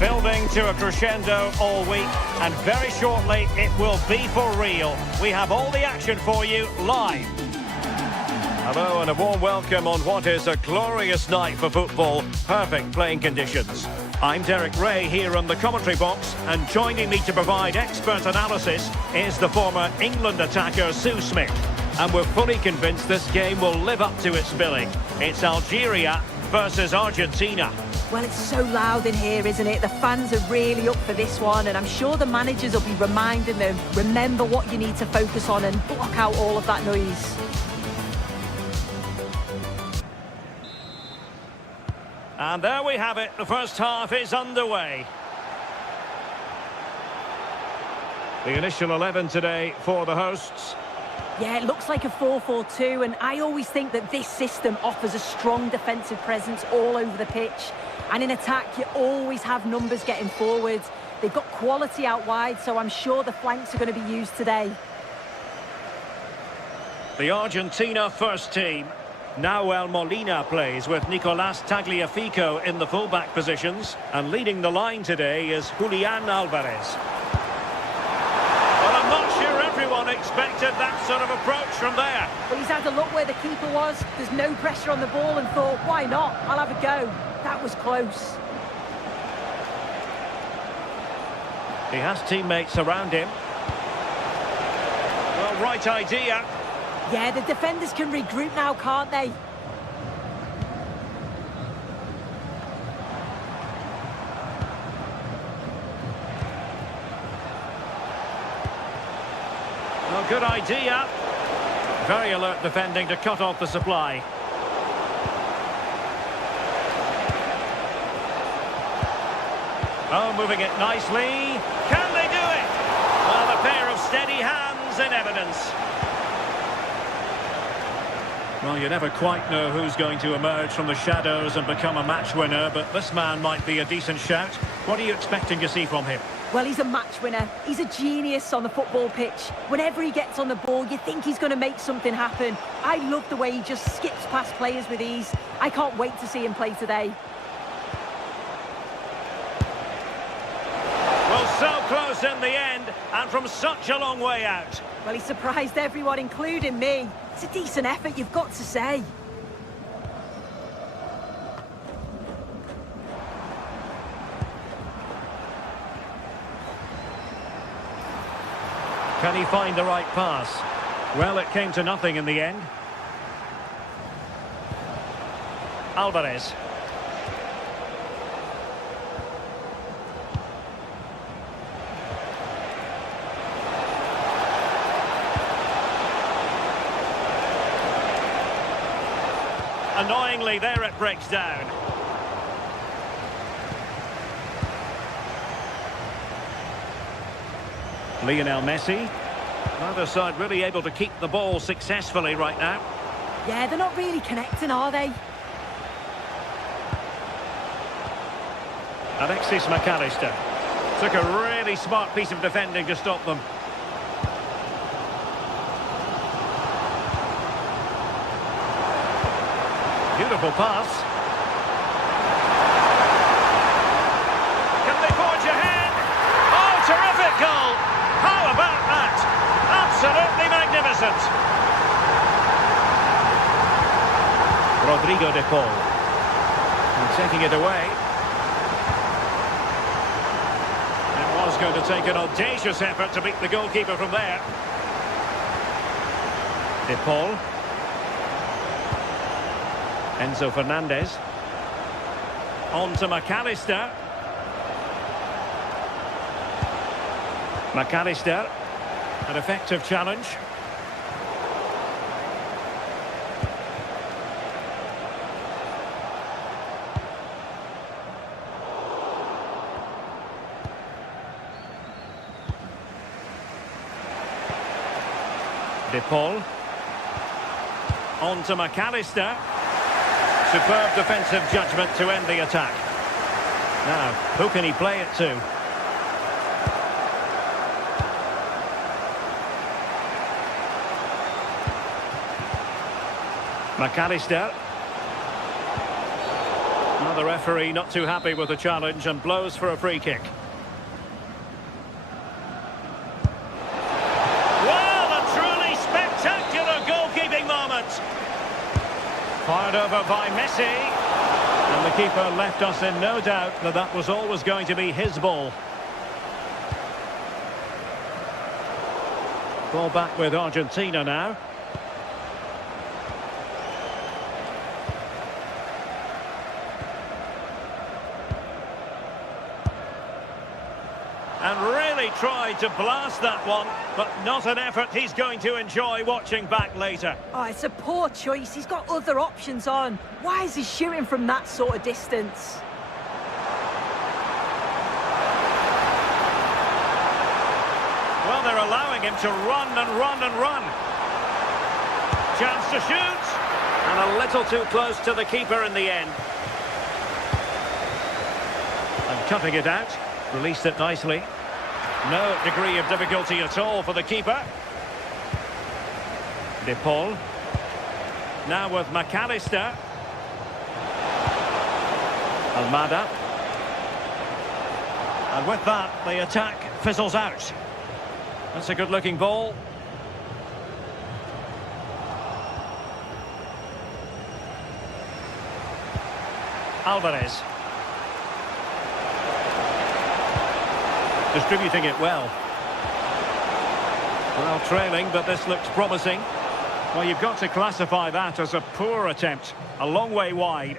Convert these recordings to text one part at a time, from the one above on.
Building to a crescendo all week, and very shortly it will be for real. We have all the action for you live. Hello and a warm welcome on what is a glorious night for football. Perfect playing conditions. I'm Derek Ray here on the commentary box, and joining me to provide expert analysis is the former England attacker Sue Smith. And we're fully convinced this game will live up to its billing. It's Algeria versus Argentina. Well, it's so loud in here, isn't it? The fans are really up for this one, and I'm sure the managers will be reminding them, remember what you need to focus on and block out all of that noise. And there we have it, the first half is underway. The initial 11 today for the hosts. Yeah, it looks like a 4-4-2, and I always think that this system offers a strong defensive presence all over the pitch. And in attack, you always have numbers getting forward. They've got quality out wide, so I'm sure the flanks are going to be used today. The Argentina first team. Nahuel Molina plays with Nicolas Tagliafico in the fullback positions. And leading the line today is Julian Alvarez. Well, I'm not sure everyone expected that sort of approach from there. Well, he's had a look where the keeper was. There's no pressure on the ball and thought, why not? I'll have a go. That was close. He has teammates around him. Well, right idea. Yeah, the defenders can regroup now, can't they? Well, good idea. Very alert defending to cut off the supply. Oh, moving it nicely. Can they do it? Well, a pair of steady hands in evidence. Well, you never quite know who's going to emerge from the shadows and become a match winner, but this man might be a decent shout. What are you expecting to see from him? Well, he's a match winner. He's a genius on the football pitch. Whenever he gets on the ball, you think he's going to make something happen. I love the way he just skips past players with ease. I can't wait to see him play today. Well, so close in the end, and from such a long way out. Well, he surprised everyone, including me. It's a decent effort, you've got to say. Can he find the right pass? Well, it came to nothing in the end. Alvarez. Annoyingly, there it breaks down. Lionel Messi. Neither side really able to keep the ball successfully right now. Yeah, they're not really connecting, are they? Alexis McAllister. Took a really smart piece of defending to stop them. Beautiful pass. Can they forge ahead? Oh, terrific goal! How about that? Absolutely magnificent. Rodrigo de Paul. And taking it away. It was going to take an audacious effort to beat the goalkeeper from there. De Paul. Enzo Fernandez. On to McAllister. McAllister. An effective challenge. De Paul. On to McAllister. Superb defensive judgment to end the attack. Now, who can he play it to? McAllister. Now the referee not too happy with the challenge and blows for a free kick. Well, a truly spectacular goalkeeping moment. Fired over by Messi. And the keeper left us in no doubt that that was always going to be his ball. Ball back with Argentina now. And really tried to blast that one, but not an effort he's going to enjoy watching back later. Oh, it's a poor choice. He's got other options on. Why is he shooting from that sort of distance? Well, they're allowing him to run and run and run. Chance to shoot. And a little too close to the keeper in the end. And cutting it out. Released it nicely. No degree of difficulty at all for the keeper. De Paul. Now with McAllister. Almada. And with that, the attack fizzles out. That's a good-looking ball. Alvarez. Distributing it well. Well, trailing, but this looks promising. Well, you've got to classify that as a poor attempt. A long way wide.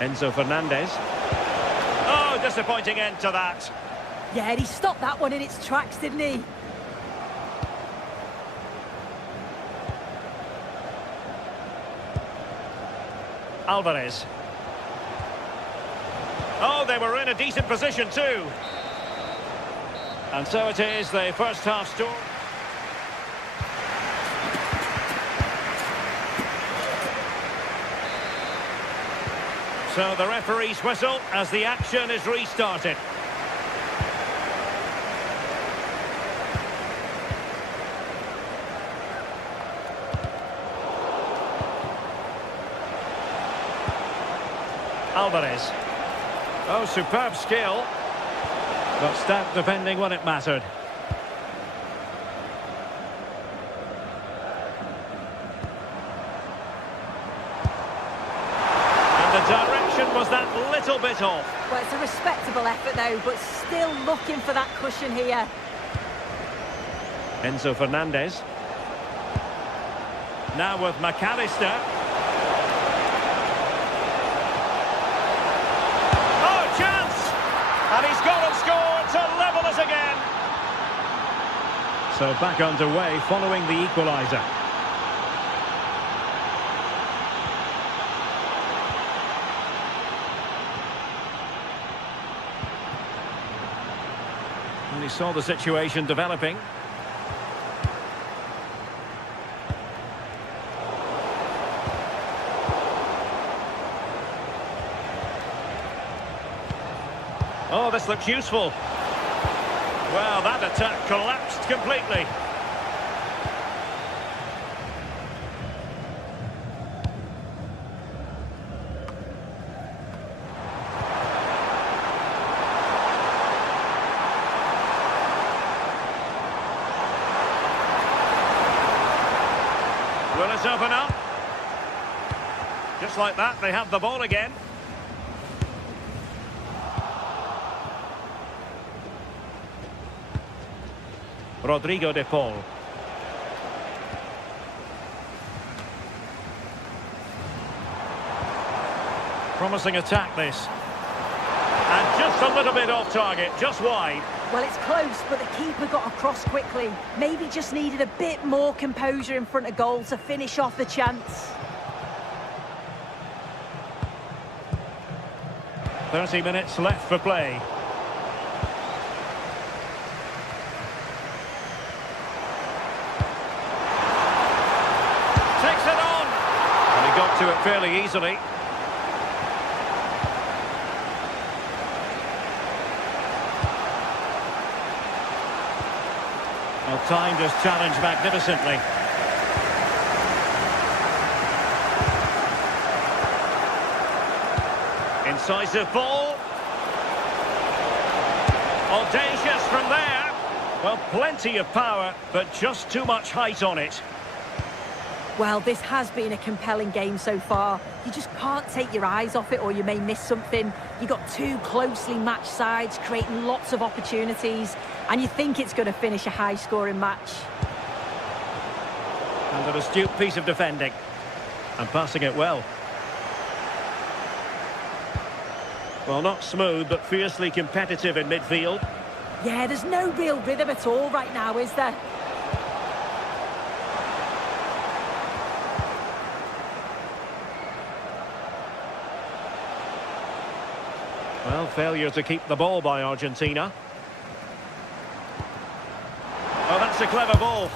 Enzo Fernandez. Oh, disappointing end to that. Yeah, he stopped that one in its tracks, didn't he? Alvarez. Oh, they were in a decent position too. And so it is, the first half score. So the referee's whistle as the action is restarted. Alvarez. Oh, superb skill. But stout defending when it mattered. And the direction was that little bit off. Well, it's a respectable effort though, but still looking for that cushion here. Enzo Fernandez. Now with McAllister. And he's gone and scored to level us again. So back underway following the equaliser. He saw the situation developing. Oh, this looks useful. Well, that attack collapsed completely. Will it open up? Just like that, they have the ball again. Rodrigo de Paul. Promising attack, this. And just a little bit off target, just wide. Well, it's close, but the keeper got across quickly. Maybe just needed a bit more composure in front of goal to finish off the chance. 30 minutes left for play. Takes it on! And he got to it fairly easily. Well, timed his challenge magnificently. Incisive ball. Audacious from there. Well, plenty of power, but just too much height on it. Well, this has been a compelling game so far. You just can't take your eyes off it or you may miss something. You've got two closely matched sides creating lots of opportunities and you think it's going to finish a high-scoring match. And an astute piece of defending. And passing it well. Well, not smooth, but fiercely competitive in midfield. Yeah, there's no real rhythm at all right now, is there? Well, failure to keep the ball by Argentina. Oh, that's a clever ball.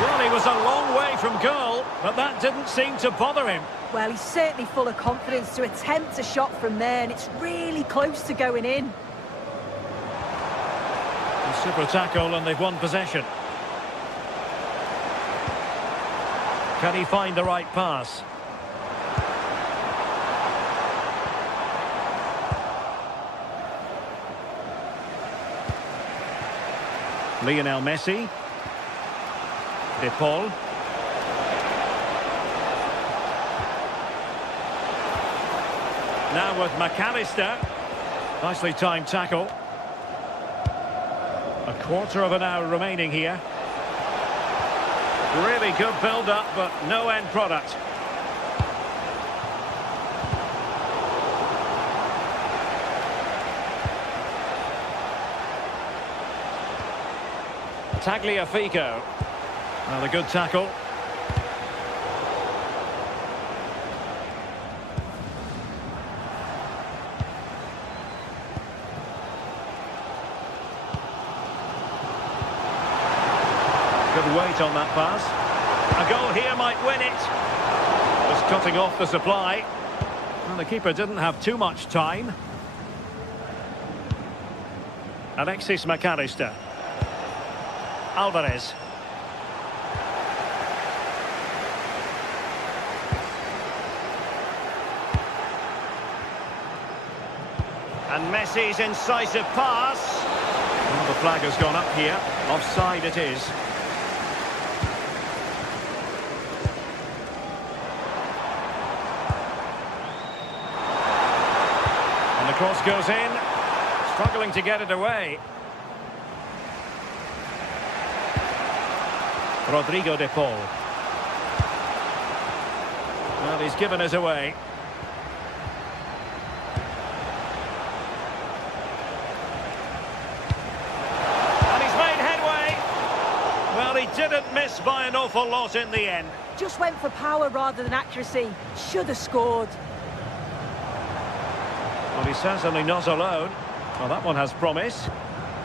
Well, he was a long way from goal, but that didn't seem to bother him. Well, he's certainly full of confidence to attempt a shot from there, and it's really close to going in. A super tackle, and they've won possession. Can he find the right pass? Lionel Messi. De Paul. Now with McAllister. Nicely timed tackle. A quarter of an hour remaining here. Really good build-up, but no end product. Tagliafico. Well, a good tackle. Good weight on that pass. A goal here might win it. Just cutting off the supply. And the keeper didn't have too much time. Alexis McAllister. Alvarez. And Messi's incisive pass. Well, the flag has gone up here. Offside it is. And the cross goes in. Struggling to get it away. Rodrigo de Paul. Well, he's given us away. And he's made headway. Well, he didn't miss by an awful lot in the end. Just went for power rather than accuracy. Should have scored. Well, he's certainly not alone. Well, that one has promise.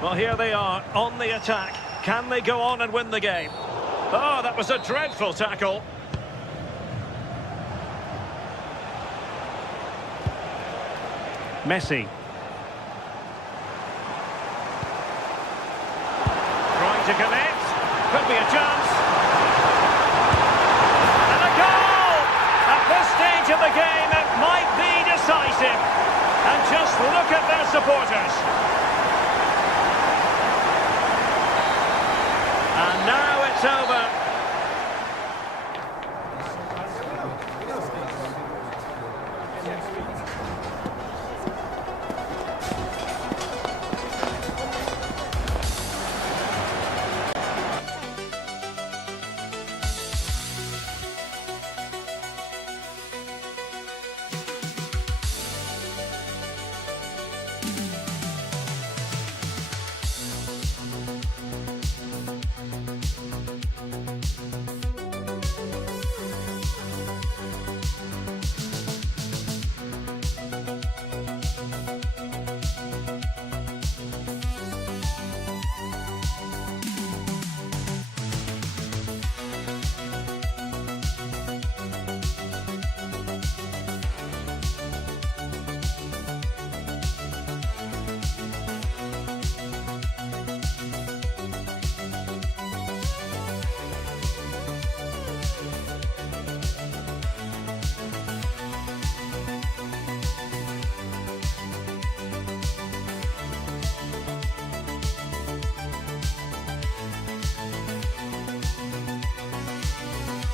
Well, here they are on the attack. Can they go on and win the game? Oh, that was a dreadful tackle. Messi. Trying to connect. Could be a chance. And a goal! At this stage of the game, it might be decisive. And just look at their supporters. And now it's over.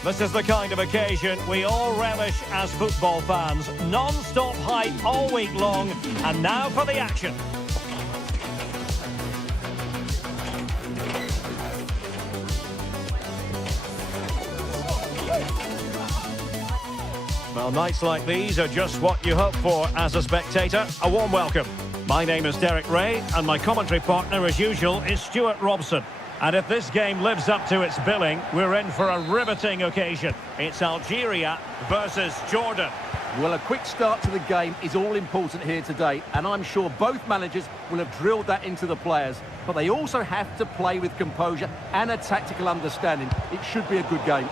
This is the kind of occasion we all relish as football fans. Non-stop hype all week long, and now for the action. Well, nights like these are just what you hope for as a spectator. A warm welcome. My name is Derek Ray, and my commentary partner, as usual, is Stuart Robson. And if this game lives up to its billing, we're in for a riveting occasion. It's Algeria versus Jordan. Well, a quick start to the game is all important here today, and I'm sure both managers will have drilled that into the players. But they also have to play with composure and a tactical understanding. It should be a good game.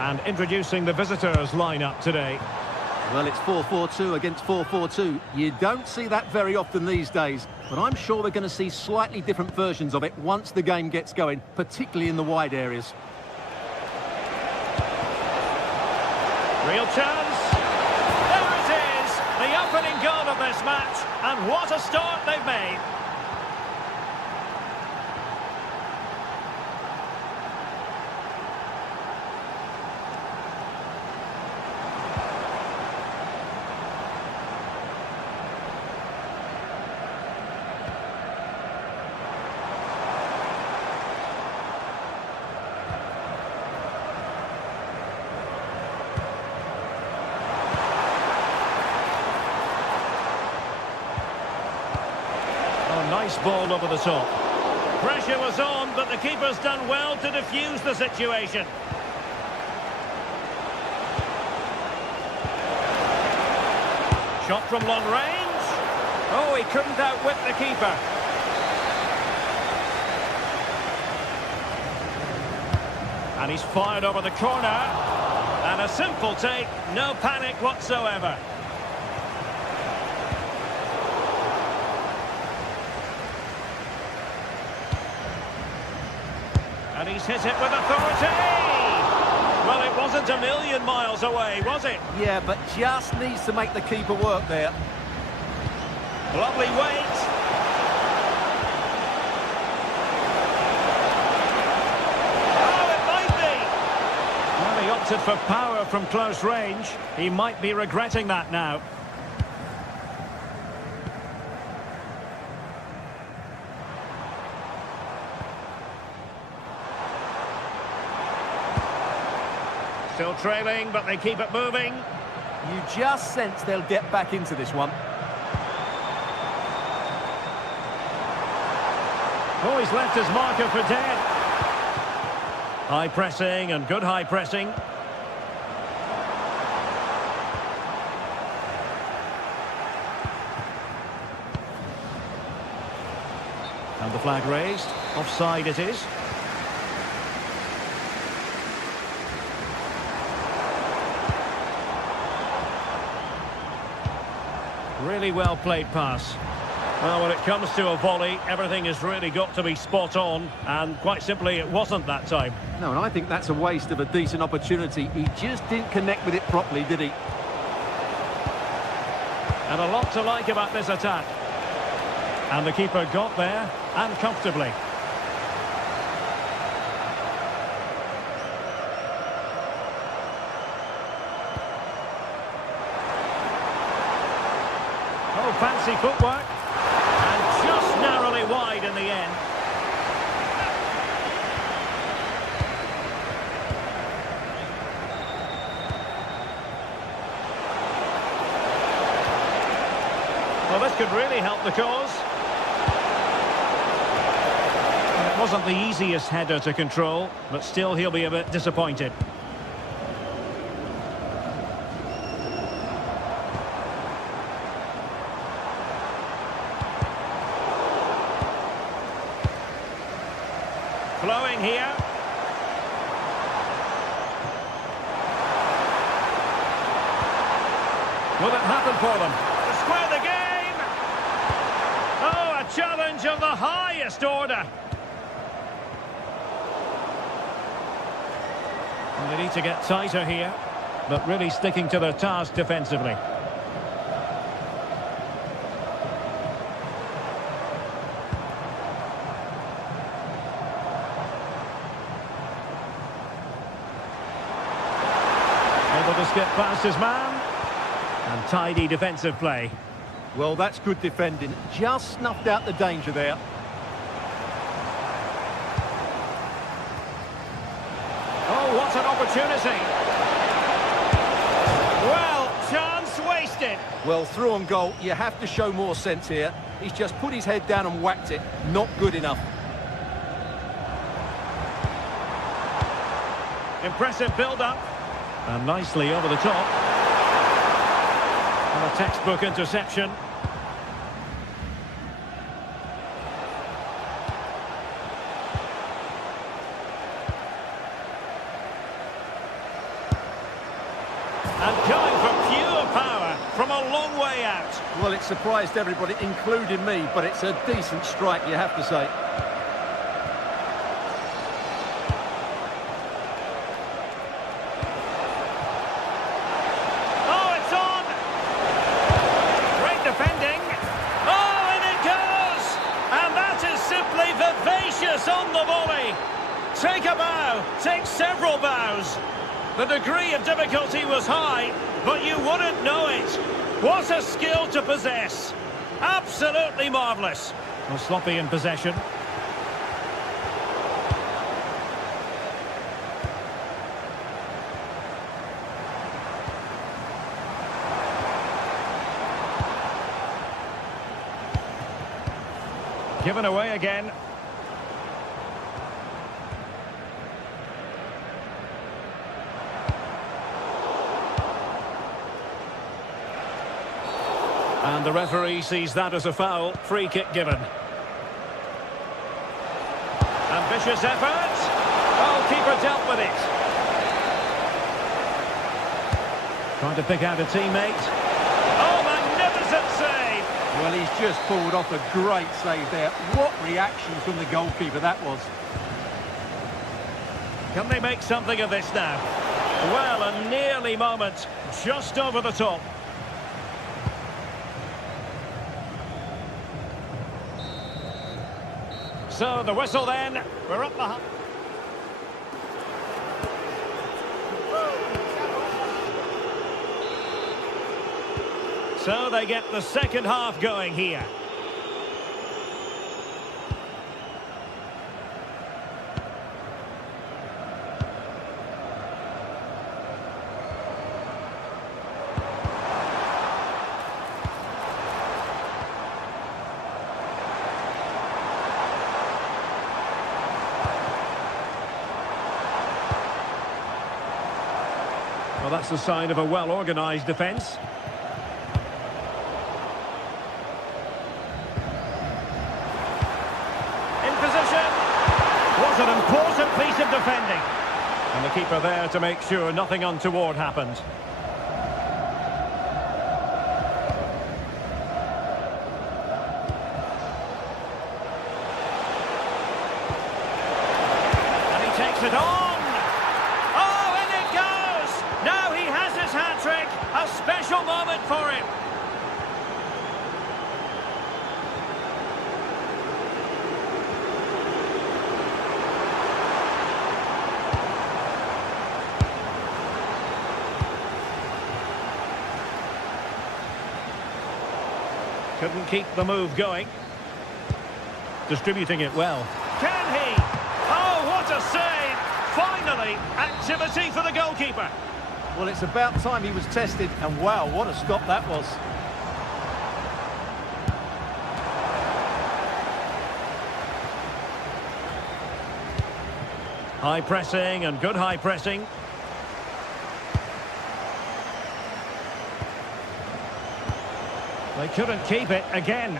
And introducing the visitors lineup today. Well, it's 4-4-2 against 4-4-2. You don't see that very often these days, but I'm sure we're going to see slightly different versions of it once the game gets going, particularly in the wide areas. Real chance. There it is, the opening goal of this match, and what a start they've made. Nice ball over the top. Pressure was on, but the keeper's done well to defuse the situation. Shot from long range. Oh, he couldn't outwit the keeper. And he's fired over the corner. And a simple take, no panic whatsoever. And he's hit it with authority. Well, it wasn't a million miles away, was it? Yeah, but just needs to make the keeper work there. Lovely weight. Oh, it might be. Well, he opted for power from close range. He might be regretting that now. Still trailing, but they keep it moving. You just sense they'll get back into this one. Oh, he's left his marker for dead. High pressing and good high pressing. Flag raised. Offside it is. Really well played pass. Well, when it comes to a volley, everything has really got to be spot on, and quite simply, it wasn't that time. No, and I think that's a waste of a decent opportunity. He just didn't connect with it properly, did he? And a lot to like about this attack. And the keeper got there, and comfortably. Oh, fancy footwork. And just narrowly wide in the end. Well, this could really help the cause. And it wasn't the easiest header to control, but still he'll be a bit disappointed. Flowing here. Will it happen for them? To square the game! Oh, a challenge of the highest order. And they need to get tighter here, but really sticking to their task defensively. Able to skip past his man. And tidy defensive play. Well, that's good defending. Just snuffed out the danger there. Oh, what an opportunity. Well, chance wasted. Well, through on goal, you have to show more sense here. He's just put his head down and whacked it. Not good enough. Impressive build-up. And nicely over the top. And a textbook interception. And going for pure power from a long way out. Well, it surprised everybody, including me, but it's a decent strike, you have to say. Oh, it's on! Great defending. Oh, and it goes! And that is simply vivacious on the volley. Take a bow, take several bows. The degree of difficulty was high, but you wouldn't know it. What a skill to possess. Absolutely marvellous. Well, sloppy in possession. Given away again. And the referee sees that as a foul. Free kick given. Ambitious effort. Oh, keeper dealt with it. Trying to pick out a teammate. Oh, magnificent save. Well, he's just pulled off a great save there. What reaction from the goalkeeper that was. Can they make something of this now? Well, a nearly moment. Just over the top. So the whistle then, we're up the... So they get the second half going here. Well, that's the sign of a well-organised defence. And the keeper there to make sure nothing untoward happened. And he takes it on. Oh, and it goes! Now he has his hat-trick. A special moment for him. Couldn't keep the move going. Distributing it well. Can he? Oh, what a save! Finally, activity for the goalkeeper. Well, it's about time he was tested, and wow, what a stop that was. High pressing and good high pressing. They couldn't keep it again.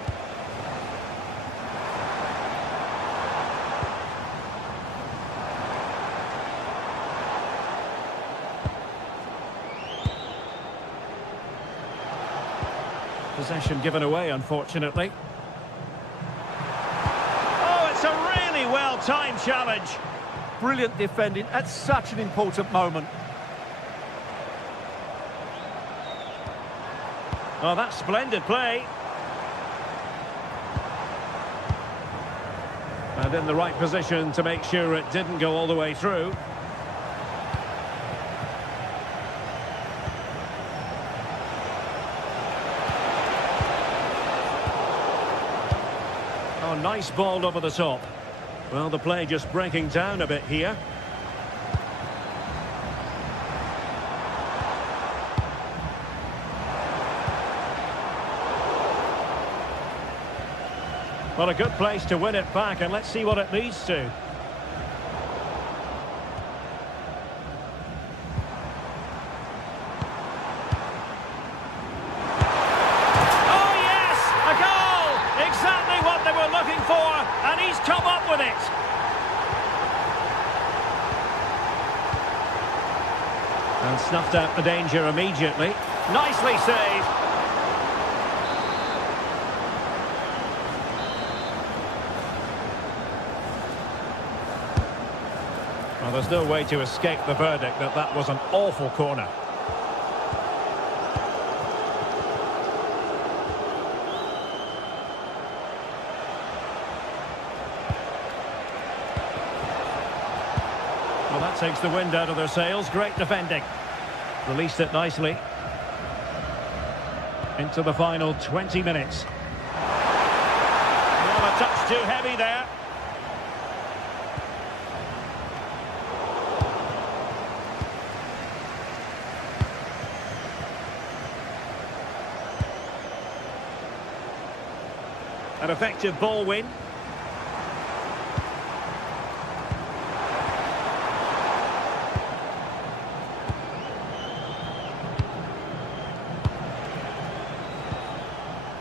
Possession given away, unfortunately. Oh, it's a really well-timed challenge. Brilliant defending at such an important moment. Oh, that's splendid play. And in the right position to make sure it didn't go all the way through. Oh, nice ball over the top. Well, the play just breaking down a bit here. Well, a good place to win it back, and let's see what it leads to. Oh, yes! A goal! Exactly what they were looking for, and he's come up with it. And snuffed out the danger immediately. Nicely saved. Well, there's no way to escape the verdict that that was an awful corner. Well, that takes the wind out of their sails. Great defending. Released it nicely. Into the final 20 minutes. Well, a touch too heavy there. An effective ball win.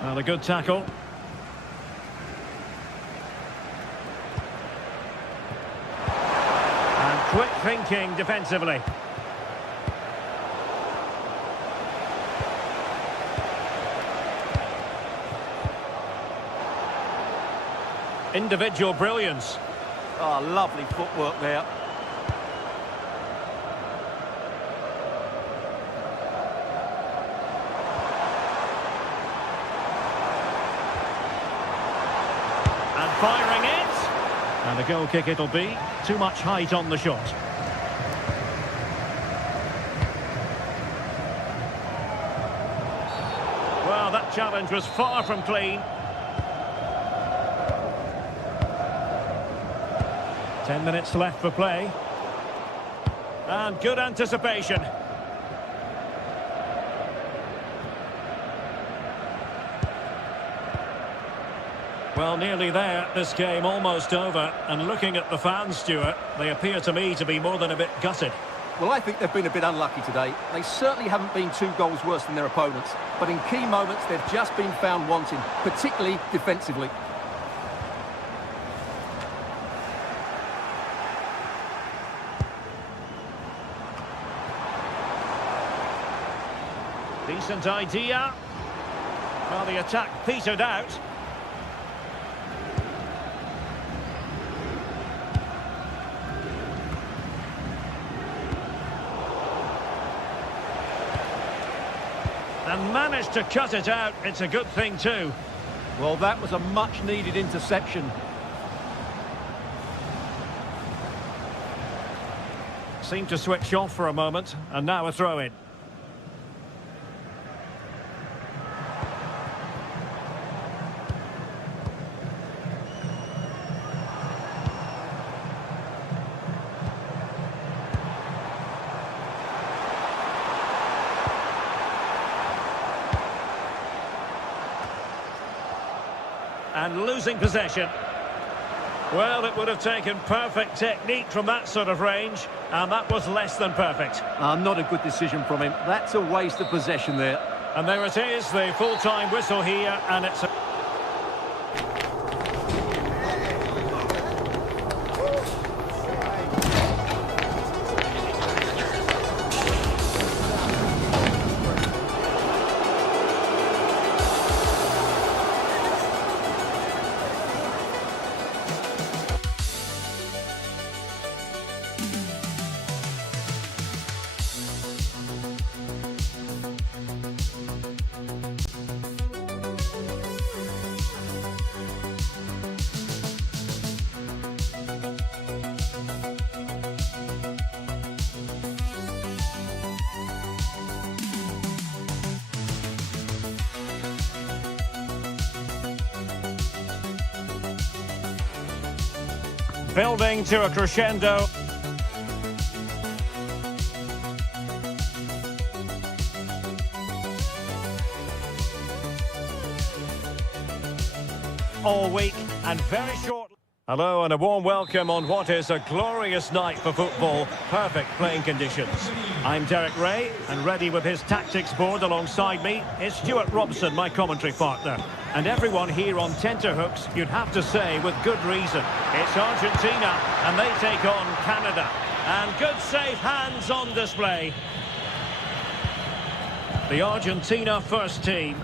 Well, a good tackle. And quick thinking defensively. Individual brilliance. Oh, lovely footwork there. And firing it. And a goal kick it'll be. Too much height on the shot. Well, that challenge was far from clean. 10 minutes left for play. And good anticipation. Well, nearly there. This game almost over. And looking at the fans, Stuart, they appear to me to be more than a bit gutted. Well, I think they've been a bit unlucky today. They certainly haven't been 2 goals worse than their opponents. But in key moments, they've just been found wanting, particularly defensively. Decent idea. Well, the attack petered out. And managed to cut it out. It's a good thing too. Well, that was a much-needed interception. Seemed to switch off for a moment, and now a throw-in. And losing possession. Well, it would have taken perfect technique from that sort of range, and that was less than perfect. Not a good decision from him. That's a waste of possession there. And there it is, the full-time whistle here, and it's a... Building to a crescendo. All week and very short. Hello and a warm welcome on what is a glorious night for football. Perfect playing conditions. I'm Derek Ray, and ready with his tactics board alongside me is Stuart Robson, my commentary partner. And everyone here on tenterhooks, you'd have to say with good reason. It's Argentina, and they take on Canada. And good safe hands on display. The Argentina first team.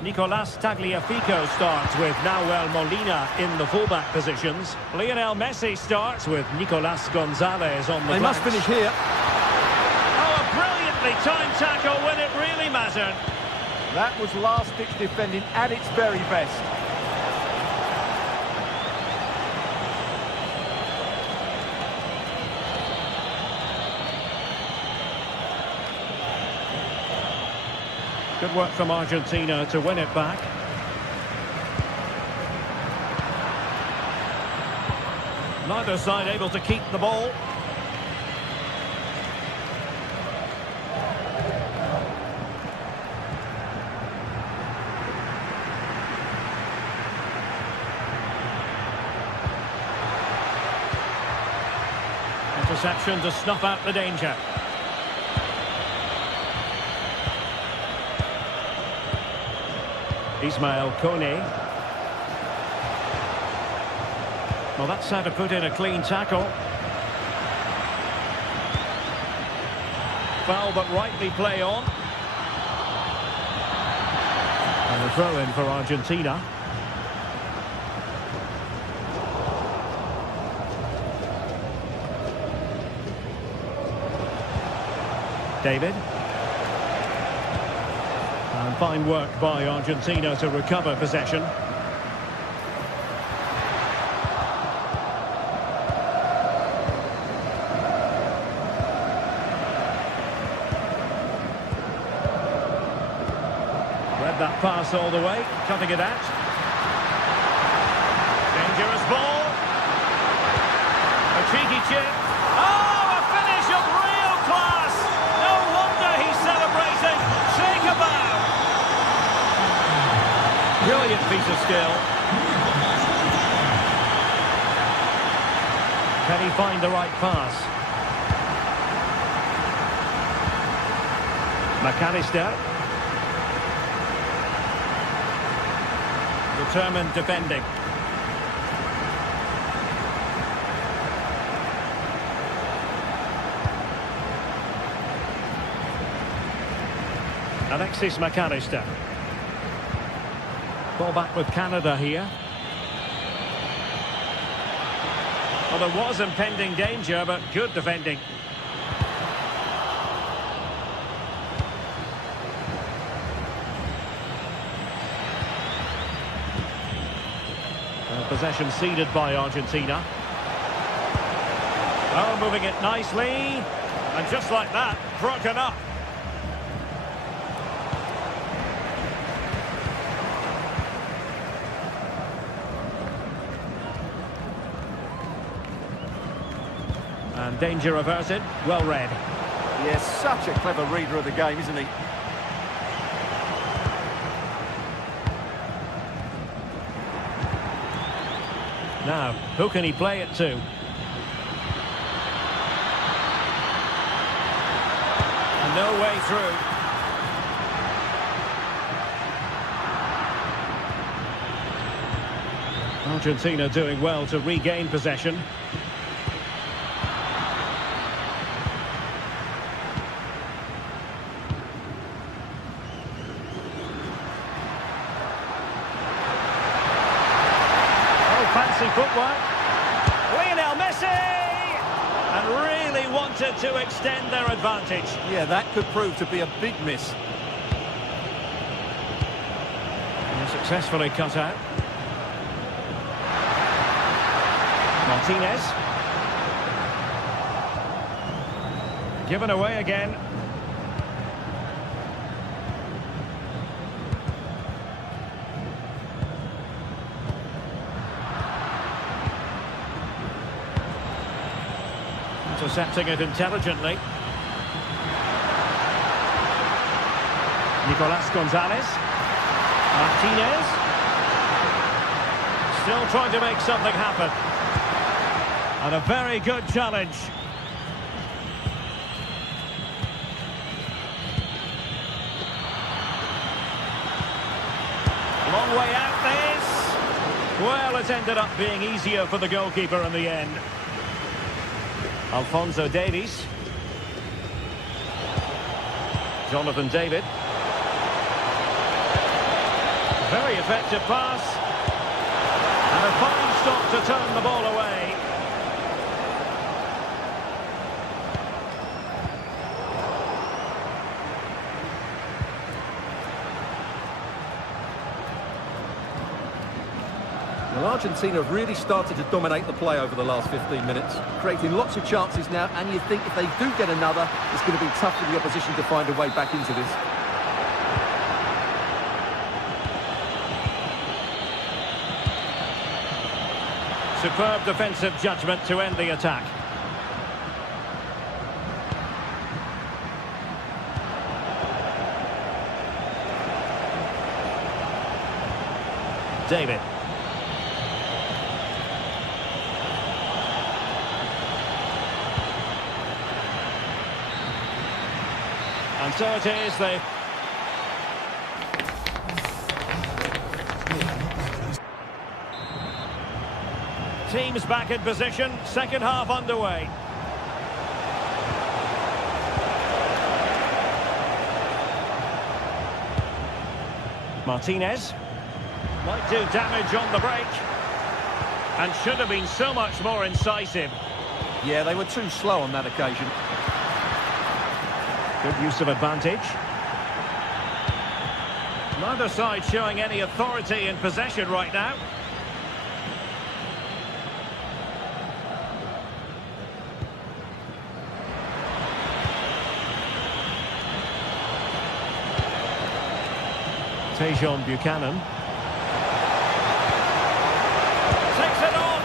Nicolas Tagliafico starts with Nahuel Molina in the fullback positions. Lionel Messi starts with Nicolas Gonzalez on the They flanks. must finish here. Oh, a brilliantly timed tackle when it really mattered. That was last-ditch defending at its very best. Good work from Argentina to win it back. Neither side able to keep the ball. Interception to snuff out the danger. Ismail Kone. Well, that's how to put in a clean tackle. Foul, but rightly play on. And a throw-in for Argentina. David. And fine work by Argentina to recover possession. Read that pass all the way, cutting it out. Dangerous ball. A cheeky chip. Oh, a finish of real class. No wonder he's celebrating. Shake a bow. Brilliant piece of skill. Can he find the right pass? McAllister. Determined defending. Alexis McAllister. Ball back with Canada here. Well, there was impending danger, but good defending. Possession ceded by Argentina. Oh, moving it nicely. And just like that, broken up. And danger averted. Well read. Yes, such a clever reader of the game, isn't he? Now, who can he play it to? And no way through. Argentina doing well to regain possession. Fancy footwork. Lionel Messi! And really wanted to extend their advantage. Yeah, that could prove to be a big miss. And successfully cut out. Martinez. Given away again. Intercepting it intelligently. Nicolas Gonzalez. Martinez. Still trying to make something happen. And a very good challenge. Long way out this. Well, it ended up being easier for the goalkeeper in the end. Alphonso Davies. Jonathan David. Very effective pass. And a fine stop to turn the ball away. Well, Argentina have really started to dominate the play over the last 15 minutes, creating lots of chances now, and you think if they do get another, it's going to be tough for the opposition to find a way back into this. Superb defensive judgment to end the attack. David. And so it is, they... Teams back in position, second half underway. Martinez. Might do damage on the break. And should have been so much more incisive. Yeah, they were too slow on that occasion. Good use of advantage. Neither side showing any authority in possession right now. Tejon Buchanan. Takes it on!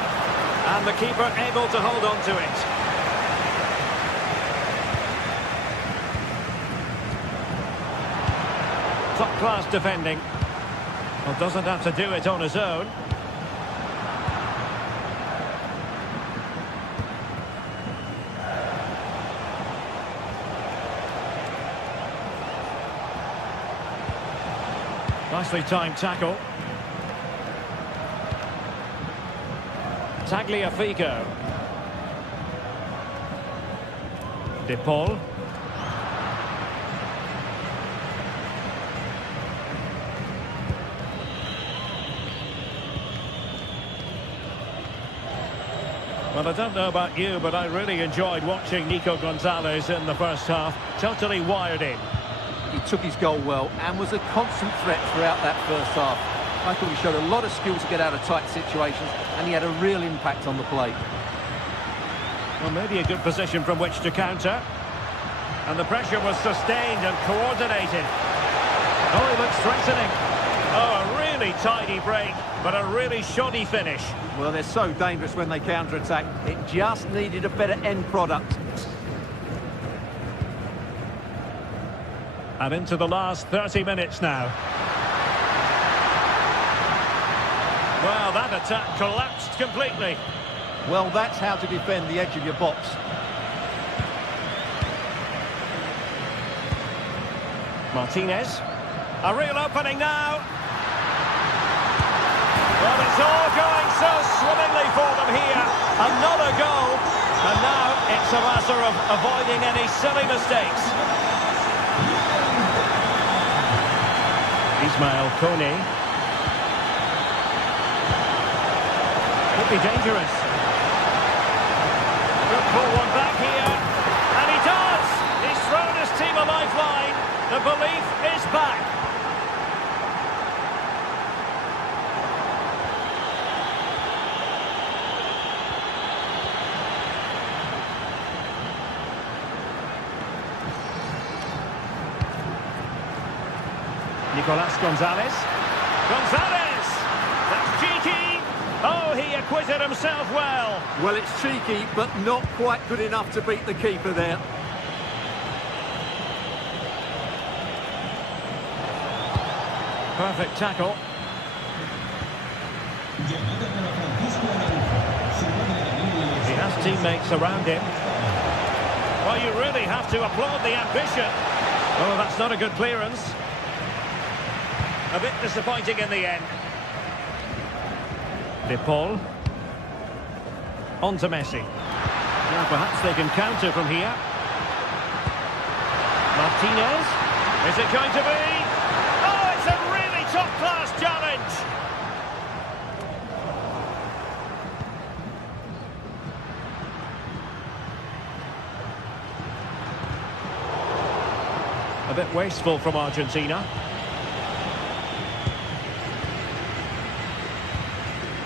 And the keeper able to hold on to it. Top-class defending. Well, doesn't have to do it on his own. Nicely timed tackle. Tagliafico. De Paul. Well, I don't know about you, but I really enjoyed watching Nico Gonzalez in the first half. Totally wired in. He took his goal well and was a constant threat throughout that first half. I thought he showed a lot of skill to get out of tight situations, and he had a real impact on the play. Well, maybe a good position from which to counter. And the pressure was sustained and coordinated. Oh, he looks threatening. Oh, a really tidy break, but a really shoddy finish. Well, they're so dangerous when they counter-attack. It just needed a better end product. And into the last 30 minutes now. Well, that attack collapsed completely. Well, that's how to defend the edge of your box. Martinez. A real opening now. Well, it's all going so swimmingly for them here. Another goal. And now it's a matter of avoiding any silly mistakes. Ismail Kone. Could be dangerous. Could pull one back here. And he does! He's thrown his team a lifeline. The belief is back. Nicolas Gonzalez. Gonzalez! That's cheeky! Oh, he acquitted himself well. Well, it's cheeky, but not quite good enough to beat the keeper there. Perfect tackle. He has teammates around him. Well, you really have to applaud the ambition. Oh, that's not a good clearance. A bit disappointing in the end. De Paul. On to Messi. Now perhaps they can counter from here. Martinez. Is it going to be? Oh, it's a really top-class challenge. A bit wasteful from Argentina.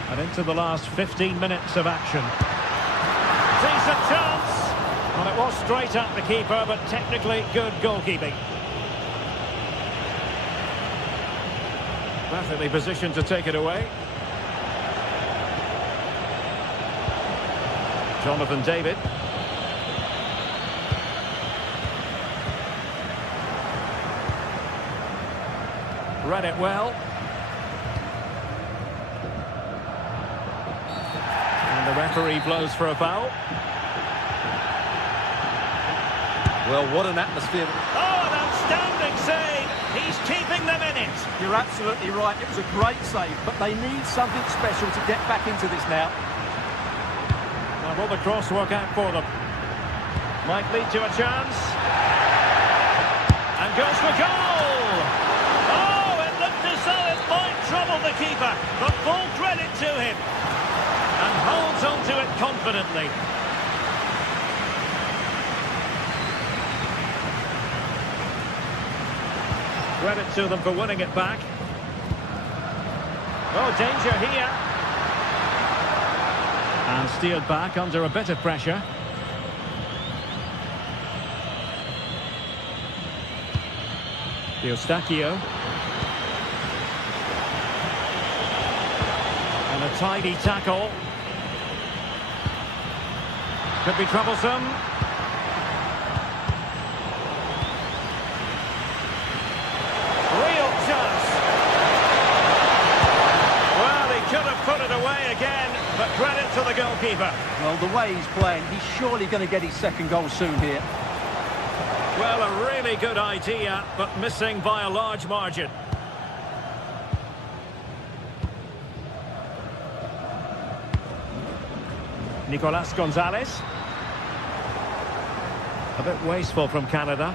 And into the last 15 minutes of action. Decent chance. Well, it was straight at the keeper, but technically good goalkeeping. Perfectly positioned to take it away. Jonathan David. Read it well. And the referee blows for a foul. Well, what an atmosphere. Oh, an outstanding save. He's keeping them in it. You're absolutely right. It was a great save, but they need something special to get back into this now. Now, will the cross work out for them? Might lead to a chance. And goes for goal. Oh, it looked as though it might trouble the keeper, but full credit to him. And holds on to it confidently. Credit to them for winning it back. Oh, danger here. And steered back under a bit of pressure. Eustachio. And a tidy tackle. Could be troublesome. Real chance. Well, he could have put it away again, but credit to the goalkeeper. Well, the way he's playing, he's surely going to get his second goal soon here. Well, a really good idea, but missing by a large margin. Nicolas Gonzalez. A bit wasteful from Canada.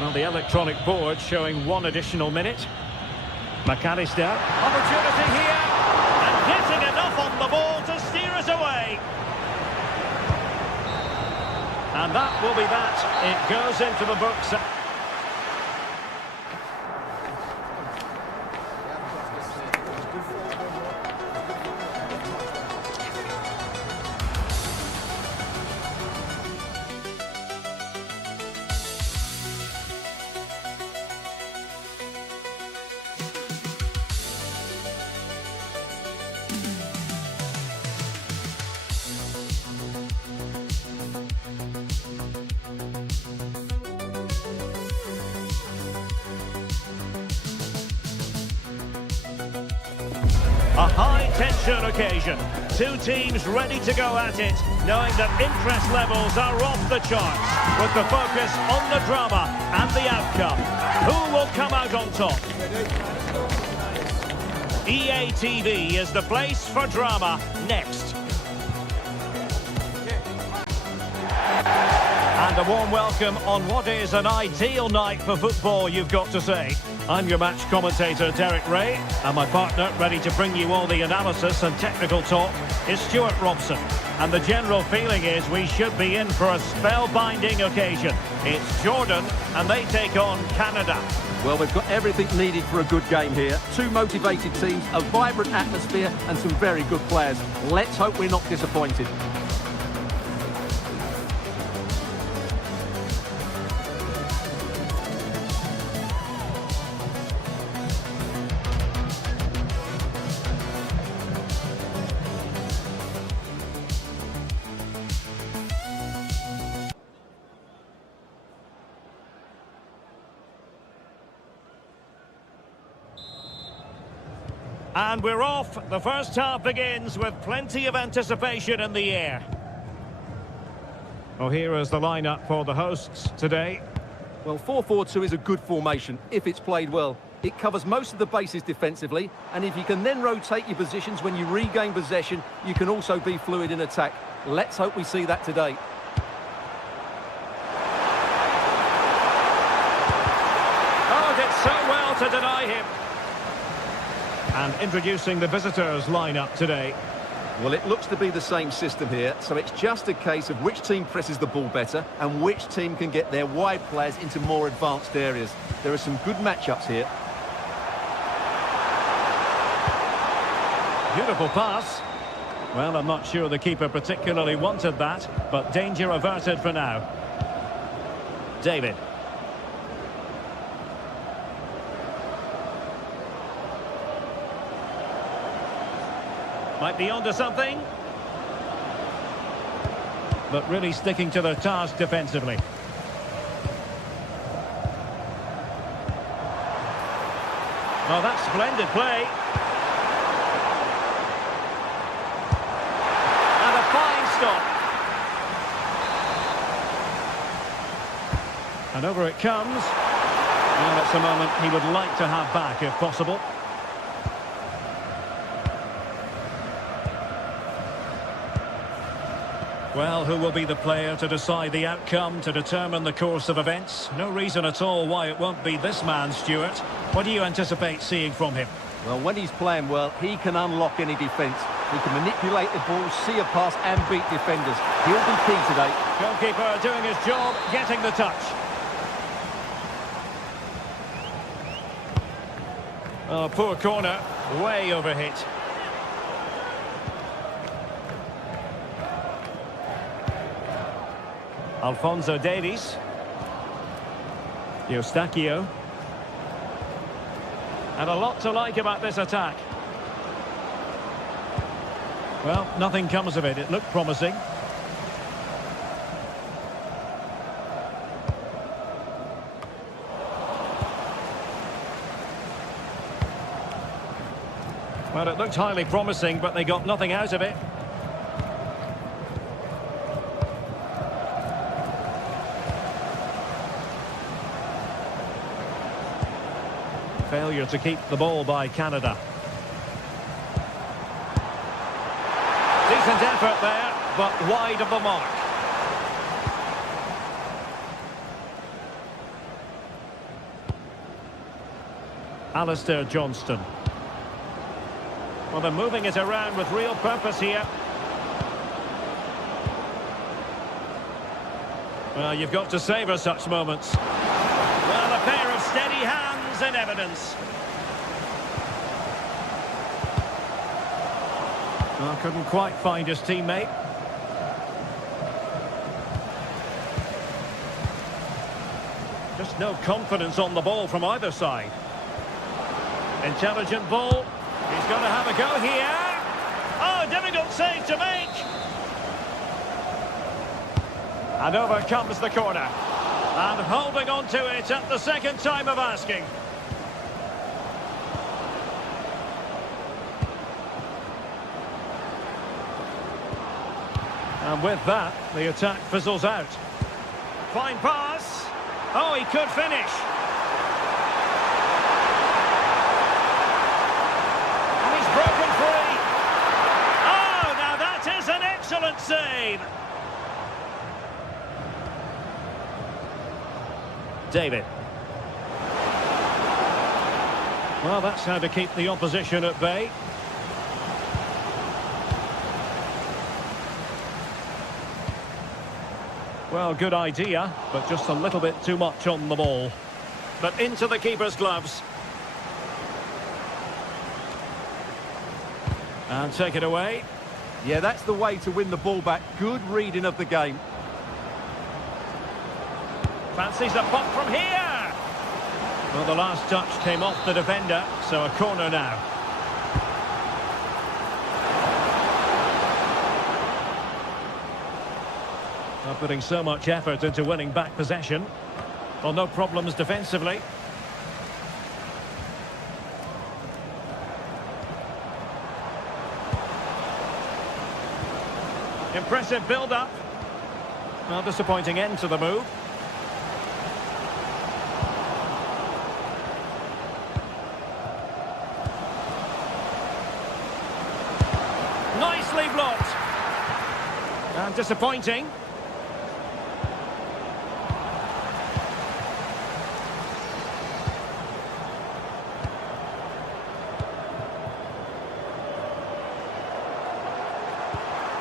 Well, the electronic board showing one additional minute. McAllister. Opportunity here. And getting enough on the ball to steer us away. And that will be that. It goes into the books. A high-tension occasion. Two teams ready to go at it, knowing that interest levels are off the charts, with the focus on the drama and the outcome. Who will come out on top? EA TV is the place for drama next. And a warm welcome on what is an ideal night for football, you've got to say. I'm your match commentator, Derek Ray, and my partner, ready to bring you all the analysis and technical talk, is Stuart Robson. And the general feeling is we should be in for a spellbinding occasion. It's Jordan, and they take on Canada. Well, we've got everything needed for a good game here. Two motivated teams, a vibrant atmosphere, and some very good players. Let's hope we're not disappointed. And we're off. The first half begins with plenty of anticipation in the air. Well, here is the lineup for the hosts today. Well, 4-4-2 is a good formation if it's played well. It covers most of the bases defensively, and if you can then rotate your positions when you regain possession, you can also be fluid in attack. Let's hope we see that today. Oh, did so well to deny him. And introducing the visitors' lineup today. Well, it looks to be the same system here, so it's just a case of which team presses the ball better and which team can get their wide players into more advanced areas. There are some good matchups here. Beautiful pass. Well, I'm not sure the keeper particularly wanted that, but danger averted for now. David. Might be onto something. But really sticking to their task defensively. Oh, that's splendid play. And a fine stop. And over it comes. And that's a moment he would like to have back if possible. Well, who will be the player to decide the outcome, to determine the course of events? No reason at all why it won't be this man, Stuart. What do you anticipate seeing from him? Well, when he's playing well, he can unlock any defence. He can manipulate the ball, see a pass and beat defenders. He'll be key today. Goalkeeper doing his job, getting the touch. Oh, poor corner, way overhit. Alphonso Davies. Eustachio. And a lot to like about this attack. Well, nothing comes of it. It looked promising. Well, it looked highly promising, but they got nothing out of it. Failure to keep the ball by Canada. Decent effort there, but wide of the mark. Alistair Johnston. Well, they're moving it around with real purpose here. Well, you've got to savour such moments. Well, a pair of steady hands in evidence. Well, couldn't quite find his teammate. Just no confidence on the ball from either side. Intelligent ball. He's going to have a go here. Oh, difficult save to make. And over comes the corner. And holding on to it at the second time of asking. And with that, the attack fizzles out. Fine pass. Oh, he could finish. And he's broken free. Oh, now that is an excellent save. David. Well, that's how to keep the opposition at bay. Well, good idea, but just a little bit too much on the ball. But into the keeper's gloves. And take it away. Yeah, that's the way to win the ball back. Good reading of the game. Fancies a pop from here. Well, the last touch came off the defender, so a corner now. Not putting so much effort into winning back possession. Well, no problems defensively. Impressive build-up. Well, disappointing end to the move. Nicely blocked. And disappointing.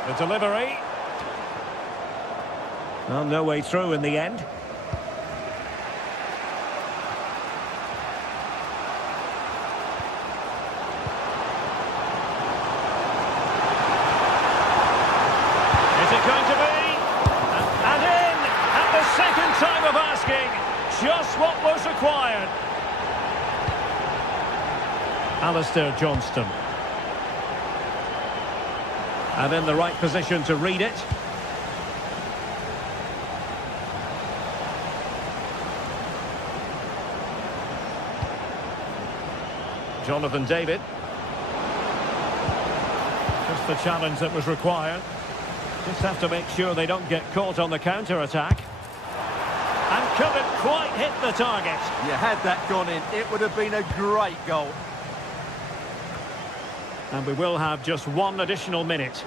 The delivery. Well, no way through in the end. Is it going to be? And in at the second time of asking. Just what was required. Alistair Johnston. And in the right position to read it. Jonathan David. Just the challenge that was required. Just have to make sure they don't get caught on the counter-attack. And couldn't quite hit the target. You had that gone in, it would have been a great goal. And we will have just one additional minute.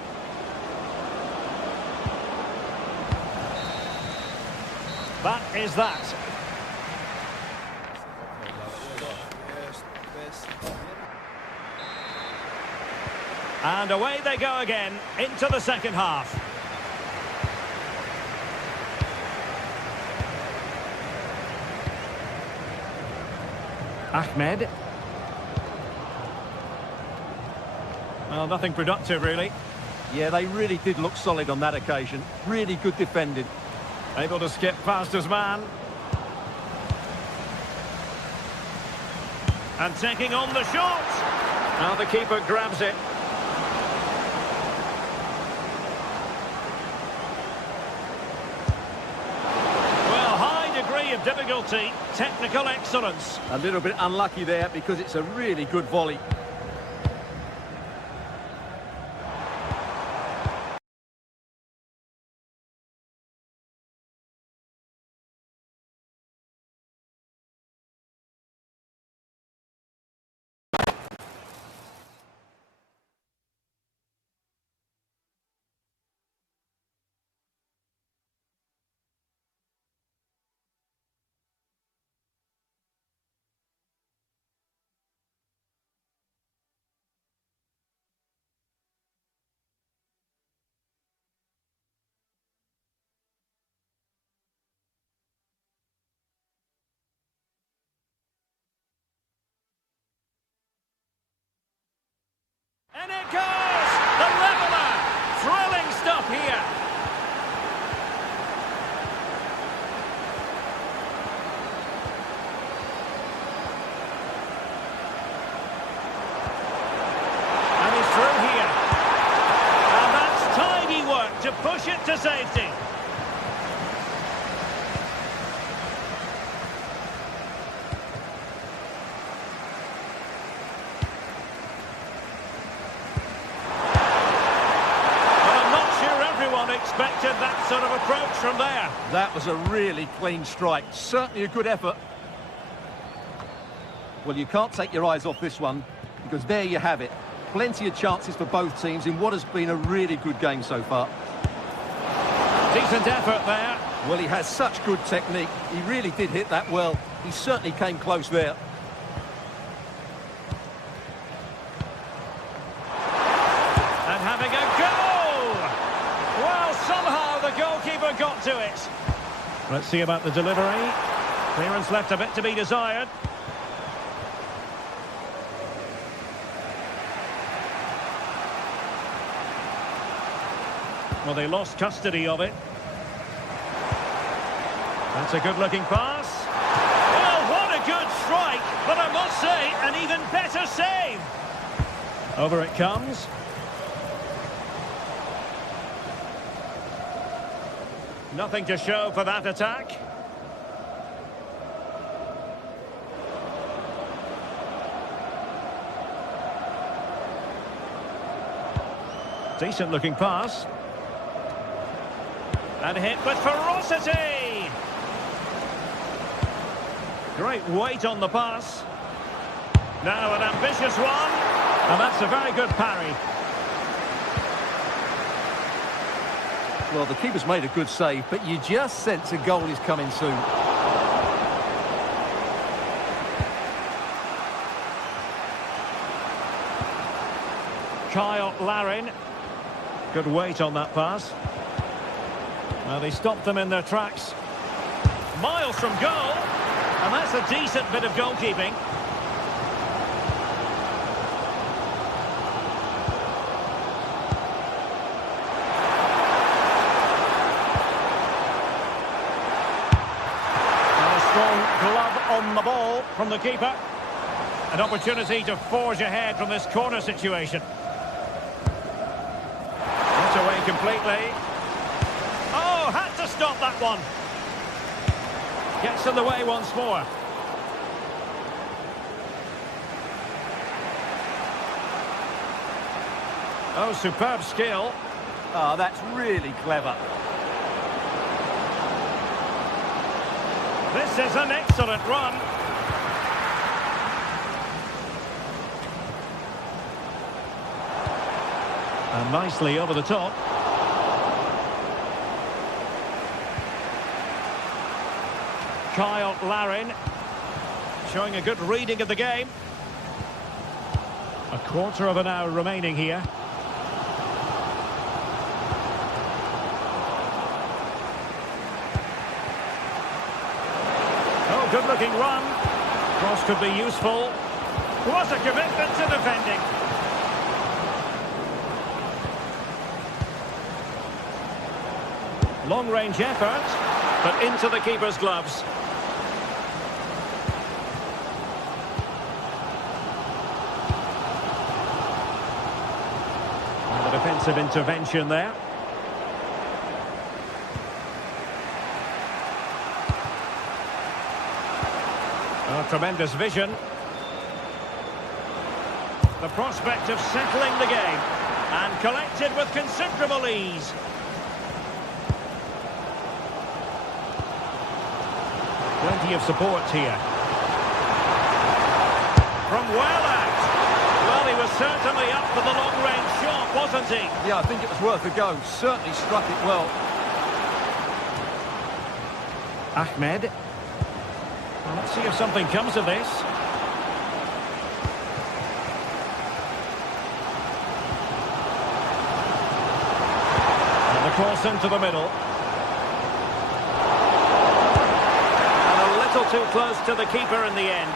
That is that. And away they go again into the second half. Ahmed. Well, nothing productive, really. Yeah, they really did look solid on that occasion. Really good defending. Able to skip past his man. And taking on the shot. Now the keeper grabs it. Well, high degree of difficulty, technical excellence. A little bit unlucky there because it's a really good volley. In it goes! The leveller! Thrilling stuff here. And he's through here. And that's tidy work to push it to safety. Expected that sort of approach from there. That was a really clean strike. Certainly a good effort. Well, you can't take your eyes off this one, because there you have it. Plenty of chances for both teams in what has been a really good game so far. Decent effort there. Well, he has such good technique. He really did hit that well. He certainly came close there. And having a go! Well, somehow the goalkeeper got to it. Let's see about the delivery. Clearance left a bit to be desired. Well, they lost custody of it. That's a good-looking pass. Well, what a good strike, but I must say, an even better save. Over it comes. Nothing to show for that attack. Decent looking pass. And hit with ferocity. Great weight on the pass. Now an ambitious one. And that's a very good parry. Well, the keeper's made a good save, but you just sense a goal is coming soon. Kyle Larin. Good weight on that pass. Well, they stopped them in their tracks. Miles from goal. And that's a decent bit of goalkeeping. Glove on the ball from the keeper. An opportunity to forge ahead from this corner situation. Put away completely. Oh, had to stop that one. Gets in the way once more. Oh, superb skill. Ah, that's really clever. This is an excellent run. And nicely over the top. Kyle Larin showing a good reading of the game. A quarter of an hour remaining here. Good-looking run. Cross could be useful. What a commitment to defending. Long-range effort, but into the keeper's gloves. And the defensive intervention there. Oh, tremendous vision. The prospect of settling the game. And collected with considerable ease. Plenty of support here. From well out. Well, he was certainly up for the long-range shot, wasn't he? Yeah, I think it was worth a go. Certainly struck it well. Ahmed. Well, let's see if something comes of this. And the cross into the middle. And a little too close to the keeper in the end.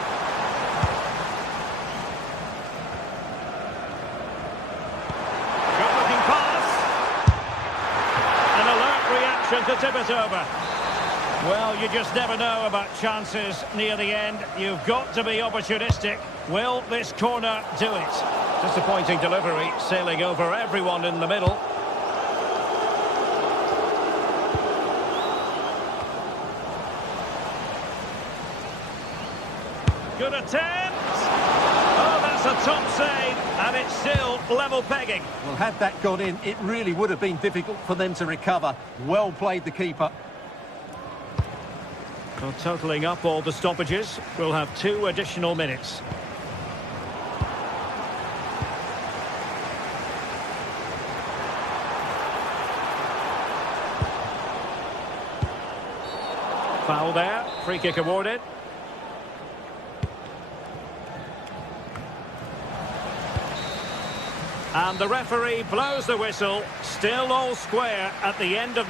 position to tip it over. Well, you just never know about chances near the end. You've got to be opportunistic. Will this corner do it? Disappointing delivery, sailing over everyone in the middle. Good attempt. Oh, that's a top save, and it's still level pegging. Well, had that gone in, it really would have been difficult for them to recover. Well played, the keeper. Well, totalling up all the stoppages, we'll have 2 additional minutes. Foul there, free kick awarded. And the referee blows the whistle, still all square at the end of...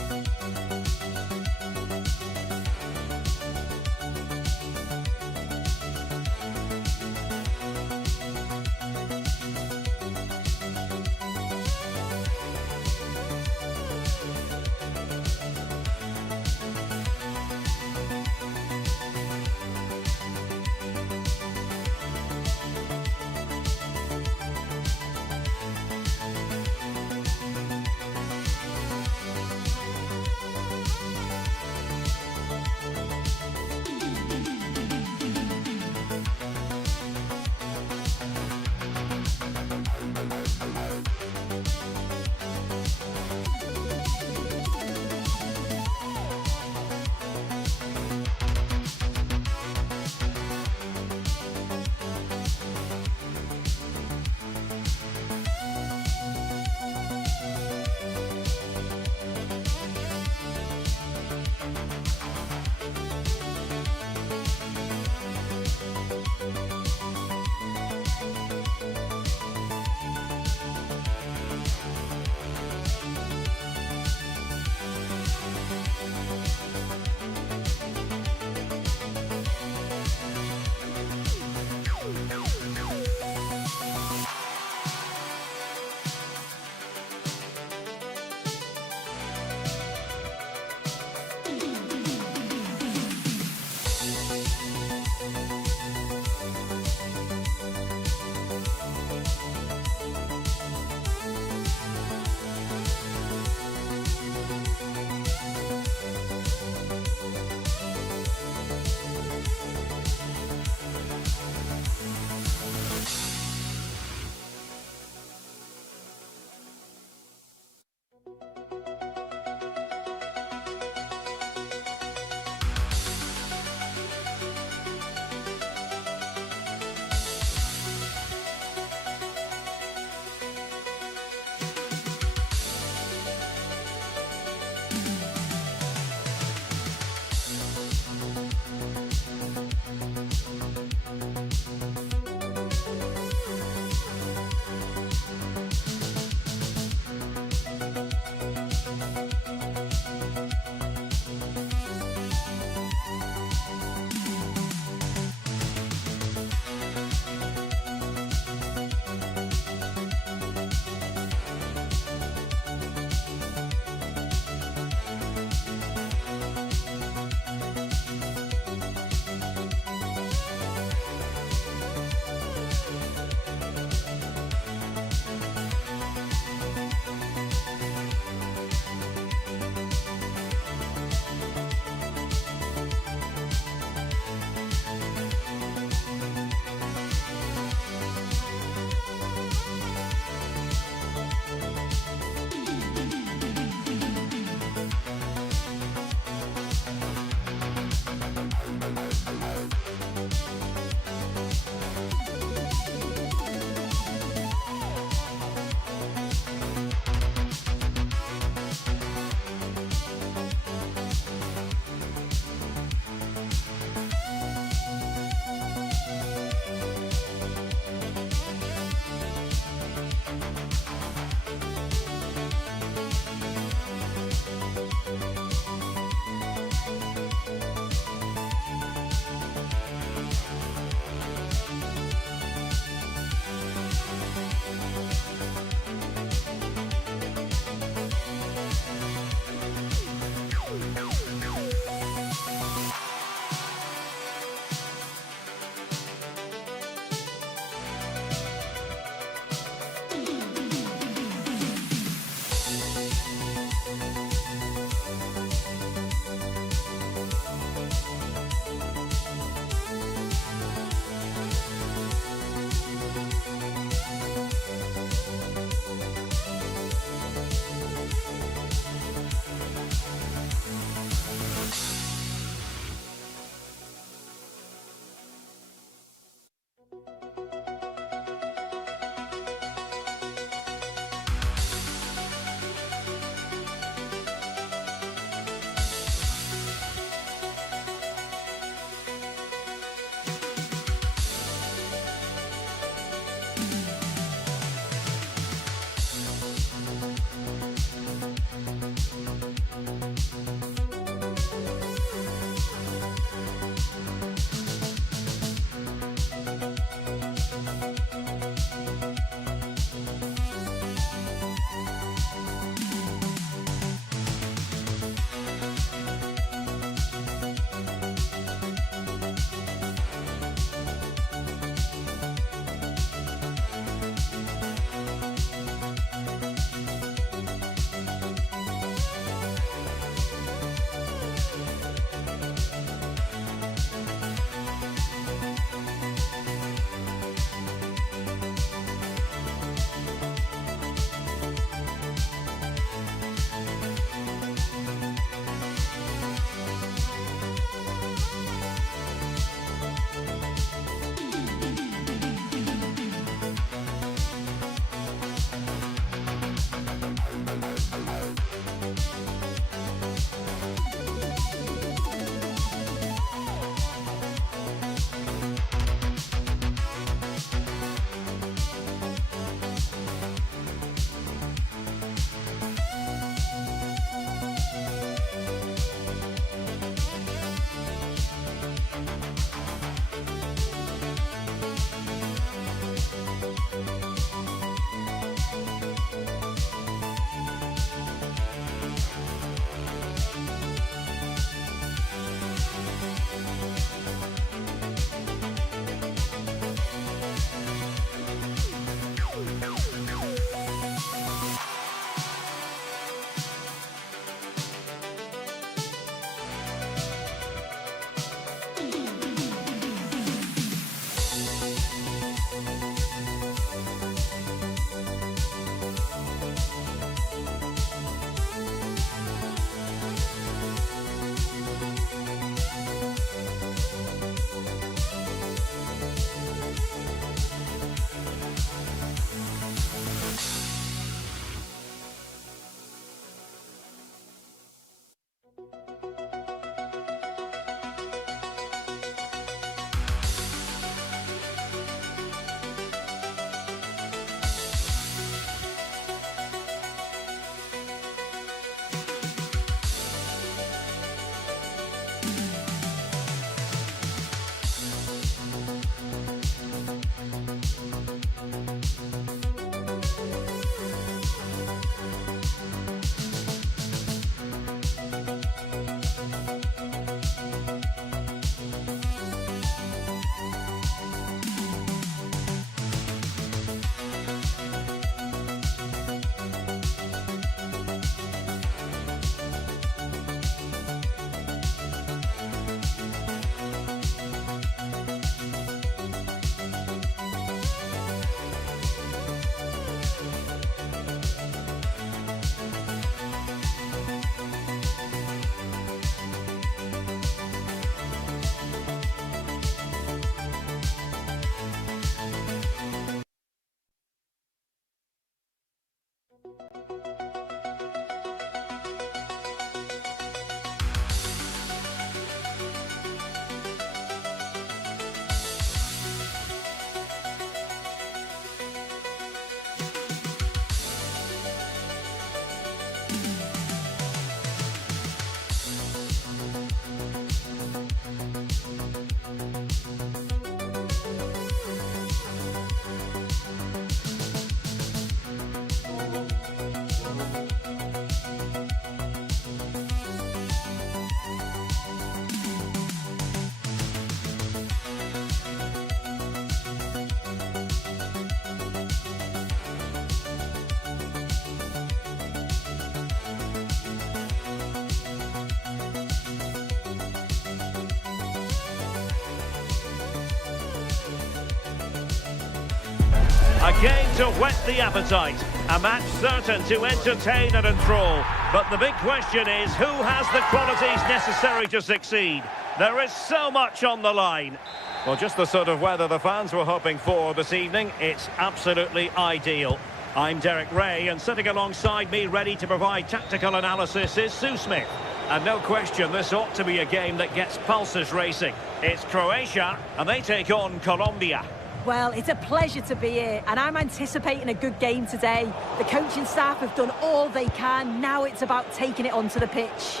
A game to whet the appetite, a match certain to entertain and enthrall. But the big question is, who has the qualities necessary to succeed? There is so much on the line. Well, just the sort of weather the fans were hoping for this evening. It's absolutely ideal. I'm Derek Ray, and sitting alongside me, ready to provide tactical analysis, is Sue Smith. And no question, this ought to be a game that gets pulses racing. It's Croatia, and they take on Colombia. Well, it's a pleasure to be here, and I'm anticipating a good game today. The coaching staff have done all they can. Now it's about taking it onto the pitch.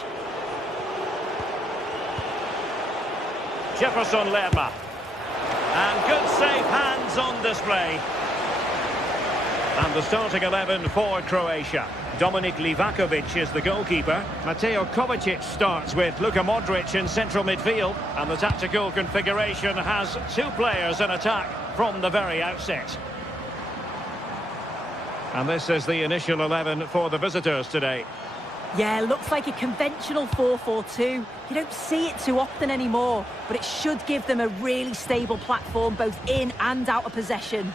Jefferson Lerma. And good safe hands on display. And the starting 11 for Croatia. Dominik Livakovic is the goalkeeper. Mateo Kovacic starts with Luka Modric in central midfield. And the tactical configuration has two players in attack from the very outset. And this is the initial 11 for the visitors today. Yeah, looks like a conventional 4-4-2. You don't see it too often anymore, but it should give them a really stable platform both in and out of possession.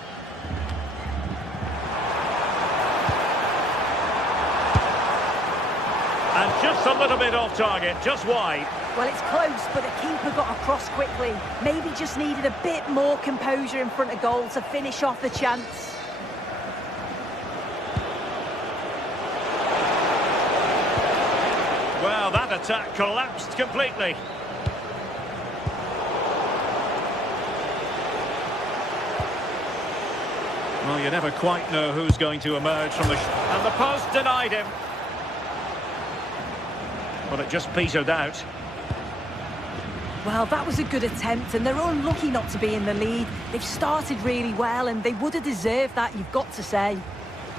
And just a little bit off target, just wide. Well, it's close, but the keeper got across quickly. Maybe just needed a bit more composure in front of goal to finish off the chance. Well, that attack collapsed completely. Well, you never quite know who's going to emerge from the... And the post denied him. Well, it just petered out. Well, that was a good attempt, and they're unlucky not to be in the lead. They've started really well, and they would have deserved that, you've got to say.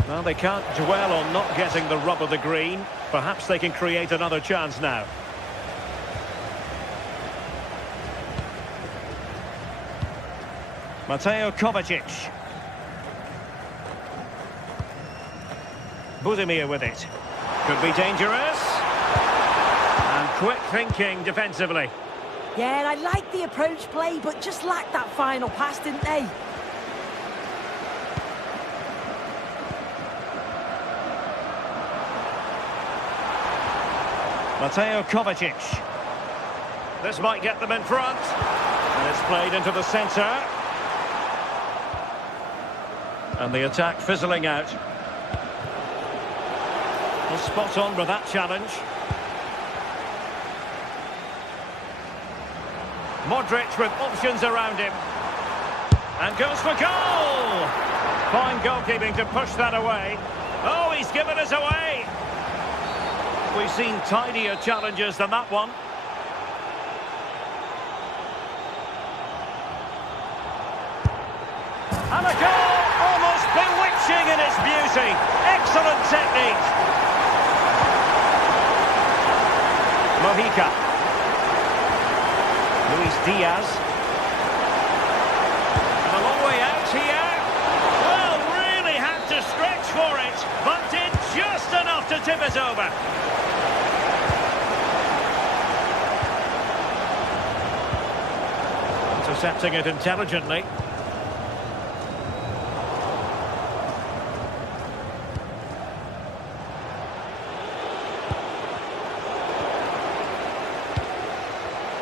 Well, they can't dwell on not getting the rub of the green. Perhaps they can create another chance now. Mateo Kovacic. Budimir with it. Could be dangerous. And quick thinking defensively. Yeah, I like the approach play, but just lacked that final pass, didn't they? Mateo Kovacic. This might get them in front. And it's played into the centre. And the attack fizzling out. Well, spot on with that challenge. Modric with options around him. And goes for goal! Fine goalkeeping to push that away. Oh, he's given us away! We've seen tidier challenges than that one. And a goal! Almost bewitching in its beauty. Excellent technique. Mojica. Luis Diaz. And a long way out here. Well, really had to stretch for it, but did just enough to tip it over. Intercepting it intelligently.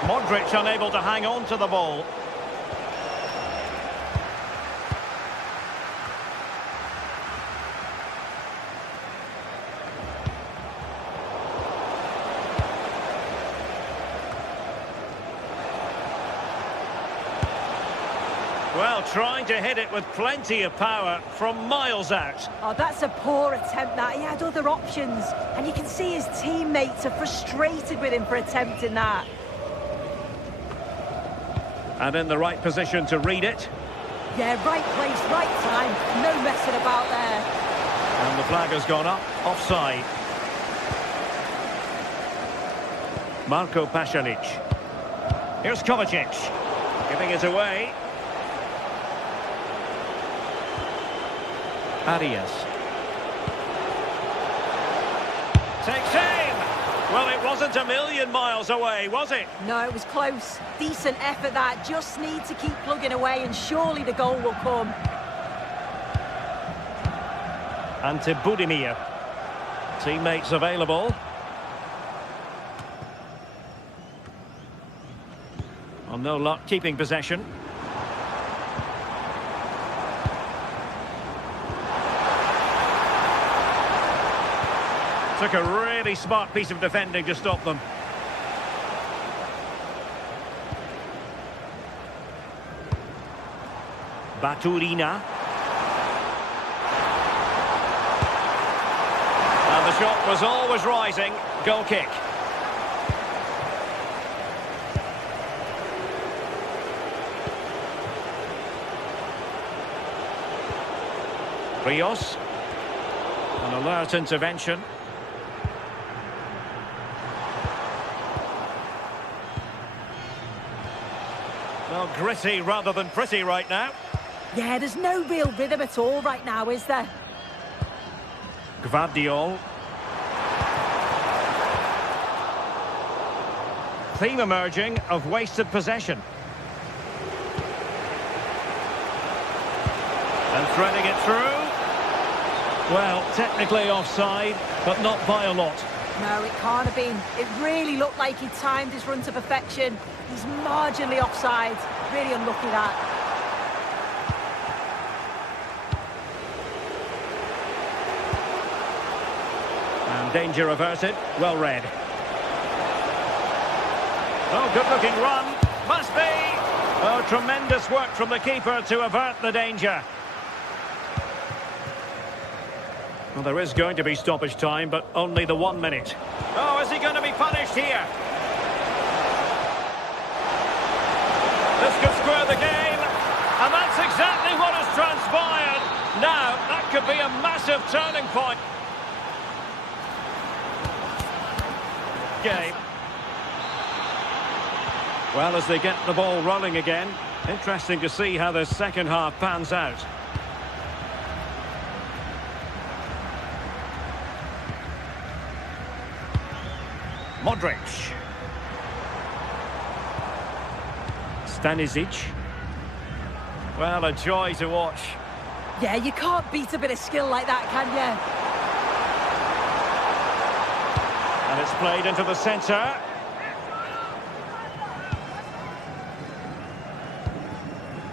Modric unable to hang on to the ball. Well, trying to hit it with plenty of power from miles out. Oh, that's a poor attempt, that. He had other options. And you can see his teammates are frustrated with him for attempting that. And in the right position to read it. Yeah, right place, right time. No messing about there. And the flag has gone up. Offside. Marko Pasalic. Here's Kovacic. Giving it away. Arias. Takes aim. Well, it wasn't a million miles away, was it? No, it was close. Decent effort that. Just need to keep plugging away and surely the goal will come. Ante Budimir. Teammates available. Well, no luck keeping possession. Took a really smart piece of defending to stop them. Baturina. And the shot was always rising. Goal kick. Rios. An alert intervention. Well, gritty rather than pretty right now. Yeah, there's no real rhythm at all right now, is there? Gvardiol. Theme emerging of wasted possession. And threading it through. Well, technically offside, but not by a lot. No, it can't have been. It really looked like he timed his run to perfection. He's marginally offside. Really unlucky that. And danger averted. Well read. Oh, good-looking run. Must be. Oh, tremendous work from the keeper to avert the danger. Well, there is going to be stoppage time, but only the 1 minute. Oh, is he going to be punished here? This could square the game, and that's exactly what has transpired. Now, that could be a massive turning point. Game. Well, as they get the ball rolling again, interesting to see how the second half pans out. Modric. Stanisic. Well, a joy to watch. Yeah, you can't beat a bit of skill like that, can you? And it's played into the centre.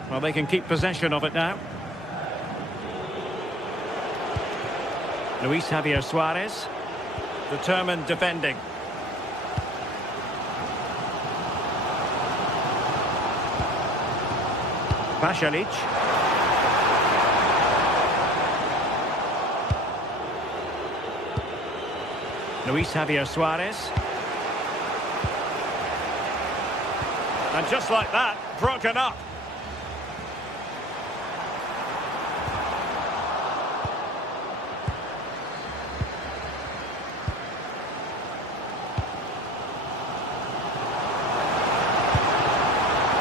Well, they can keep possession of it now. Luis Javier Suarez. Determined defending. Pasalic. Luis Javier Suarez. And just like that, broken up.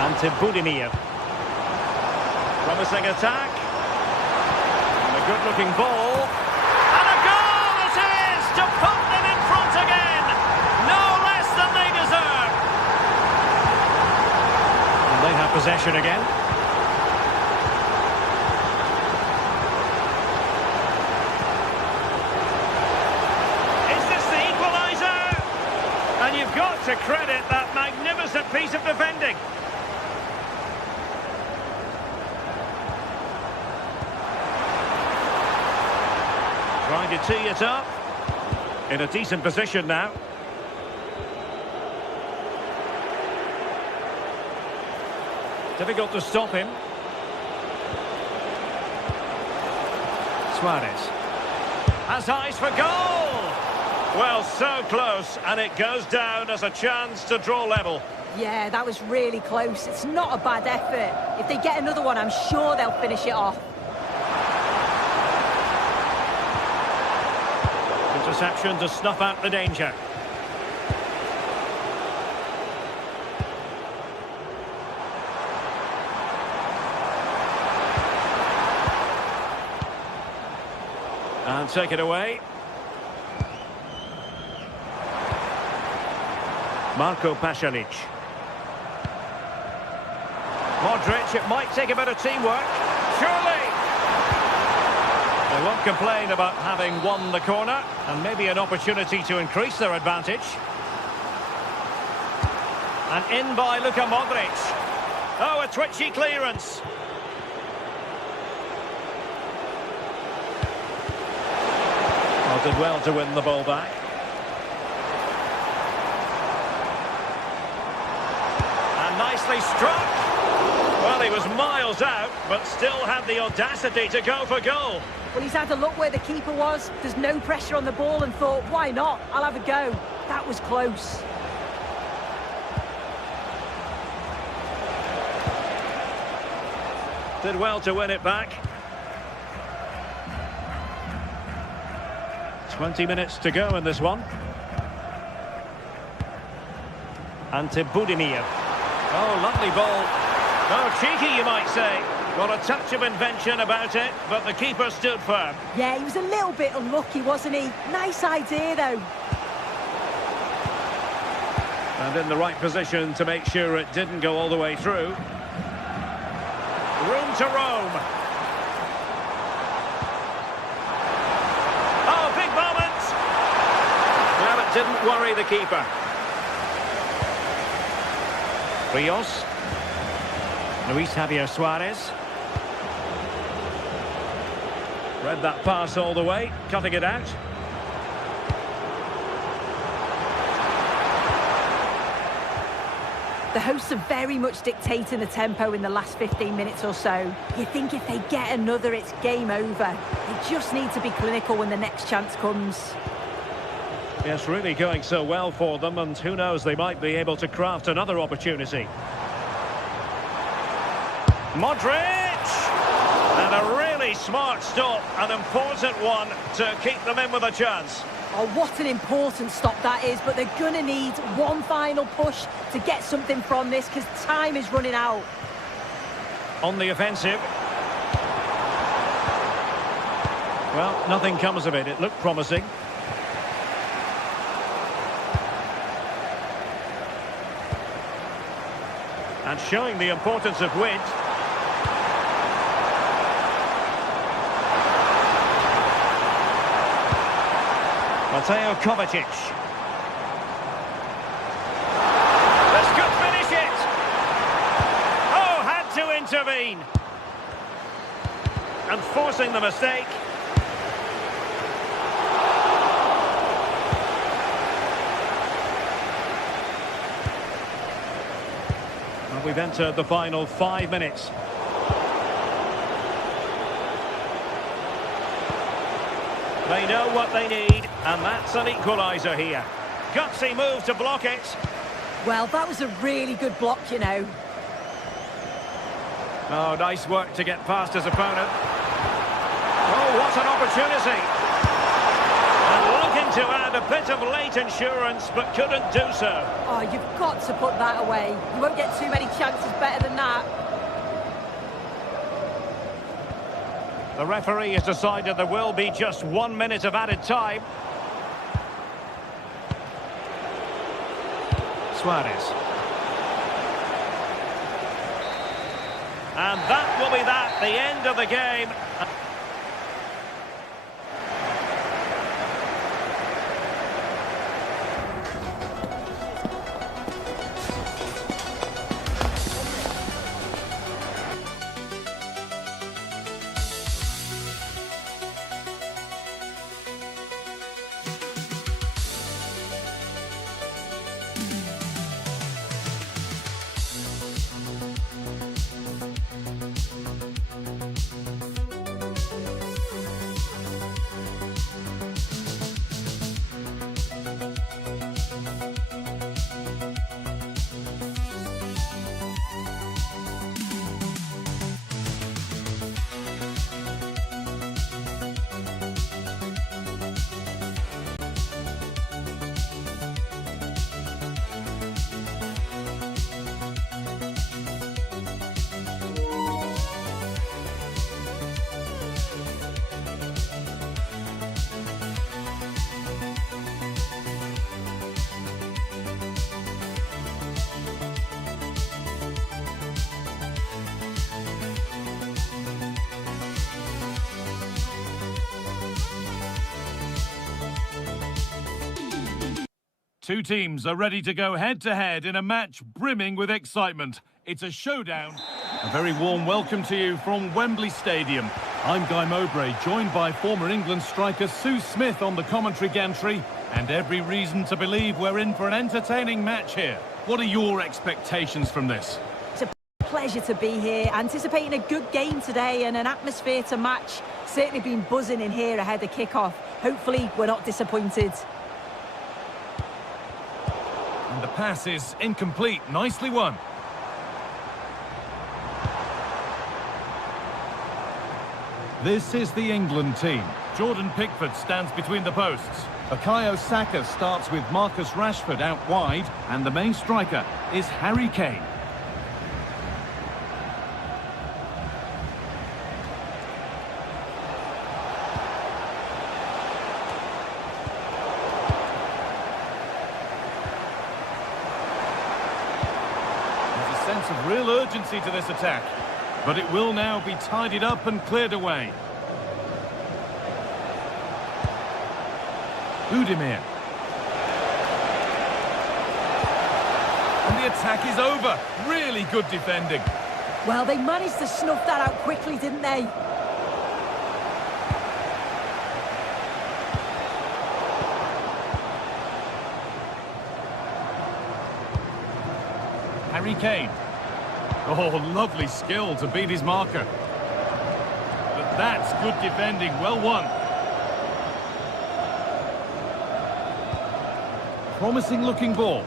Ante Budimir. Promising attack. And a good-looking ball. And a goal it is to put them in front again. No less than they deserve. And they have possession again. Is this the equaliser? And you've got to credit that magnificent piece of defending. Trying to tee it up. In a decent position now. Difficult to stop him. Suarez has eyes for goal. Well, so close, and it goes down as a chance to draw level. Yeah, that was really close. It's not a bad effort. If they get another one, I'm sure they'll finish it off. Interception to snuff out the danger. And take it away. Marco Pasalic. Modric, it might take a bit of teamwork. Surely! They won't complain about having won the corner, and maybe an opportunity to increase their advantage. And in by Luka Modric. Oh, a twitchy clearance. Well, did well to win the ball back. And nicely struck. Well, he was miles out, but still had the audacity to go for goal. Well, he's had a look where the keeper was. There's no pressure on the ball and thought, why not? I'll have a go. That was close. Did well to win it back. 20 minutes to go in this one. Ante Budimir. Oh, lovely ball. Oh, cheeky, you might say. Got a touch of invention about it, but the keeper stood firm. Yeah, he was a little bit unlucky, wasn't he? Nice idea, though. And in the right position to make sure it didn't go all the way through. Room to roam. Oh, big moment! Well, it didn't worry the keeper. Rios. Luis Javier Suarez. Read that pass all the way, cutting it out. The hosts are very much dictating the tempo in the last 15 minutes or so. You think if they get another, it's game over. They just need to be clinical when the next chance comes. Yes, really going so well for them, and who knows, they might be able to craft another opportunity. Modric! And a really smart stop, an important one to keep them in with a chance. Oh, what an important stop that is, but they're going to need one final push to get something from this because time is running out. On the offensive. Well, nothing comes of it. It looked promising. And showing the importance of width. Mateo Kovacic. This could finish it. Oh, had to intervene. And forcing the mistake. Well, we've entered the final 5 minutes. They know what they need, and that's an equaliser here. Gutsy move to block it. Well, that was a really good block, you know. Oh, nice work to get past his opponent. Oh, what an opportunity. And looking to add a bit of late insurance, but couldn't do so. Oh, you've got to put that away. You won't get too many chances better than that. The referee has decided there will be just 1 minute of added time. Suarez. And that will be that, the end of the game. Two teams are ready to go head-to-head in a match brimming with excitement. It's a showdown. A very warm welcome to you from Wembley Stadium. I'm Guy Mowbray, joined by former England striker Sue Smith on the commentary gantry, and every reason to believe we're in for an entertaining match here. What are your expectations from this? It's a pleasure to be here, anticipating a good game today and an atmosphere to match. Certainly been buzzing in here ahead of kick-off. Hopefully we're not disappointed. And the pass is incomplete. Nicely won. This is the England team. Jordan Pickford stands between the posts. Bukayo Saka starts with Marcus Rashford out wide, and the main striker is Harry Kane. There's a sense of real urgency to this attack, but it will now be tidied up and cleared away. Budimir. And the attack is over. Really good defending. Well, they managed to snuff that out quickly, didn't they? Harry Kane. Oh, lovely skill to beat his marker. But that's good defending. Well won. Promising looking ball.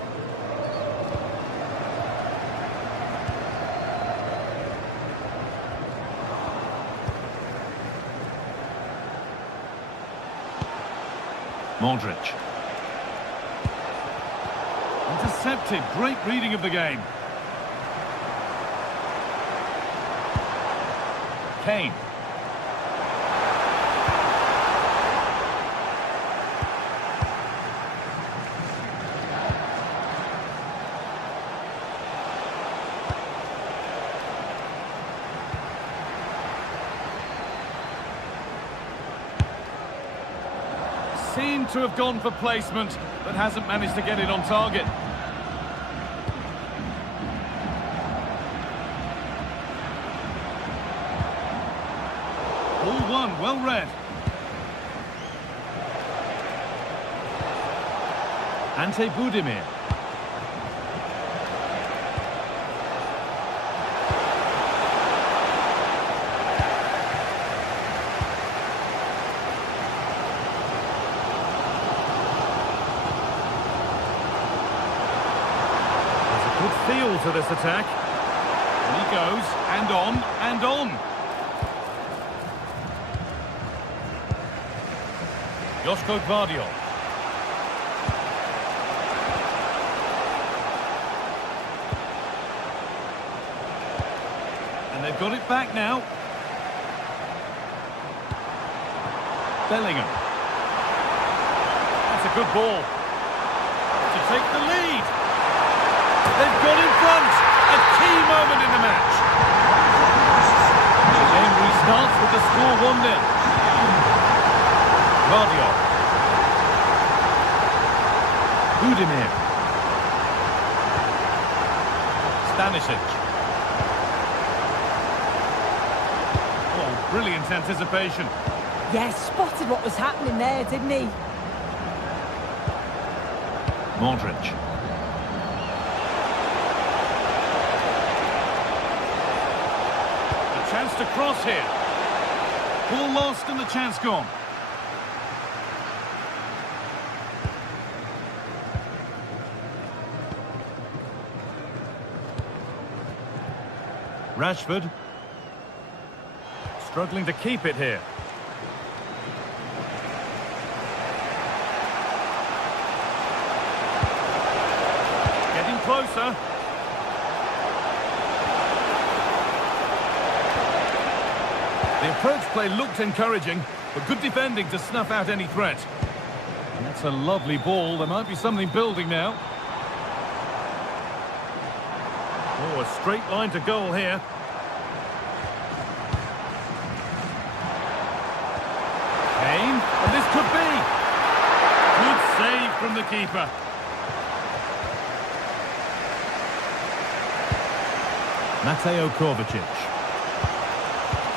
Modric. Intercepted. Great reading of the game. Kane. Seemed to have gone for placement, but hasn't managed to get it on target. Ball one, well read. Ante Budimir. Good feel to this attack. And he goes, and on, and on. Josko Gvardiol. And they've got it back now. Bellingham. That's a good ball. To take the lead. They've got in front. A key moment in the match. The game restarts with the score 1-0. Gvardiol. Budimir. Stanisic. Oh, brilliant anticipation. Yes, spotted what was happening there, didn't he? Modric. Chance to cross here. Ball lost and the chance gone. Rashford. Struggling to keep it here. Getting closer. The approach play looked encouraging, but good defending to snuff out any threat. And that's a lovely ball. There might be something building now. Oh, a straight line to goal here. Kane, and this could be. Good save from the keeper. Mateo Kovacic.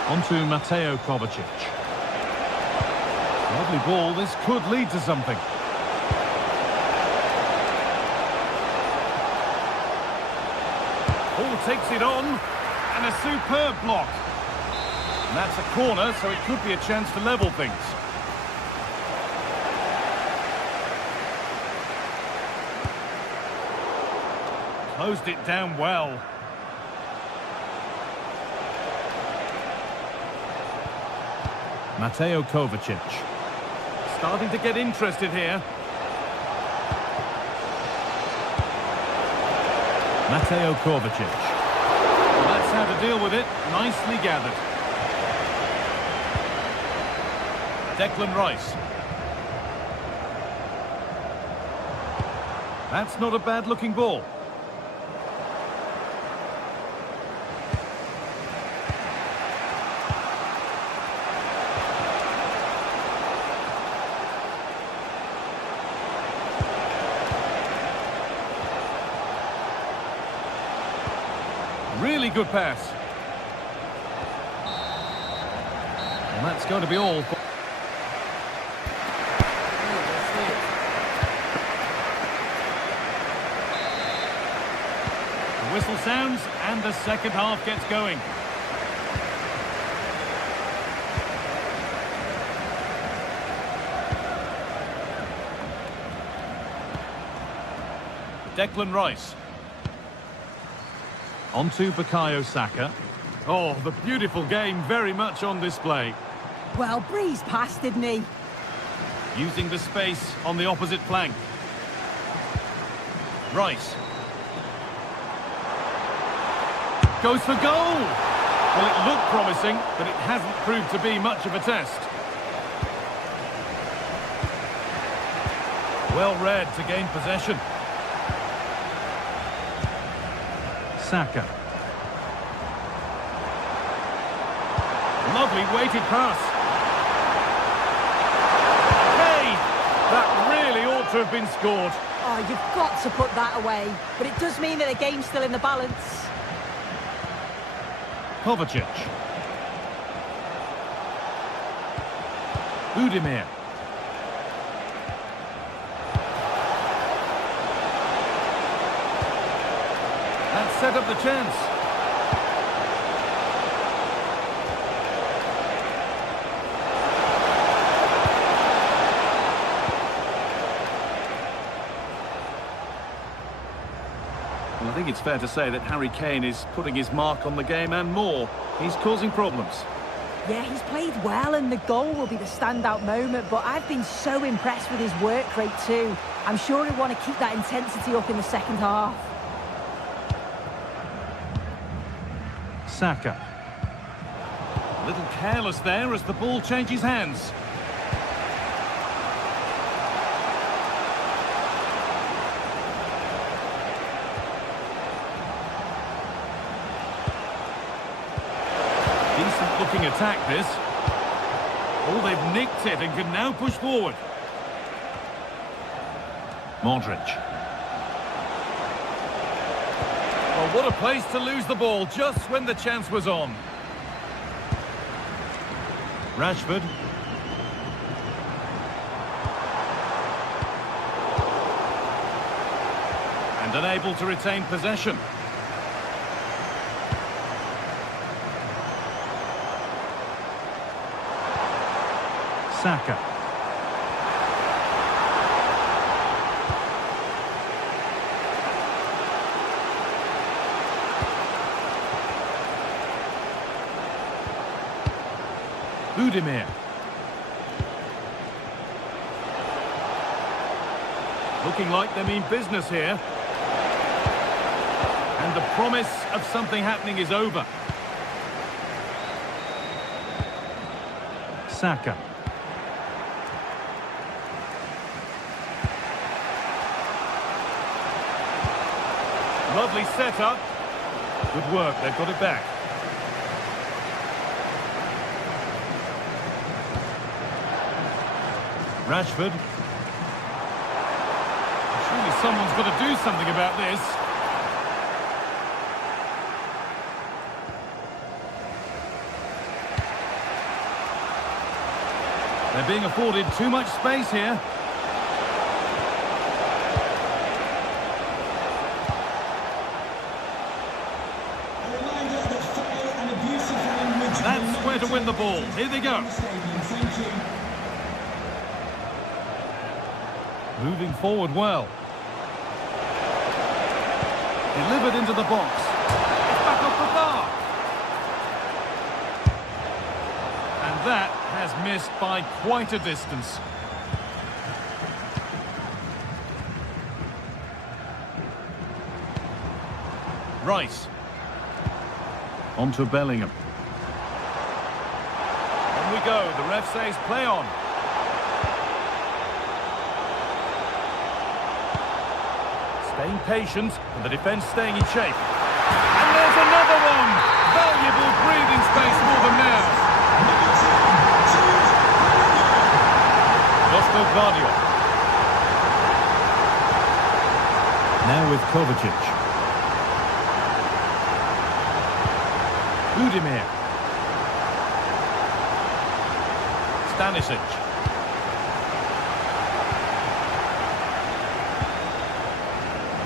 On to Mateo Kovacic. Lovely ball. This could lead to something. Ball takes it on. And a superb block. And that's a corner, so it could be a chance to level things. Closed it down well. Mateo Kovacic. Starting to get interested here. Mateo Kovacic. Well, that's how to deal with it. Nicely gathered. Declan Rice. That's not a bad-looking ball. Really good pass. And that's going to be all. The whistle sounds and the second half gets going. Declan Rice. On to Bukayo Saka. Oh, the beautiful game very much on display. Well, breezed past, didn't he? Using the space on the opposite flank. Rice. Goes for goal! Well, it looked promising, but it hasn't proved to be much of a test. Well read to gain possession. Saka. Lovely weighted pass. Hey! That really ought to have been scored. Oh, you've got to put that away. But it does mean that the game's still in the balance. Kovacic. Udimir. That set up the chance. Well, I think it's fair to say that Harry Kane is putting his mark on the game and more. He's causing problems. Yeah, he's played well and the goal will be the standout moment, but I've been so impressed with his work rate too. I'm sure he'll want to keep that intensity up in the second half. Saka. A little careless there as the ball changes hands. Decent looking attack this. Oh, they've nicked it and can now push forward. Modric. Well, what a place to lose the ball just when the chance was on. Rashford. And unable to retain possession. Saka. Udimir. Looking like they mean business here. And the promise of something happening is over. Saka. Lovely setup. Good work, they've got it back. Rashford. Surely someone's got to do something about this. They're being afforded too much space here. That's where to win the ball. Here they go. Moving forward well. Delivered into the box. It's back off the bar. And that has missed by quite a distance. Rice. On to Bellingham. On we go. The ref says play on. Staying patient, and the defence staying in shape. And there's another one! Valuable breathing space for them now. Dostal Gvardiol. Now with Kovacic. Budimir. Stanisic.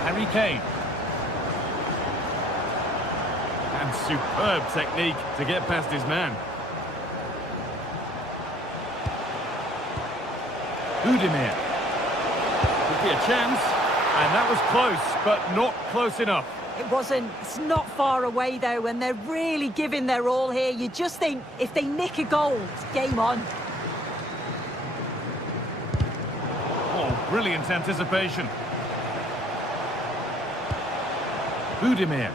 Harry Kane. And superb technique to get past his man. Budimir. Could be a chance. And that was close, but not close enough. It wasn't. It's not far away, though, and they're really giving their all here. You just think, if they nick a goal, it's game on. Oh, brilliant anticipation. Budimir.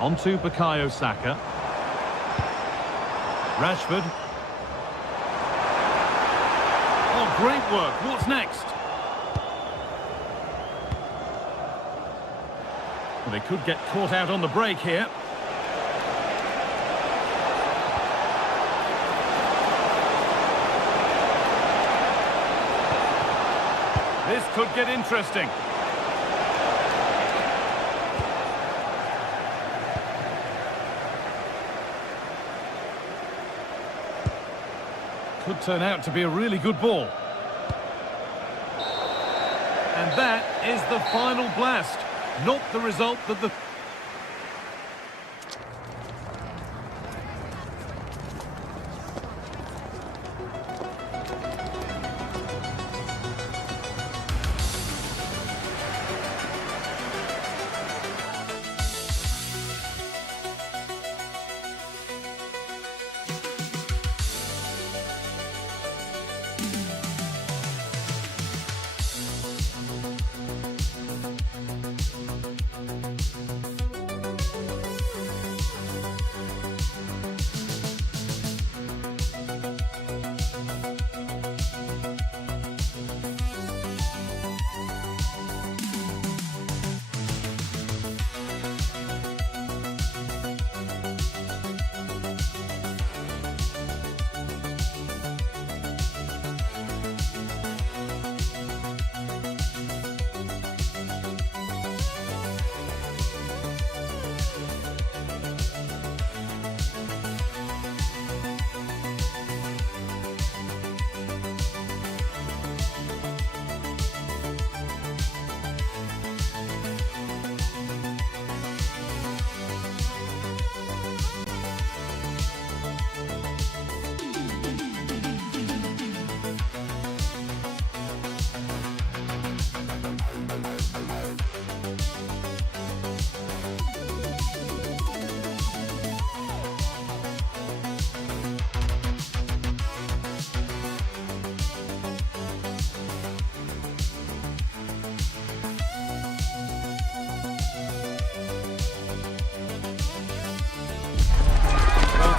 On to Bukayo Saka. Rashford. Oh, great work. What's next? Well, they could get caught out on the break here. This could get interesting. Could turn out to be a really good ball. And that is the final blast. Not the result that the...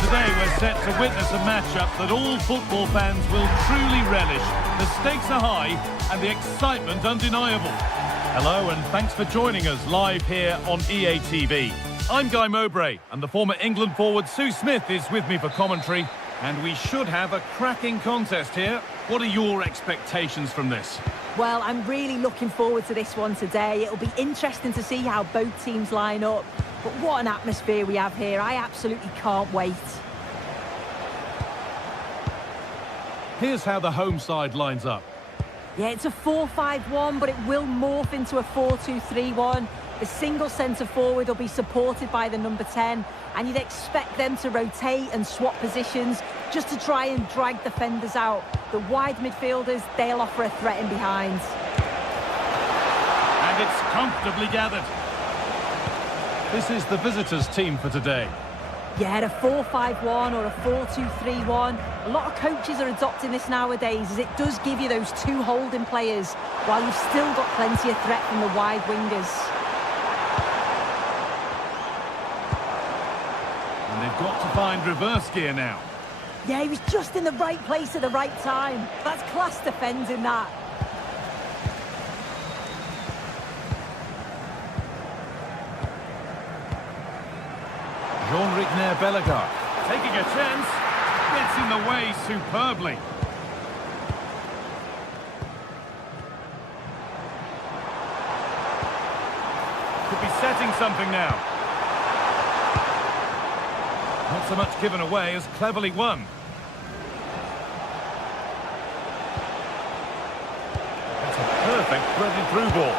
Today we're set to witness a matchup that all football fans will truly relish. The stakes are high and the excitement undeniable. Hello and thanks for joining us live here on EA TV. I'm Guy Mowbray and the former England forward Sue Smith is with me for commentary, and we should have a cracking contest here. What are your expectations from this? Well, I'm really looking forward to this one today. It'll be interesting to see how both teams line up. But what an atmosphere we have here. I absolutely can't wait. Here's how the home side lines up. Yeah, it's a 4-5-1, but it will morph into a 4-2-3-1. The single centre-forward will be supported by the number 10, and you'd expect them to rotate and swap positions just to try and drag defenders out. The wide midfielders, they'll offer a threat in behind. And it's comfortably gathered. This is the visitors' team for today. Yeah, a 4-5-1 or a 4-2-3-1. A lot of coaches are adopting this nowadays, as it does give you those two holding players, while you've still got plenty of threat from the wide wingers. And they've got to find reverse gear now. Yeah, he was just in the right place at the right time. That's class defending, that. Jean-Rigner Bellegarde taking a chance, gets in the way superbly. Could be setting something now. Not so much given away as cleverly won. That's a perfect threaded through ball.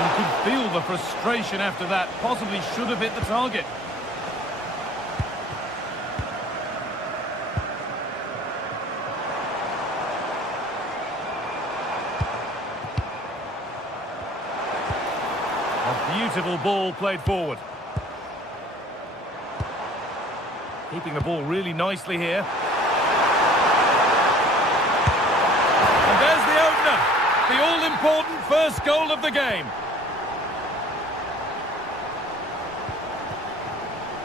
You could feel the frustration after that. Possibly should have hit the target. A beautiful ball played forward. Keeping the ball really nicely here. And there's the opener. The all-important first goal of the game.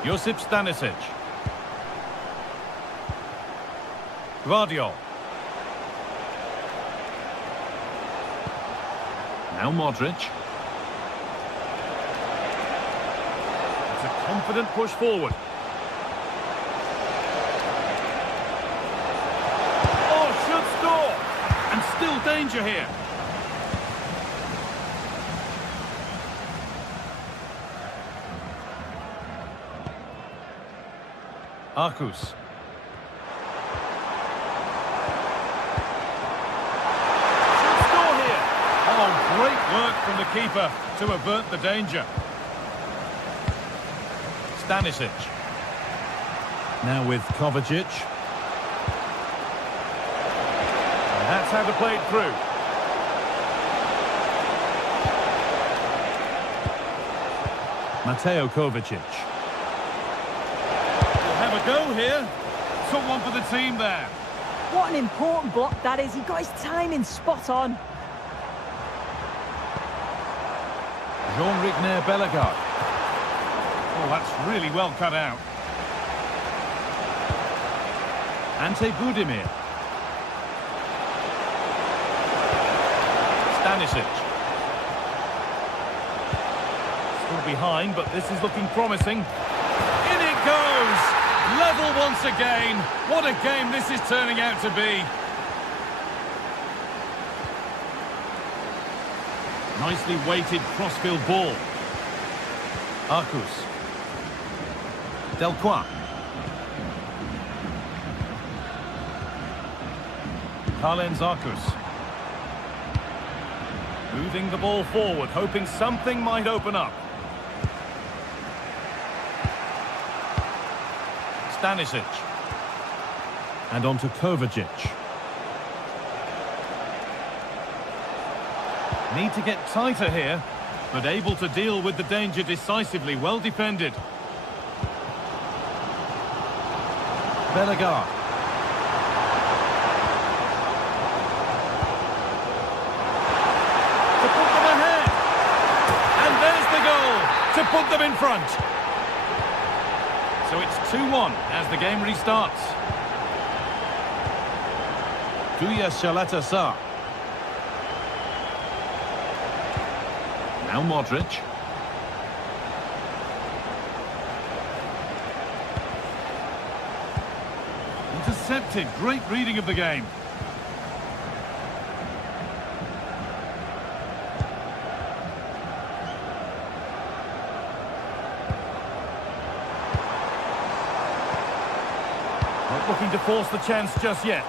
Josip Stanisic. Gvardiol. Now Modric. It's a confident push forward. And still danger here. Arcus. Should score here. Oh, great work from the keeper to avert the danger. Stanisic. Now with Kovacic. That's how to play it through. Mateo Kovacic. We'll have a go here. Took one for the team there. What an important block that is. He got his timing spot on. Jean-Rigner Bellegarde. Oh, that's really well cut out. Ante Budimir. Stanisic. Still behind, but this is looking promising. In it goes! Level once again. What a game this is turning out to be. Nicely weighted crossfield ball. Arcus. Delcroix. Carlens Arcus. Moving the ball forward, hoping something might open up. Stanisic. And on to Kovacic. Need to get tighter here, but able to deal with the danger decisively. Well defended. Bellegarde. To put them ahead. And there's the goal to put them in front. So it's 2-1 as the game restarts. Duya Shalata. Now Modric. Intercepted. Great reading of the game. looking to force the chance just yet.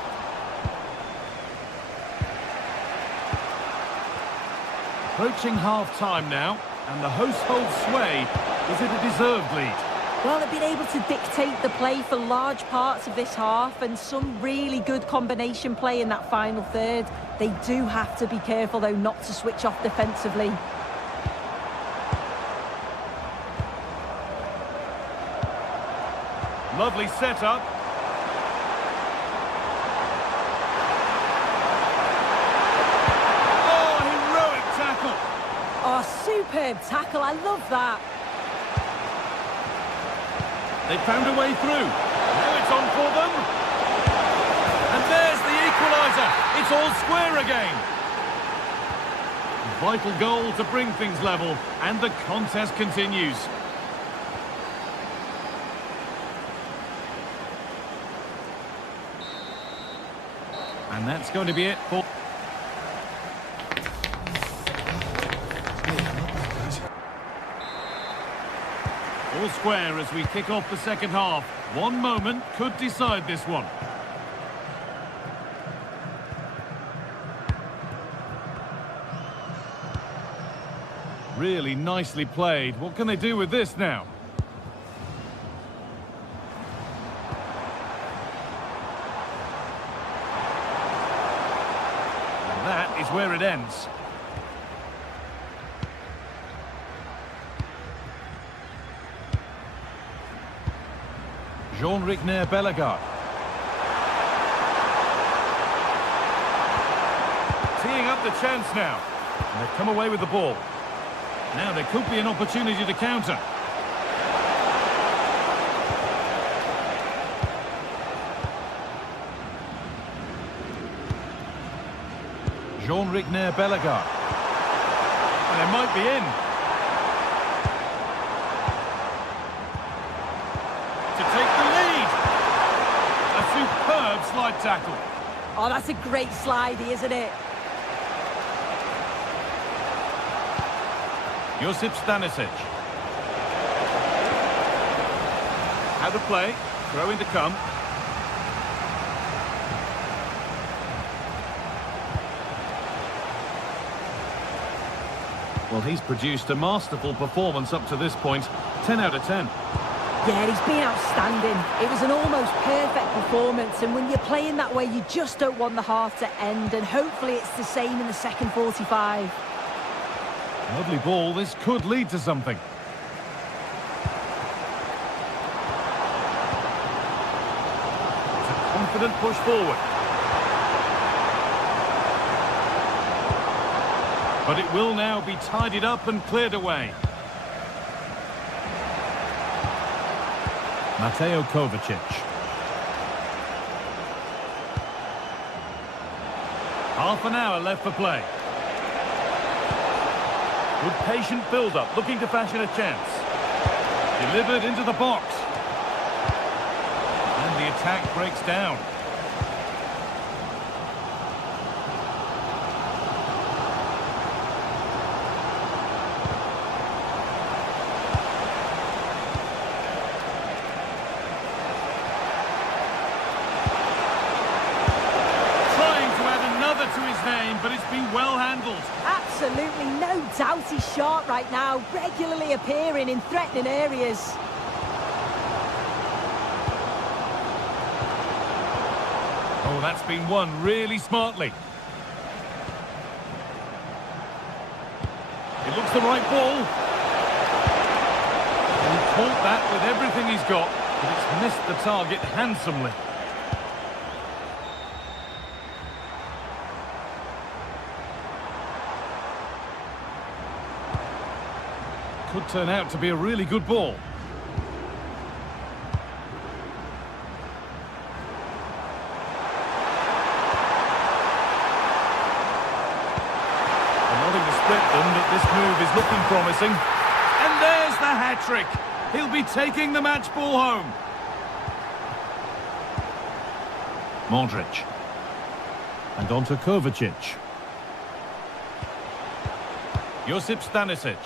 Approaching half-time now, and the hosts hold sway. Is it a deserved lead? Well, they've been able to dictate the play for large parts of this half, and some really good combination play in that final third. They do have to be careful, though, not to switch off defensively. Lovely setup. Oh, heroic tackle. Oh, superb tackle. I love that. They found a way through. Now it's on for them. And there's the equaliser. It's all square again. Vital goal to bring things level, and the contest continues. And that's going to be it for... All square as we kick off the second half. One moment could decide this one. Really nicely played. What can they do with this now? And that is where it ends. Jean-Ric Bellegarde. Teeing up the chance now. And they've come away with the ball. Now there could be an opportunity to counter. Jean-Ric Bellegarde. And they might be in. To take the lead. A superb slide tackle. Oh, that's a great slidey, isn't it? Josip Stanisic. Out of play. Throw in to come. Well, he's produced a masterful performance up to this point. 10 out of 10. Yeah, he's been outstanding. It was an almost perfect performance, and when you're playing that way, you just don't want the half to end, and hopefully it's the same in the second 45. Lovely ball. This could lead to something. It's a confident push forward. But it will now be tidied up and cleared away. Mateo Kovacic. Half an hour left for play. Good patient build-up, looking to fashion a chance. Delivered into the box. And the attack breaks down. To his name, but it's been well handled. Absolutely, no doubt he's sharp right now, regularly appearing in threatening areas. Oh, that's been won really smartly. It looks the right ball. And he caught that with everything he's got, but it's missed the target handsomely. Could turn out to be a really good ball. I'm wanting to split them, but this move is looking promising. And there's the hat-trick. He'll be taking the match ball home. Modric. And on to Kovacic. Josip Stanisic.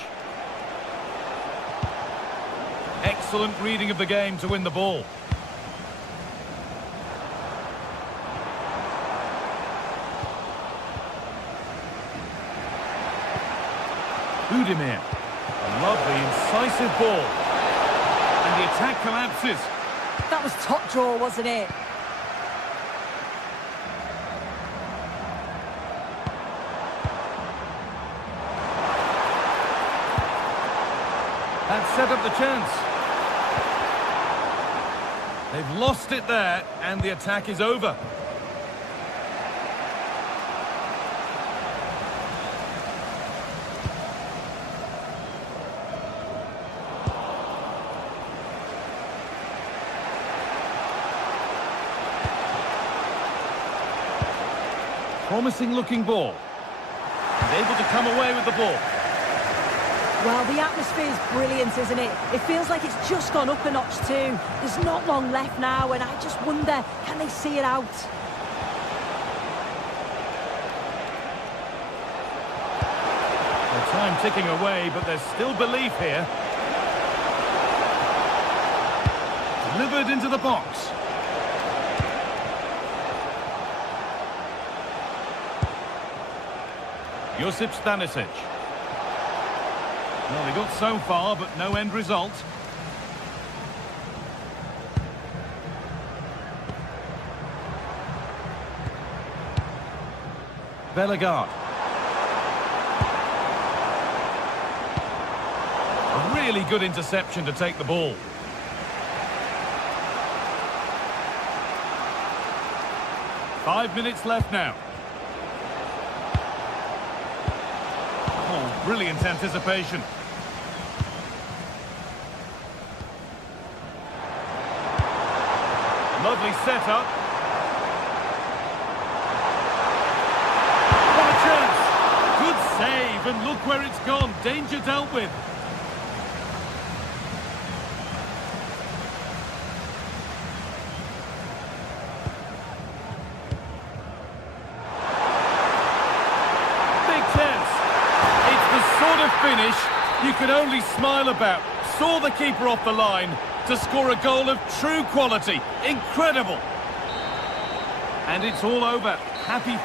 Excellent reading of the game to win the ball. Udimir. A lovely, incisive ball. And the attack collapses. That was top draw, wasn't it? That set up the chance. They've lost it there, and the attack is over. Promising looking ball. And able to come away with the ball. Well, the atmosphere is brilliant, isn't it? It feels like it's just gone up a notch too. There's not long left now, and I just wonder, can they see it out? The time ticking away, but there's still belief here. Delivered into the box. Josip Stanisic. Well, they got so far, but no end result. Bellegarde. A really good interception to take the ball. Five minutes left now. Oh, brilliant anticipation. Lovely setup. What a chance! Good save, and look where it's gone. Danger dealt with. Big chance. It's the sort of finish you could only smile about. Saw the keeper off the line to score a goal of true quality. Incredible. And it's all over. Happy.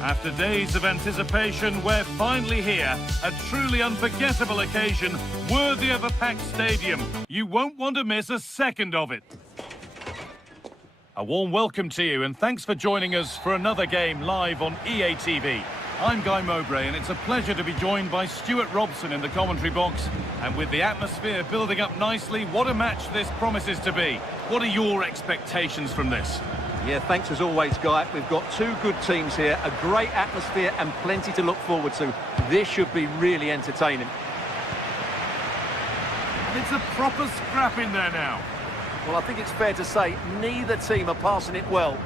After days of anticipation, we're finally here. A truly unforgettable occasion, worthy of a packed stadium. You won't want to miss a second of it. A warm welcome to you, and thanks for joining us for another game live on EA TV. I'm Guy Mowbray, and it's a pleasure to be joined by Stuart Robson in the commentary box. And with the atmosphere building up nicely, what a match this promises to be. What are your expectations from this? Yeah, thanks as always, Guy. We've got two good teams here, a great atmosphere and plenty to look forward to. This should be really entertaining. It's a proper scrap in there now. Well, I think it's fair to say neither team are passing it well.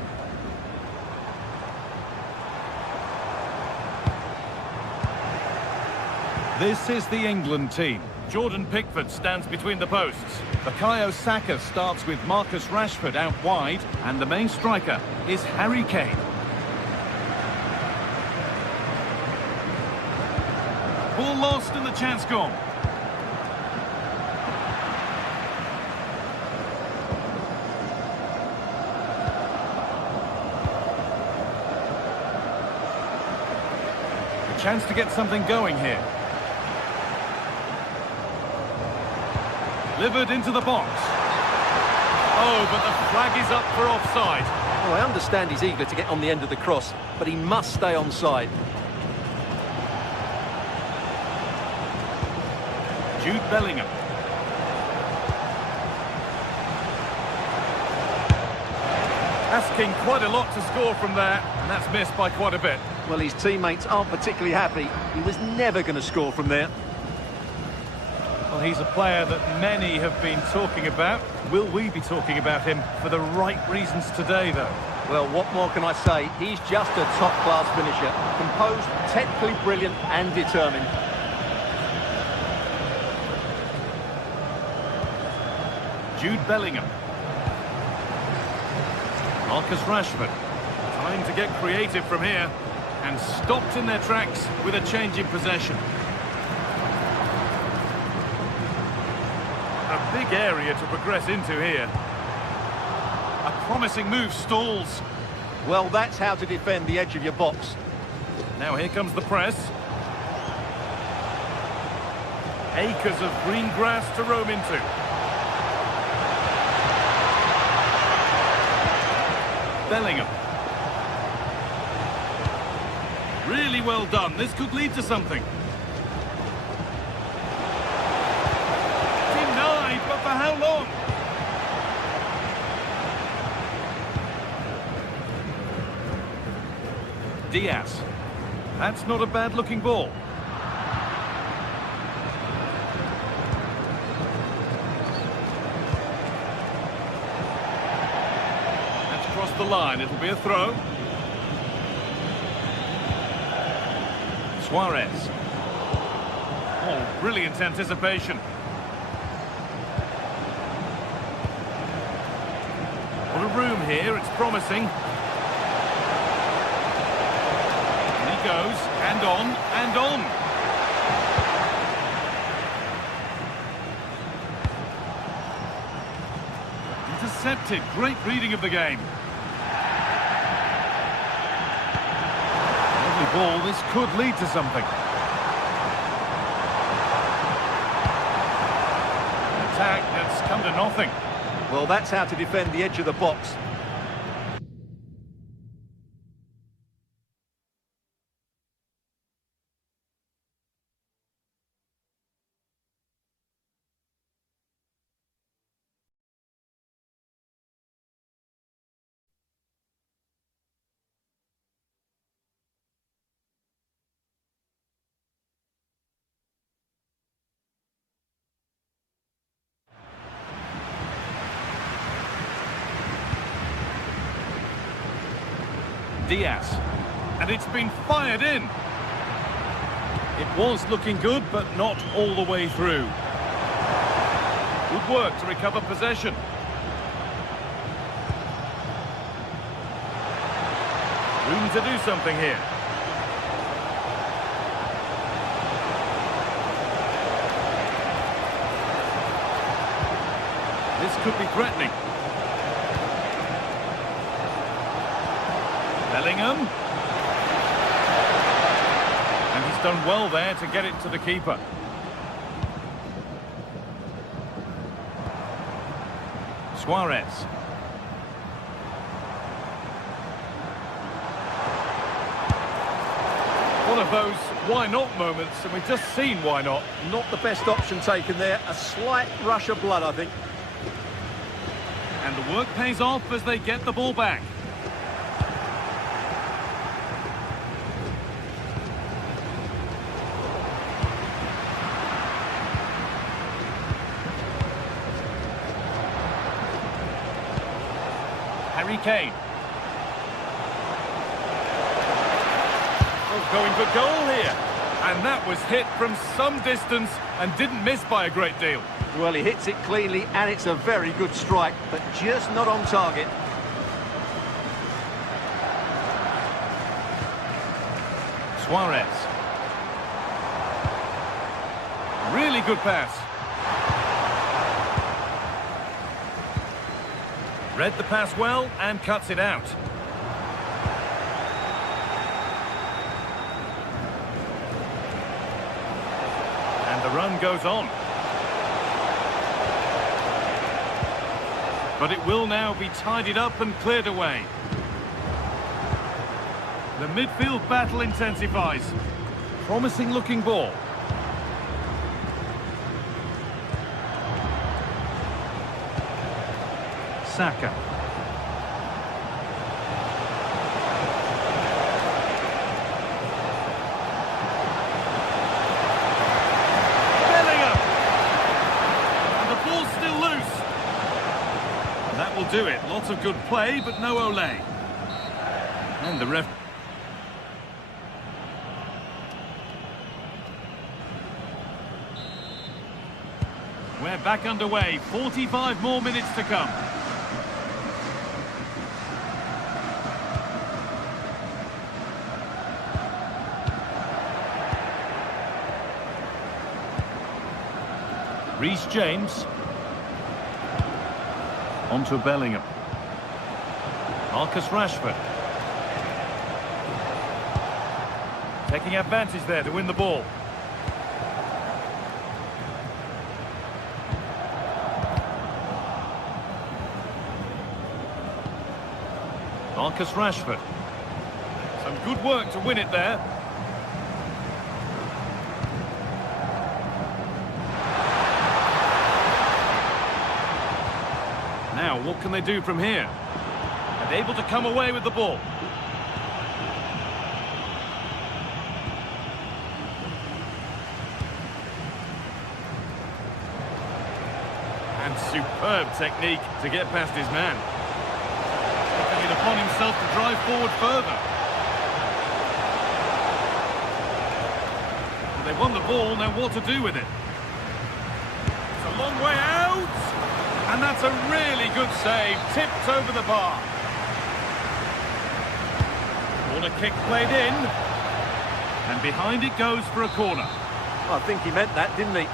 This is the England team. Jordan Pickford stands between the posts. Bukayo Saka starts with Marcus Rashford out wide, and the main striker is Harry Kane. Ball lost and the chance gone. A chance to get something going here. Delivered into the box. Oh, but the flag is up for offside. Well, I understand he's eager to get on the end of the cross, but he must stay onside. Jude Bellingham. Asking quite a lot to score from there, and that's missed by quite a bit. Well, his teammates aren't particularly happy. He was never going to score from there. Well, he's a player that many have been talking about. Will we be talking about him for the right reasons today, though? Well, what more can I say? He's just a top-class finisher. Composed, technically brilliant and determined. Jude Bellingham. Marcus Rashford. Trying to get creative from here. And stopped in their tracks with a change in possession. A big area to progress into here. A promising move stalls. Well, that's how to defend the edge of your box. Now here comes the press. Acres of green grass to roam into. Bellingham. Really well done. This could lead to something. Denied, but for how long? Diaz. That's not a bad-looking ball. That's crossed the line. It'll be a throw. Suarez. Oh, brilliant anticipation. What a room here, it's promising. And he goes, and on, and on. Intercepted, great reading of the game. Ball, this could lead to something. Attack that's come to nothing. Well, that's how to defend the edge of the box. Diaz. And it's been fired in. It was looking good, but not all the way through. Good work to recover possession. Room to do something here. This could be threatening. Bellingham. And he's done well there to get it to the keeper. Suarez. One of those why not moments, and we've just seen why not. Not the best option taken there. A slight rush of blood, I think. And the work pays off as they get the ball back. Harry Kane. Oh, going for goal here. And that was hit from some distance and didn't miss by a great deal. Well, he hits it cleanly, and it's a very good strike, but just not on target. Suarez. Really good pass. Read the pass well and cuts it out. And the run goes on. But it will now be tidied up and cleared away. The midfield battle intensifies. Promising looking ball. Saka. Bellingham. And the ball's still loose. And that will do it. Lots of good play, but no Olé. And the ref... We're back underway. 45 more minutes to come. Reece James. On to Bellingham. Marcus Rashford. Taking advantage there to win the ball. Marcus Rashford. Some good work to win it there. Now, what can they do from here? And able to come away with the ball. And superb technique to get past his man. Taking it upon himself to drive forward further. Well, they won the ball, now what to do with it? It's a long way out! And that's a really good save, tipped over the bar. Corner kick played in. And behind it goes for a corner. I think he meant that, didn't he?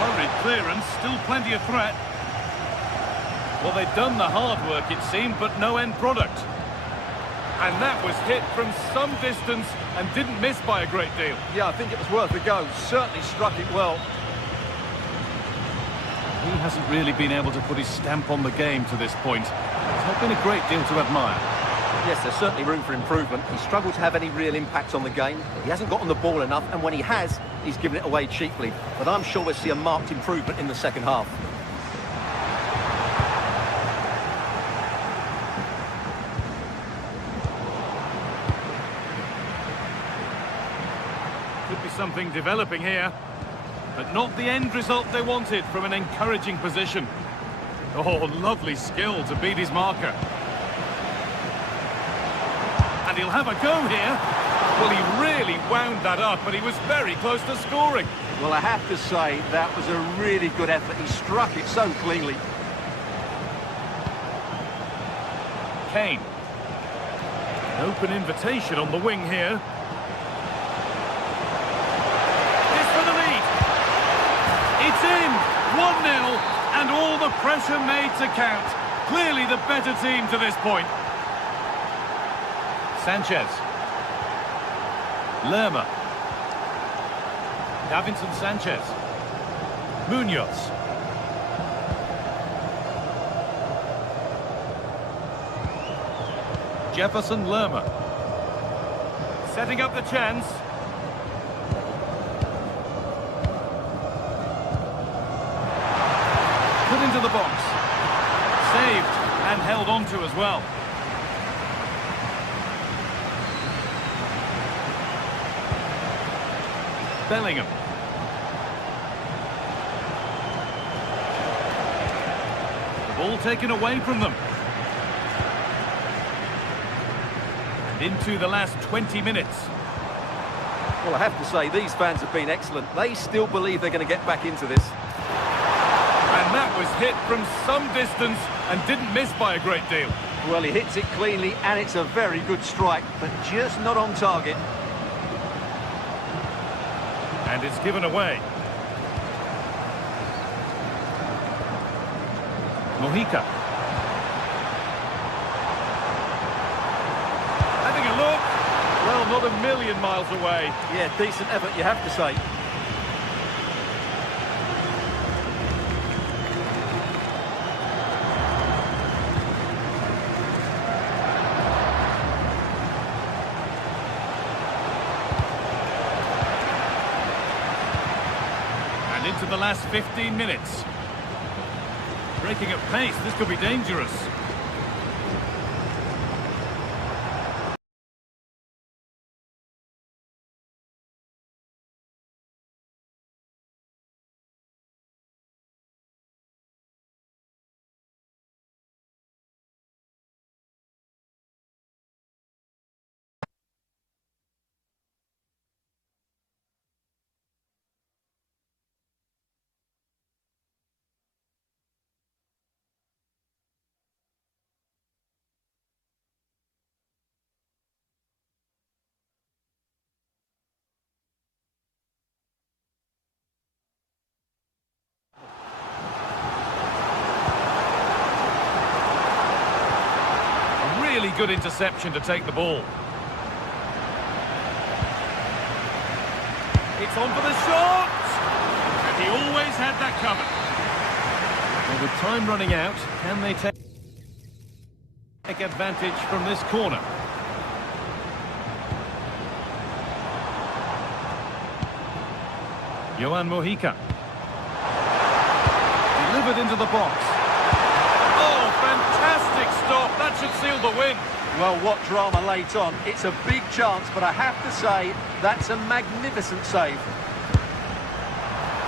Hurried clearance, still plenty of threat. Well, they'd done the hard work, it seemed, but no end product. And that was hit from some distance and didn't miss by a great deal. Yeah, I think it was worth a go. Certainly struck it well. He hasn't really been able to put his stamp on the game to this point. It's not been a great deal to admire. Yes, there's certainly room for improvement. He's struggled to have any real impact on the game. He hasn't got on the ball enough, and when he has, he's given it away cheaply. But I'm sure we'll see a marked improvement in the second half. Could be something developing here. But not the end result they wanted from an encouraging position. Oh, lovely skill to beat his marker. And he'll have a go here. Well, he really wound that up, but he was very close to scoring. Well, I have to say, that was a really good effort. He struck it so cleanly. Kane. An open invitation on the wing here. It's in, 1-0, and all the pressure made to count. Clearly the better team to this point. Sanchez. Lerma. Davinson Sanchez. Munoz. Jefferson Lerma. Setting up the chance. Put into the box. Saved and held on to as well. Bellingham. The Ball taken away from them. And into the last 20 minutes. Well, I have to say, these fans have been excellent. They still believe they're going to get back into this. And that was hit from some distance and didn't miss by a great deal. Well, he hits it cleanly, and it's a very good strike, but just not on target. And it's given away. Mojica. Having a look. Well, not a million miles away. Yeah, decent effort, you have to say. And into the last 15 minutes. Breaking at pace, this could be dangerous. Really good interception to take the ball. It's on for the shot! And he always had that covered. Well, with time running out, can they take advantage from this corner? Johan Mojica. Delivered into the box. Oh, fantastic stop. That should seal the win. Well, what drama late on. It's a big chance, but I have to say, that's a magnificent save.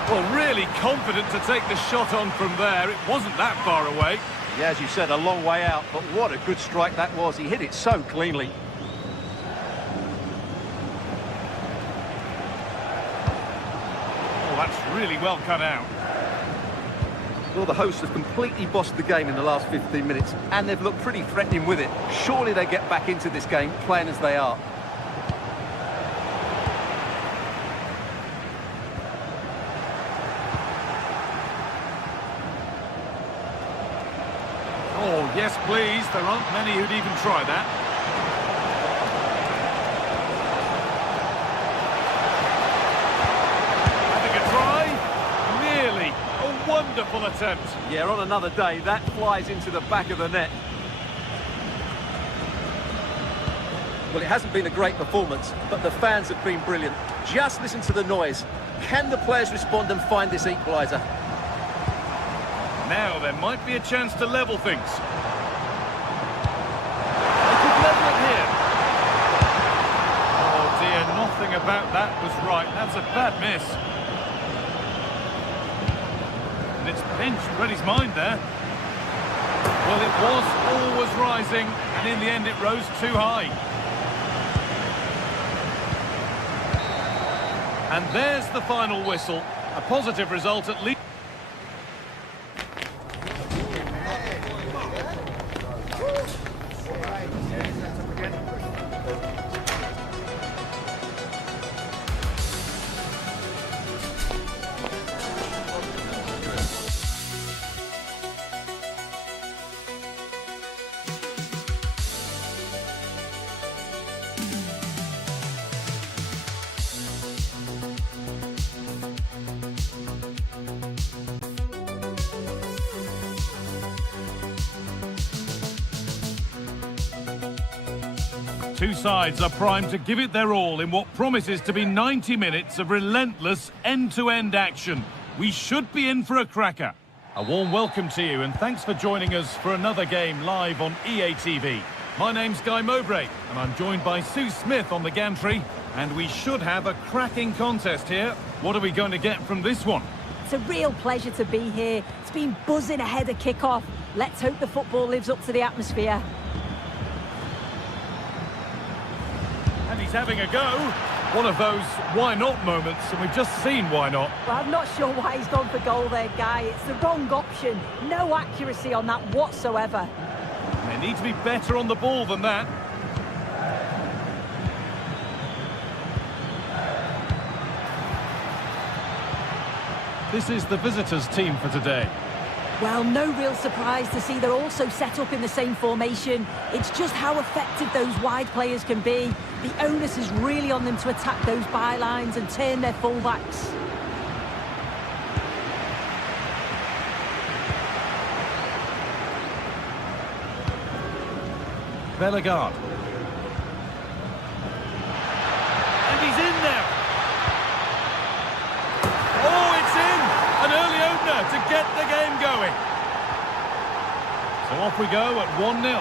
Well, really confident to take the shot on from there. It wasn't that far away. Yeah, as you said, a long way out, but what a good strike that was. He hit it so cleanly. Oh, that's really well cut out. Well, the hosts have completely bossed the game in the last 15 minutes, and they've looked pretty threatening with it. Surely they get back into this game, playing as they are. Oh, yes, please. There aren't many who'd even try that. Having a try? Nearly. A wonderful attempt. Yeah, on another day, that flies into the back of the net. Well, it hasn't been a great performance, but the fans have been brilliant. Just listen to the noise. Can the players respond and find this equaliser? Now there might be a chance to level things. They could level it here. Oh dear, nothing about that was right. That's a bad miss. And it's pinched Reddy's mind there. Well, it was always rising, and in the end it rose too high. And there's the final whistle. A positive result at least. Two sides are primed to give it their all in what promises to be 90 minutes of relentless end-to-end action. We should be in for a cracker. A warm welcome to you and thanks for joining us for another game live on EA TV. My name's Guy Mowbray and I'm joined by Sue Smith on the gantry, and we should have a cracking contest here. What are we going to get from this one? It's a real pleasure to be here. It's been buzzing ahead of kick-off. Let's hope the football lives up to the atmosphere. And he's having a go. One of those why not moments, and we've just seen why not. Well, I'm not sure why he's gone for goal there, Guy. It's the wrong option. No accuracy on that whatsoever. They need to be better on the ball than that. This is the visitors' team for today. Well, no real surprise to see they're also set up in the same formation. It's just how effective those wide players can be. The onus is really on them to attack those bylines and turn their fullbacks. Bellegarde. And he's in now. Oh, it's in! An early opener to get the game going. So off we go at 1-0.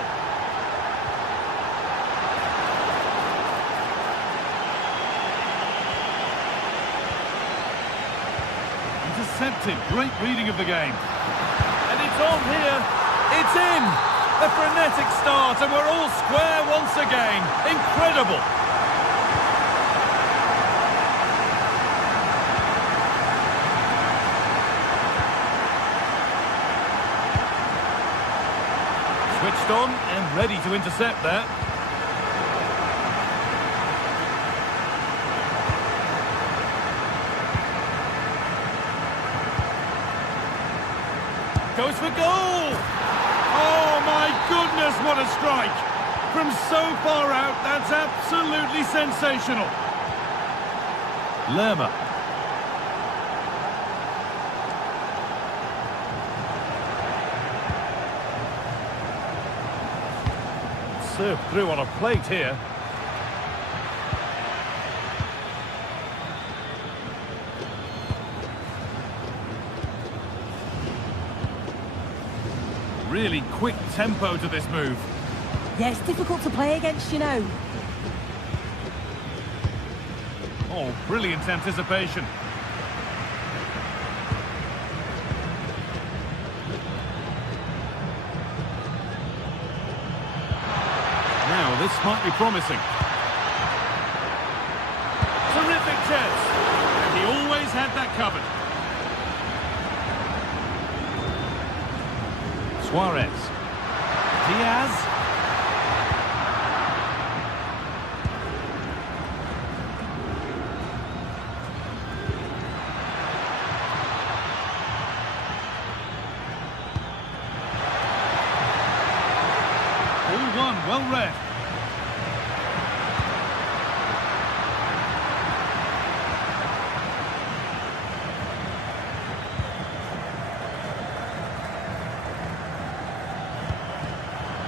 Intercepted. Great reading of the game. And it's on here. It's in! A frenetic start, and we're all square once again. Incredible! Switched on and ready to intercept that. Goes for goal! Oh my goodness, what a strike! From so far out, that's absolutely sensational. Lerma. Served through on a plate here. Really quick tempo to this move. Yeah, it's difficult to play against, you know. Oh, brilliant anticipation. Now, this might be promising. Terrific chance. And he always had that covered. Suarez. Diaz. All one, well read.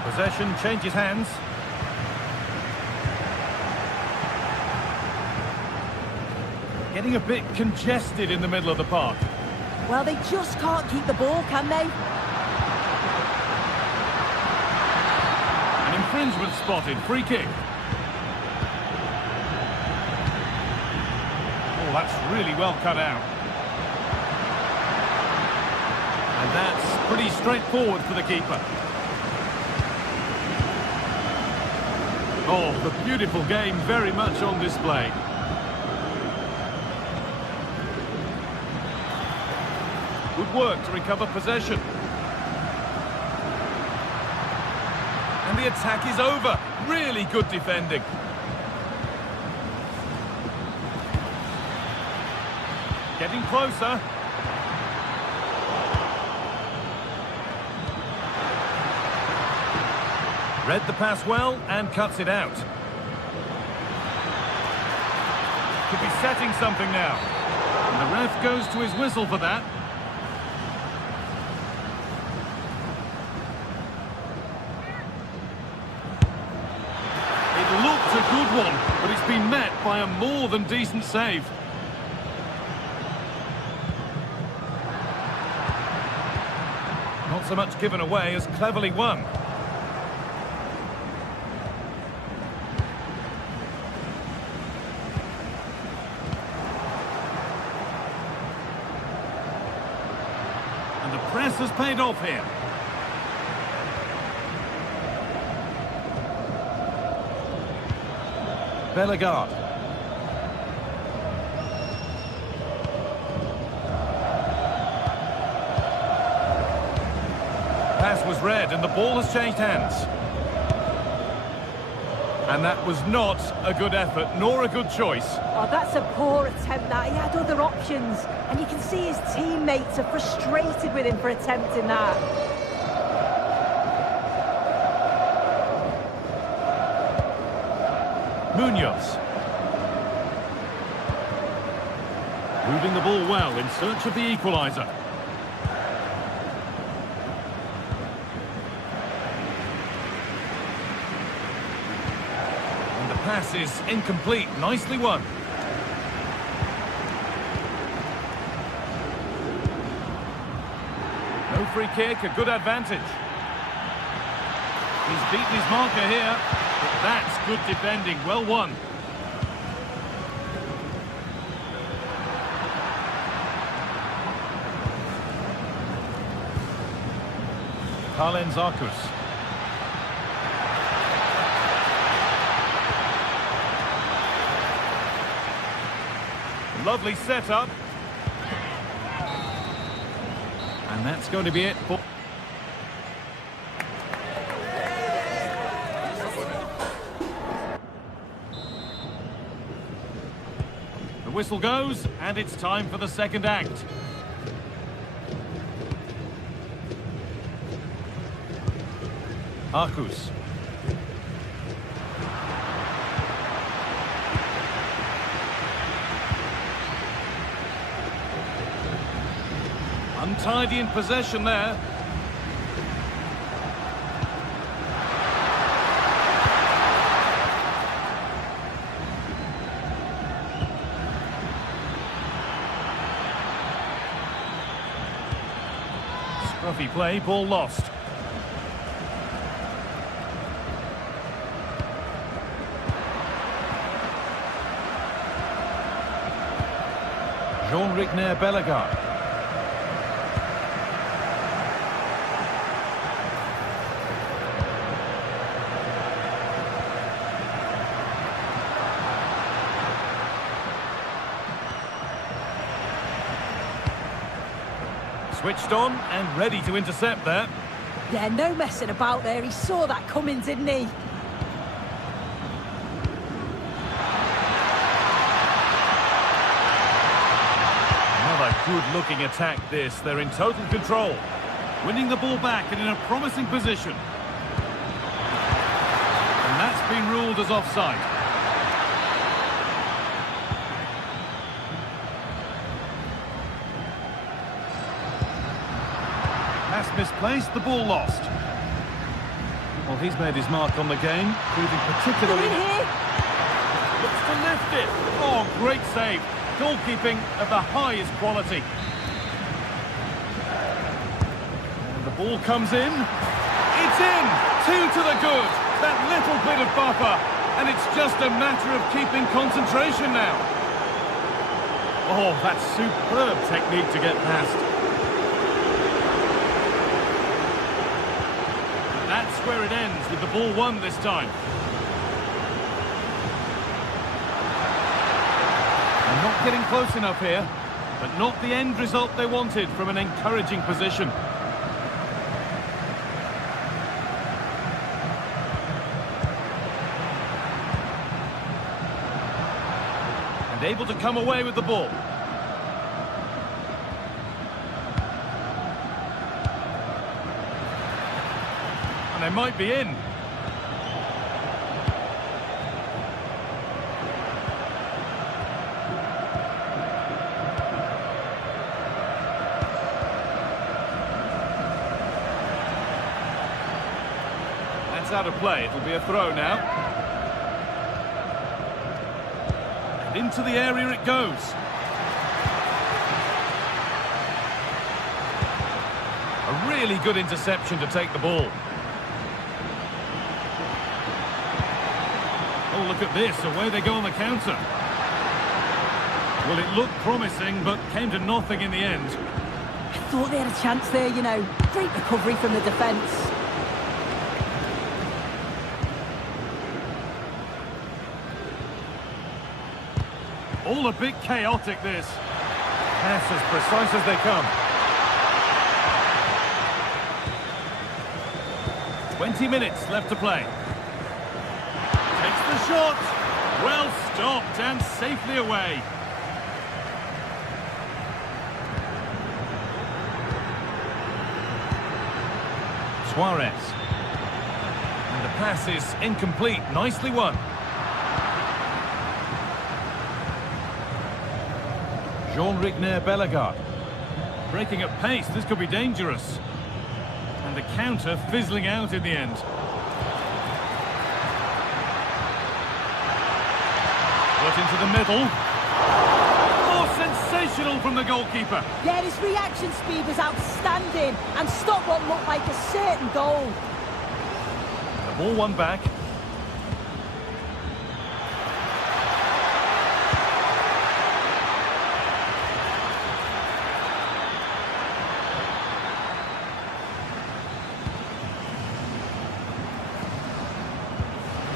Possession changes hands. Getting a bit congested in the middle of the park. Well, they just can't keep the ball, can they? An infringement spotted. Free kick. Oh, that's really well cut out. And that's pretty straightforward for the keeper. Oh, the beautiful game very much on display. Good work to recover possession. And the attack is over. Really good defending. Getting closer. Read the pass well and cuts it out. Could be setting something now. And the ref goes to his whistle for that. It looked a good one, but it's been met by a more than decent save. Not so much given away as cleverly won. And the press has paid off here. Bellegarde. Pass was read and the ball has changed hands. And that was not a good effort, nor a good choice. Oh, that's a poor attempt, that. He had other options. And you can see his teammates are frustrated with him for attempting that. Munoz. Moving the ball well in search of the equaliser. And the pass is incomplete. Nicely won. No free kick, a good advantage. He's beaten his marker here. But that's good defending, well won. Kalen Zarkus. Lovely setup. And that's going to be it for... The whistle goes, and it's time for the second act. Arcus. Untidy in possession there. Scruffy play, ball lost. Jean-Rigner Bellegarde. Switched on and ready to intercept there. Yeah, no messing about there. He saw that coming, didn't he? Another good-looking attack this. They're in total control. Winning the ball back and in a promising position. And that's been ruled as offside. Pass misplaced, the ball lost. Well, he's made his mark on the game, proving particularly... Looks to lift it. Oh, great save. Goalkeeping of the highest quality. And the ball comes in. It's in! 2 to the good. That little bit of buffer. And it's just a matter of keeping concentration now. Oh, that's superb technique to get past. That's where it ends, with the ball won this time. They're not getting close enough here, but not the end result they wanted from an encouraging position. And able to come away with the ball. They might be in. That's out of play. It'll be a throw now. And into the area it goes. A really good interception to take the ball. Oh, look at this, away they go on the counter. Well, it looked promising, but came to nothing in the end. I thought they had a chance there, you know. Great recovery from the defence. All a bit chaotic, this. Pass as precise as they come. 20 minutes left to play. Takes the shot. Well stopped and safely away. Suarez. And the pass is incomplete. Nicely won. Jean-Rigner Bellegarde. Breaking at pace. This could be dangerous. And the counter fizzling out in the end. Put into the middle. Oh, sensational from the goalkeeper. Yeah, his reaction speed was outstanding and stopped what looked like a certain goal. The ball won back.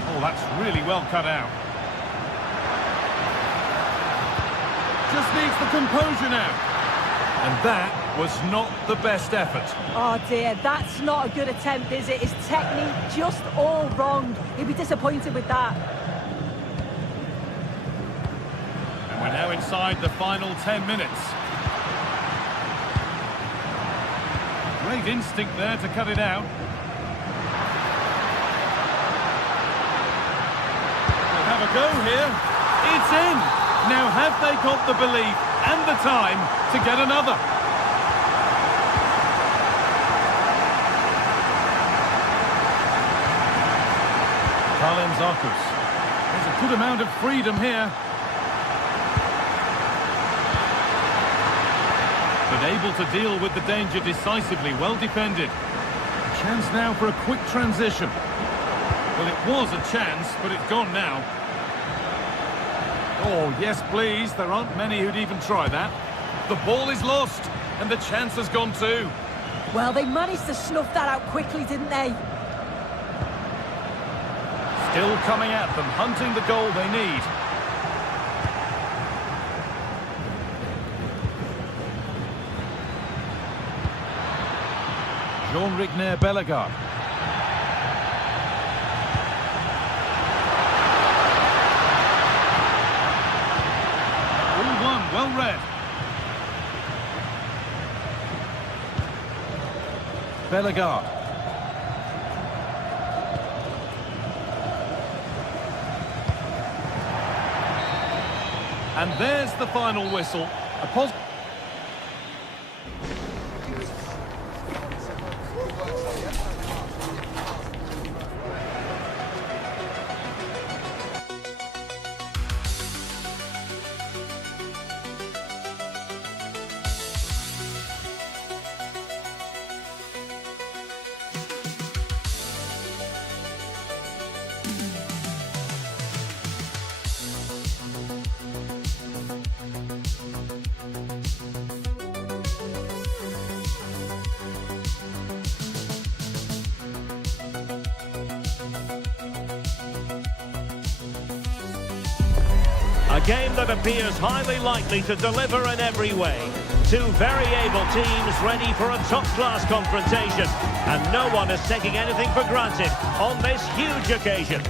Oh, that's really well cut out. Just needs the composure now. And that was not the best effort. Oh dear, that's not a good attempt, is it? His technique just all wrong. He'd be disappointed with that. And we're now inside the final 10 minutes. Great instinct there to cut it out. We'll have a go here. It's in. Now, have they got the belief and the time to get another? Zarkus. There's a good amount of freedom here. But able to deal with the danger decisively, well defended. A chance now for a quick transition. Well, it was a chance, but it's gone now. Oh, yes, please. There aren't many who'd even try that. The ball is lost, and the chance has gone too. Well, they managed to snuff that out quickly, didn't they? Still coming at them, hunting the goal they need. Jean-Rigner Bellegarde. Well read. Bellegarde. And there's the final whistle. A positive. A game that appears highly likely to deliver in every way. Two very able teams ready for a top-class confrontation. And no one is taking anything for granted on this huge occasion.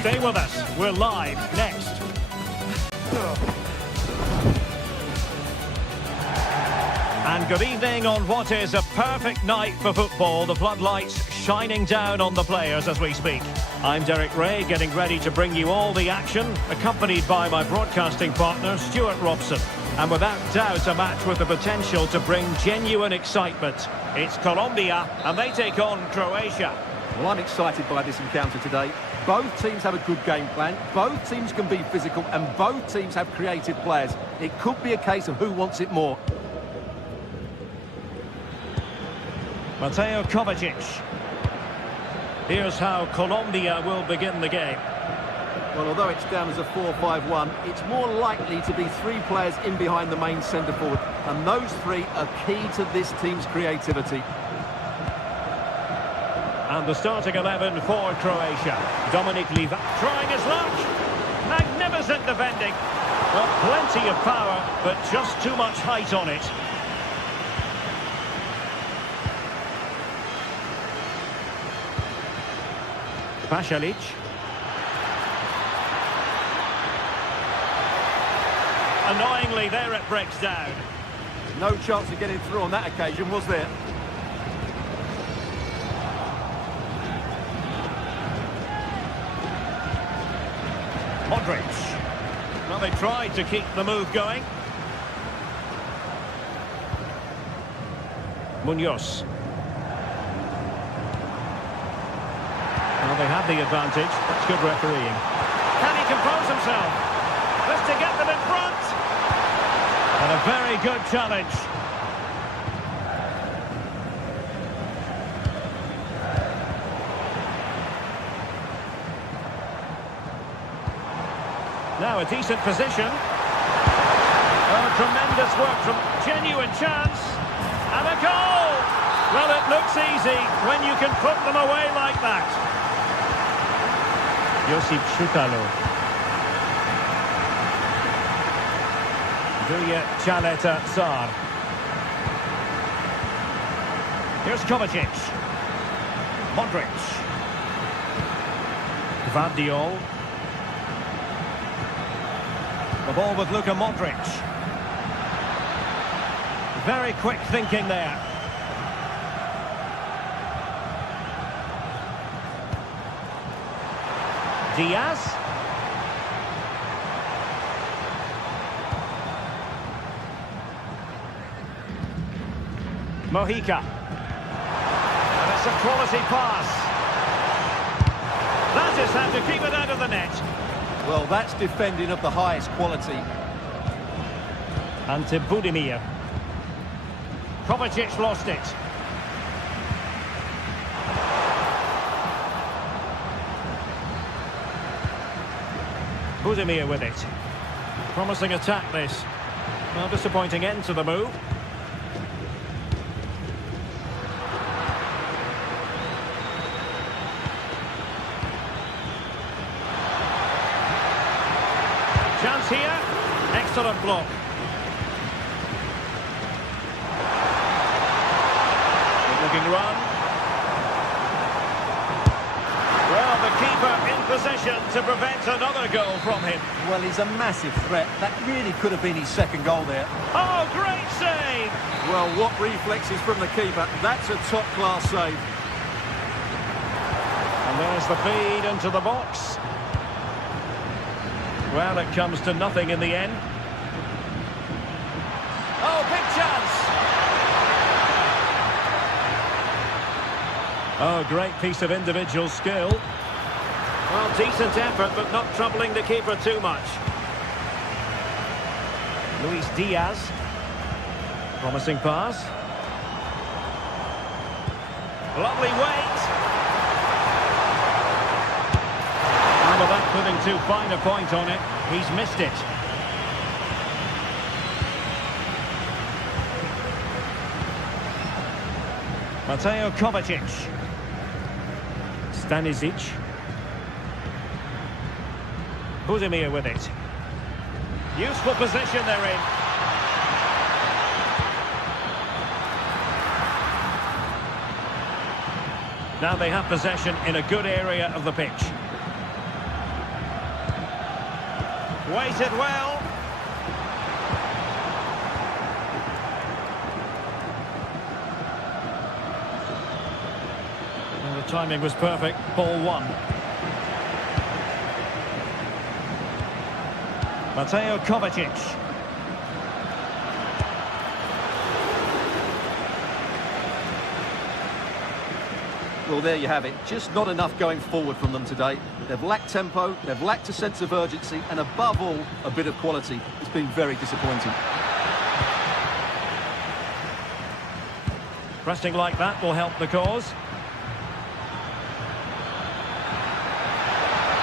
Stay with us. We're live next. And good evening on what is a perfect night for football. The floodlights shining down on the players as we speak. I'm Derek Ray, getting ready to bring you all the action, accompanied by my broadcasting partner, Stuart Robson. And without doubt, a match with the potential to bring genuine excitement. It's Colombia, and they take on Croatia. Well, I'm excited by this encounter today. Both teams have a good game plan, both teams can be physical, and both teams have creative players. It could be a case of who wants it more. Mateo Kovacic. Here's how Colombia will begin the game. Well, although it's down as a 4-5-1, it's more likely to be three players in behind the main centre-forward. And those three are key to this team's creativity. And the starting 11 for Croatia. Dominic Liva trying his luck. Magnificent defending. Well, plenty of power, but just too much height on it. Pasalic. Annoyingly, there it breaks down. No chance of getting through on that occasion, was there? Modric. Well, they tried to keep the move going. Munoz. Well, they have the advantage. That's good refereeing. Can he compose himself? Just to get them in front. And a very good challenge. Now a decent position. Oh, tremendous work from genuine chance. And a goal! Well, it looks easy when you can put them away like that. Josip Šutalo. Duja Chaleta Sar. Here's Kovacic. Modric. Gvardiol. The ball with Luka Modric. Very quick thinking there. Diaz. Mojica. And it's a quality pass. That is how to keep it out of the net. Well, that's defending of the highest quality. Ante Budimir. Kovacic lost it. Budimir with it. Promising attack this. Well, disappointing end to the move. Chance here. Excellent block. Good looking run. Well, the keeper in possession to prevent another goal from him. Well, he's a massive threat. That really could have been his second goal there. Oh, great save! Well, what reflexes from the keeper. That's a top-class save. And there's the feed into the box. Well, it comes to nothing in the end. Oh, big chance! Oh, great piece of individual skill. Well, decent effort, but not troubling the keeper too much. Luis Diaz. Promising pass. Lovely weight. And without putting too fine a point on it, he's missed it. Mateo Kovacic. Stanisic. Budimir with it. Useful position they're in. Now they have possession in a good area of the pitch. Waited well. And the timing was perfect. Ball one. Mateo Kovacic. Well, there you have it. Just not enough going forward from them today. They've lacked tempo, they've lacked a sense of urgency, and above all, a bit of quality. It's been very disappointing. Pressing like that will help the cause.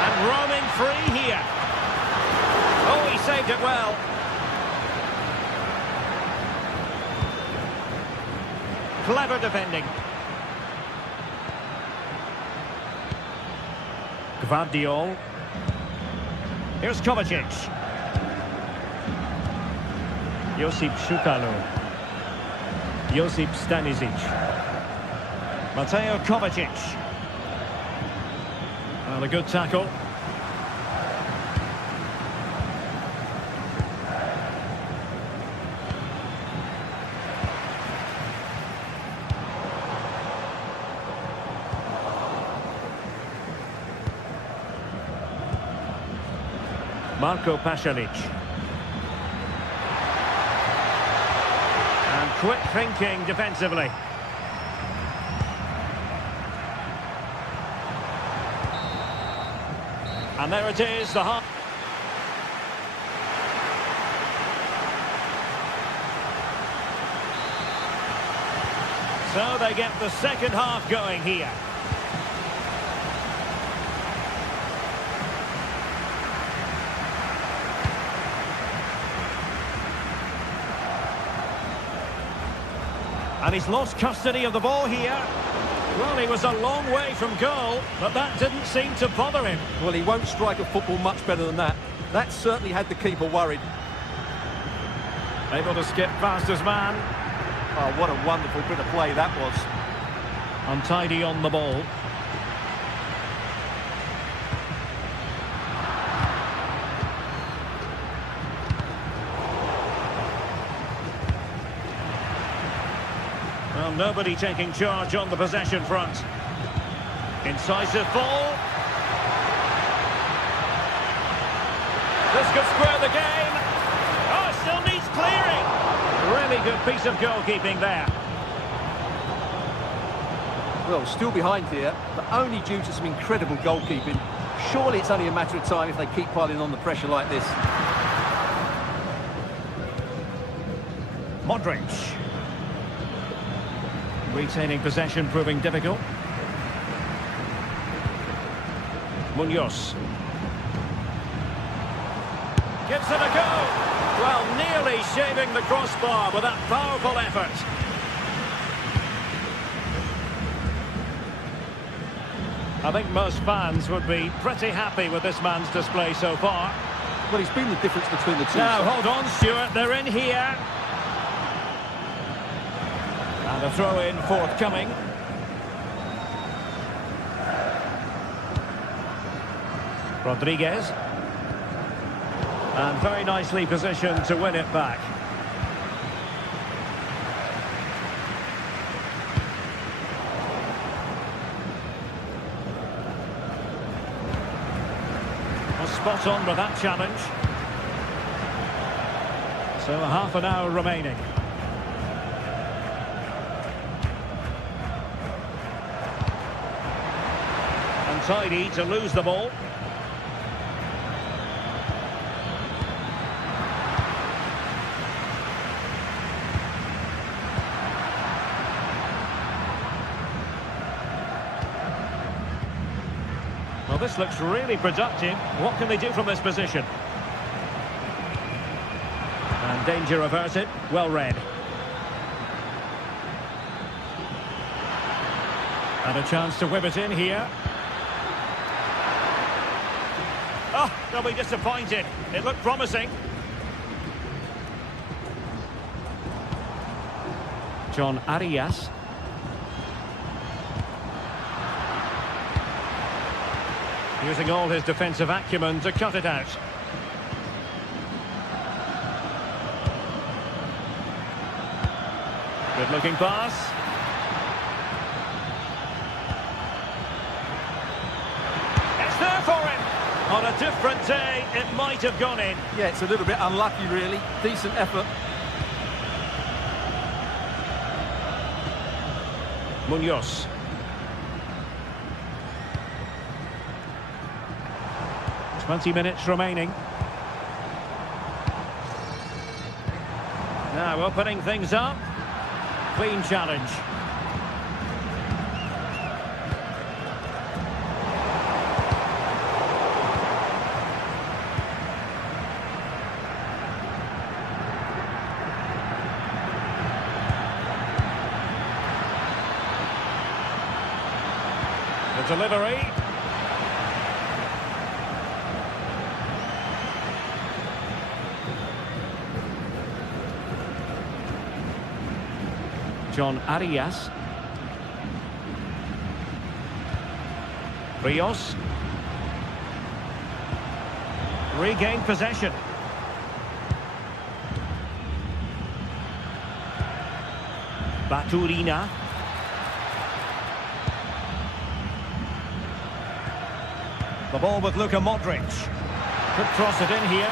And roaming free here. Oh, he saved it well. Clever defending. Gvardiol. Here's Kovacic. Josip Šukalo. Josip Stanisic. Mateo Kovacic. Well, a good tackle. Marko Pasalic. And quick thinking defensively. And there it is, the half. So they get the second half going here. And he's lost custody of the ball here. Well, he was a long way from goal, but that didn't seem to bother him. Well, he won't strike a football much better than that. That certainly had the keeper worried. Able to skip past his man. Oh, what a wonderful bit of play that was. Untidy on the ball. Well, nobody taking charge on the possession front. Incisive ball. This could square the game. Oh, it still needs clearing. Really good piece of goalkeeping there. Well, still behind here, but only due to some incredible goalkeeping. Surely it's only a matter of time if they keep piling on the pressure like this. Modric. Retaining possession proving difficult. Munoz. Gives it a go. Well, nearly shaving the crossbar with that powerful effort. I think most fans would be pretty happy with this man's display so far. Well, he's been the difference between the two. Now, hold on, Stuart, they're in here. And a throw-in forthcoming. Rodriguez. And very nicely positioned to win it back. Well, spot on with that challenge. So half an hour remaining. Untidy to lose the ball. Well, this looks really productive. What can they do from this position? And danger averted. Well read. And a chance to whip it in here. Oh, they'll be disappointed. It looked promising. John Arias. Using all his defensive acumen to cut it out. Good looking pass. It's there for him. On a different day, it might have gone in. Yeah, it's a little bit unlucky, really. Decent effort. Munoz. Twenty minutes remaining. Now opening things up. Clean challenge. The delivery. contact on Arias. Rios. Regained possession. Baturina. The ball with Luka Modric. Could cross it in here.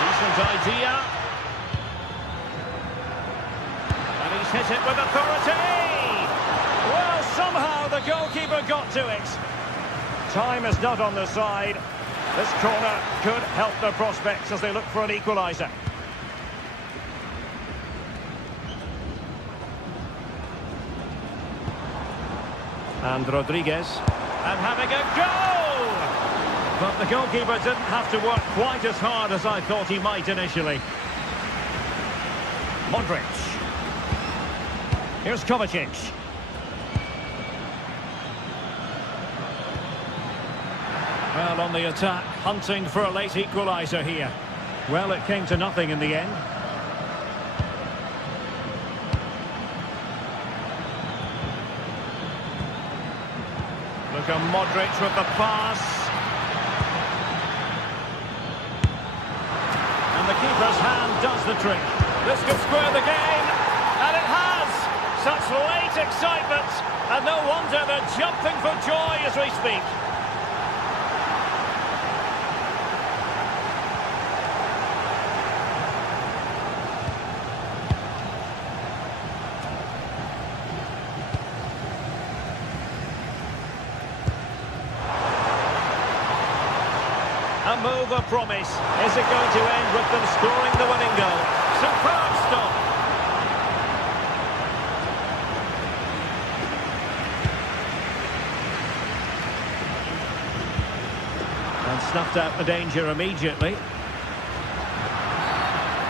Decent idea. And he's hit it with authority. Well, somehow the goalkeeper got to it. Time is not on the side. This corner could help the prospects as they look for an equaliser. And Rodriguez. And having a go! But the goalkeeper didn't have to work quite as hard as I thought he might initially. Modric. Here's Kovacic. Well, on the attack, hunting for a late equaliser here. Well, it came to nothing in the end. Luka Modric with the pass. And the keeper's hand does the trick. This could square the game. And it has! Such late excitement. And no wonder they're jumping for joy as we speak. A move of promise. Is it going to end with them scoring the winning goal? Superb stop. And snuffed out the danger immediately.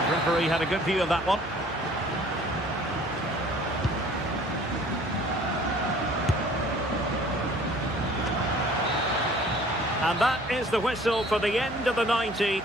The referee had a good view of that one. And that is the whistle for the end of the 90.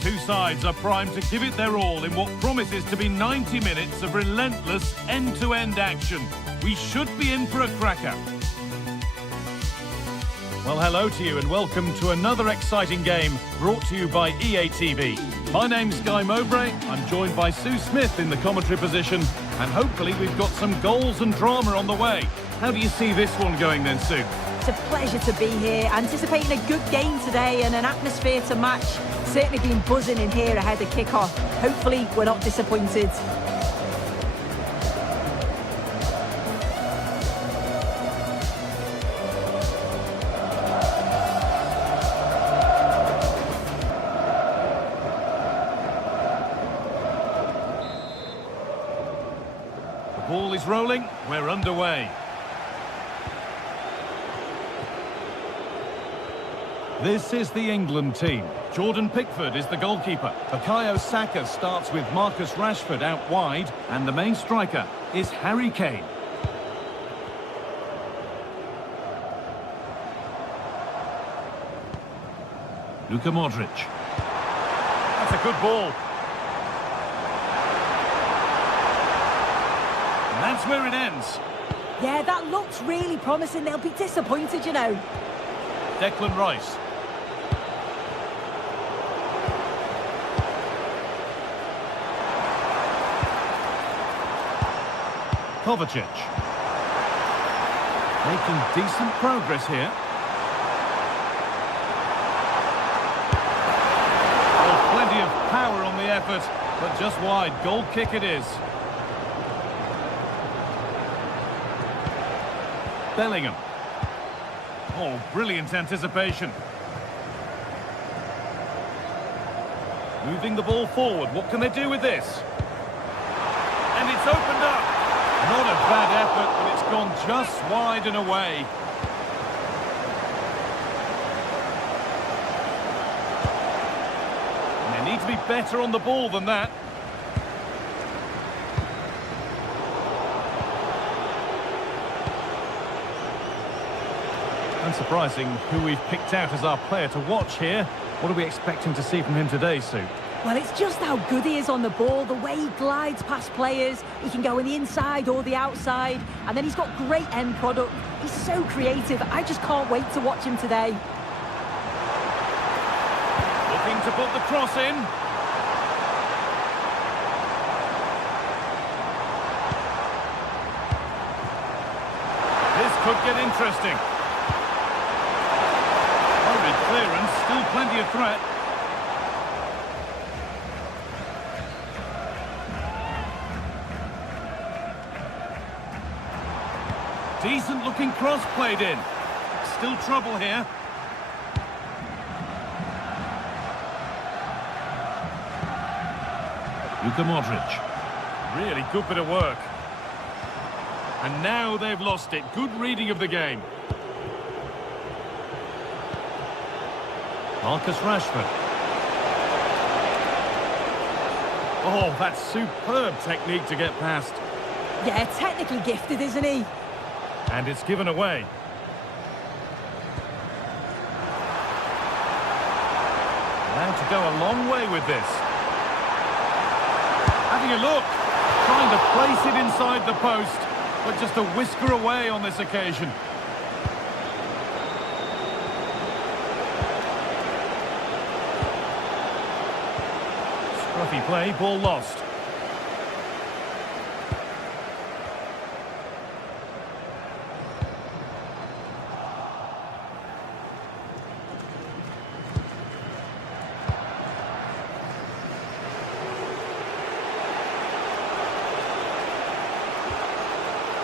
Two sides are primed to give it their all in what promises to be 90 minutes of relentless end-to-end action. We should be in for a cracker. Well, hello to you and welcome to another exciting game brought to you by EA TV. My name's Guy Mowbray. I'm joined by Sue Smith in the commentary position, and hopefully we've got some goals and drama on the way. How do you see this one going then, Sue? It's a pleasure to be here, anticipating a good game today and an atmosphere to match. Certainly been buzzing in here ahead of kick-off. Hopefully we're not disappointed. The ball is rolling. We're underway. This is the England team. Jordan Pickford is the goalkeeper. Bukayo Saka starts with Marcus Rashford out wide, and the main striker is Harry Kane. Luka Modric. That's a good ball. And that's where it ends. Yeah, that looks really promising. They'll be disappointed, you know. Declan Rice. Kovacic. Making decent progress here. Well, plenty of power on the effort, but just wide. Goal kick it is. Bellingham. Oh, brilliant anticipation. Moving the ball forward. What can they do with this? And it's opened up. Not a bad effort, but it's gone just wide and away. And they need to be better on the ball than that. Unsurprising who we've picked out as our player to watch here. What are we expecting to see from him today, Sue? Well, it's just how good he is on the ball, the way he glides past players. He can go in the inside or the outside, and then he's got great end product. He's so creative. I just can't wait to watch him today. Looking to put the cross in. This could get interesting. Hurried clearance, still plenty of threat. Decent looking cross played in. Still trouble here. Luka Modric. Really good bit of work. And now they've lost it. Good reading of the game. Marcus Rashford. Oh, that's superb technique to get past. Yeah, technically gifted, isn't he? And it's given away. Now to go a long way with this. Having a look. Trying to place it inside the post, but just a whisker away on this occasion. Scruffy play, ball lost.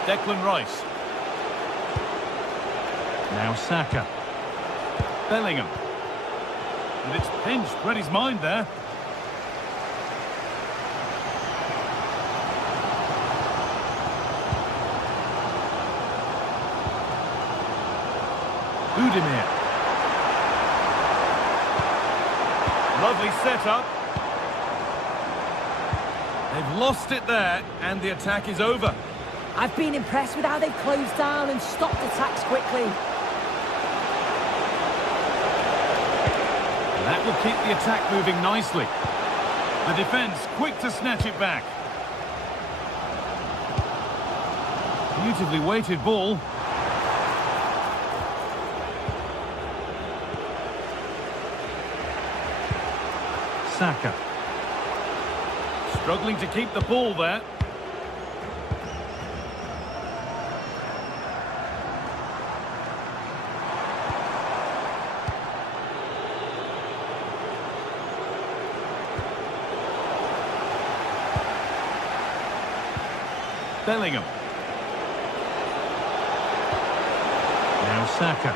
Declan Rice. Now Saka. Bellingham. And it's pinched. Read his mind there. Udemir. Lovely setup. They've lost it there, and the attack is over. I've been impressed with how they've closed down and stopped attacks quickly. That will keep the attack moving nicely. The defence quick to snatch it back. Beautifully weighted ball. Saka. Struggling to keep the ball there. Bellingham. Now Saka.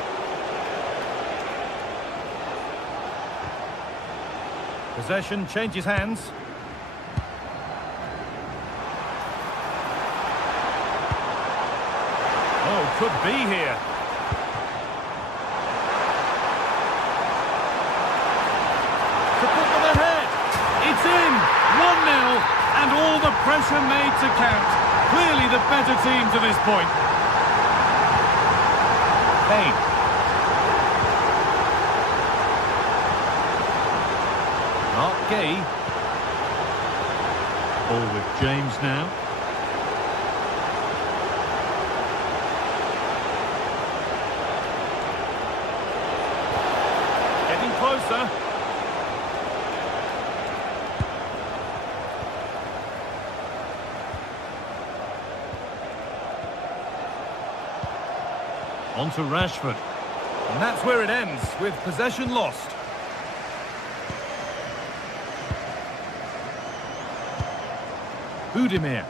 Possession changes hands. Oh, could be here. To put them ahead. It's in. 1-0 and all the pressure made to count. Clearly the better team to this point. Kane. Mark Gay. Ball with James now. Getting closer. On to Rashford. And that's where it ends, with possession lost. Budimir.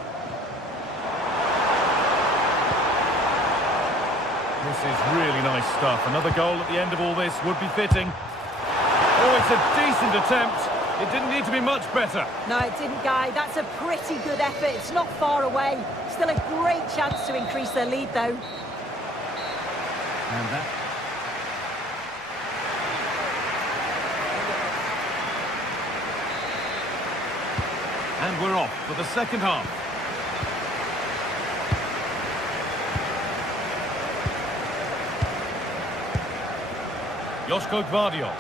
This is really nice stuff. Another goal at the end of all this would be fitting. Oh, it's a decent attempt. It didn't need to be much better. No, it didn't, Guy. That's a pretty good effort. It's not far away. Still a great chance to increase their lead, though. And that... And we're off for the second half. Joško Gvardiol.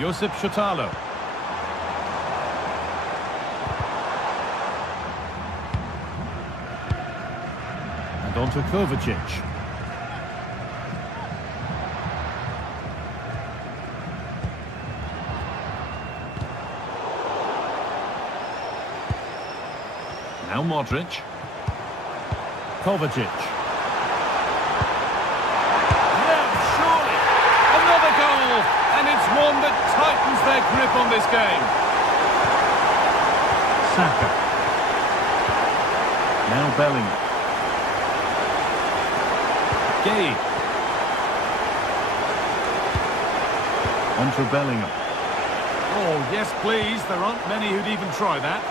Josip Šutalo. And on to Kovacic. Now Modric. Kovacic. Yeah, surely. Another goal. And it's one that tightens their grip on this game. Saka. Now Bellingham. Gay. On to Bellingham. Oh, yes, please. There aren't many who'd even try that.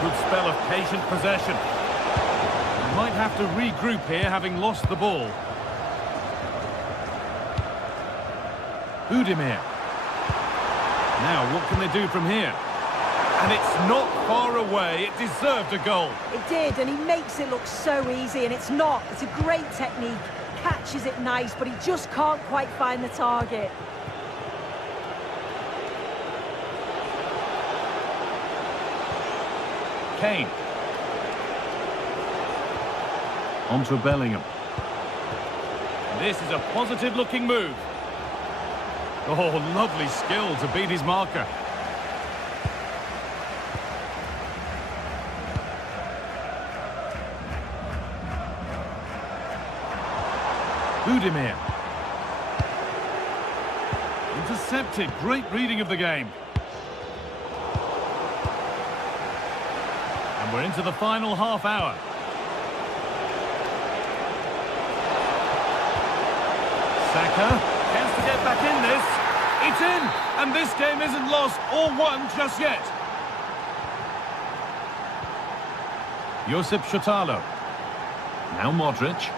Good spell of patient possession. Might have to regroup here, having lost the ball. Budimir. Now, what can they do from here? And it's not far away. It deserved a goal. It did, and he makes it look so easy, and it's not. It's a great technique. Catches it nice, but he just can't quite find the target. Kane. On to Bellingham. This is a positive-looking move. Oh, lovely skill to beat his marker. Budimir. Intercepted. Great reading of the game. And we're into the final half hour. Saka. Chance to get back in this. It's in! And this game isn't lost or won just yet. Josip Šutalo. Now Modric.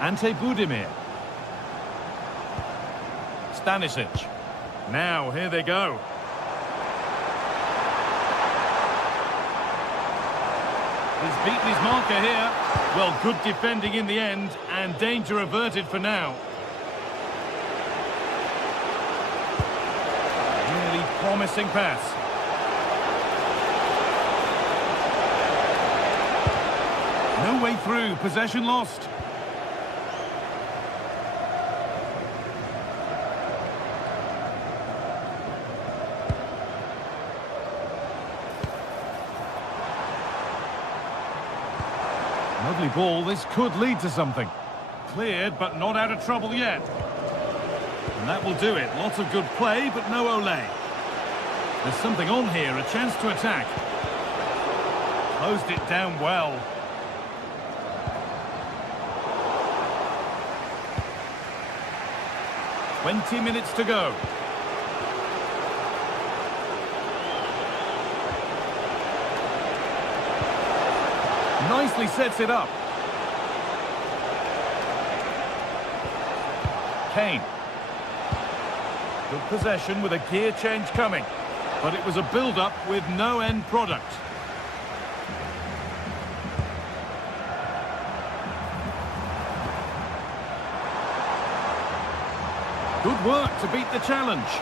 Ante Budimir. Stanisic. Now, here they go. He's beaten his marker here. Well, good defending in the end, and danger averted for now. Really promising pass. No way through, possession lost. Lovely ball, this could lead to something. Cleared, but not out of trouble yet. And that will do it. Lots of good play, but no Olé. There's something on here, a chance to attack. Closed it down well. "20 minutes to go. Nicely sets it up. Kane. Good possession with a gear change coming. But it was a build-up with no end product. Good work to beat the challenge.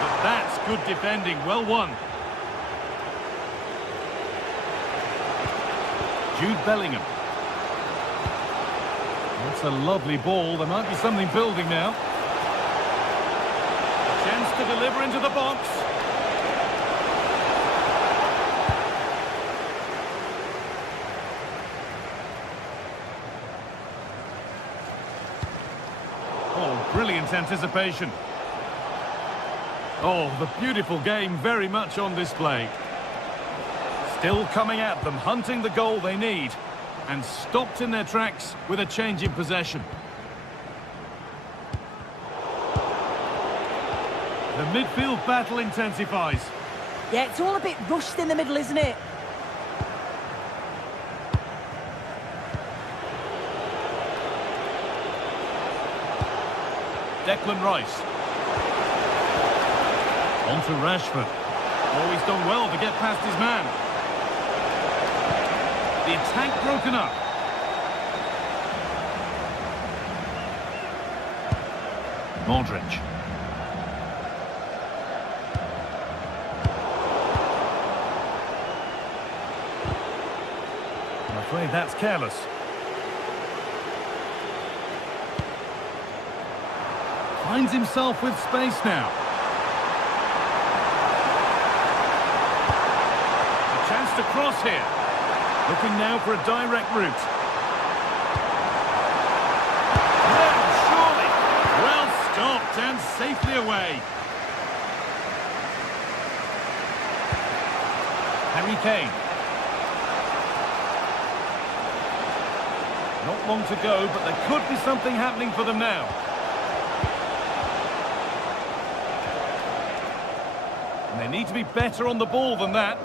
But that's good defending. Well won. Jude Bellingham. That's a lovely ball. There might be something building now. to deliver into the box. Oh, brilliant anticipation. Oh, the beautiful game very much on display. Still coming at them, hunting the goal they need. And stopped in their tracks with a change in possession. The midfield battle intensifies. Yeah, it's all a bit rushed in the middle, isn't it? Declan Rice. On to Rashford. Oh, he's done well to get past his man. The attack broken up. Modric. I'm afraid that's careless. Finds himself with space now. A chance to cross here. Looking now for a direct route. No, surely. Well stopped and safely away. Harry Kane. Not long to go, but there could be something happening for them now. And they need to be better on the ball than that.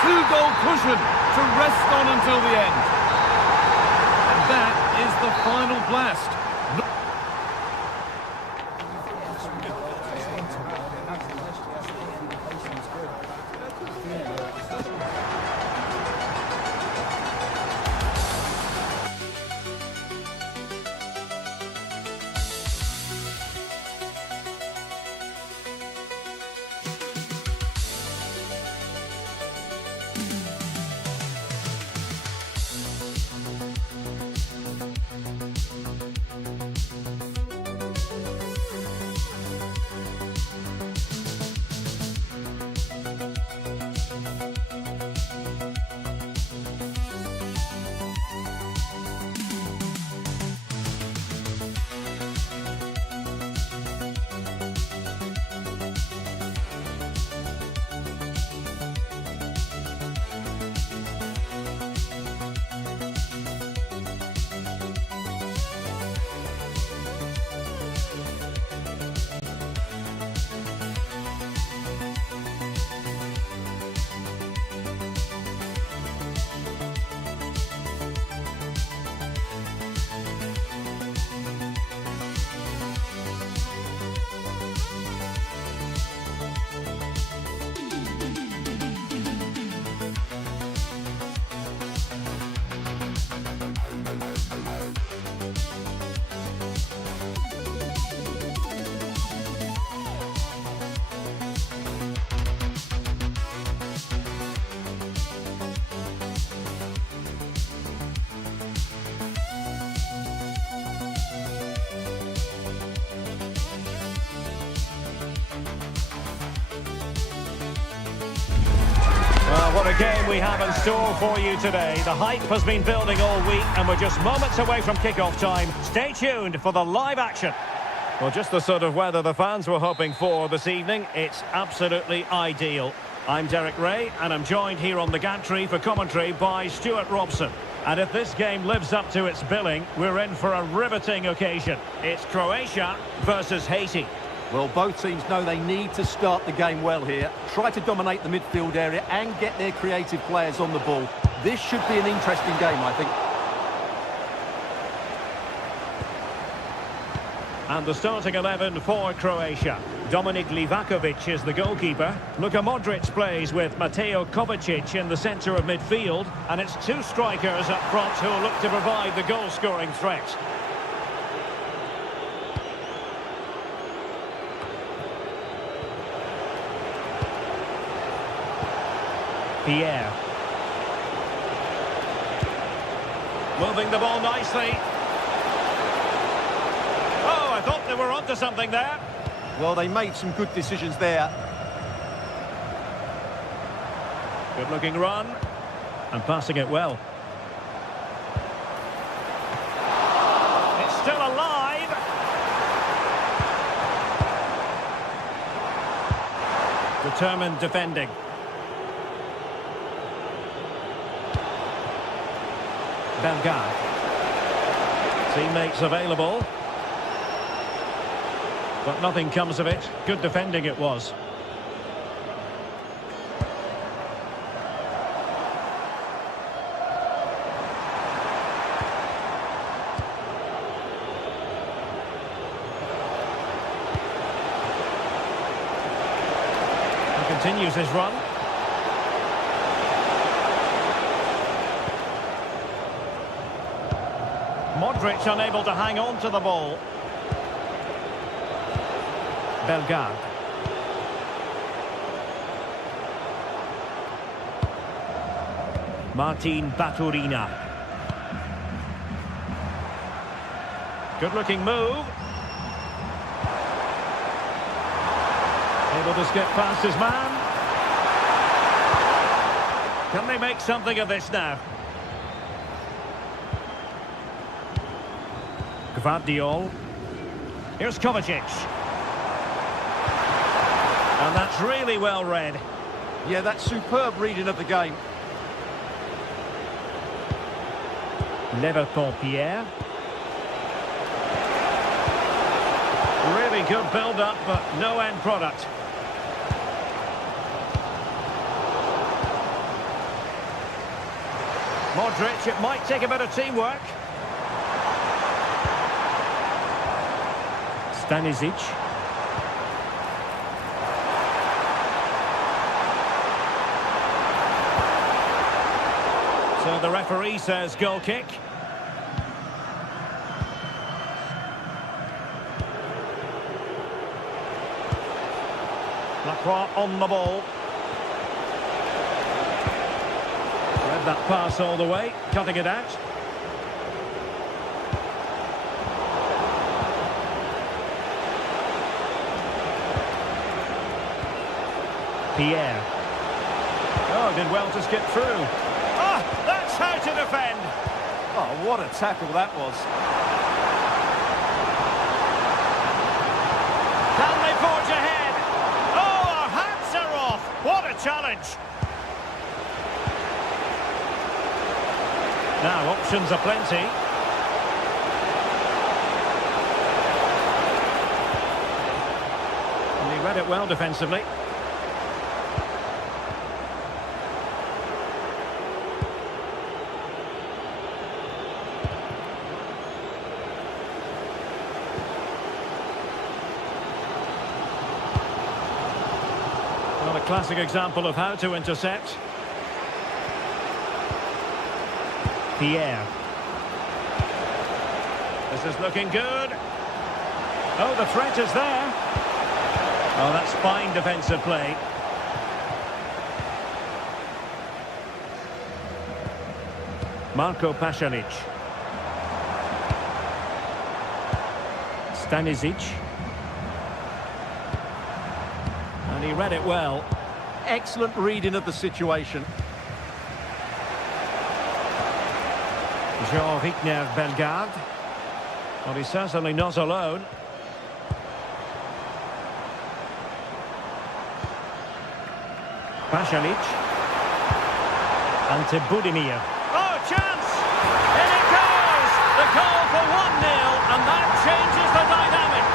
Two-goal cushion to rest on until the end. And that is the final blast. What a game we have in store for you today. The hype has been building all week and we're just moments away from kick-off time. Stay tuned for the live action. Well, just the sort of weather the fans were hoping for this evening. It's absolutely ideal. I'm Derek Ray and I'm joined here on the gantry for commentary by Stuart Robson. And if this game lives up to its billing, we're in for a riveting occasion. It's Croatia versus Haiti. Well, both teams know they need to start the game well here. Try to dominate the midfield area and get their creative players on the ball. This should be an interesting game, I think. And the starting 11 for Croatia. Dominik Livakovic is the goalkeeper. Luka Modric plays with Mateo Kovacic in the centre of midfield. And it's two strikers up front who will look to provide the goal-scoring threat. Pierre. Moving the ball nicely. Oh, I thought they were onto something there. Well, they made some good decisions there. Good looking run. And passing it well. It's still alive. Determined defending. Bellegarde. Teammates available. But nothing comes of it. Good defending it was. He continues his run. Modric unable to hang on to the ball. Bellegarde. Martin Baturina. Good looking move. Able to skip past his man. Can they make something of this now? Gvardiol. Here's Kovacic. And that's really well read. Yeah, that's superb reading of the game. Leverton-Pierre. Really good build-up, but no end product. Modric, it might take a bit of teamwork. Stanisic. So the referee says goal kick. Lacroix on the ball. Read that pass all the way, cutting it out. Pierre. Oh, did well to skip through. Ah, that's how to defend. Oh, what a tackle that was. Can they forge ahead? Oh, our hats are off. What a challenge. Now, options are plenty. And he read it well defensively. Well, a classic example of how to intercept. Pierre. This is looking good. Oh, the threat is there. Oh, that's fine defensive play. Marko Pasalic. Stanisic. And he read it well. Excellent reading of the situation. Jean-Richner Bellegarde. Well, he's certainly not alone. Pasalic. Ante Budimir. Oh, chance! In it goes! The goal for 1-0, and that changes the dynamic.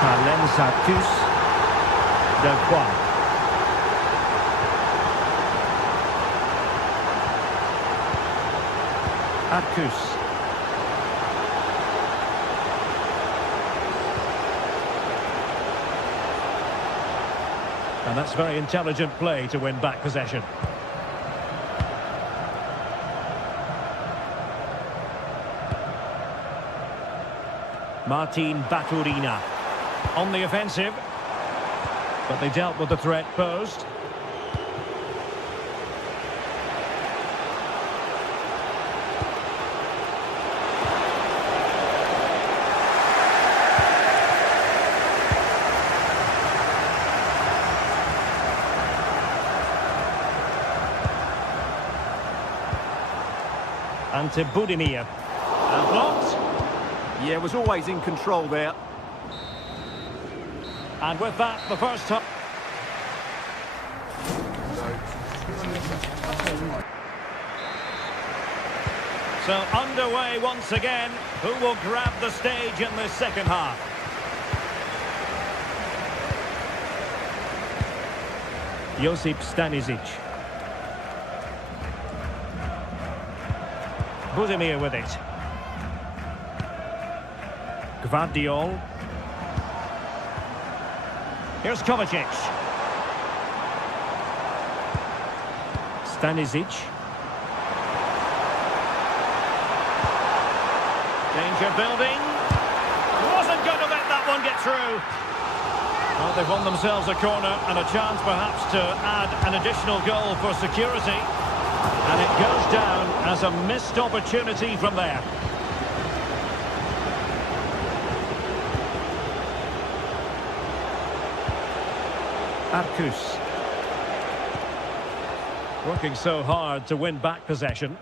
Palenzatus. Delcroix. Arcus. And that's very intelligent play to win back possession. Martin Baturina on the offensive. But they dealt with the threat posed. Ante Budimir. And blocked. Yeah, was always in control there. And with that, the first time. So underway once again. Who will grab the stage in this second half? Josip Stanisic. Budimir with it. Gvardiol. Here's Kovacic. Stanisic. Danger building. Wasn't going to let that one get through. Well, they've won themselves a corner and a chance perhaps to add an additional goal for security. And it goes down as a missed opportunity from there. Arcus. Working so hard to win back possession.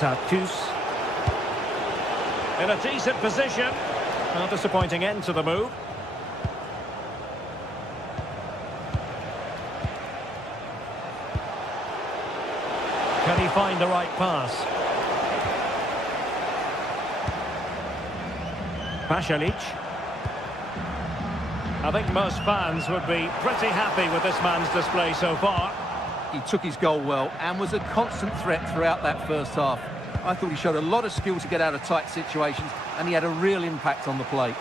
Arcus. In a decent position. A disappointing end to the move. Can he find the right pass? Pasalic. I think most fans would be pretty happy with this man's display so far. He took his goal well and was a constant threat throughout that first half. I thought he showed a lot of skill to get out of tight situations, and he had a real impact on the play.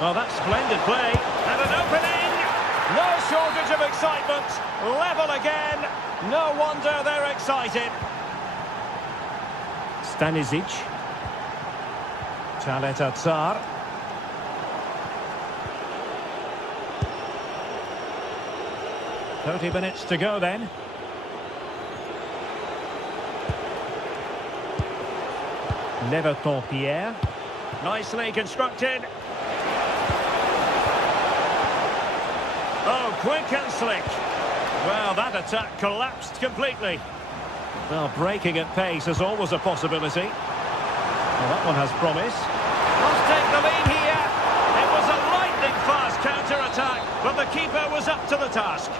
Well, that's splendid play. And an opening! No shortage of excitement. Level again. No wonder they're excited. Stanisic. Chaleta Tsar. "30 minutes to go then. Leverton Pierre. Nicely constructed. Oh, quick and slick. Well, that attack collapsed completely. Well, breaking at pace is always a possibility. Well, that one has promise. Must take the lead here. It was a lightning-fast counter-attack, but the keeper was up to the task.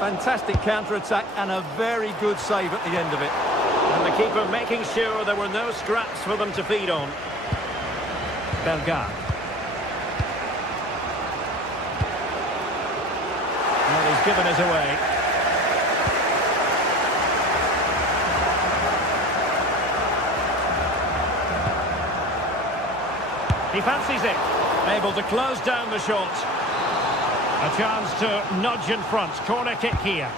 Fantastic counter-attack and a very good save at the end of it. And the keeper making sure there were no scraps for them to feed on. Bellegarde. Well, he's given it away. He fancies it. Able to close down the shot. A chance to nudge in front. Corner kick here.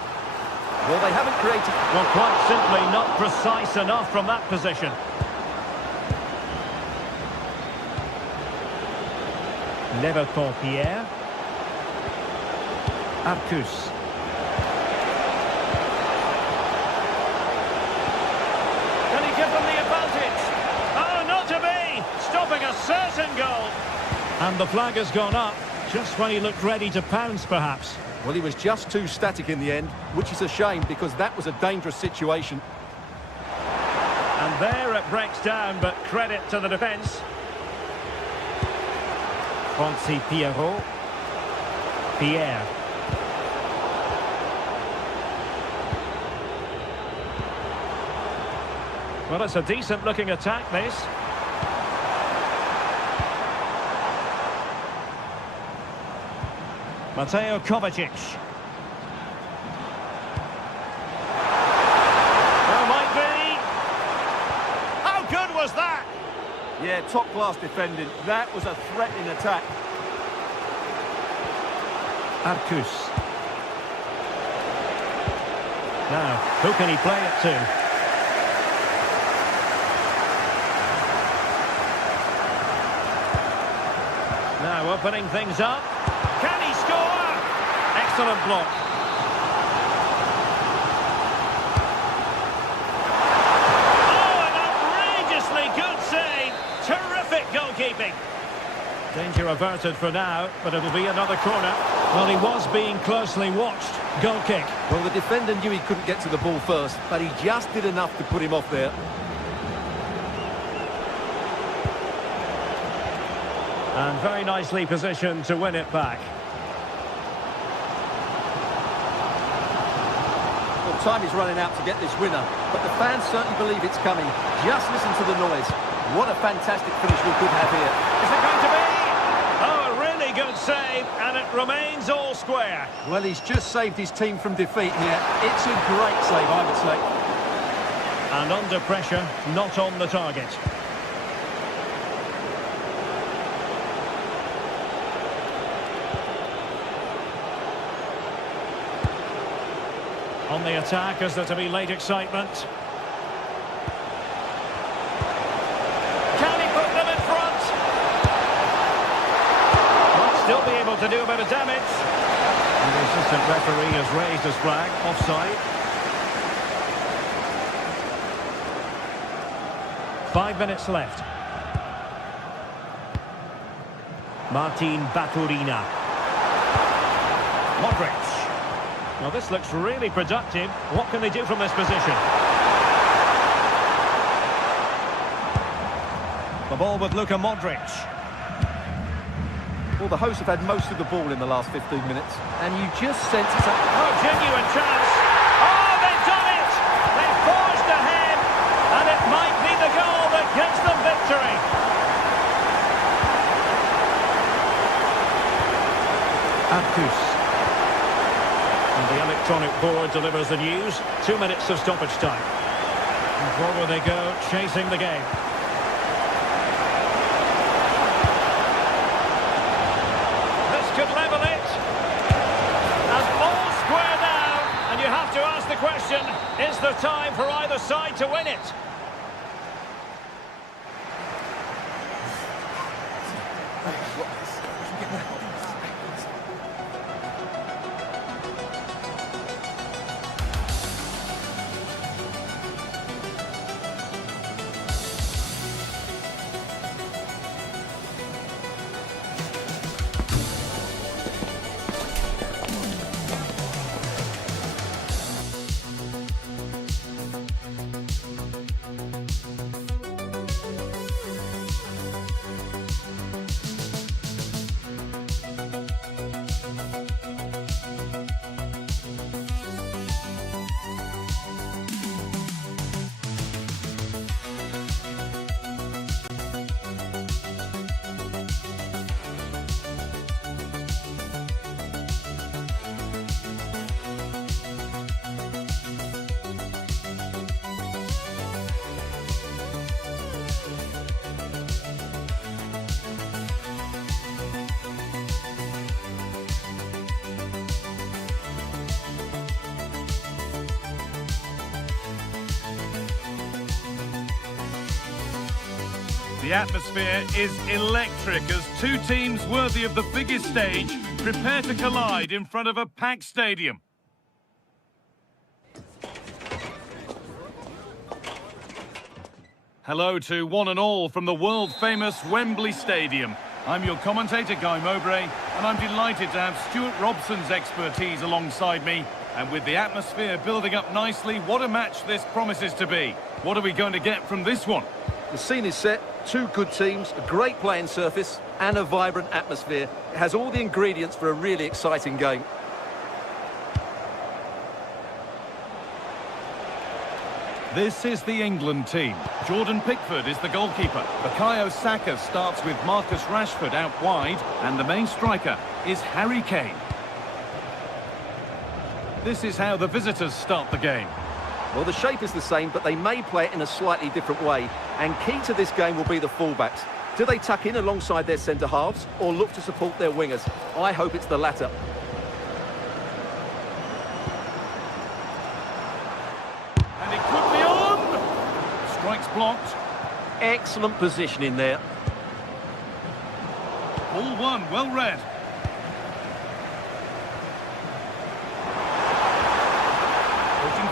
Well, they haven't created... Well, quite simply not precise enough from that position. Leverton Pierre. Arcus. Can he give them the advantage? Oh, not to be! Stopping a certain goal. And the flag has gone up, just when he looked ready to pounce, perhaps. Well, he was just too static in the end, which is a shame because that was a dangerous situation. And there it breaks down, but credit to the defence. Francis Pierrot. Pierre. Well, it's a decent-looking attack, this. Mateo Kovacic. Oh, might be. How good was that? Yeah, top-class defending. That was a threatening attack. Arcus. Now, who can he play it to? Now opening things up. Can he score? Excellent block. Oh, an outrageously good save. Terrific goalkeeping. Danger averted for now, but it'll be another corner. Well, he was being closely watched. Goal kick. Well, the defender knew he couldn't get to the ball first, but he just did enough to put him off there. And very nicely positioned to win it back. Well, time is running out to get this winner, but the fans certainly believe it's coming. Just listen to the noise. What a fantastic finish we could have here. Is it going to be? Oh, a really good save, and it remains all square. Well, he's just saved his team from defeat here. It's a great save, I would say. And under pressure, not on the target. On the attack, is there to be late excitement? Can he put them in front? Might still be able to do a bit of damage. And the assistant referee has raised his flag, offside. 5 minutes left. Martin Baturina. Modric. Now this looks really productive. What can they do from this position? The ball with Luka Modric. Well, the hosts have had most of the ball in the last 15 minutes, and you just sense it's a... Oh, genuine chance. Oh, they've done it! They've forged ahead, and it might be the goal that gives them victory. Arcus. And the electronic board delivers the news. 2 minutes of stoppage time. And forward they go, chasing the game. This could level it. And all square now. And you have to ask the question, is there time for either side to win it? The atmosphere is electric as two teams worthy of the biggest stage prepare to collide in front of a packed stadium. Hello to one and all from the world-famous Wembley Stadium. I'm your commentator, Guy Mowbray, and I'm delighted to have Stuart Robson's expertise alongside me. And with the atmosphere building up nicely, what a match this promises to be. What are we going to get from this one? The scene is set, two good teams, a great playing surface and a vibrant atmosphere. It has all the ingredients for a really exciting game. This is the England team. Jordan Pickford is the goalkeeper. Bukayo Saka starts with Marcus Rashford out wide, and the main striker is Harry Kane. This is how the visitors start the game. Well, the shape is the same, but they may play it in a slightly different way. And key to this game will be the fullbacks. Do they tuck in alongside their centre-halves or look to support their wingers? I hope it's the latter. And it could be on! Strikes blocked. Excellent positioning there. Ball one, well read.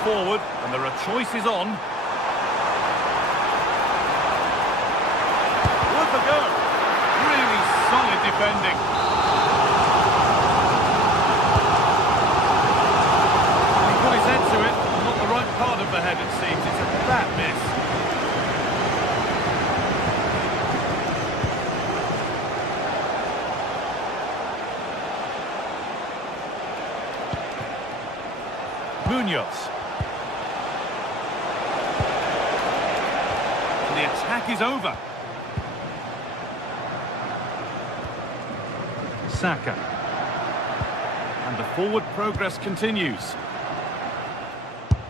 forward, and there are choices on. Worth a go. Really solid defending. He put his head to it. Not the right part of the head, it seems. It's a bad miss. Munoz. The attack is over. Saka. And the forward progress continues.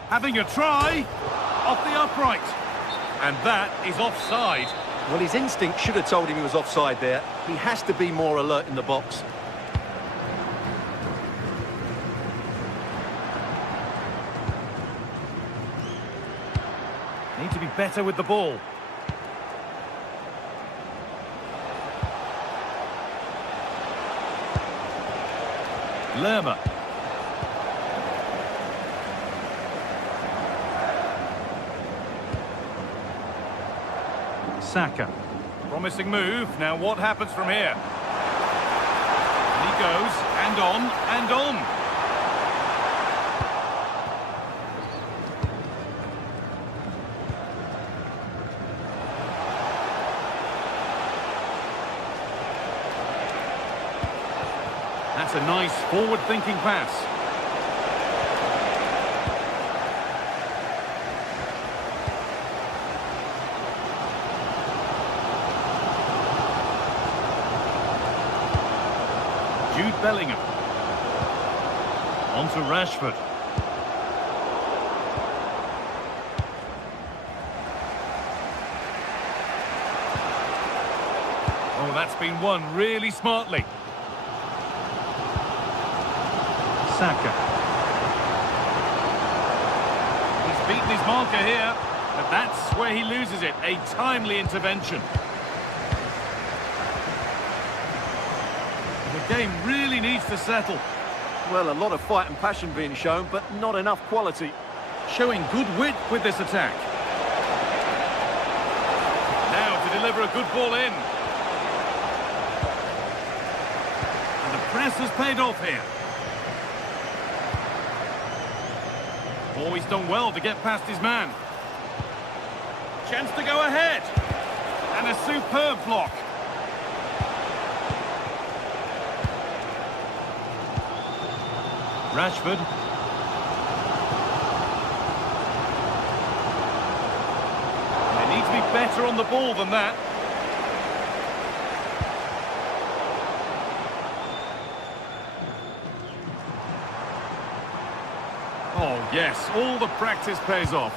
Having a try. Off the upright. And that is offside. Well, his instinct should have told him he was offside there. He has to be more alert in the box. Need to be better with the ball. Lerma. Saka. Promising move. Now what happens from here? And he goes, and on, and on. That's a nice forward-thinking pass. Jude Bellingham. On to Rashford. Oh, that's been won really smartly. Saka. He's beaten his marker here, but that's where he loses it. A timely intervention. The game really needs to settle. Well, a lot of fight and passion being shown, but not enough quality. Showing good wit with this attack. Now to deliver a good ball in. And the press has paid off here. Always done well to get past his man. Chance to go ahead. And a superb block. Rashford. They need to be better on the ball than that. Oh, yes, all the practice pays off.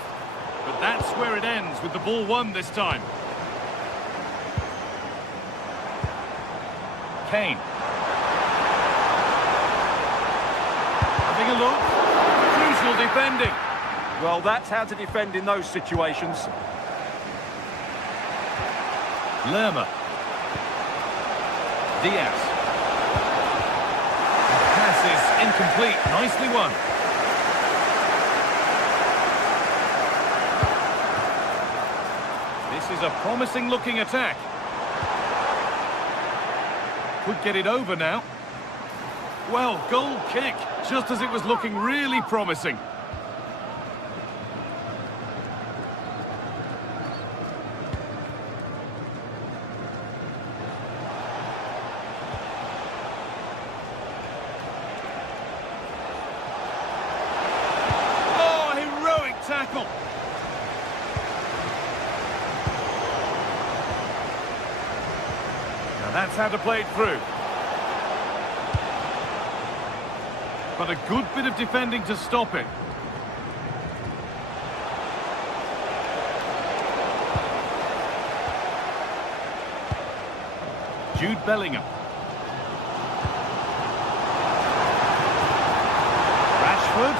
But that's where it ends, with the ball won this time. Kane. Having a look. Crucial defending. Well, that's how to defend in those situations. Lerma. Diaz. The pass is incomplete. Nicely won. This is a promising-looking attack. Could get it over now. Well, goal kick, just as it was looking really promising. Oh, heroic tackle. Now that's how to play it through. But a good bit of defending to stop it. Jude Bellingham. Rashford.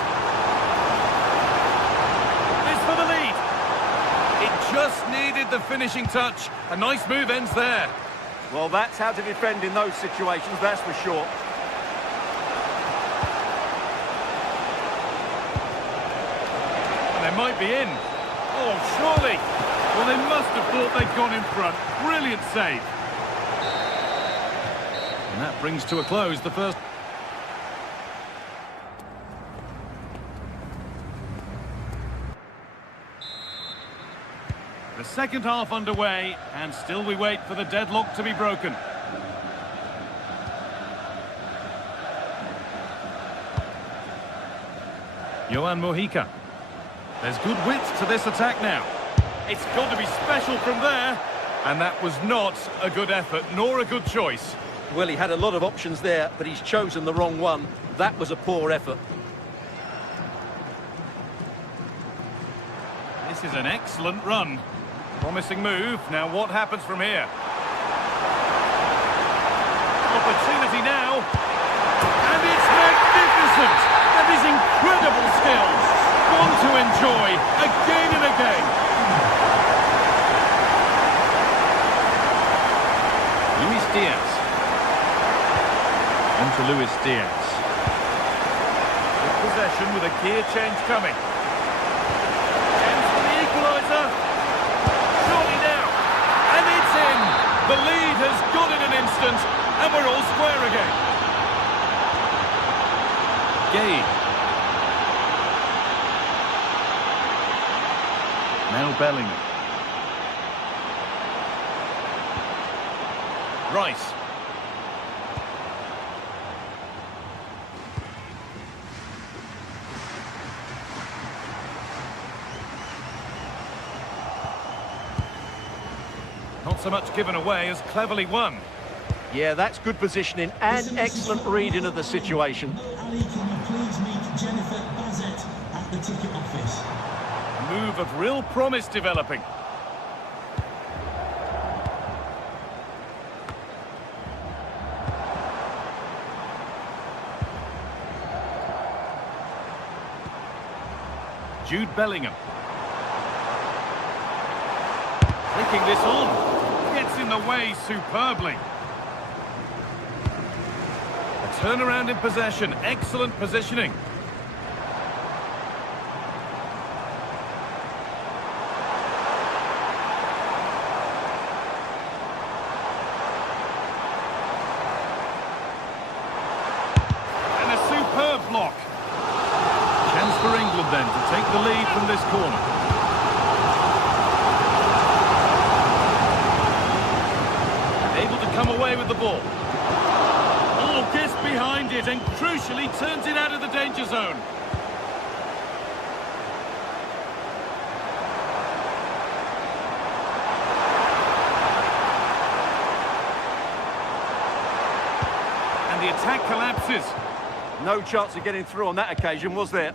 This for the lead. It just needed the finishing touch. A nice move ends there. Well, that's how to defend in those situations, that's for sure. might be in. Oh, surely. Well, they must have thought they'd gone in front. Brilliant save. And that brings to a close the first... The second half underway, and still we wait for the deadlock to be broken. Johan Mojica. There's good width to this attack now. It's got to be special from there. And that was not a good effort, nor a good choice. Well, he had a lot of options there, but he's chosen the wrong one. That was a poor effort. This is an excellent run. Promising move. Now what happens from here? Opportunity now. And it's magnificent. That is incredible skills. One to enjoy again and again. Luis Diaz. On to Luis Diaz. With possession with a gear change coming. Chance for the equaliser. Surely now. And it's in. The lead has gone in an instant. And we're all square again. Gay. Now Bellingham. Rice. Not so much given away as cleverly won. Yeah, that's good positioning and excellent reading of the situation. A move of real promise developing. Jude Bellingham. Flicking this on. Gets in the way superbly. A turnaround in possession. Excellent positioning. And a superb block. Chance for England then to take the lead from this corner. Able to come away with the ball. Oh, gets behind it and crucially turns it out of the danger zone. And the attack collapses. No chance of getting through on that occasion, was there?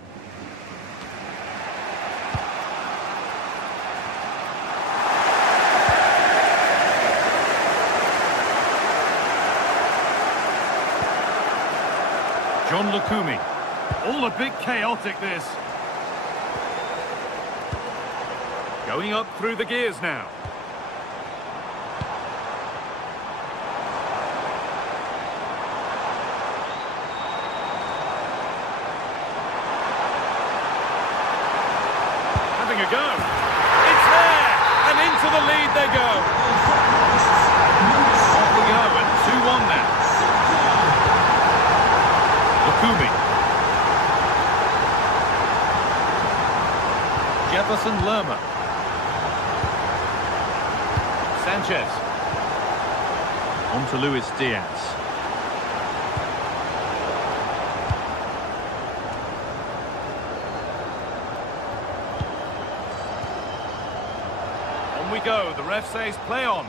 John Lukumi. All a bit chaotic, this. Going up through the gears now. Having a go. It's there! And into the lead they go. Off we go at 2-1 now. Lukumi. Jefferson Lerma. Sanchez. On to Luis Diaz. On we go. The ref says play on.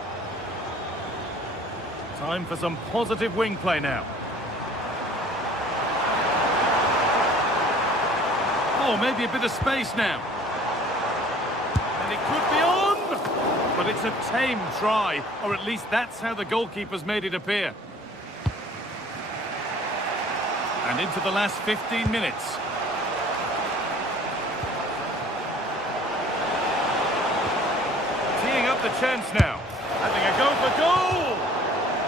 Time for some positive wing play now. Oh, maybe a bit of space now. And it could be on! But it's a tame try, or at least that's how the goalkeeper's made it appear. And into the last 15 minutes. Teeing up the chance now. Having a go for goal!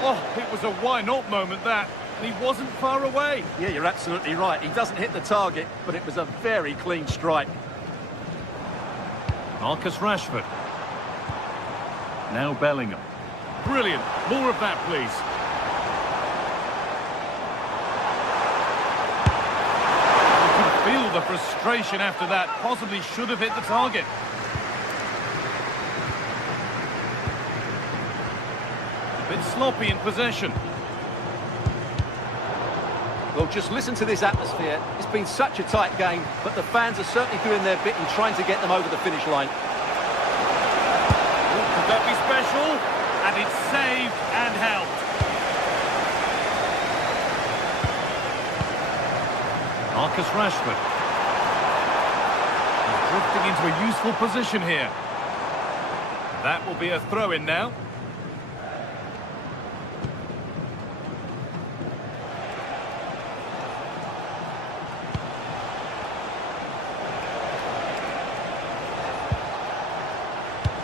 Oh, it was a why-not moment, that. And he wasn't far away. Yeah, you're absolutely right. He doesn't hit the target, but it was a very clean strike. Marcus Rashford. Now Bellingham. Brilliant. More of that, please. You can feel the frustration after that. Possibly should have hit the target. A bit sloppy in possession. Well, just listen to this atmosphere. It's been such a tight game, but the fans are certainly doing their bit in trying to get them over the finish line. Could that be special? And it's saved and helped. Marcus Rashford. He's drifting into a useful position here. That will be a throw-in now.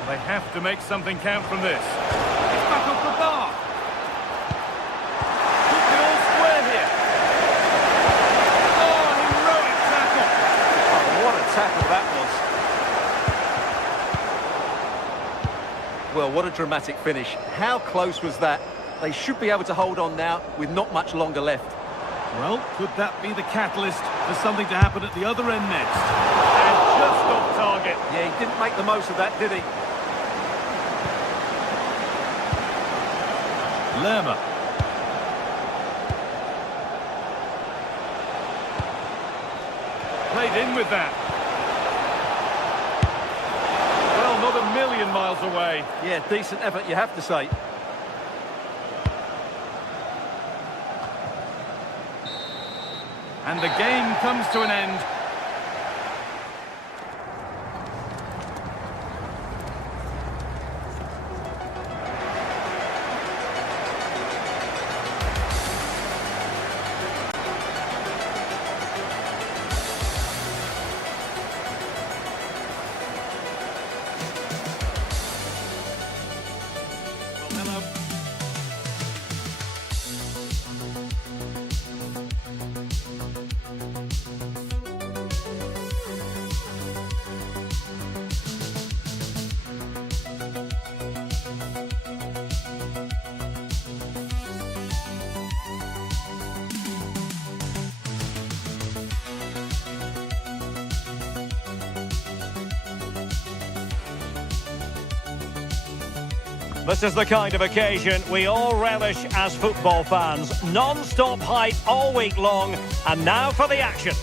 They have to make something count from this. It's back off the bar. Keep it all square here. Oh, heroic tackle. Oh, what a tackle that was. Well, what a dramatic finish. How close was that? They should be able to hold on now with not much longer left. Well, could that be the catalyst for something to happen at the other end next? And just off target. Yeah, he didn't make the most of that, did he? Lerma. Played in with that. Well, not a million miles away. Yeah, decent effort, you have to say. And the game comes to an end. This is the kind of occasion we all relish as football fans. Non-stop hype all week long, and now for the action.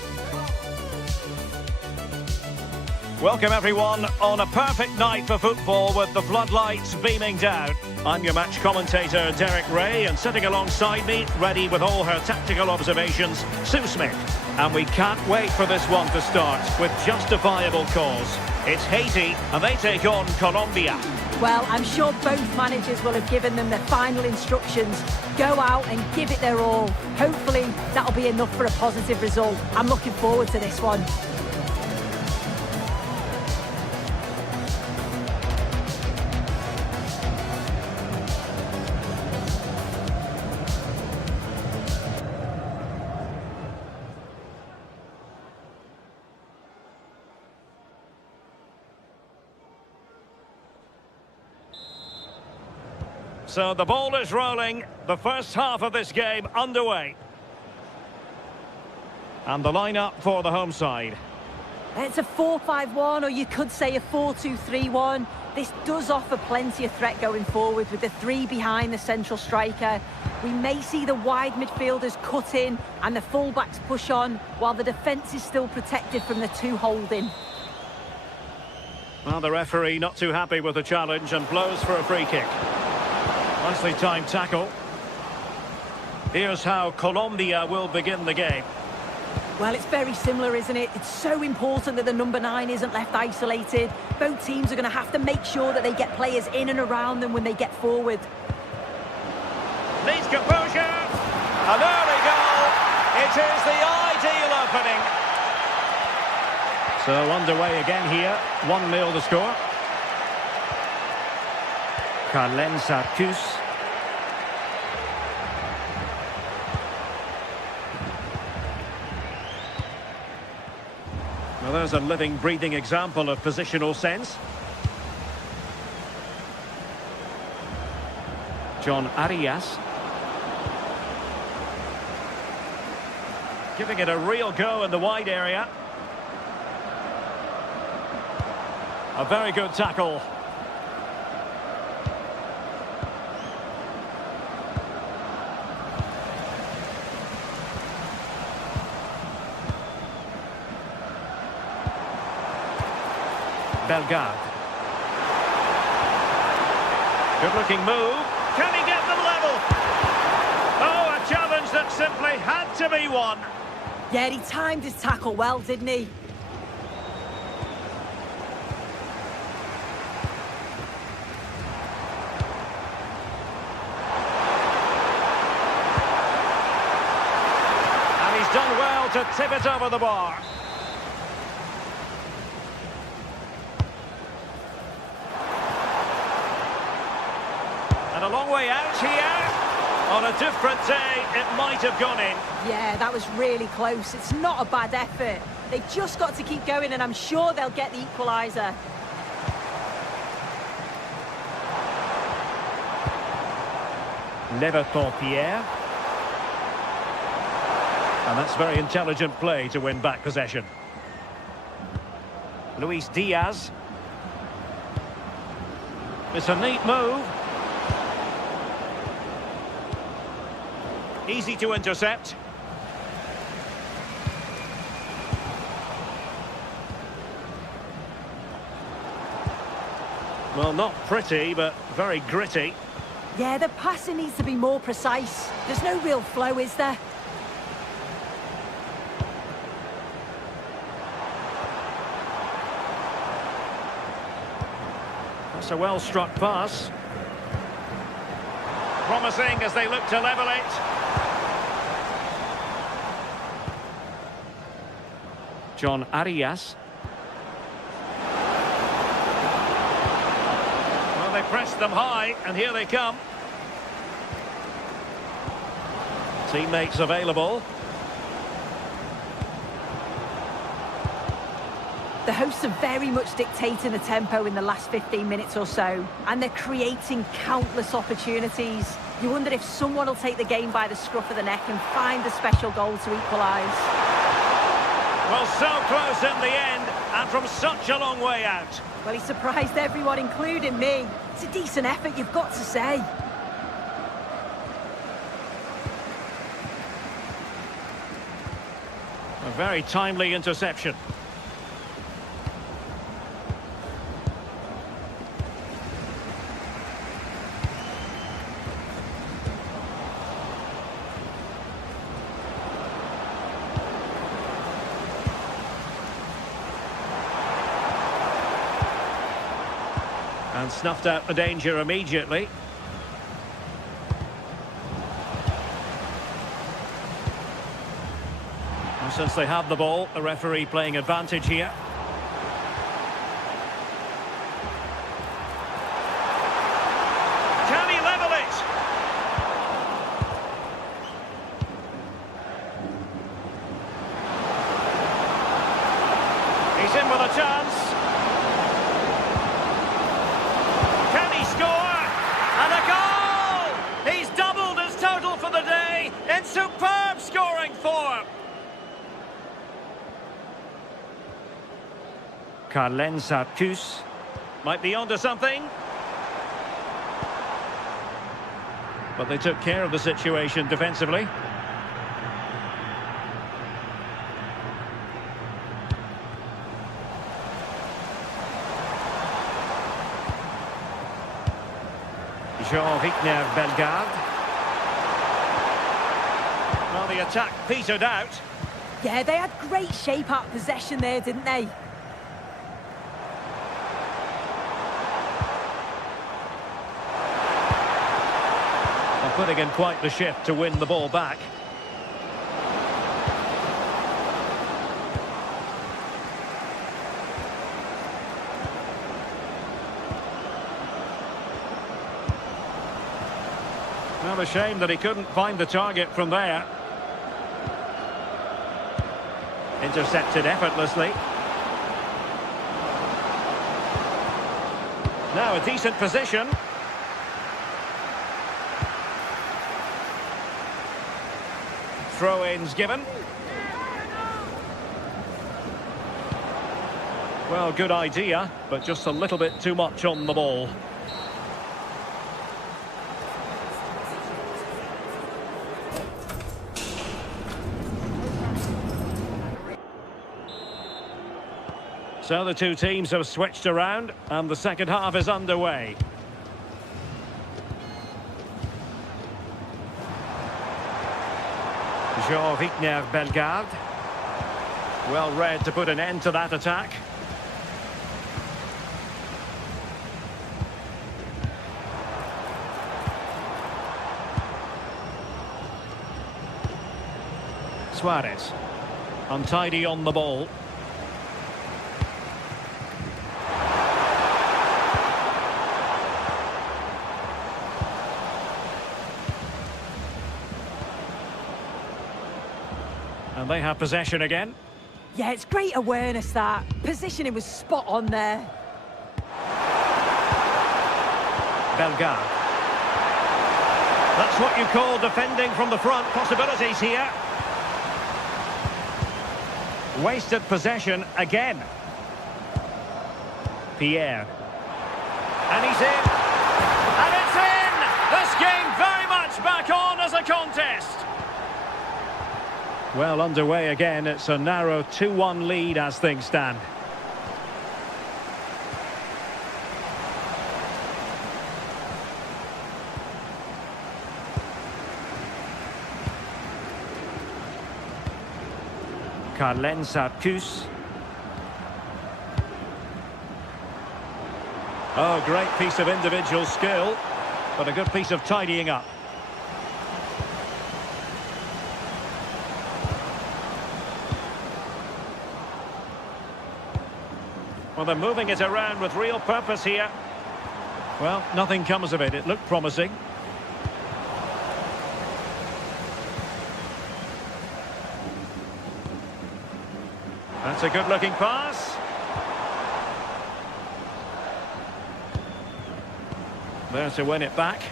Welcome everyone on a perfect night for football with the floodlights beaming down. I'm your match commentator Derek Ray, and sitting alongside me, ready with all her tactical observations, Sue Smith. And we can't wait for this one to start with justifiable cause. It's Haiti and they take on Colombia. Well, I'm sure both managers will have given them their final instructions. Go out and give it their all. Hopefully, that'll be enough for a positive result. I'm looking forward to this one. So the ball is rolling, the first half of this game underway. And the lineup for the home side. It's a 4-5-1, or you could say a 4-2-3-1. This does offer plenty of threat going forward with the three behind the central striker. We may see the wide midfielders cut in and the fullbacks push on, while the defence is still protected from the two holding. Well, the referee not too happy with the challenge and blows for a free kick. Nicely timed tackle. Here's how Colombia will begin the game. Well, it's very similar, isn't it? It's so important that the number 9 isn't left isolated. Both teams are going to have to make sure that they get players in and around them when they get forward. Needs composure. An early goal. It is the ideal opening. So underway again here. 1-0 the score. Sarkus. Well, there's a living, breathing example of positional sense. John Arias. Giving it a real go in the wide area. A very good tackle. Bellegarde. Good looking move. Can he get them level? Oh, a challenge that simply had to be won. Yeah, he timed his tackle well, didn't he? And he's done well to tip it over the bar. And a long way out here. On a different day, it might have gone in. Yeah, that was really close. It's not a bad effort. They just got to keep going, and I'm sure they'll get the equaliser. Leverton-Pierre. And that's very intelligent play to win back possession. Luis Diaz. It's a neat move. Easy to intercept. Well, not pretty, but very gritty. Yeah, the passing needs to be more precise. There's no real flow, is there? That's a well-struck pass. Promising as they look to level it. John Arias. Well, they pressed them high, and here they come. Teammates available. The hosts are very much dictating the tempo in the last 15 minutes or so, and they're creating countless opportunities. You wonder if someone will take the game by the scruff of the neck and find a special goal to equalise. Well, so close in the end, and from such a long way out. Well, he surprised everyone, including me. It's a decent effort, you've got to say. A very timely interception. And snuffed out the danger immediately. And since they have the ball, the referee playing advantage here. Can he level it? He's in with a chance. And a goal! He's doubled his total for the day in superb scoring form. Carlen Sarkus might be onto something. But they took care of the situation defensively. Jean-Victor Bellegarde. Well, the attack petered out. Yeah, they had great shape out possession there, didn't they? And putting in quite the shift to win the ball back. Well, a shame that he couldn't find the target from there. Intercepted effortlessly. Now a decent position. Throw-ins given. Well, good idea, but just a little bit too much on the ball. So the two teams have switched around, and the second half is underway. Jean-Victor Bellegarde. Well read to put an end to that attack. Suarez. Untidy on the ball. And they have possession again. Yeah, it's great awareness, that. Positioning was spot on there. Bellegarde. That's what you call defending from the front. Possibilities here. Wasted possession again. Pierre. And he's in. And it's in! This game very much back on as a contest. Well, underway again. It's a narrow 2-1 lead as things stand. Carlen Sarcus. Oh, great piece of individual skill, but a good piece of tidying up. Well, they're moving it around with real purpose here. Well, nothing comes of it. It looked promising. That's a good-looking pass. There to win it back.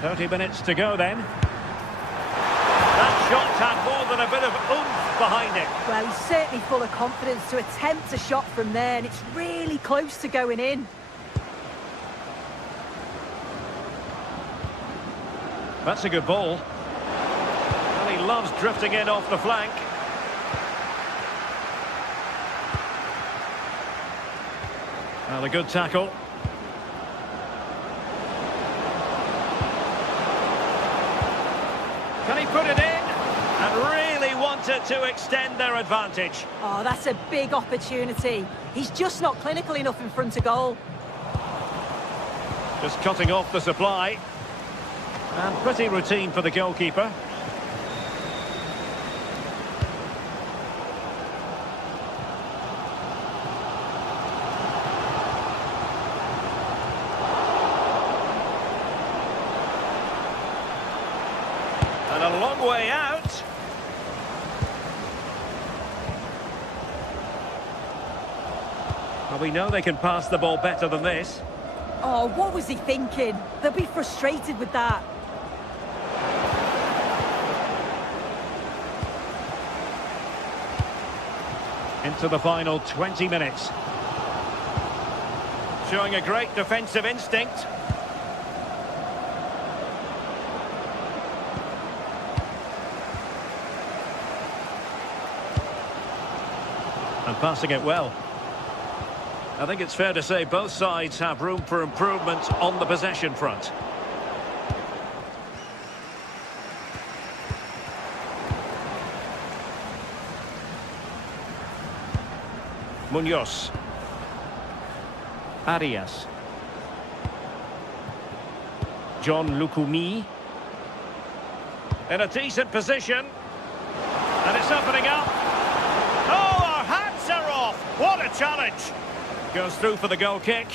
30 minutes to go then. That shot had more than a bit of oomph behind it. Well, he's certainly full of confidence to attempt a shot from there, and it's really close to going in. That's a good ball. Well, he loves drifting in off the flank. Well, a good tackle. Can he put it in? And really wanted to extend their advantage. Oh, that's a big opportunity. He's just not clinical enough in front of goal. Just cutting off the supply. And pretty routine for the goalkeeper. And a long way out. Well, we know they can pass the ball better than this. Oh, what was he thinking? They'll be frustrated with that. Into the final 20 minutes. Showing a great defensive instinct. And passing it well. I think it's fair to say both sides have room for improvement on the possession front. Munoz. Arias. John Lukumi. In a decent position. And it's opening up. Oh, our hats are off. What a challenge. Goes through for the goal kick.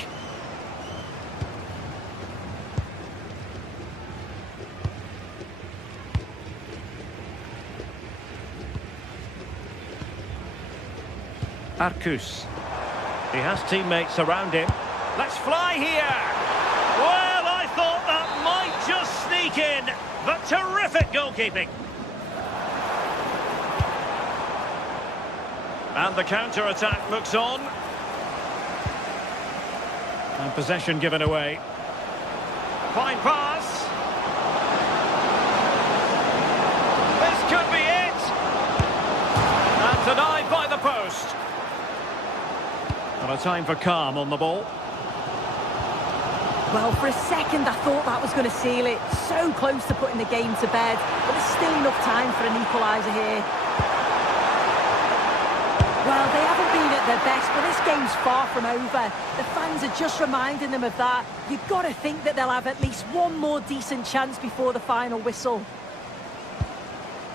Arcus. He has teammates around him. Let's fly here. Well, I thought that might just sneak in, but terrific goalkeeping. And the counter-attack looks on. And possession given away. Fine pass. This could be it. And denied by the post. And a time for calm on the ball. Well, for a second I thought that was going to seal it. So close to putting the game to bed. But there's still enough time for an equaliser here. Well, they haven't been at their best, but this game's far from over. The fans are just reminding them of that. You've got to think that they'll have at least one more decent chance before the final whistle.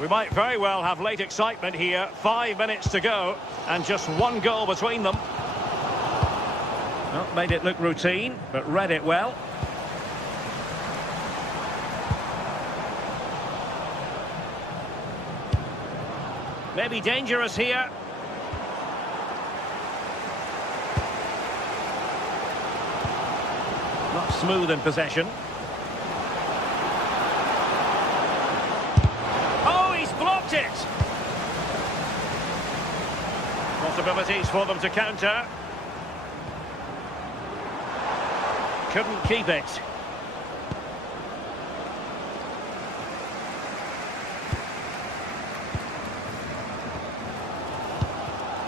We might very well have late excitement here. 5 minutes to go, and just one goal between them. Well, made it look routine, but read it well. Maybe dangerous here. Not smooth in possession. Oh, he's blocked it! Possibilities for them to counter. Couldn't keep it.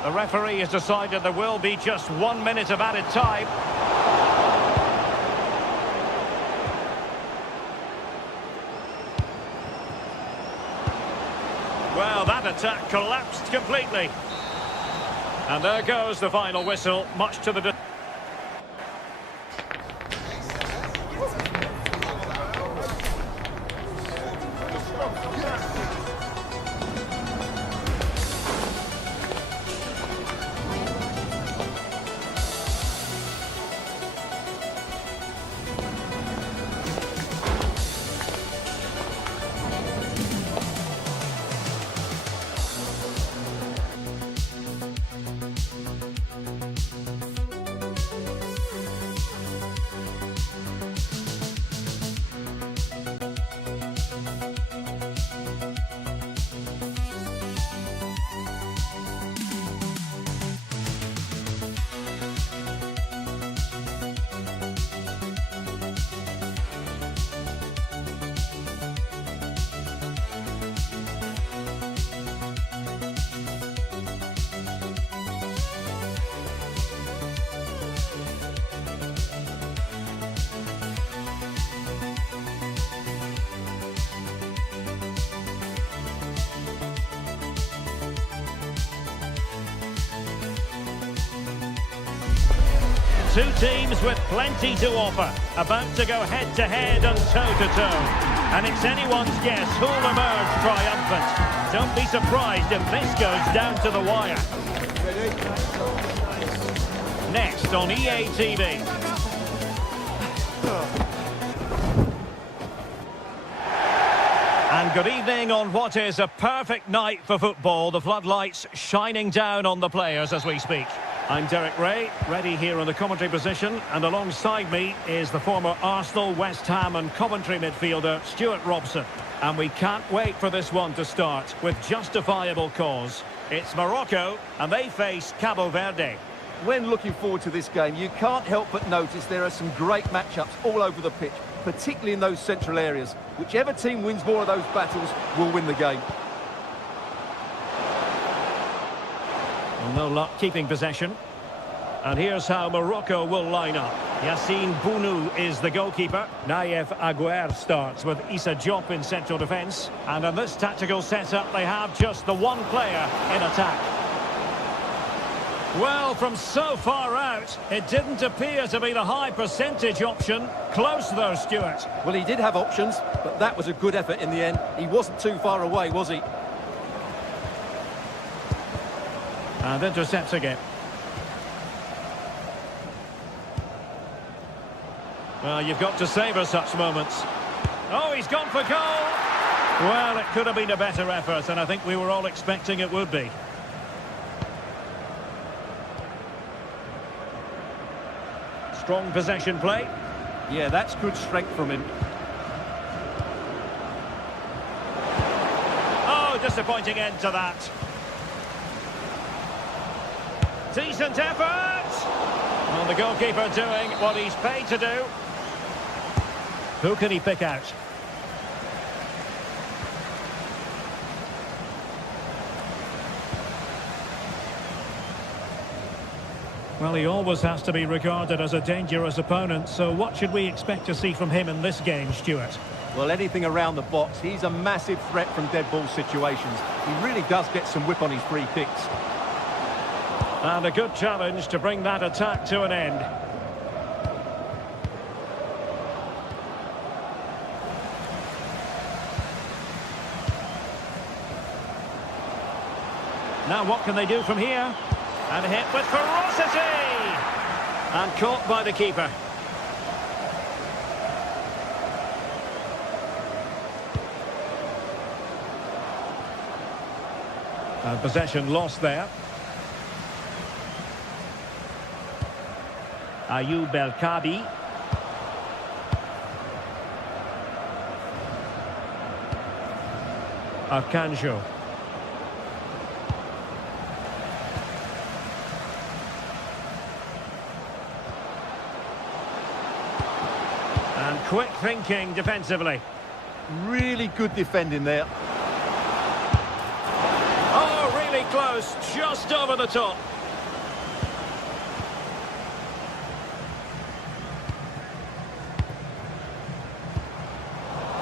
The referee has decided there will be just 1 minute of added time. Well, that attack collapsed completely. And there goes the final whistle, much to the... Two teams with plenty to offer, about to go head-to-head and toe-to-toe. And it's anyone's guess who'll emerge triumphant. Don't be surprised if this goes down to the wire. Next on EA TV. And good evening on what is a perfect night for football. The floodlights shining down on the players as we speak. I'm Derek Ray, ready here in the commentary position, and alongside me is the former Arsenal, West Ham and Coventry midfielder Stuart Robson. And we can't wait for this one to start with justifiable cause. It's Morocco, and they face Cabo Verde. When looking forward to this game, you can't help but notice there are some great matchups all over the pitch, particularly in those central areas. Whichever team wins more of those battles will win the game. Well, no luck keeping possession. And here's how Morocco will line up. Yassine Bounou is the goalkeeper. Naïef Aguer starts with Issa Diop in central defence. And in this tactical setup, they have just the one player in attack. Well, from so far out, it didn't appear to be the high percentage option. Close though, Stuart. Well, he did have options, but that was a good effort in the end. He wasn't too far away, was he? And intercepts again. Well, you've got to savour such moments. Oh, he's gone for goal! Well, it could have been a better effort, and I think we were all expecting it would be. Strong possession play. Yeah, that's good strength from him. Oh, disappointing end to that. Decent effort! Well, the goalkeeper doing what he's paid to do. Who can he pick out? Well, he always has to be regarded as a dangerous opponent, so what should we expect to see from him in this game, Stuart? Well, anything around the box. He's a massive threat from dead ball situations. He really does get some whip on his free kicks. And a good challenge to bring that attack to an end. Now what can they do from here? And hit with ferocity! And caught by the keeper. And possession lost there. Ayoub El-Kabi. Arcanjo. And quick thinking defensively. Really good defending there. Oh, really close, just over the top.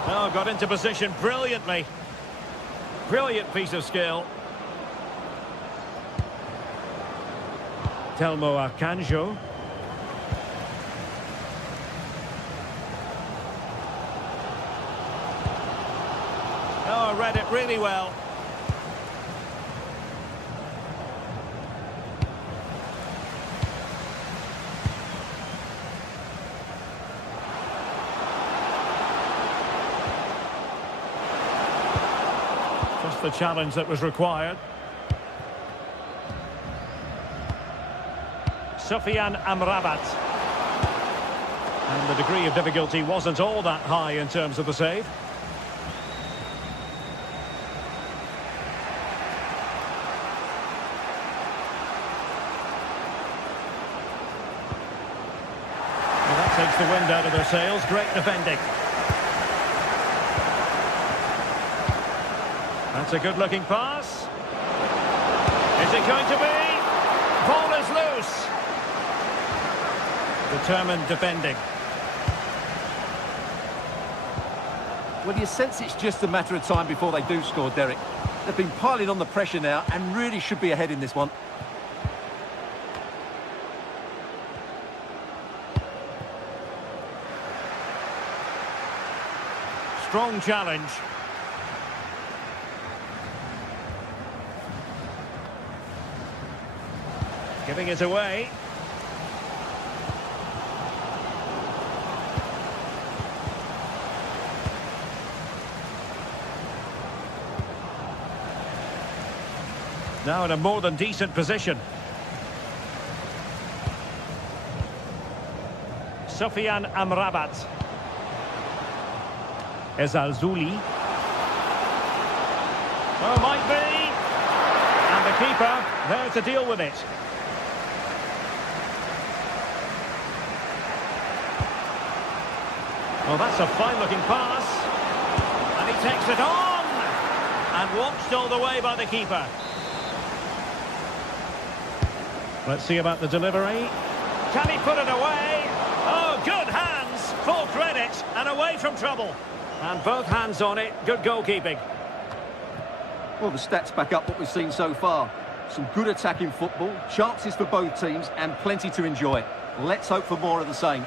Oh, got into position brilliantly. Brilliant piece of skill. Telmo Arcanjo. Oh, read it really well. Just the challenge that was required. Sofiane Amrabat. And the degree of difficulty wasn't all that high in terms of the save. Well, that takes the wind out of their sails. Great defending. That's a good-looking pass. Is it going to be? Ball is loose. Determined defending. Well, you sense it's just a matter of time before they do score, Derek. They've been piling on the pressure now and really should be ahead in this one. Strong challenge. Giving it away. Now in a more than decent position. Sofiane Amrabat. Ezalzouli. Oh, might be. And the keeper there to deal with it. Well, that's a fine-looking pass. And he takes it on. And watched all the way by the keeper. Let's see about the delivery. Can he put it away? Oh, good hands. Full credit. And away from trouble. And both hands on it. Good goalkeeping. Well, the stats back up what we've seen so far. Some good attacking football, chances for both teams, and plenty to enjoy. Let's hope for more of the same.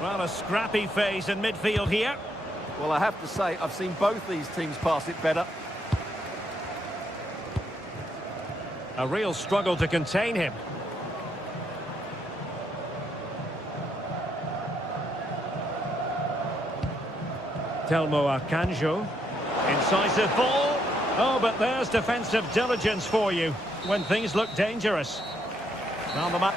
Well, a scrappy phase in midfield here. Well, I have to say, I've seen both these teams pass it better. A real struggle to contain him. Telmo Arcanjo. Incisive ball. Oh, but there's defensive diligence for you when things look dangerous. Round the map.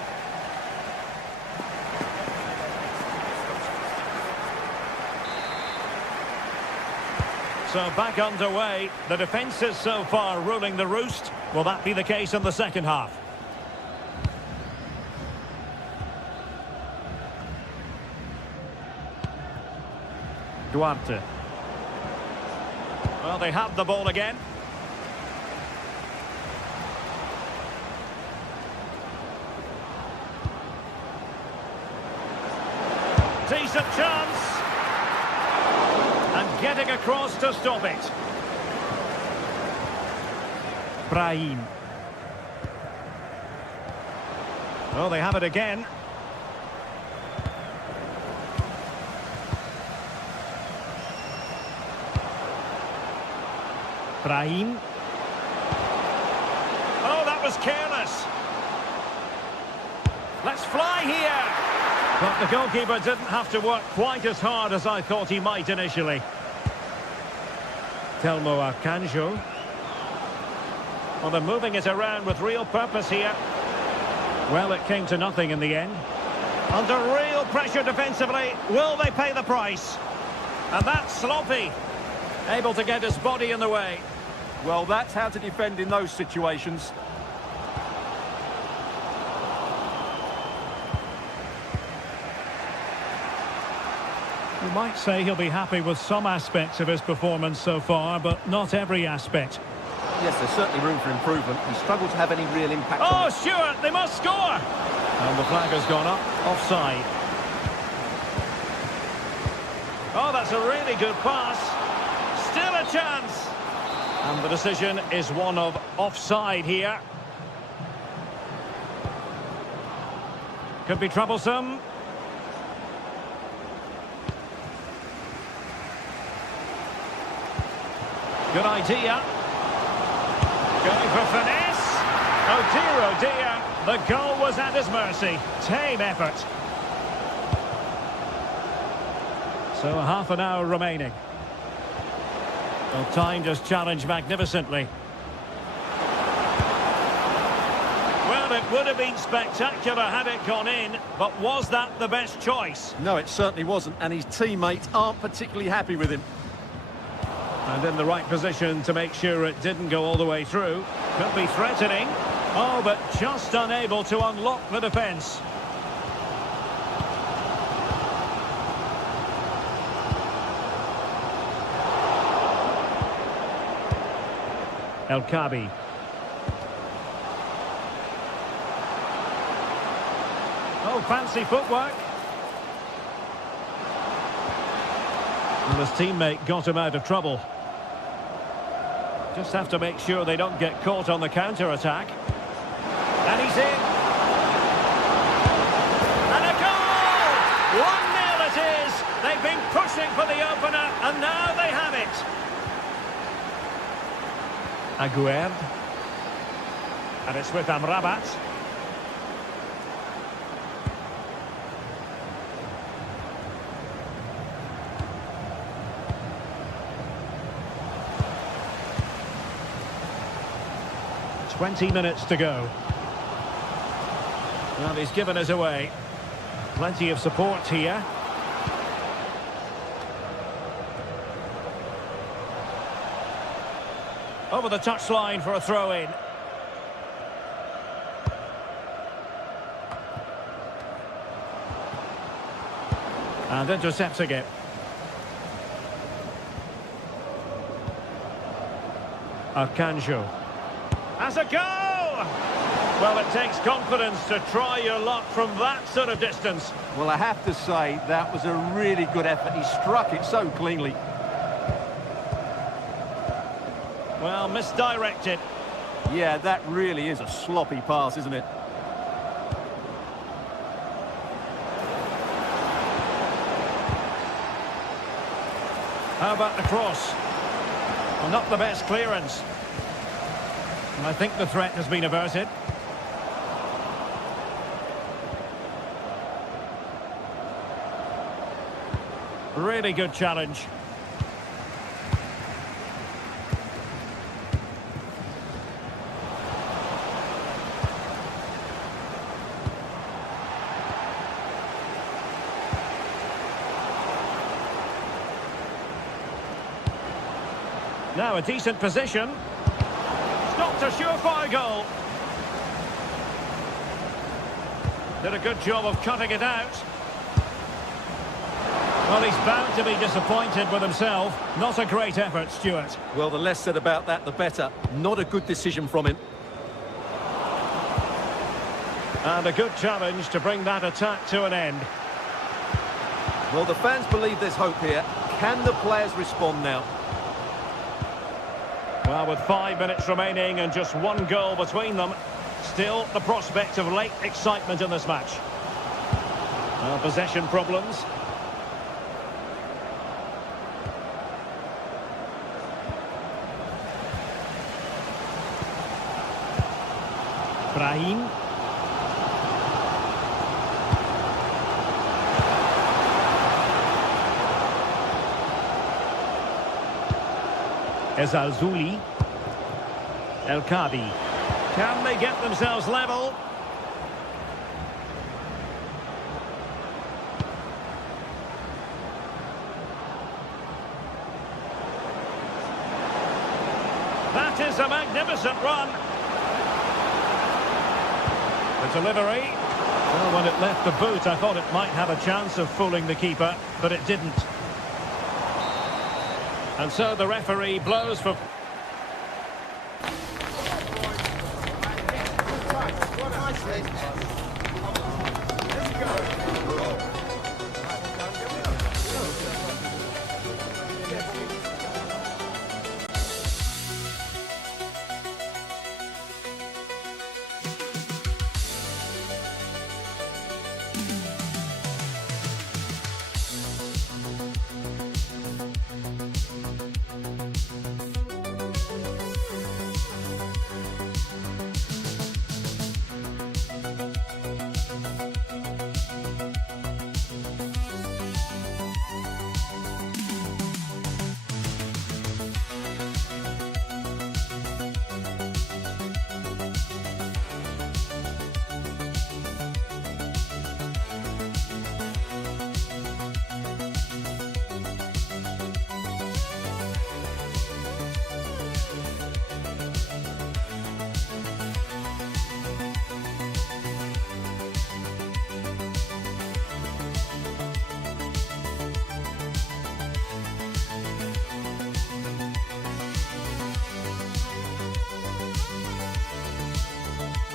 So back underway. The defence is so far ruling the roost. Will that be the case in the second half? Duarte. Well, they have the ball again. Decent chance. And getting across to stop it. Brahim. Oh, they have it again. Brahim. Oh, that was careless. Let's fly here. But the goalkeeper didn't have to work quite as hard as I thought he might initially. Telmo Akanjo. Well, they're moving it around with real purpose here. Well, it came to nothing in the end. Under real pressure defensively. Will they pay the price? And that's sloppy. Able to get his body in the way. Well, that's how to defend in those situations. You might say he'll be happy with some aspects of his performance so far, but not every aspect. Yes, there's certainly room for improvement. He struggled to have any real impact on Oh, it. Stewart, they must score! And the flag has gone up. Offside. Oh, that's a really good pass. Still a chance. And the decision is one of offside here. Could be troublesome. Good idea. Going for finesse. Oh dear. The goal was at his mercy. Tame effort. So half an hour remaining. Well, timed his challenge magnificently. Well, it would have been spectacular had it gone in, but was that the best choice? No, it certainly wasn't, and his teammates aren't particularly happy with him. And in the right position to make sure it didn't go all the way through. Could be threatening. Oh, but just unable to unlock the defence. El Kabi. Oh, fancy footwork. And his teammate got him out of trouble. Just have to make sure they don't get caught on the counter-attack. And he's in. And a goal! 1-0 it is. They've been pushing for the opener, and now they have it. Aguerd. And it's with Amrabat. Twenty minutes to go. Well, he's given us away. Plenty of support here. Over the touchline for a throw-in. And intercepting it. Akanjo. Has a go! Well, it takes confidence to try your luck from that sort of distance. Well, I have to say, that was a really good effort. He struck it so cleanly. Well, misdirected. Yeah, that really is a sloppy pass, isn't it? How about the cross? Well, not the best clearance. And I think the threat has been averted. Really good challenge. Now a decent position. Stopped a surefire goal. Did a good job of cutting it out. Well, he's bound to be disappointed with himself. Not a great effort, Stuart. Well, the less said about that, the better. Not a good decision from him. And a good challenge to bring that attack to an end. Well, the fans believe there's hope here. Can the players respond now? Well, with 5 minutes remaining and just one goal between them, still the prospect of late excitement in this match. Well, possession problems. Brahim. Ezalzouli. El Kadi. Can they get themselves level? That is a magnificent run. The delivery. Well, when it left the boot, I thought it might have a chance of fooling the keeper, but it didn't. And so the referee blows for...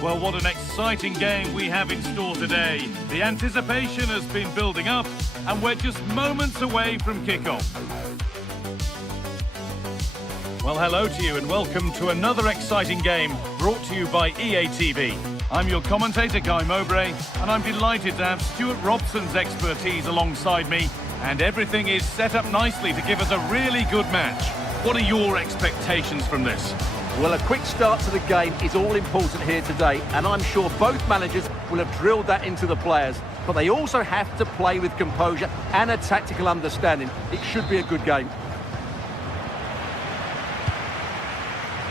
Well, what an exciting game we have in store today. The anticipation has been building up, and we're just moments away from kickoff. Well, hello to you and welcome to another exciting game brought to you by EA TV. I'm your commentator, Guy Mowbray, and I'm delighted to have Stuart Robson's expertise alongside me, and everything is set up nicely to give us a really good match. What are your expectations from this? Well, a quick start to the game is all important here today, and I'm sure both managers will have drilled that into the players. But they also have to play with composure and a tactical understanding. It should be a good game.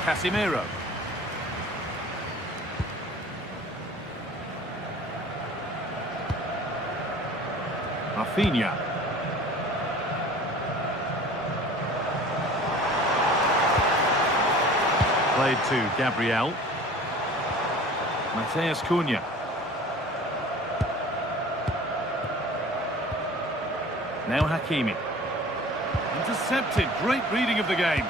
Casemiro. Rafinha. Played to Gabriel. Mateus Cunha. Now Hakimi. Intercepted. Great reading of the game.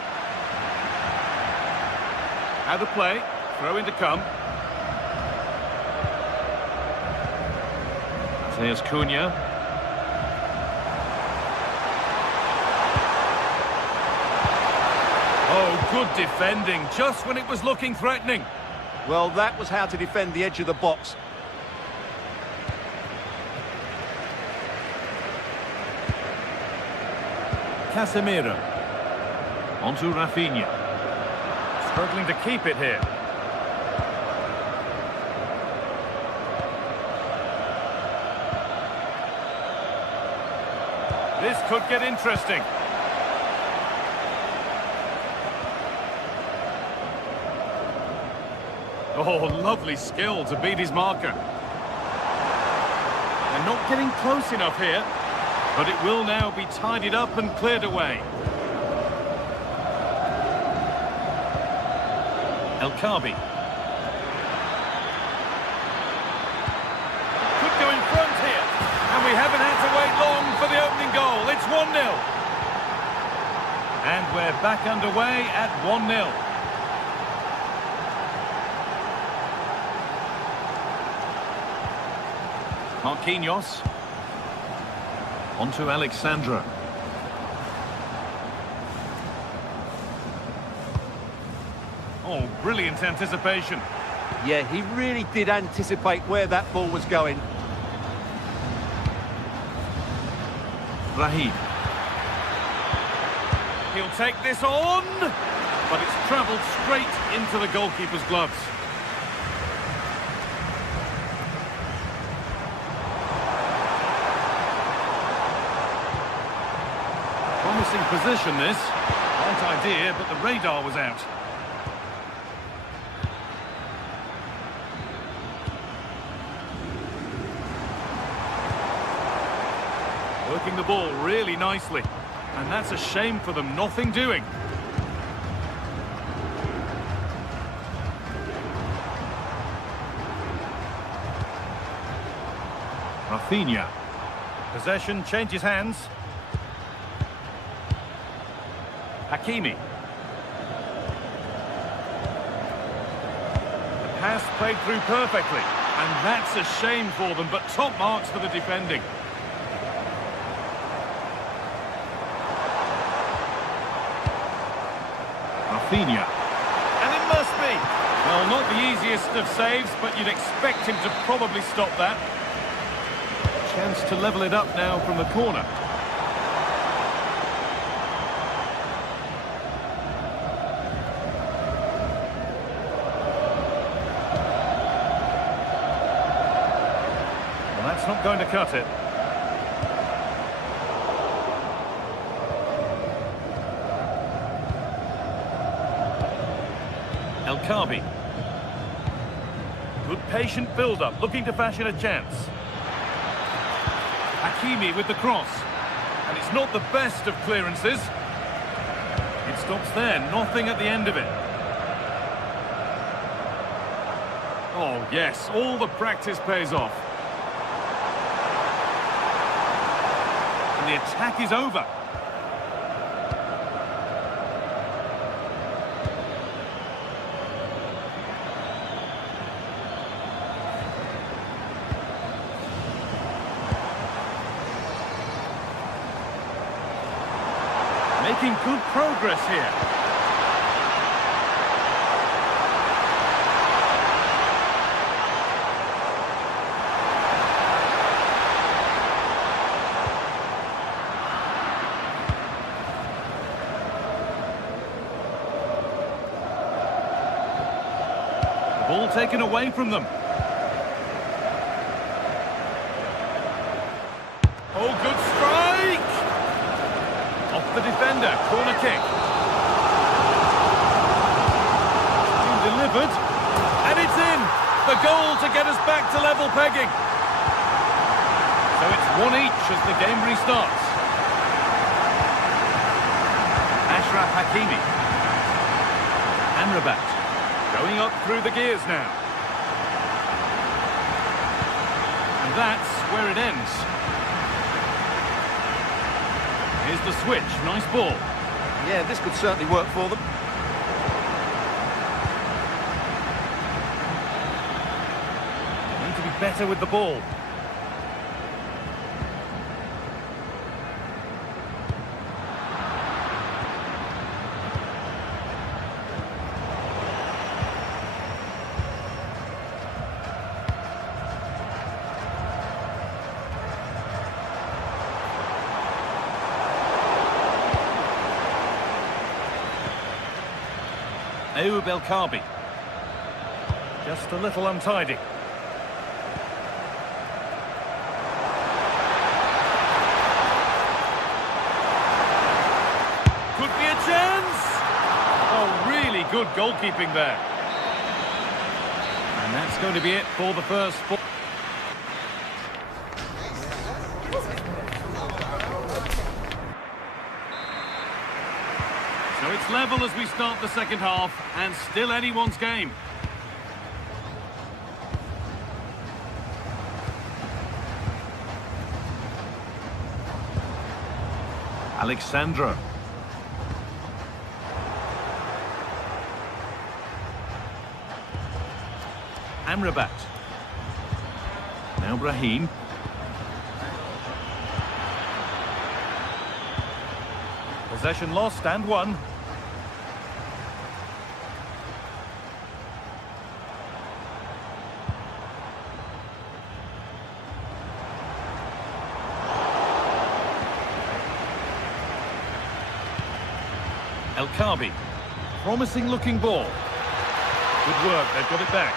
Out of play. Throw in to come. Mateus Cunha. Oh, good defending, just when it was looking threatening. Well, that was how to defend the edge of the box. Casemiro. Onto Rafinha. Struggling to keep it here. This could get interesting. Oh, lovely skill to beat his marker. They're not getting close enough here, but it will now be tidied up and cleared away. El Kabi. Could go in front here. And we haven't had to wait long for the opening goal. It's 1-0. And we're back underway at 1-0. Marquinhos. On to Alexandra. Oh, brilliant anticipation. Yeah, he really did anticipate where that ball was going. Rahid. He'll take this on, but it's travelled straight into the goalkeeper's gloves. Promising position, this. Right idea, but the radar was out. Working the ball really nicely. And that's a shame for them, nothing doing. Rafinha. Possession changes hands. Hakimi. The pass played through perfectly. And that's a shame for them, but top marks for the defending. Rafinha. And it must be. Well, not the easiest of saves, but you'd expect him to probably stop that. Chance to level it up now from the corner. Well, that's not going to cut it. El Kabi. Good patient build-up, looking to fashion a chance. Hakimi with the cross. And it's not the best of clearances. It stops there, nothing at the end of it. Oh, yes, all the practice pays off. And the attack is over. Making good progress here. The ball taken away from them. Oh, good strike! Off the defender, corner kick. Being delivered, and it's in! The goal to get us back to level pegging. So it's 1 each as the game restarts. Ashraf Hakimi. Amrabat, going up through the gears now. And that's where it ends. Here's the switch, nice ball. Yeah, this could certainly work for them. Need to be better with the ball. Ayoub El Kabi. Just a little untidy. Could be a chance! Oh, really good goalkeeping there. And that's going to be it for the first four. So it's It's level as we start the second half, and still anyone's game. Alexandra. Amrabat. Now Brahim. Possession lost and won. El Kabi. Promising looking ball. Good work, they've got it back.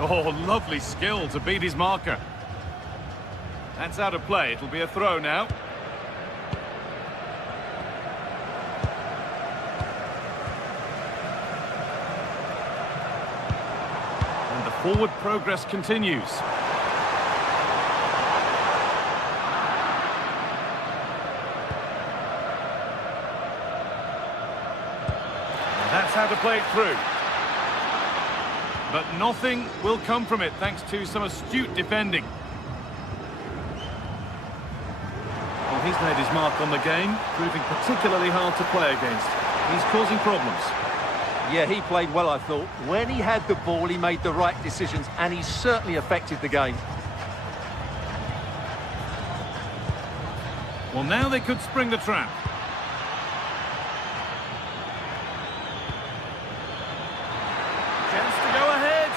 Oh, lovely skill to beat his marker. That's out of play. It'll be a throw now. And the forward progress continues. And that's how to play it through. But nothing will come from it thanks to some astute defending. Well, he's made his mark on the game, proving particularly hard to play against. He's causing problems. Yeah, he played well, I thought. When he had the ball, he made the right decisions, and he certainly affected the game. Well, now they could spring the trap. Chance to go ahead.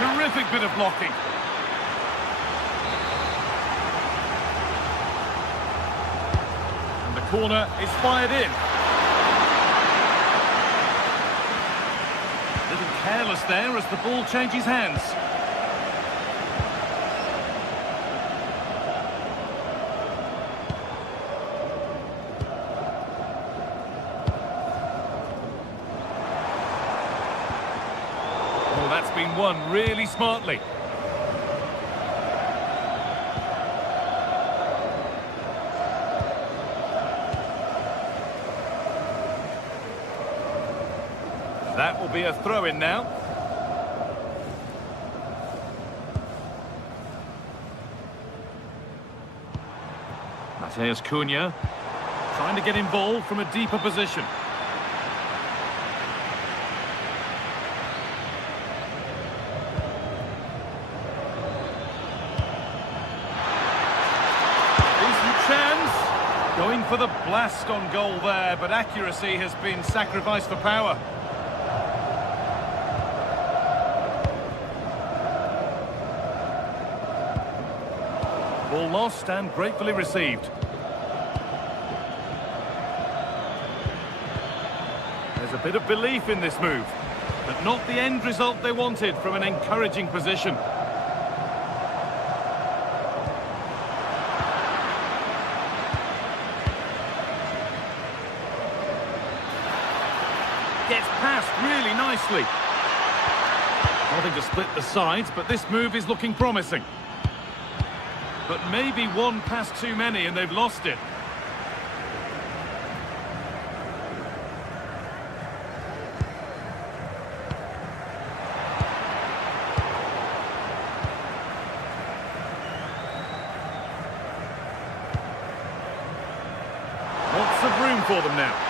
Terrific bit of blocking. And the corner is fired in. A little careless there as the ball changes hands. That's been won really smartly. That will be a throw-in now. Mateus Cunha trying to get involved from a deeper position. Going for the blast on goal there, but accuracy has been sacrificed for power. Ball lost and gratefully received. There's a bit of belief in this move, but not the end result they wanted from an encouraging position. Gets past really nicely. Nothing to split the sides, but this move is looking promising. But maybe one pass too many and they've lost it. Lots of room for them now.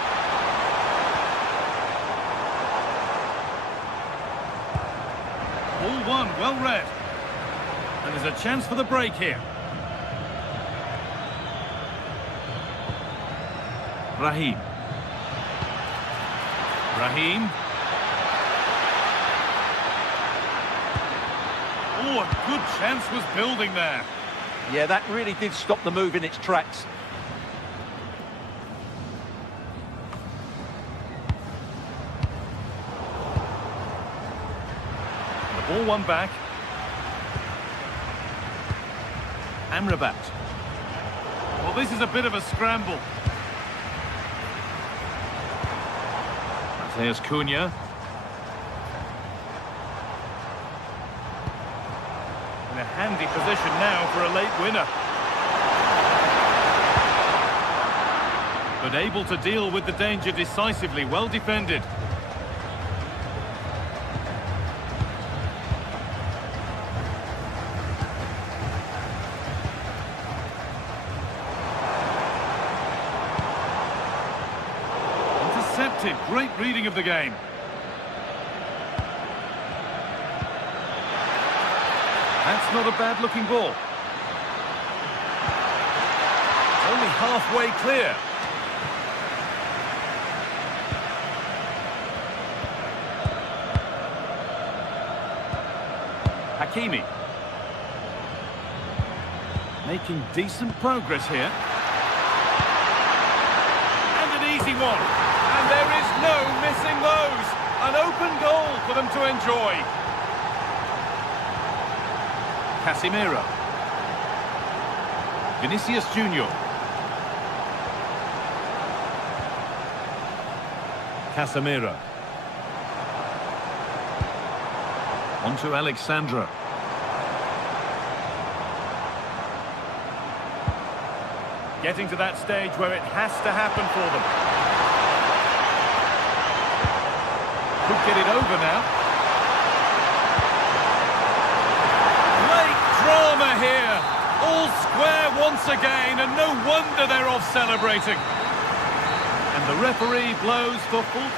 All one, well read. And there's a chance for the break here. Brahim. Oh, a good chance was building there. Yeah, that really did stop the move in its tracks. Ball one back. Amrabat. Well, this is a bit of a scramble. Mateus Cunha. In a handy position now for a late winner. but able to deal with the danger decisively. Well defended. Intercepted. Great reading of the game. That's not a bad-looking ball. Only halfway clear. Hakimi. Making decent progress here. And an easy one. And there is no missing those. An open goal for them to enjoy. Casemiro. Vinicius Junior. Casemiro. On to Alexandra. Getting to that stage where it has to happen for them. Could get it over now. Great drama here. All square once again, and no wonder they're off celebrating. And the referee blows for full...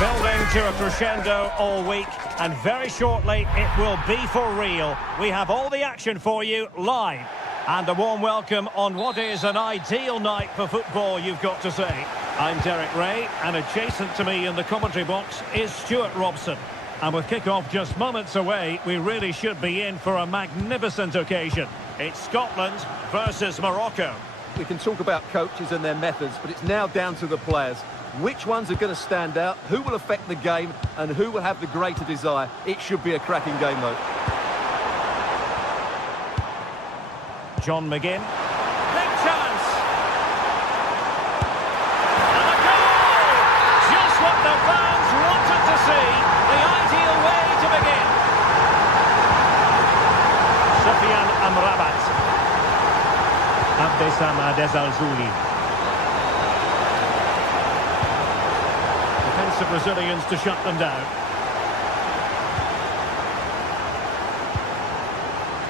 Building to a crescendo all week, and very shortly it will be for real. We have all the action for you live. And a warm welcome on what is an ideal night for football, you've got to say. I'm Derek Ray, and adjacent to me in the commentary box is Stuart Robson. And with kick-off just moments away, we really should be in for a magnificent occasion. It's Scotland versus Morocco. We can talk about coaches and their methods, but it's now down to the players. Which ones are going to stand out, who will affect the game, and who will have the greater desire? It should be a cracking game, though. John McGinn. Big chance! And a goal! Just what the fans wanted to see. The ideal way to begin. Sufyan Amrabat. Abdesam Adezalzouli. Defensive Brazilians to shut them down.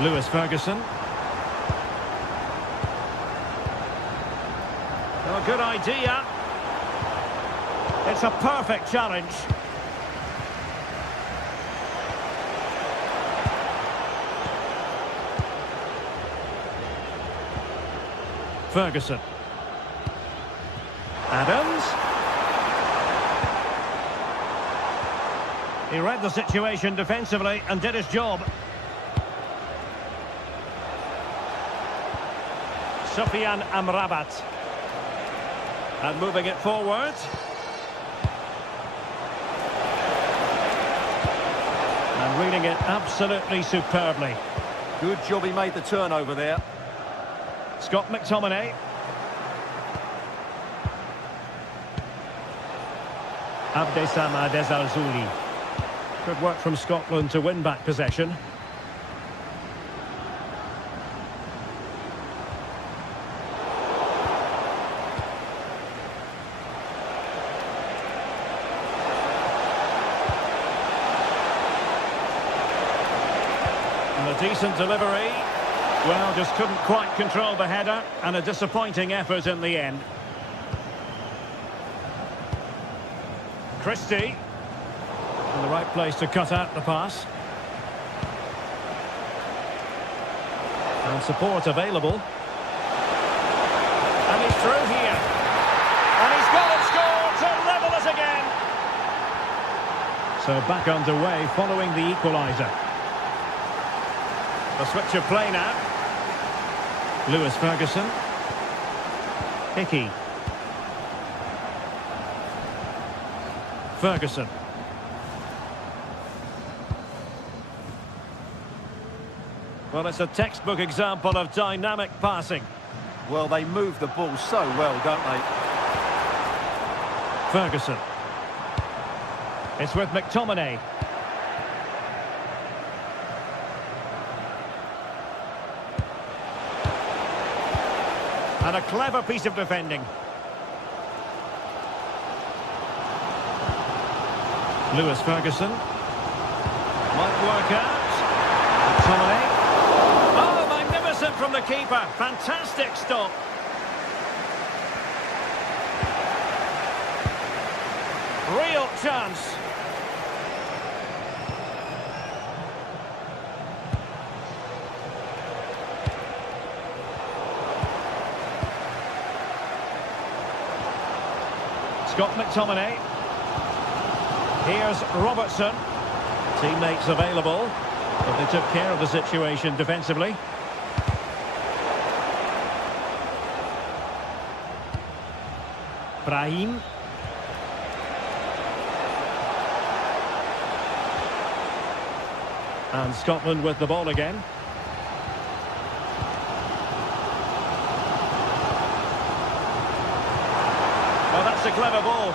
Lewis Ferguson. Oh, good idea. It's a perfect challenge. Ferguson. Adams. He read the situation defensively and did his job. Sufyan Amrabat. And moving it forward. And reading it absolutely superbly. Good job he made the turnover there. Scott McTominay. Abdessamad Ezzalzouli. Good work from Scotland to win back possession. And a decent delivery. Well, just couldn't quite control the header, and a disappointing effort in the end. Christie. In the right place to cut out the pass. And support available. And he's through here. And he's got it scored to level it again. So back underway following the equaliser. The switch of play now. Lewis Ferguson. Hickey. Ferguson. Well, it's a textbook example of dynamic passing. Well, they move the ball so well, don't they? Ferguson. It's with McTominay. And a clever piece of defending. Lewis Ferguson. Might work out. McTominay. Oh, magnificent from the keeper. Fantastic stop. Real chance. Scott McTominay. Here's Robertson. Teammates available, but they took care of the situation defensively. Brahim. And Scotland with the ball again. Well, that's a clever ball.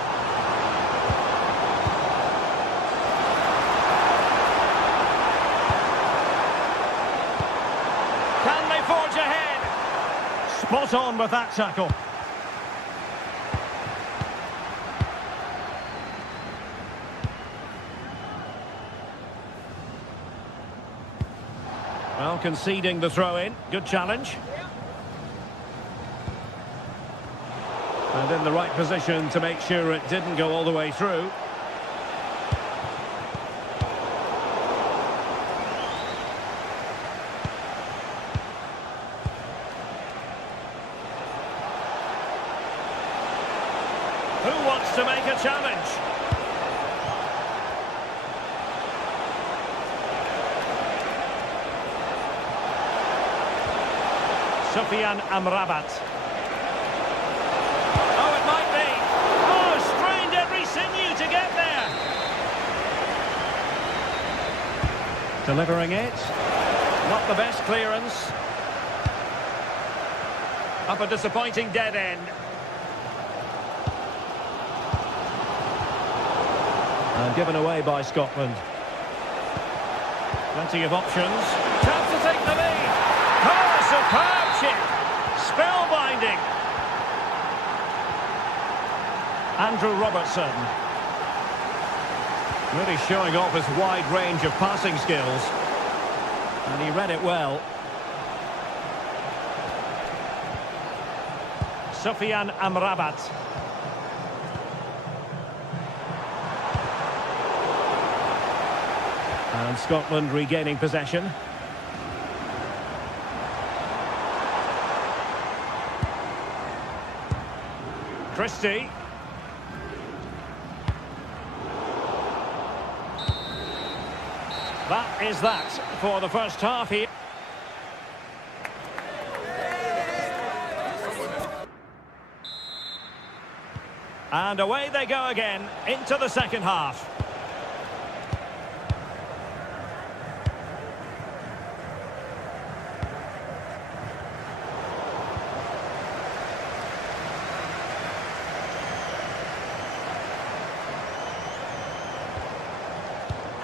Can they forge ahead? Spot on with that tackle. Well, conceding the throw-in. Good challenge. And in the right position to make sure it didn't go all the way through. Who wants to make a challenge? Sufyan Amrabat. Oh, it might be. Oh, strained every sinew to get there. Delivering it. Not the best clearance. Up a disappointing dead end. And given away by Scotland. Plenty of options. Chance to take the lead. Oh, superb chip. Spellbinding. Andrew Robertson. Really showing off his wide range of passing skills. And he read it well. Sufyan Amrabat. And Scotland regaining possession. Christie. That is that for the first half here. And away they go again into the second half.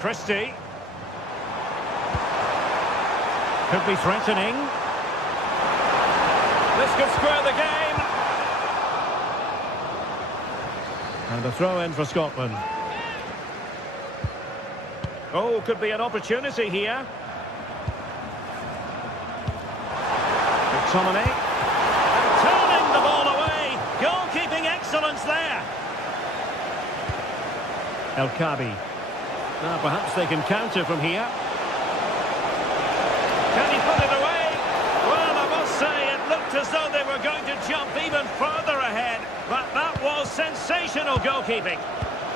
Christie. Could be threatening. This could square the game. And a throw-in for Scotland. Oh, could be an opportunity here. McTominay. And turning the ball away. Goalkeeping excellence there. El Kabi. Now perhaps they can counter from here. Can he put it away? Well, I must say, it looked as though they were going to jump even further ahead. But that was sensational goalkeeping.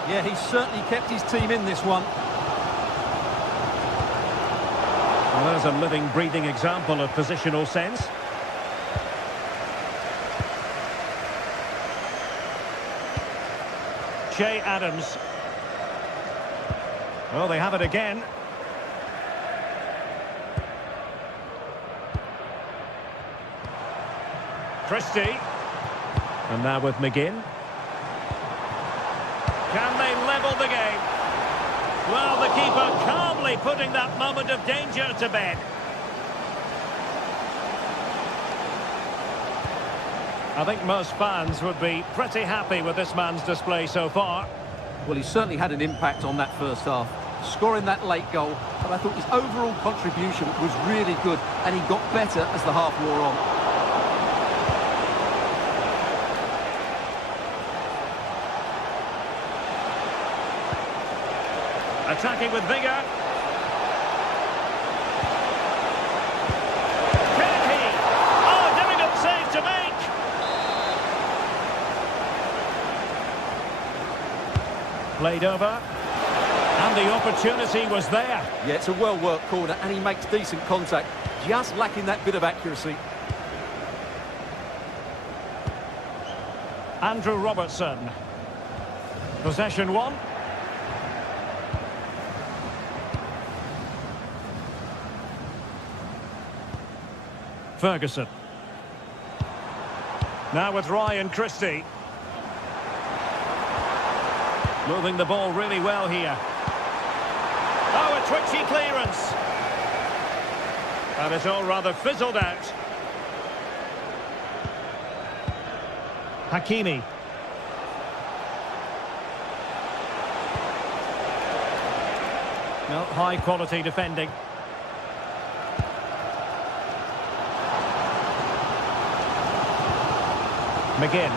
Yeah, he certainly kept his team in this one. Well, there's a living, breathing example of positional sense. Che Adams. Well, they have it again. Christie. And now with McGinn. Can they level the game? Well, the keeper calmly putting that moment of danger to bed. I think most fans would be pretty happy with this man's display so far. Well, he certainly had an impact on that first half, scoring that late goal, but I thought his overall contribution was really good, and he got better as the half wore on. Attacking with vigour. Can he? Oh, difficult save to make. Played over. And the opportunity was there. Yeah, it's a well-worked corner, and he makes decent contact, just lacking that bit of accuracy. Andrew Robertson. Possession one. Ferguson. Now with Ryan Christie. Moving the ball really well here. Oh, a twitchy clearance. And it's all rather fizzled out. Hakimi. No, high quality defending. McGinn.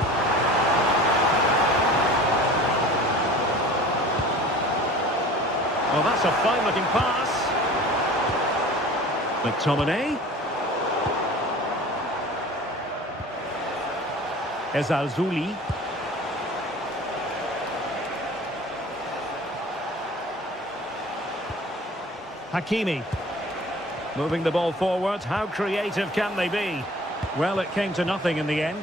Well, that's a fine-looking pass. McTominay. Ezalzouli. Hakimi. Moving the ball forward. How creative can they be? Well, it came to nothing in the end.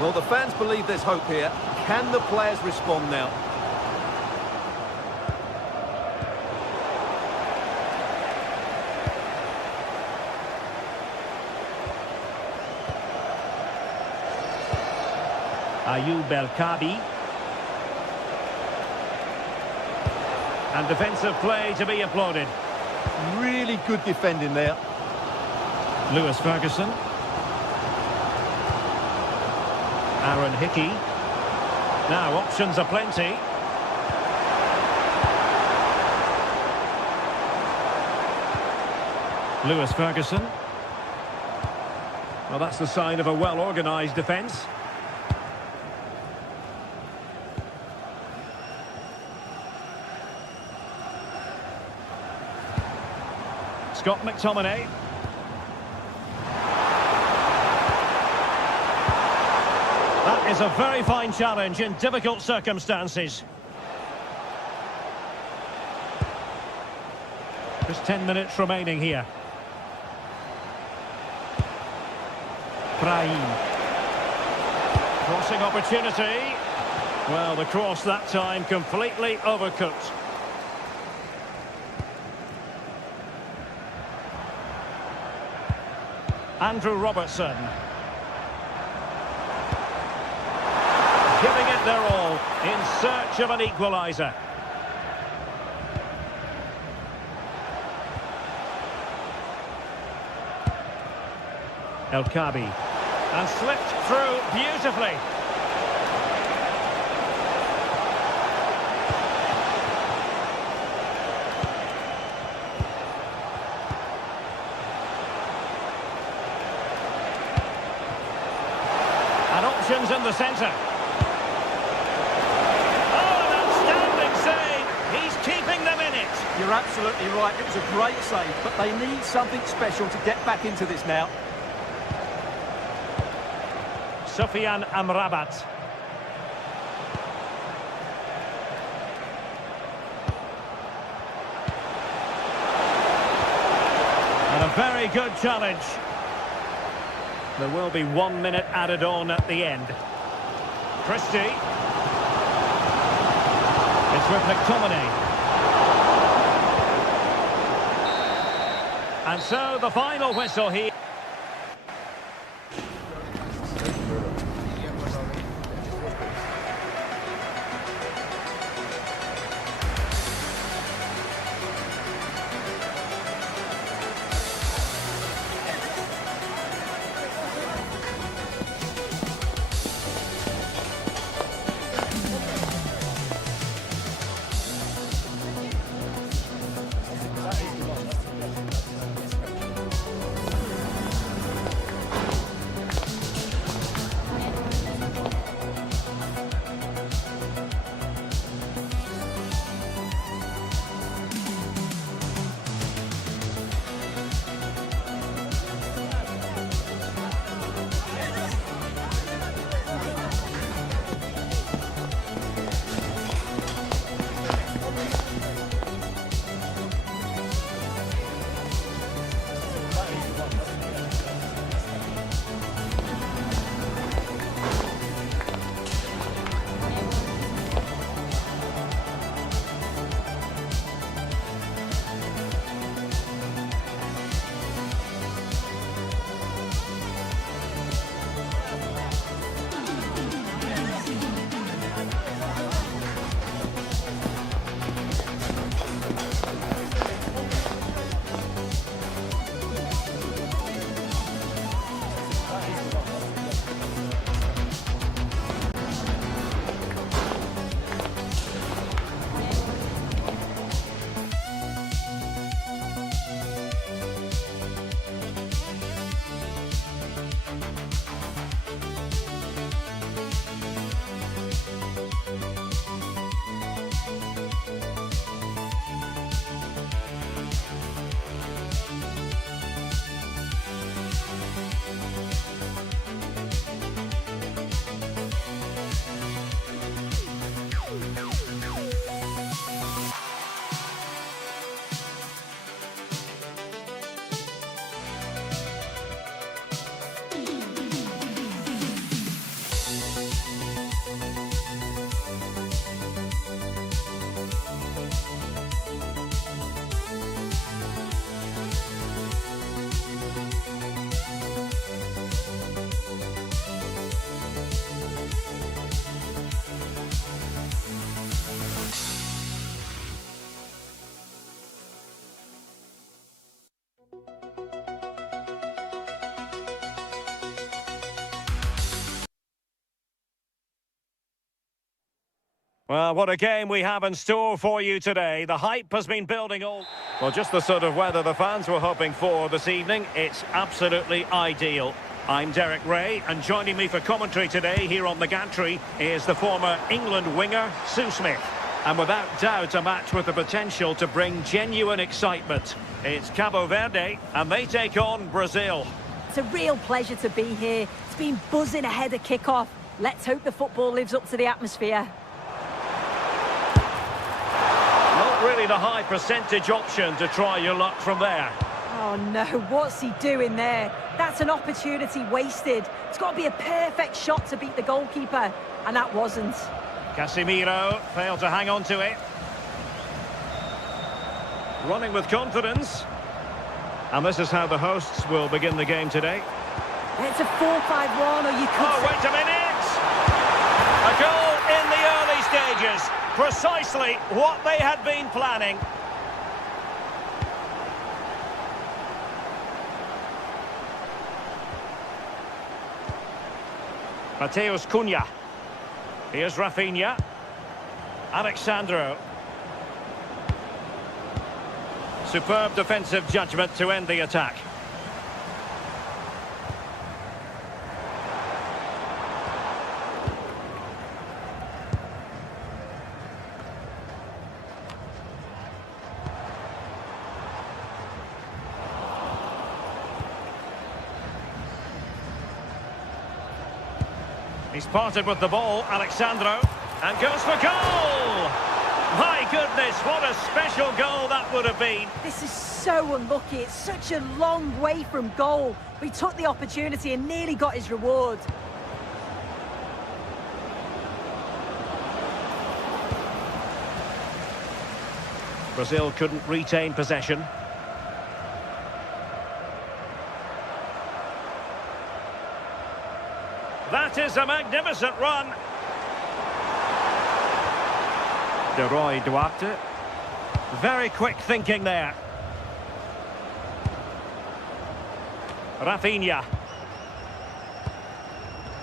Well, the fans believe there's hope here. Can the players respond now? Ayoub El Kabi. And defensive play to be applauded. Really good defending there. Lewis Ferguson. Aaron Hickey. Now options are plenty. Lewis Ferguson. Well, that's the sign of a well-organised defence. Scott McTominay. is a very fine challenge in difficult circumstances. Just 10 minutes remaining here. Brahim. Crossing opportunity. Well, the cross that time completely overcooked. Andrew Robertson. Giving it their all in search of an equaliser. El Kabi. And slipped through beautifully. And options in the centre. Oh, an outstanding save. He's keeping them in it. You're absolutely right. It was a great save, but they need something special to get back into this now. Sufyan Amrabat. And a very good challenge. There will be 1 minute added on at the end. Christie. It's with McTominay. And so the final whistle here. Well, what a game we have in store for you today. The hype has been building all... Well, just the sort of weather the fans were hoping for this evening. It's absolutely ideal. I'm Derek Ray, and joining me for commentary today here on the gantry is the former England winger, Sue Smith. And without doubt, a match with the potential to bring genuine excitement. It's Cabo Verde, and they take on Brazil. It's a real pleasure to be here. It's been buzzing ahead of kick-off. Let's hope the football lives up to the atmosphere. Not really the high percentage option to try your luck from there. Oh no, what's he doing there? That's an opportunity wasted. It's got to be a perfect shot to beat the goalkeeper, and that wasn't. Casemiro failed to hang on to it. Running with confidence. And this is how the hosts will begin the game today. It's a 4-5-1, or you could... Oh, wait a minute! A goal in the early stages. Precisely what they had been planning. Mateus Cunha. Here's Rafinha. Alexandro. Superb defensive judgment to end the attack. He's parted with the ball, Alexandro, and goes for goal! My goodness, what a special goal that would have been. This is so unlucky. It's such a long way from goal. But he took the opportunity and nearly got his reward. Brazil couldn't retain possession. That is a magnificent run. De Roy Duarte. Very quick thinking there. Rafinha.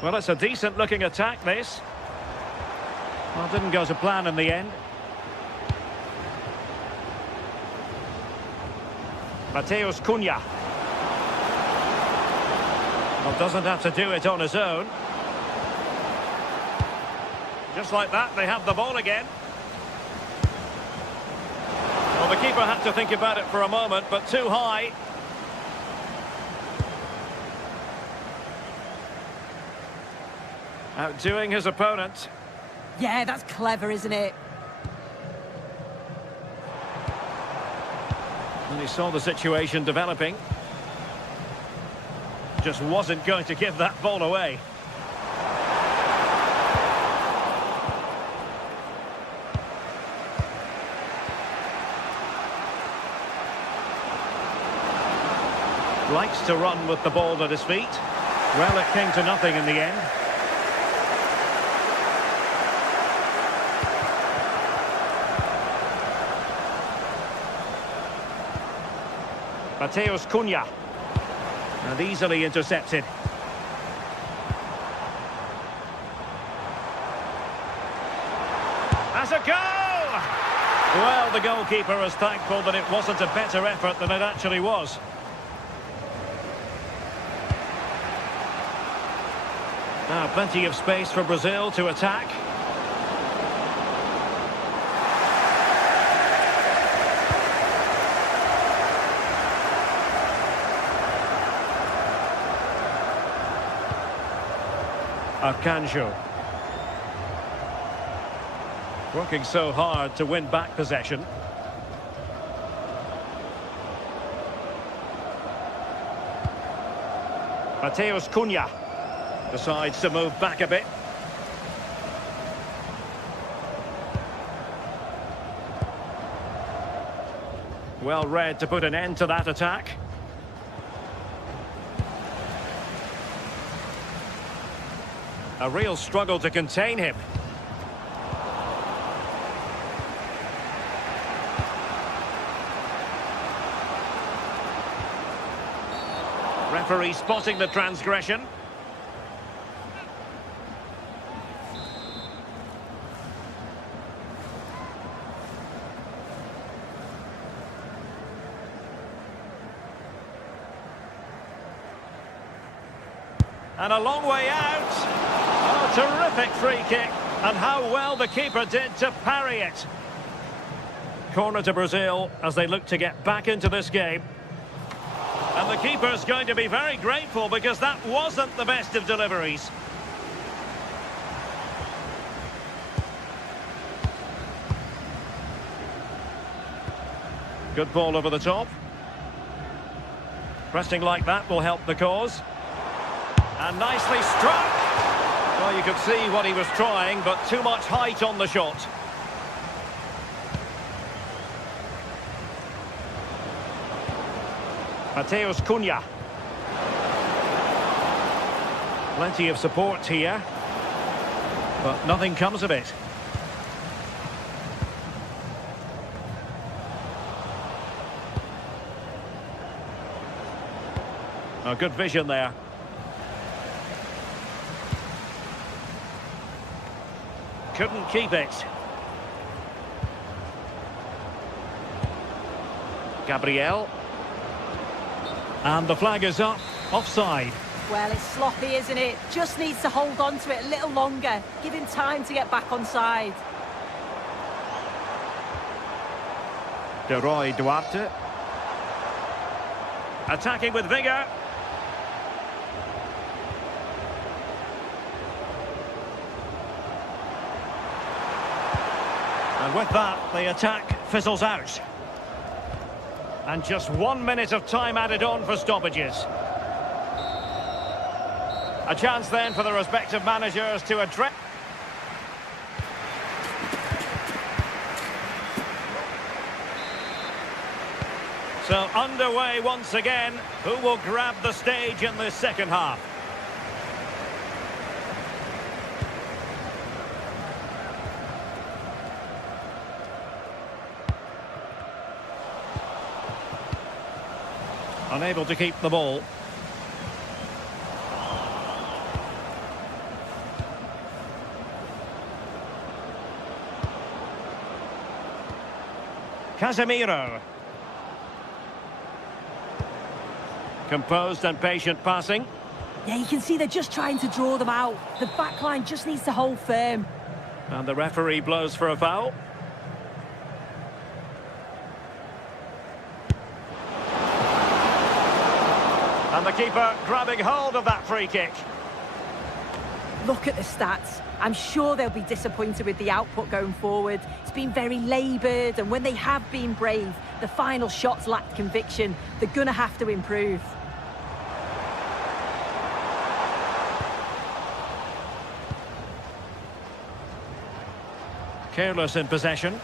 Well, it's a decent looking attack, this. Well, didn't go to plan in the end. Mateus Cunha. Well, doesn't have to do it on his own. Just like that, they have the ball again. Well, the keeper had to think about it for a moment, but too high. Outdoing his opponent. Yeah, that's clever, isn't it? And he saw the situation developing. Just wasn't going to give that ball away. Likes to run with the ball at his feet. Well, it came to nothing in the end. Mateus Cunha. And easily intercepted. As a goal! Well, the goalkeeper is thankful that it wasn't a better effort than it actually was. Now, plenty of space for Brazil to attack. Arcanjo. Working so hard to win back possession. Mateus Cunha decides to move back a bit. Well read to put an end to that attack. A real struggle to contain him. Referee spotting the transgression. And a long way out. Oh, terrific free kick. And how well the keeper did to parry it. Corner to Brazil as they look to get back into this game. And the keeper's going to be very grateful because that wasn't the best of deliveries. Good ball over the top. Pressing like that will help the cause. And nicely struck. Well, you could see what he was trying, but too much height on the shot. Mateus Cunha. Plenty of support here, but nothing comes of it. Oh, good vision there. Couldn't keep it. Gabriel. And the flag is up. Offside. Well, it's sloppy, isn't it? Just needs to hold on to it a little longer. Give him time to get back on side. De Roy Duarte. Attacking with vigour. And with that, the attack fizzles out. And just 1 minute of time added on for stoppages. A chance then for the respective managers to address. So underway once again. Who will grab the stage in the second half? Unable to keep the ball. Casemiro. Composed and patient passing. Yeah, you can see they're just trying to draw them out. The back line just needs to hold firm. And the referee blows for a foul. And the keeper grabbing hold of that free kick. Look at the stats. I'm sure they'll be disappointed with the output going forward. It's been very laboured, and when they have been brave, the final shots lacked conviction. They're going to have to improve. Careless in possession.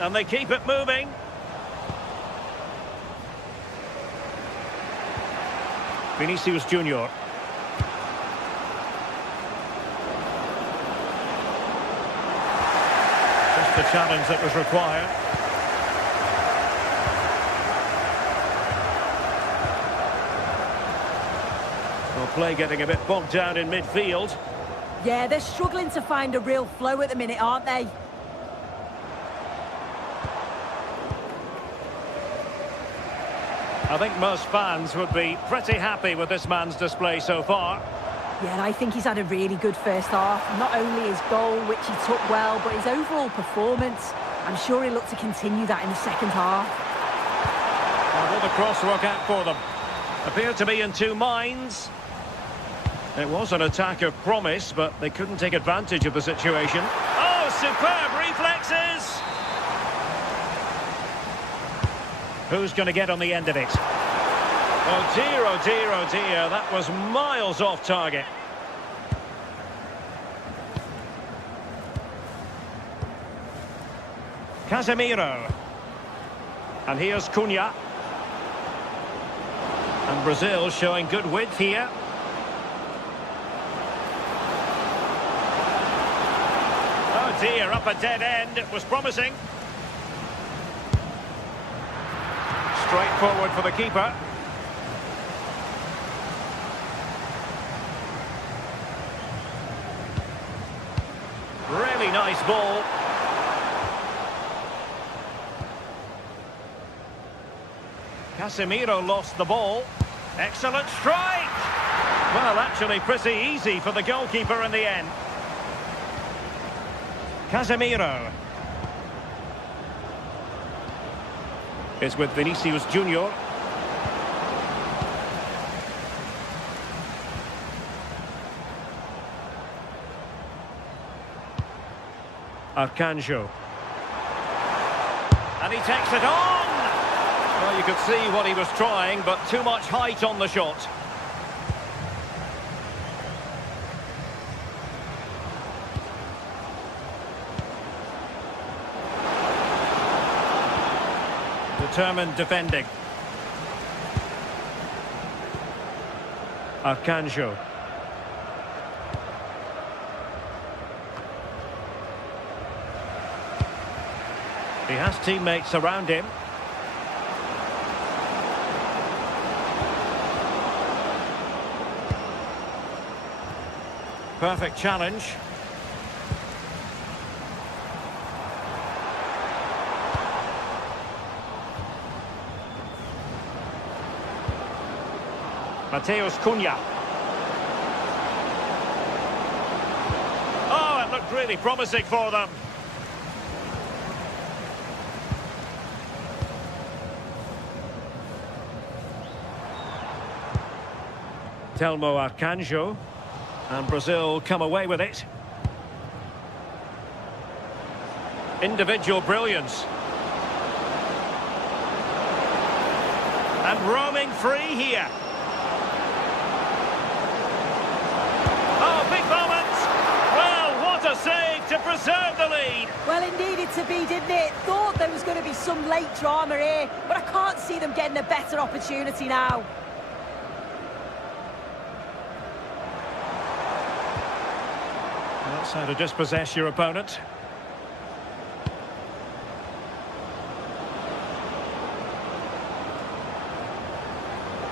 And they keep it moving. Vinicius Junior. Just the challenge that was required. Well, play getting a bit bogged down in midfield. Yeah, they're struggling to find a real flow at the minute, aren't they? I think most fans would be pretty happy with this man's display so far. Yeah, and I think he's had a really good first half. Not only his goal, which he took well, but his overall performance. I'm sure he'll look to continue that in the second half. Well, will the cross work out for them? Appeared to be in two minds. It was an attack of promise, but they couldn't take advantage of the situation. Oh, superb reflexes! Who's going to get on the end of it? Oh dear, oh dear, oh dear. That was miles off target. Casemiro. And here's Cunha. And Brazil showing good width here. Oh dear, up a dead end. It was promising. Straight forward for the keeper. Really nice ball. Casemiro lost the ball. Excellent strike! Well, actually pretty easy for the goalkeeper in the end. Casemiro. Is with Vinicius Junior. Arcanjo. And he takes it on! Well, you could see what he was trying, but too much height on the shot. Determined defending. Arcanjo. He has teammates around him. Perfect challenge. Mateus Cunha. Oh, it looked really promising for them. Telmo Arcanjo. And Brazil come away with it. Individual brilliance. And roaming free here. Oh, big moment! Well, what a save to preserve the lead! Well, it needed to be, didn't it? Thought there was going to be some late drama here, but I can't see them getting a better opportunity now. That's how to dispossess your opponent.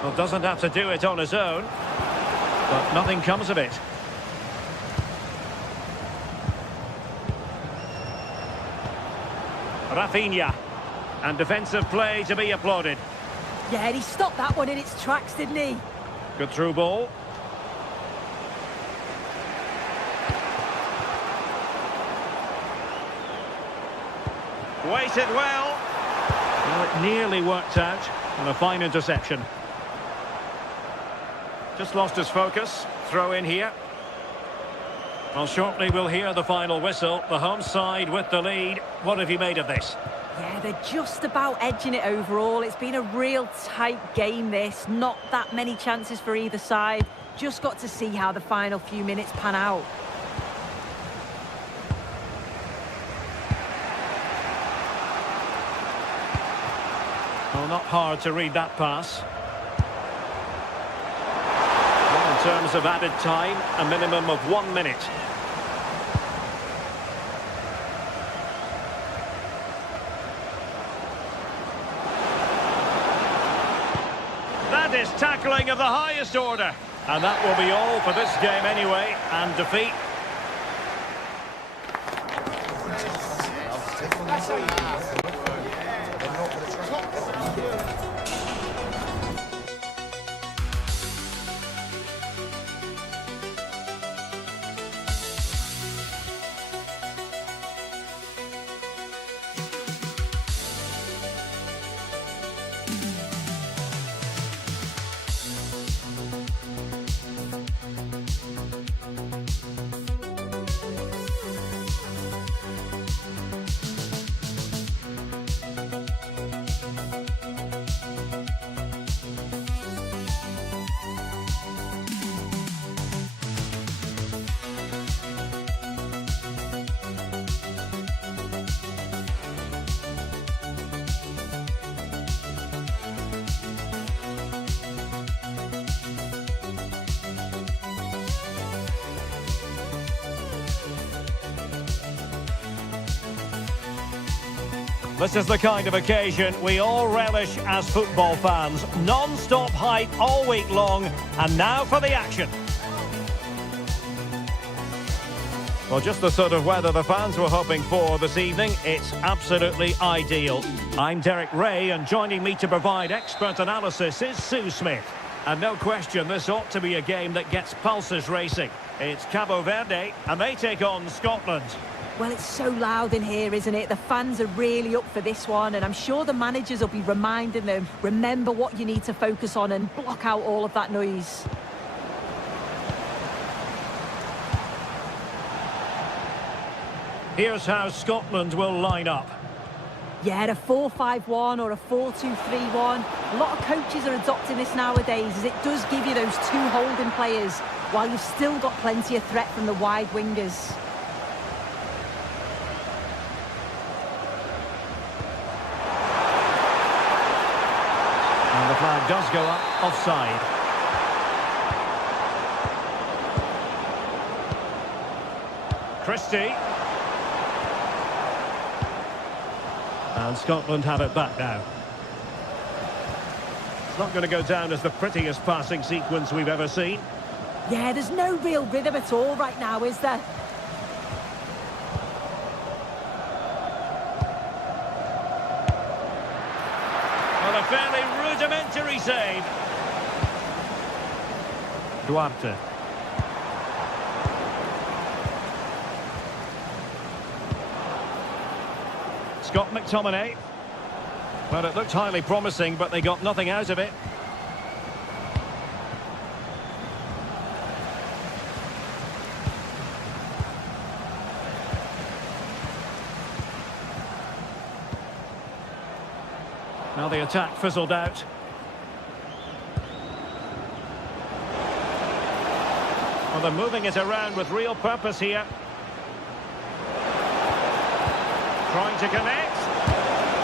Well, doesn't have to do it on his own, but nothing comes of it. Rafinha, and defensive play to be applauded. Yeah, and he stopped that one in its tracks, didn't he? Good through ball. Waited well. Well, it nearly worked out, and a fine interception. Just lost his focus. Throw in here. Well, shortly we'll hear the final whistle. The home side with the lead. What have you made of this? Yeah, they're just about edging it overall. It's been a real tight game, this. Not that many chances for either side. Just got to see how the final few minutes pan out. Well, not hard to read that pass. Well, in terms of added time, a minimum of 1 minute. That is tackling of the highest order. And that will be all for this game anyway, and defeat. This is the kind of occasion we all relish as football fans. Non-stop hype all week long, and now for the action. Well, just the sort of weather the fans were hoping for this evening. It's absolutely ideal. I'm Derek Ray, and joining me to provide expert analysis is Sue Smith. And no question, this ought to be a game that gets pulses racing. It's Cabo Verde, and they take on Scotland. Well, it's so loud in here, isn't it? The fans are really up for this one, and I'm sure the managers will be reminding them, remember what you need to focus on and block out all of that noise. Here's how Scotland will line up. Yeah, a 4-5-1 or a 4-2-3-1. A lot of coaches are adopting this nowadays, as it does give you those two holding players, while you've still got plenty of threat from the wide wingers. And the flag does go up, offside. Christie. And Scotland have it back now. It's not going to go down as the prettiest passing sequence we've ever seen. Yeah, there's no real rhythm at all right now, is there? Well, a fairly rudimentary save. Duarte. Scott McTominay. Well, it looked highly promising, but they got nothing out of it. Now the attack fizzled out. Well, they're moving it around with real purpose here. Trying to connect.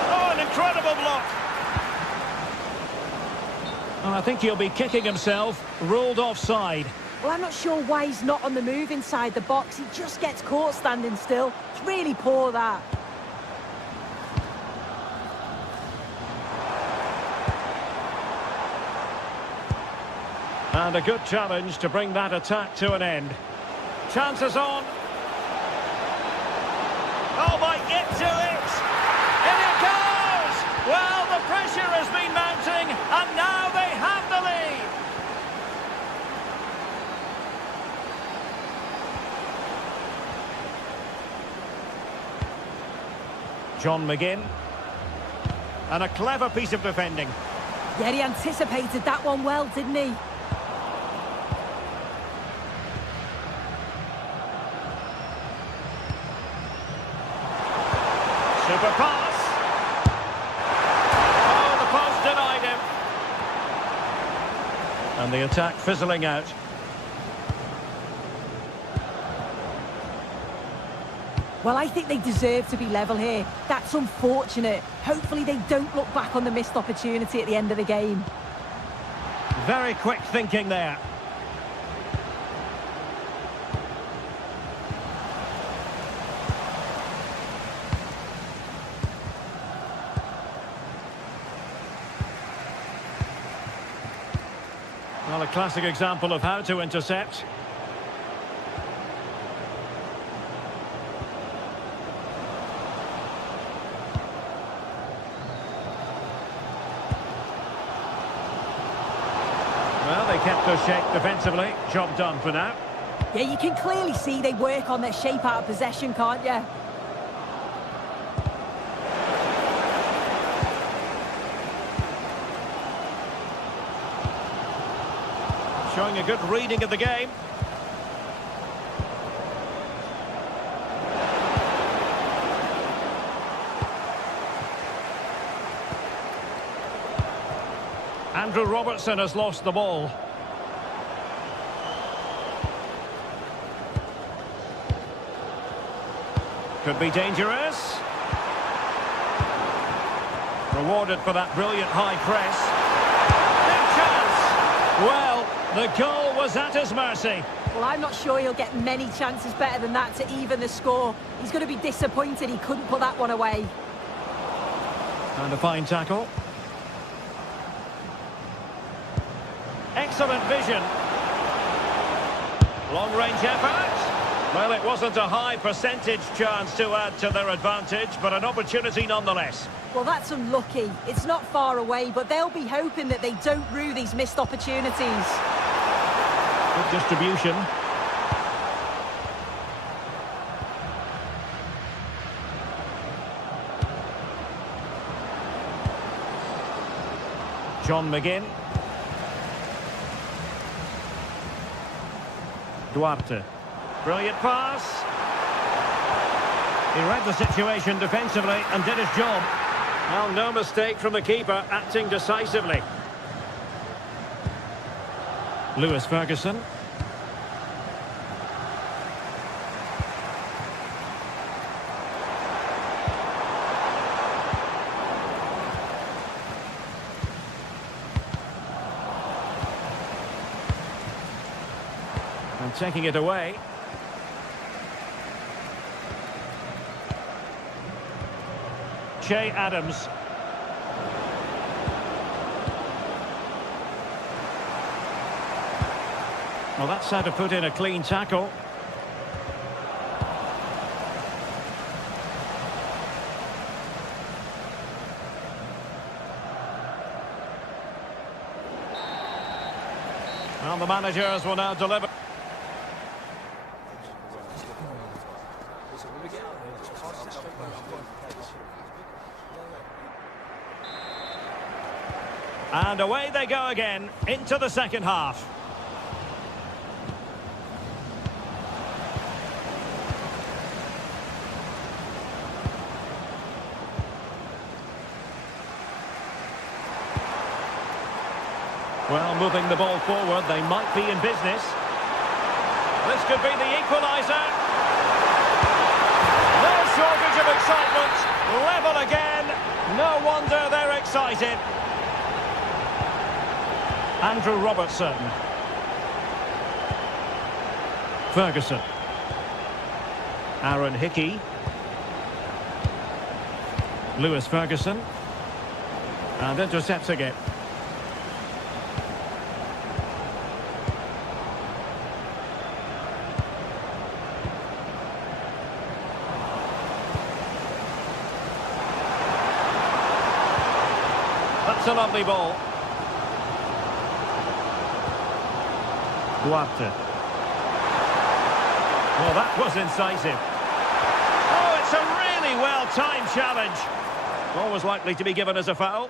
Oh, an incredible block. And I think he'll be kicking himself. Ruled offside. Well, I'm not sure why he's not on the move inside the box. He just gets caught standing still. It's really poor, that. And a good challenge to bring that attack to an end. Chances on. Oh, might get to it. In it goes. Well, the pressure has been mounting, and now they have the lead. John McGinn. And a clever piece of defending. Yeah, he anticipated that one well, didn't he? Super pass. Oh, the post denied him. And the attack fizzling out. Well, I think they deserve to be level here. That's unfortunate. Hopefully they don't look back on the missed opportunity at the end of the game. Very quick thinking there. Well, a classic example of how to intercept. Well, they kept their shape defensively. Job done for now. Yeah, you can clearly see they work on their shape out of possession, can't you? Showing a good reading of the game. Andrew Robertson has lost the ball. Could be dangerous. Rewarded for that brilliant high press. Big chance. Well, the goal was at his mercy. Well, I'm not sure he'll get many chances better than that to even the score. He's going to be disappointed he couldn't put that one away. And a fine tackle. Excellent vision. Long-range effort. Well, it wasn't a high percentage chance to add to their advantage, but an opportunity nonetheless. Well, that's unlucky. It's not far away, but they'll be hoping that they don't rue these missed opportunities. Good distribution. John McGinn. Duarte. Brilliant pass. He read the situation defensively and did his job. Well, no mistake from the keeper, acting decisively. Lewis Ferguson. And taking it away. Che Adams. Well, that's how to put in a clean tackle. Well, the managers will now deliver. And away they go again into the second half. Well, moving the ball forward, they might be in business. This could be the equaliser. No shortage of excitement. Level again. No wonder they're excited. Andrew Robertson. Ferguson. Aaron Hickey. Lewis Ferguson. And intercepting it. That's a lovely ball. Duarte. Well, that was incisive. Oh, it's a really well-timed challenge. Always likely to be given as a foul.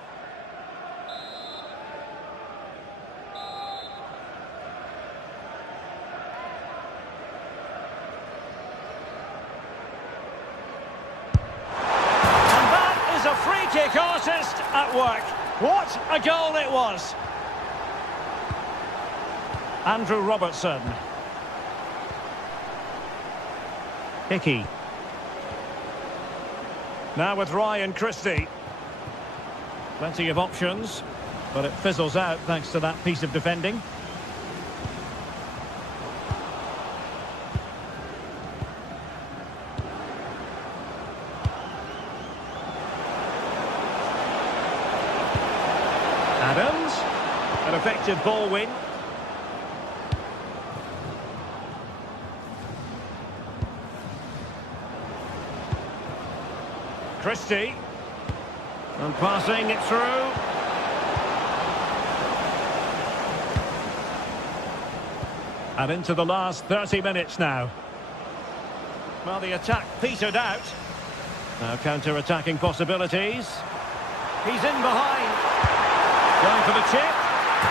And that is a free-kick artist at work. What a goal it was! Andrew Robertson. Hickey. Now with Ryan Christie. Plenty of options, but it fizzles out thanks to that piece of defending. Adams. An effective ball win. Christie. And passing it through. And into the last 30 minutes now. Well, the attack petered out. Now counter-attacking possibilities. He's in behind. Going for the chip.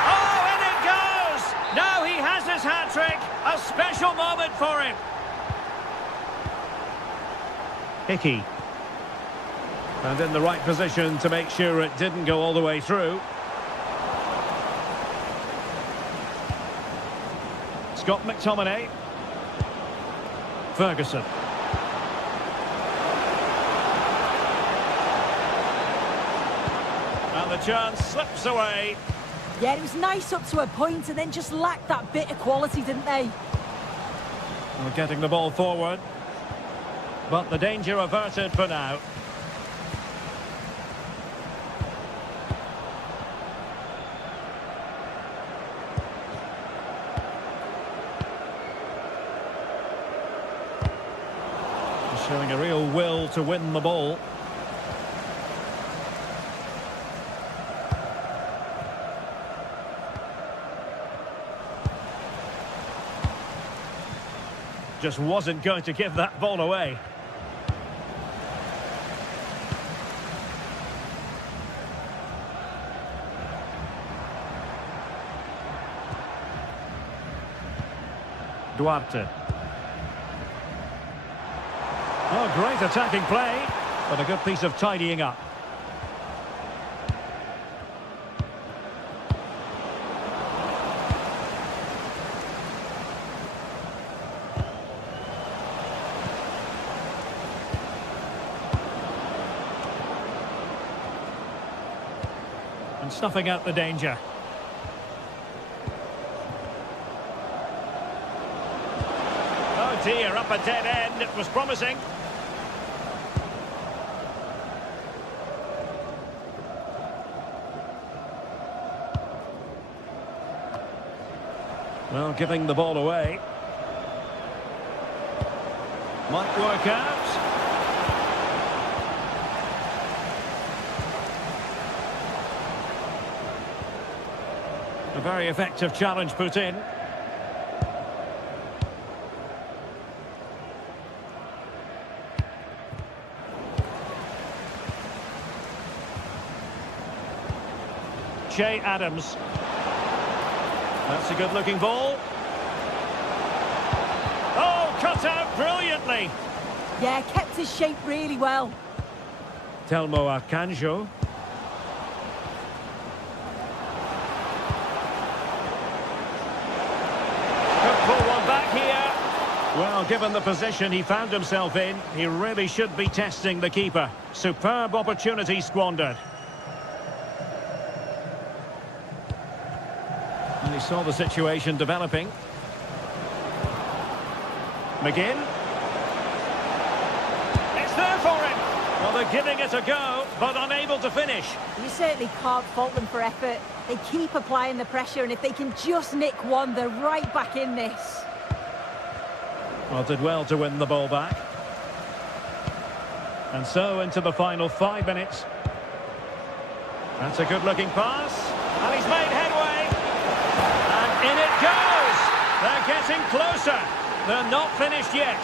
Oh, and it goes! Now he has his hat-trick. A special moment for him. Hickey. And in the right position to make sure it didn't go all the way through. Scott McTominay. Ferguson. And the chance slips away. Yeah, it was nice up to a point and then just lacked that bit of quality, didn't they? We're getting the ball forward. But the danger averted for now. Showing a real will to win the ball. Just wasn't going to give that ball away. Duarte. Oh, great attacking play, but a good piece of tidying up. And snuffing out the danger. Oh dear, up a dead end. It was promising. Well, giving the ball away. Might work out. A very effective challenge put in. Che Adams. That's a good-looking ball. Oh, cut out brilliantly. Yeah, kept his shape really well. Telmo Akanjo. Could pull one back here. Well, given the position he found himself in, he really should be testing the keeper. Superb opportunity squandered. And he saw the situation developing. McGinn. It's there for him. Well, they're giving it a go, but unable to finish. You certainly can't fault them for effort. They keep applying the pressure, and if they can just nick one, they're right back in this. Well, did well to win the ball back. And so into the final 5 minutes. That's a good-looking pass. And he's made headway. And in it goes. They're getting closer. They're not finished yet.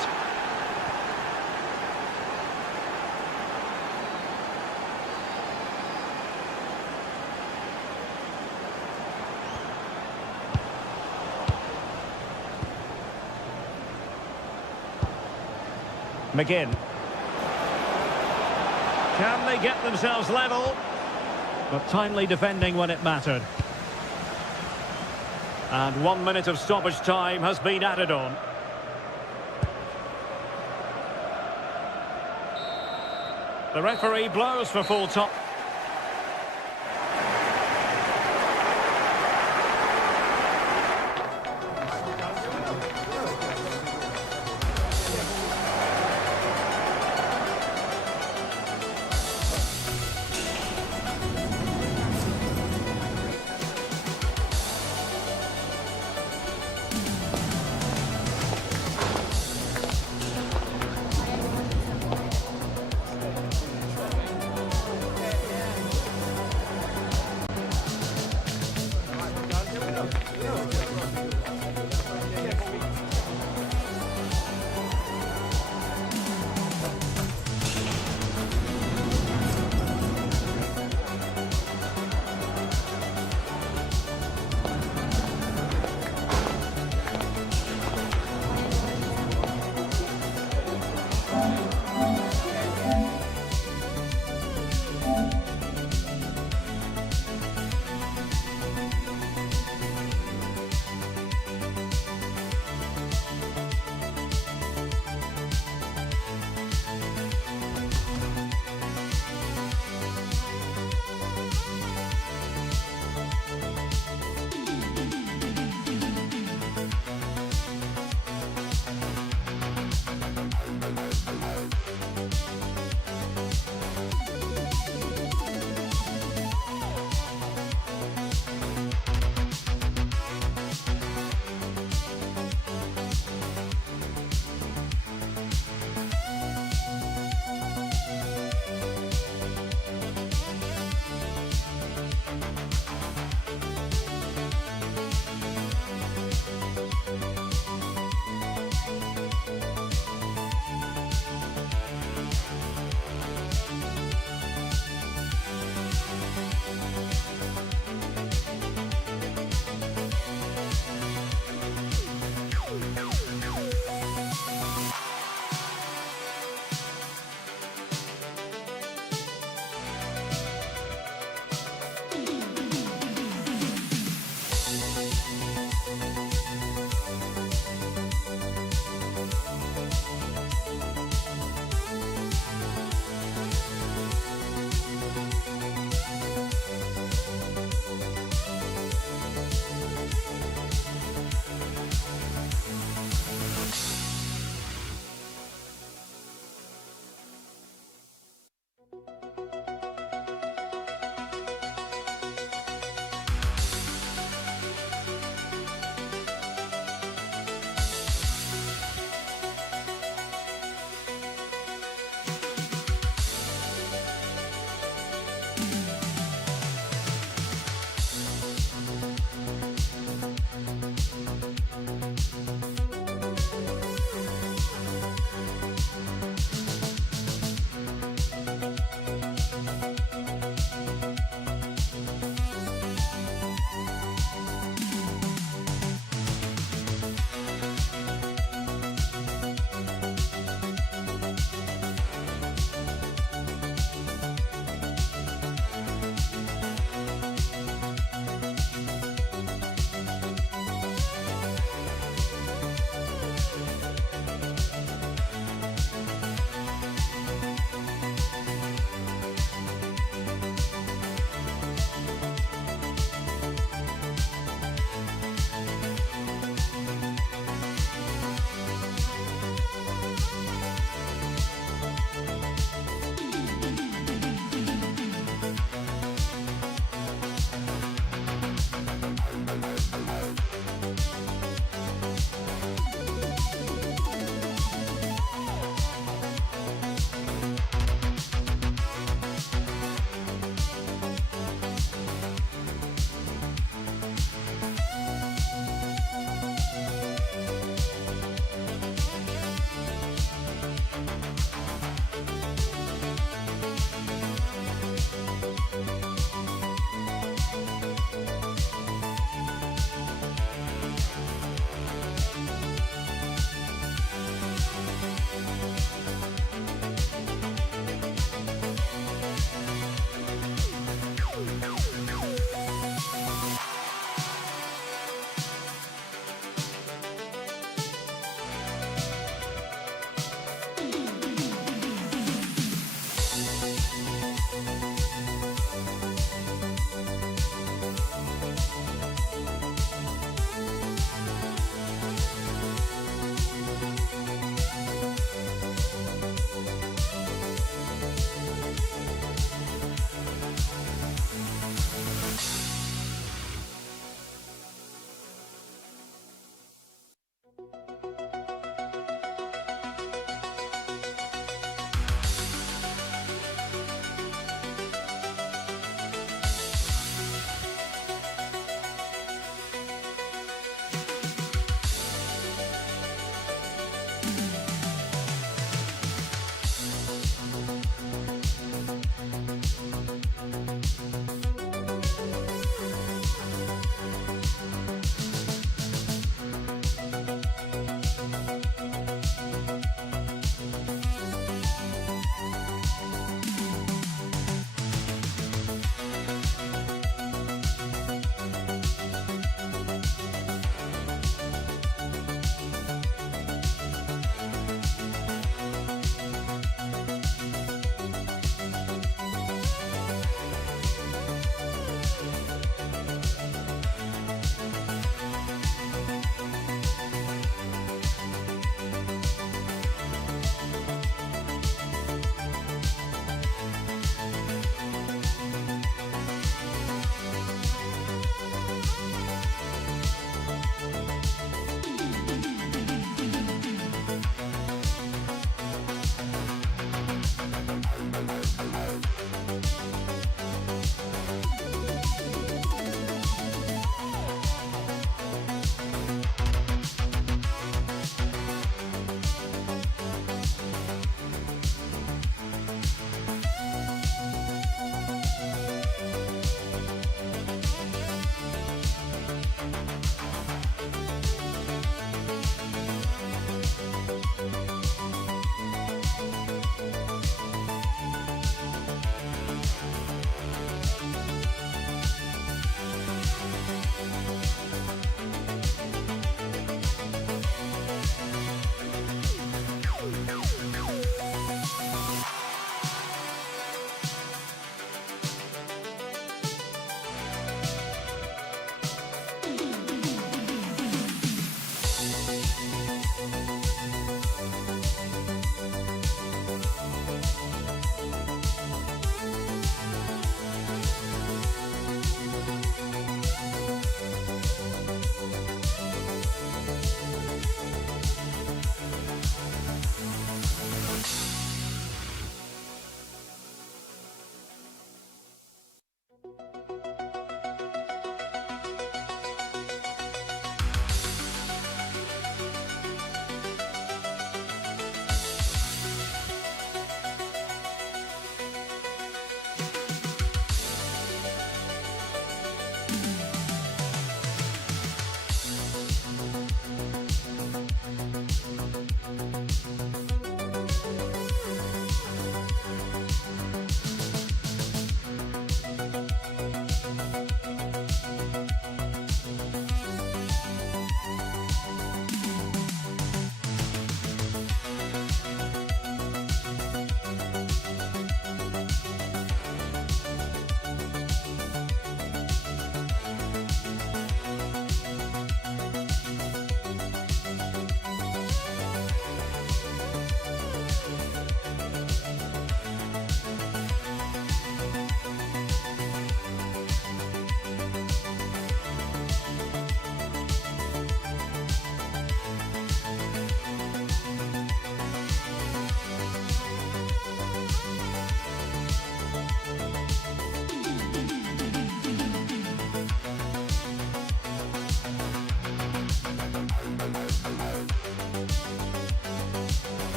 McGinn. Can they get themselves level? But timely defending when it mattered. And 1 minute of stoppage time has been added on. The referee blows for full time.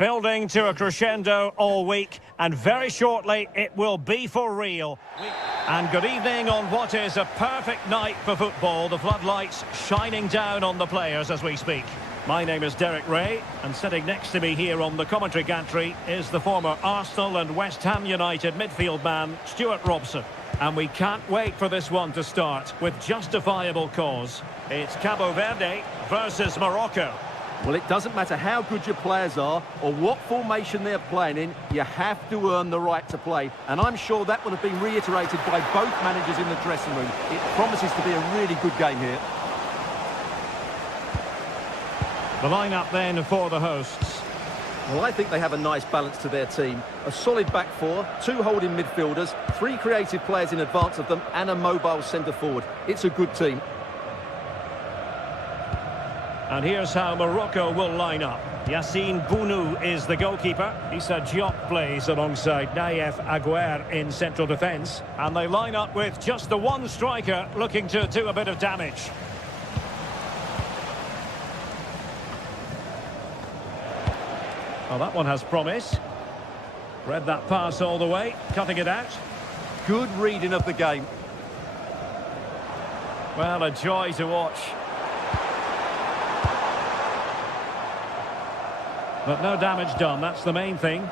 Building to a crescendo all week, and very shortly it will be for real. And good evening on what is a perfect night for football. The floodlights shining down on the players as we speak. My name is Derek Ray, and sitting next to me here on the commentary gantry is the former Arsenal and West Ham United midfield man, Stuart Robson. And we can't wait for this one to start with justifiable cause. It's Cabo Verde versus Morocco. Well, it doesn't matter how good your players are or what formation they're playing in, you have to earn the right to play. And I'm sure that will have been reiterated by both managers in the dressing room. It promises to be a really good game here. The lineup then for the hosts. Well, I think they have a nice balance to their team. A solid back four, 2 holding midfielders, 3 creative players in advance of them, and a mobile centre-forward. It's a good team. And here's how Morocco will line up. Yassine Bounou is the goalkeeper. Issa Diop plays alongside Naïef Aguer in central defence. And they line up with just the one striker looking to do a bit of damage. Well, that one has promise. Read that pass all the way, cutting it out. Good reading of the game. Well, a joy to watch. But no damage done, that's the main thing.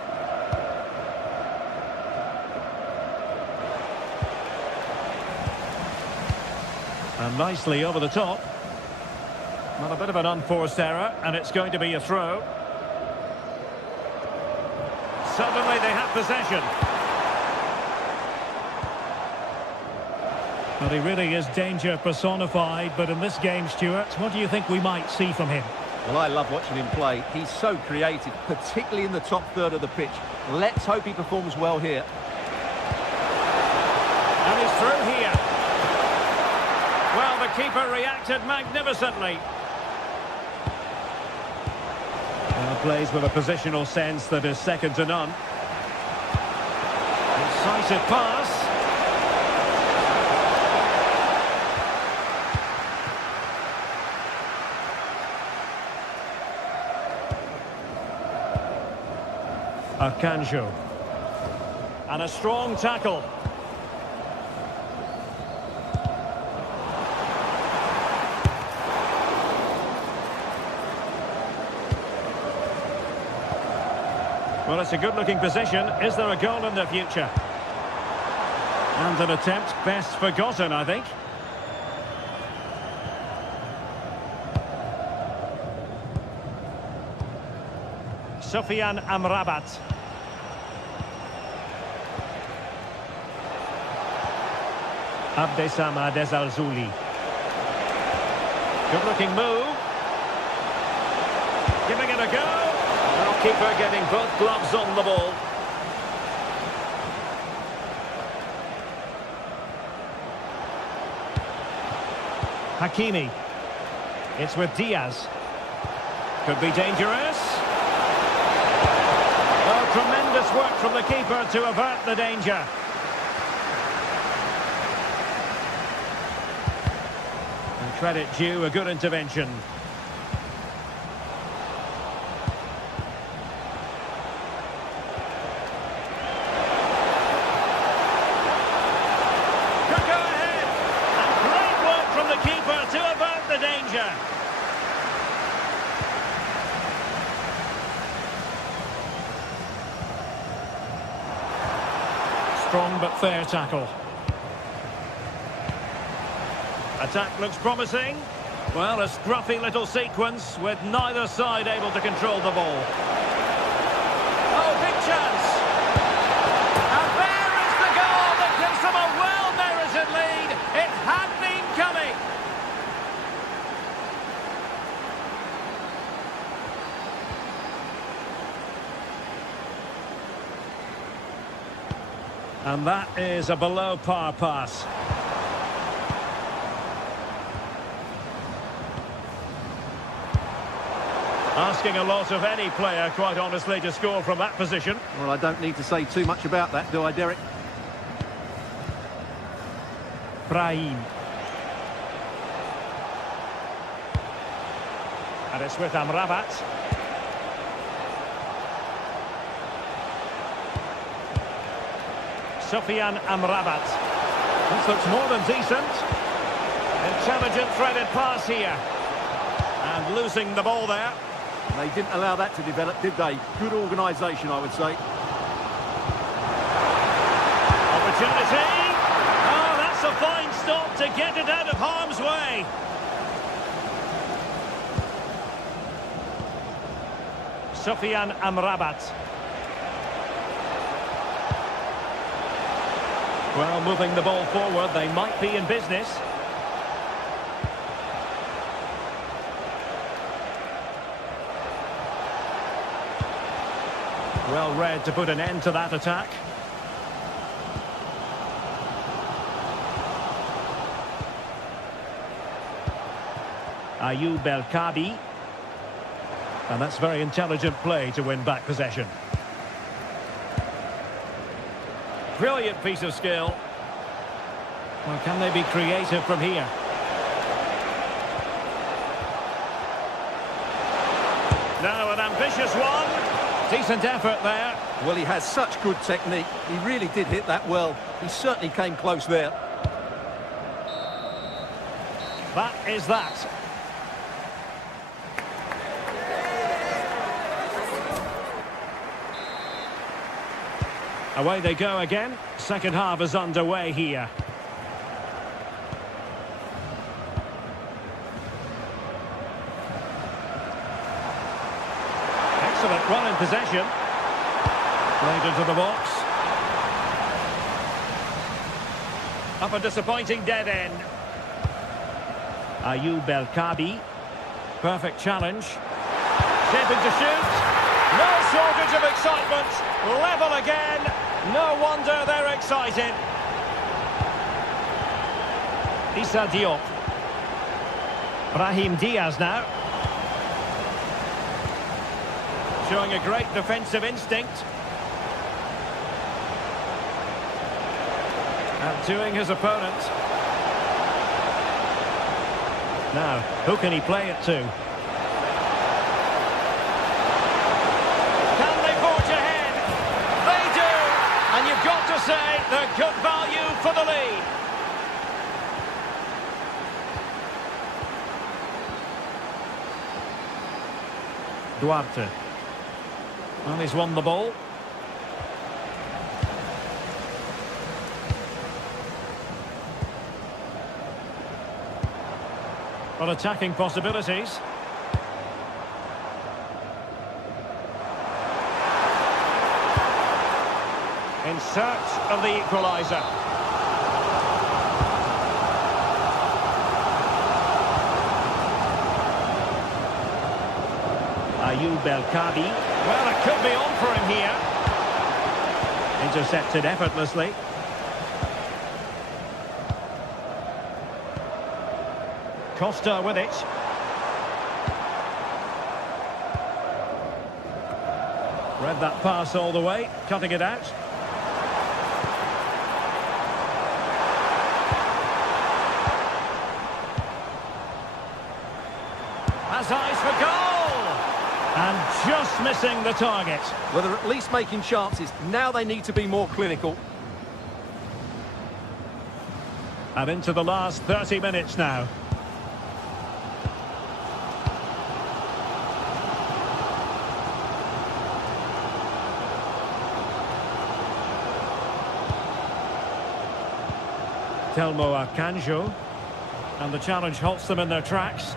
And nicely over the top. Well, a bit of an unforced error, and it's going to be a throw. Suddenly they have possession. Well, he really is danger personified, but in this game, Stuart, what do you think we might see from him? Well, I love watching him play. He's so creative, particularly in the top third of the pitch. Let's hope he performs well here. And he's through here. Well, the keeper reacted magnificently. Plays with a positional sense that is second to none. Incisive pass. Akanjo. And a strong tackle. Well, it's a good-looking position. Is there a goal in the future? And an attempt best forgotten, I think. Sofiane Amrabat. Abdessamad Ezalzouli. Good-looking move. Giving it a go. Keeper getting both gloves on the ball. Hakimi. It's with Diaz. Could be dangerous. Oh, tremendous work from the keeper to avert the danger. And credit due, a good intervention. Strong but fair tackle. Attack looks promising. Well, a scruffy little sequence with neither side able to control the ball. Oh, big chance! And there is the goal that gives them a well-merited lead. It had been coming. And that is a below-par pass. Asking a lot of any player, quite honestly, to score from that position. Well, I don't need to say too much about that, do I, Derek? Brahim. And it's with Amrabat. Sufyan Amrabat. This looks more than decent. Intelligent threaded pass here. And losing the ball there. They didn't allow that to develop, did they? Good organisation, I would say. Opportunity. Oh, that's a fine stop to get it out of harm's way. Sufyan Amrabat. Well, moving the ball forward, they might be in business. Well read to put an end to that attack. Ayoub El-Kabi. And that's very intelligent play to win back possession. Brilliant piece of skill. Well, can they be creative from here? Now an ambitious one. Decent effort there. Well, he has such good technique. He really did hit that well. He certainly came close there. That is that. Away they go again. Second half is underway here. Excellent run in possession. Played into the box. Up a disappointing dead end. Ayoub El-Kabi. Perfect challenge. Shaping to shoot. No shortage of excitement. Level again. No wonder they're excited. Issa Diop. Brahim Diaz now. Showing a great defensive instinct. Outdoing his opponent. Now, who can he play it to? Can they forge ahead? They do! And you've got to say, they're good value for the lead. Duarte. Well, he's won the ball. Well, attacking possibilities. In search of the equaliser. Ayoub El-Kabi. Well, it could be on for him here. Intercepted effortlessly. Costa with it. Read that pass all the way, cutting it out. Has eyes for goal! And just missing the target. Well, they're at least making chances. Now they need to be more clinical. And into the last 30 minutes now. Telmo Akanjo, and the challenge halts them in their tracks.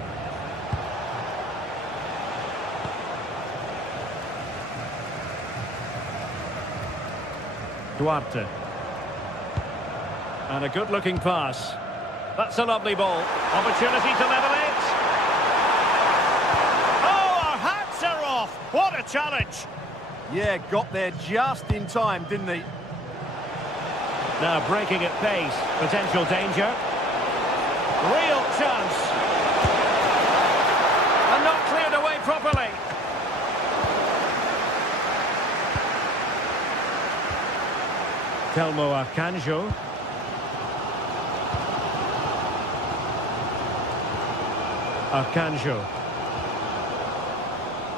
Duarte, and a good-looking pass. That's a lovely ball. Opportunity to level it. Oh, our hats are off. What a challenge! Yeah, got there just in time, didn't he? Now breaking at pace, potential danger. Real chance. And not cleared away properly. Telmo Akanjo. Akanjo.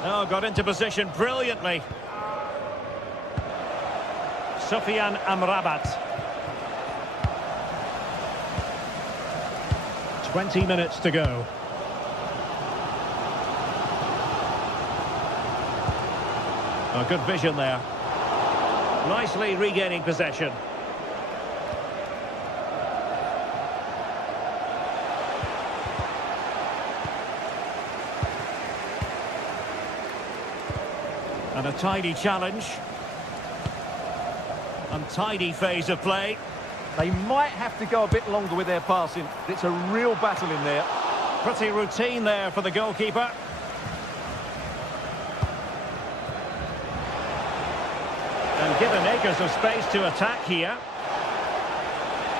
Oh, got into position brilliantly. Sufyan Amrabat. 20 minutes to go. Oh, good vision there. Nicely regaining possession. And a tidy challenge. Untidy phase of play. They might have to go a bit longer with their passing. It's a real battle in there. Pretty routine there for the goalkeeper. And given acres of space to attack here.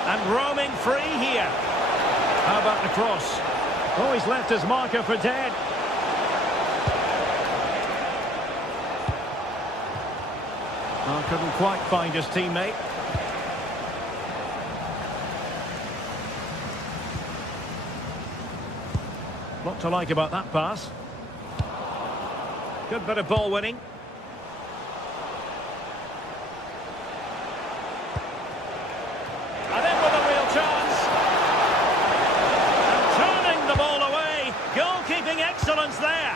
And roaming free here. How about the cross? Oh, he's left his marker for dead. Oh, couldn't quite find his teammate. What to like about that pass. Good bit of ball winning. And in with a real chance. And turning the ball away. Goalkeeping excellence there.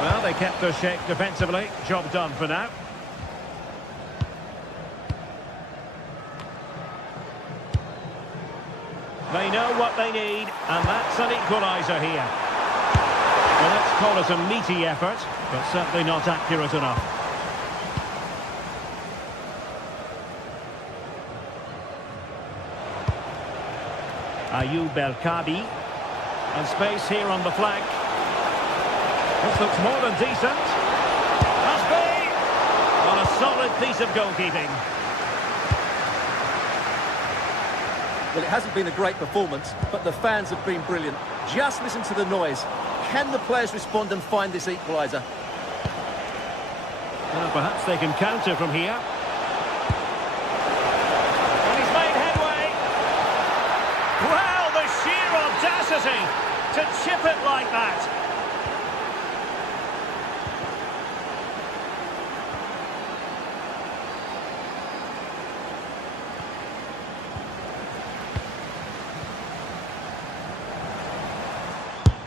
Well, they kept their shape defensively. Job done for now. They know what they need, and that's an equaliser here. Well, let's call it a meaty effort, but certainly not accurate enough. Ayoub El-Kabi. And space here on the flank. This looks more than decent. Must be! On a solid piece of goalkeeping. Well, it hasn't been a great performance, but the fans have been brilliant. Just listen to the noise. Can the players respond and find this equaliser? Well, perhaps they can counter from here. And he's made headway. Well, the sheer audacity to chip it like that.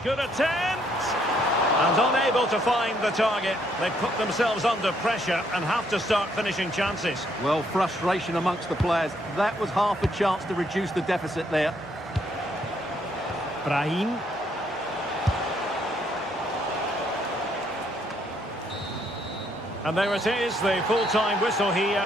Good attempt! And unable to find the target. They put themselves under pressure and have to start finishing chances. Well, frustration amongst the players. That was half a chance to reduce the deficit there. Brahim. And there it is, the full-time whistle here.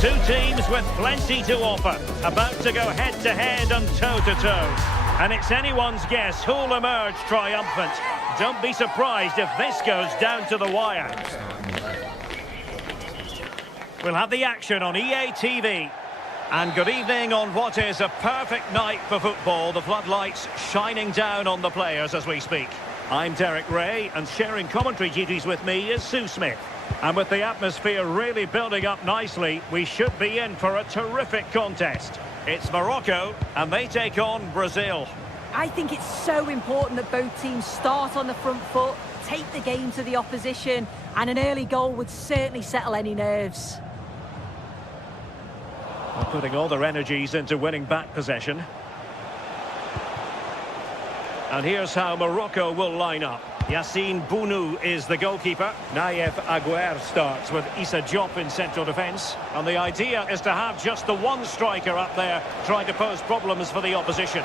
Two teams with plenty to offer, about to go head-to-head and toe-to-toe. And it's anyone's guess who'll emerge triumphant. Don't be surprised if this goes down to the wire. We'll have the action on EA TV. And good evening on what is a perfect night for football. The floodlights shining down on the players as we speak. I'm Derek Ray, and sharing commentary duties with me is Sue Smith. And with the atmosphere really building up nicely, we should be in for a terrific contest. It's Morocco, and they take on Brazil. I think it's so important that both teams start on the front foot, take the game to the opposition, and an early goal would certainly settle any nerves. They're putting all their energies into winning back possession. And here's how Morocco will line up. Yassine Bounou is the goalkeeper. Naïef Aguer starts with Issa Diop in central defence. And the idea is to have just the one striker up there trying to pose problems for the opposition.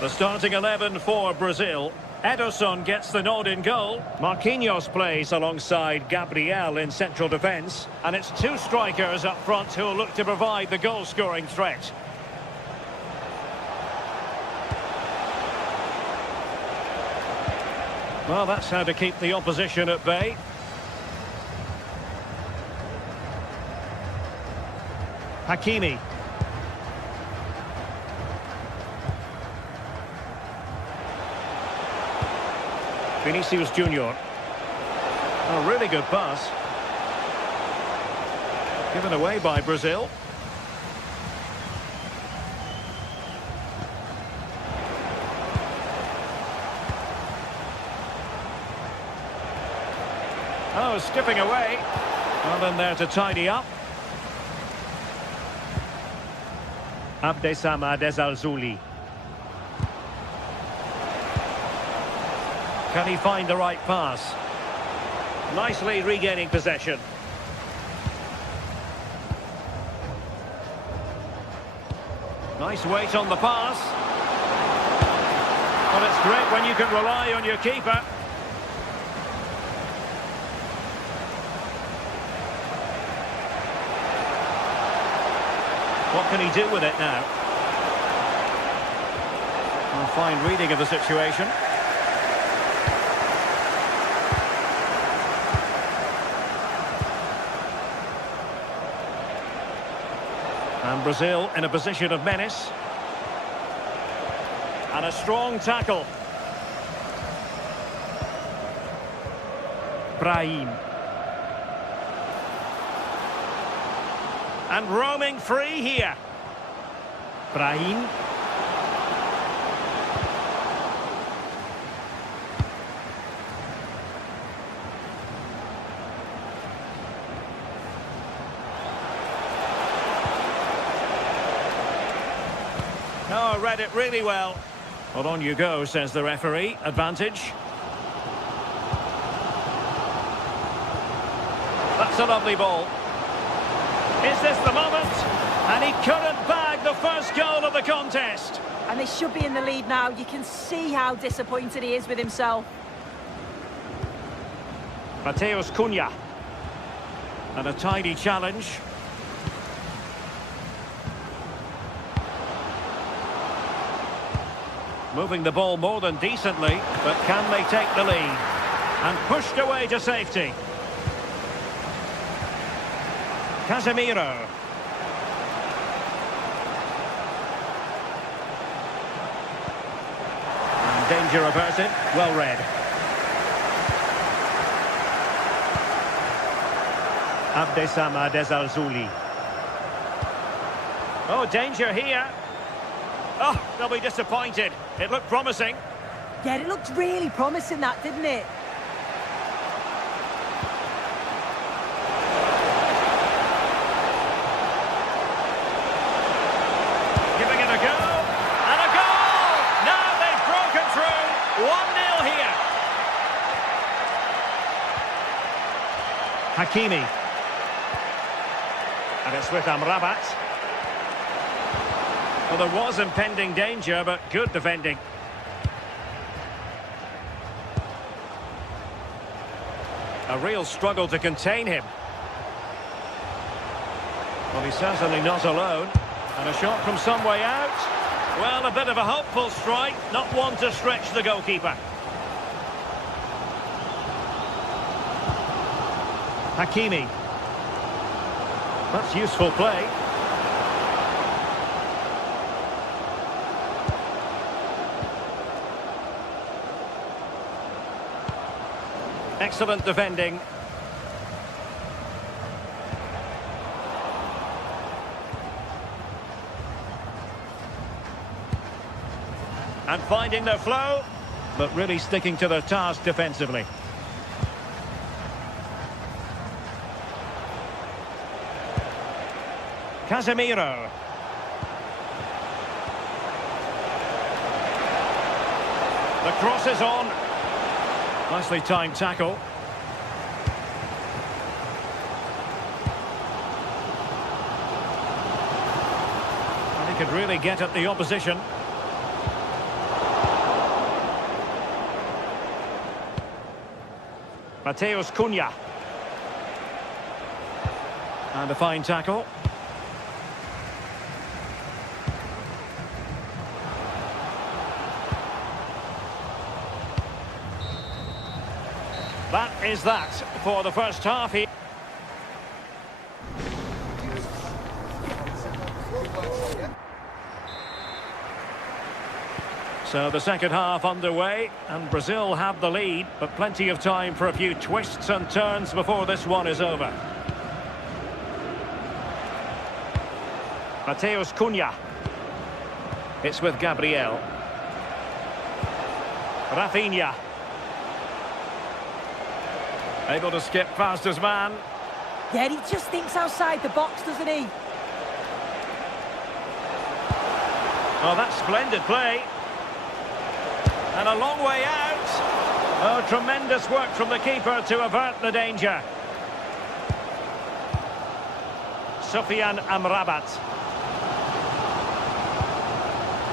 The starting 11 for Brazil. Ederson gets the nod in goal. Marquinhos plays alongside Gabriel in central defence. And it's two strikers up front who will look to provide the goal-scoring threat. Well, that's how to keep the opposition at bay. Hakimi. Vinicius Junior. A really good pass. Given away by Brazil. Oh, skipping away. Well, in there to tidy up. Abdessamad Al-Zouli. Can he find the right pass? Nicely regaining possession. Nice weight on the pass. Well, it's great when you can rely on your keeper. What can he do with it now? A fine reading of the situation. And Brazil in a position of menace. And a strong tackle. Brahim. And roaming free here. Brahim. Oh, read it really well. Well, on you go, says the referee. Advantage. That's a lovely ball. Is this the moment? And he couldn't bag the first goal of the contest. And they should be in the lead now. You can see how disappointed he is with himself. Mateus Cunha. And a tidy challenge. Moving the ball more than decently, but can they take the lead? And pushed away to safety. Casemiro. And danger averted. Well read. Abdessamad Al-Zouli. Oh, danger here. Oh, they'll be disappointed. It looked promising. Yeah, it looked really promising, that, didn't it? Giving it a go. And a goal! Now they've broken through. 1-0 here. Hakimi. And it's with Amrabat. Well, there was impending danger, but good defending. A real struggle to contain him. Well, he's certainly not alone. And a shot from some way out. Well, a bit of a hopeful strike, not one to stretch the goalkeeper. Hakimi. That's useful play. Excellent defending. And finding their flow, but really sticking to their task defensively. Casemiro. The cross is on. Nicely timed tackle. And he could really get at the opposition. Mateus Cunha. And a fine tackle. That is that for the first half here. So the second half underway, and Brazil have the lead, but plenty of time for a few twists and turns before this one is over. Mateus Cunha. It's with Gabriel. Rafinha. Able to skip past his man. Yeah, he just thinks outside the box, doesn't he? Oh, that's splendid play. And a long way out. Oh, tremendous work from the keeper to avert the danger. Sufyan Amrabat.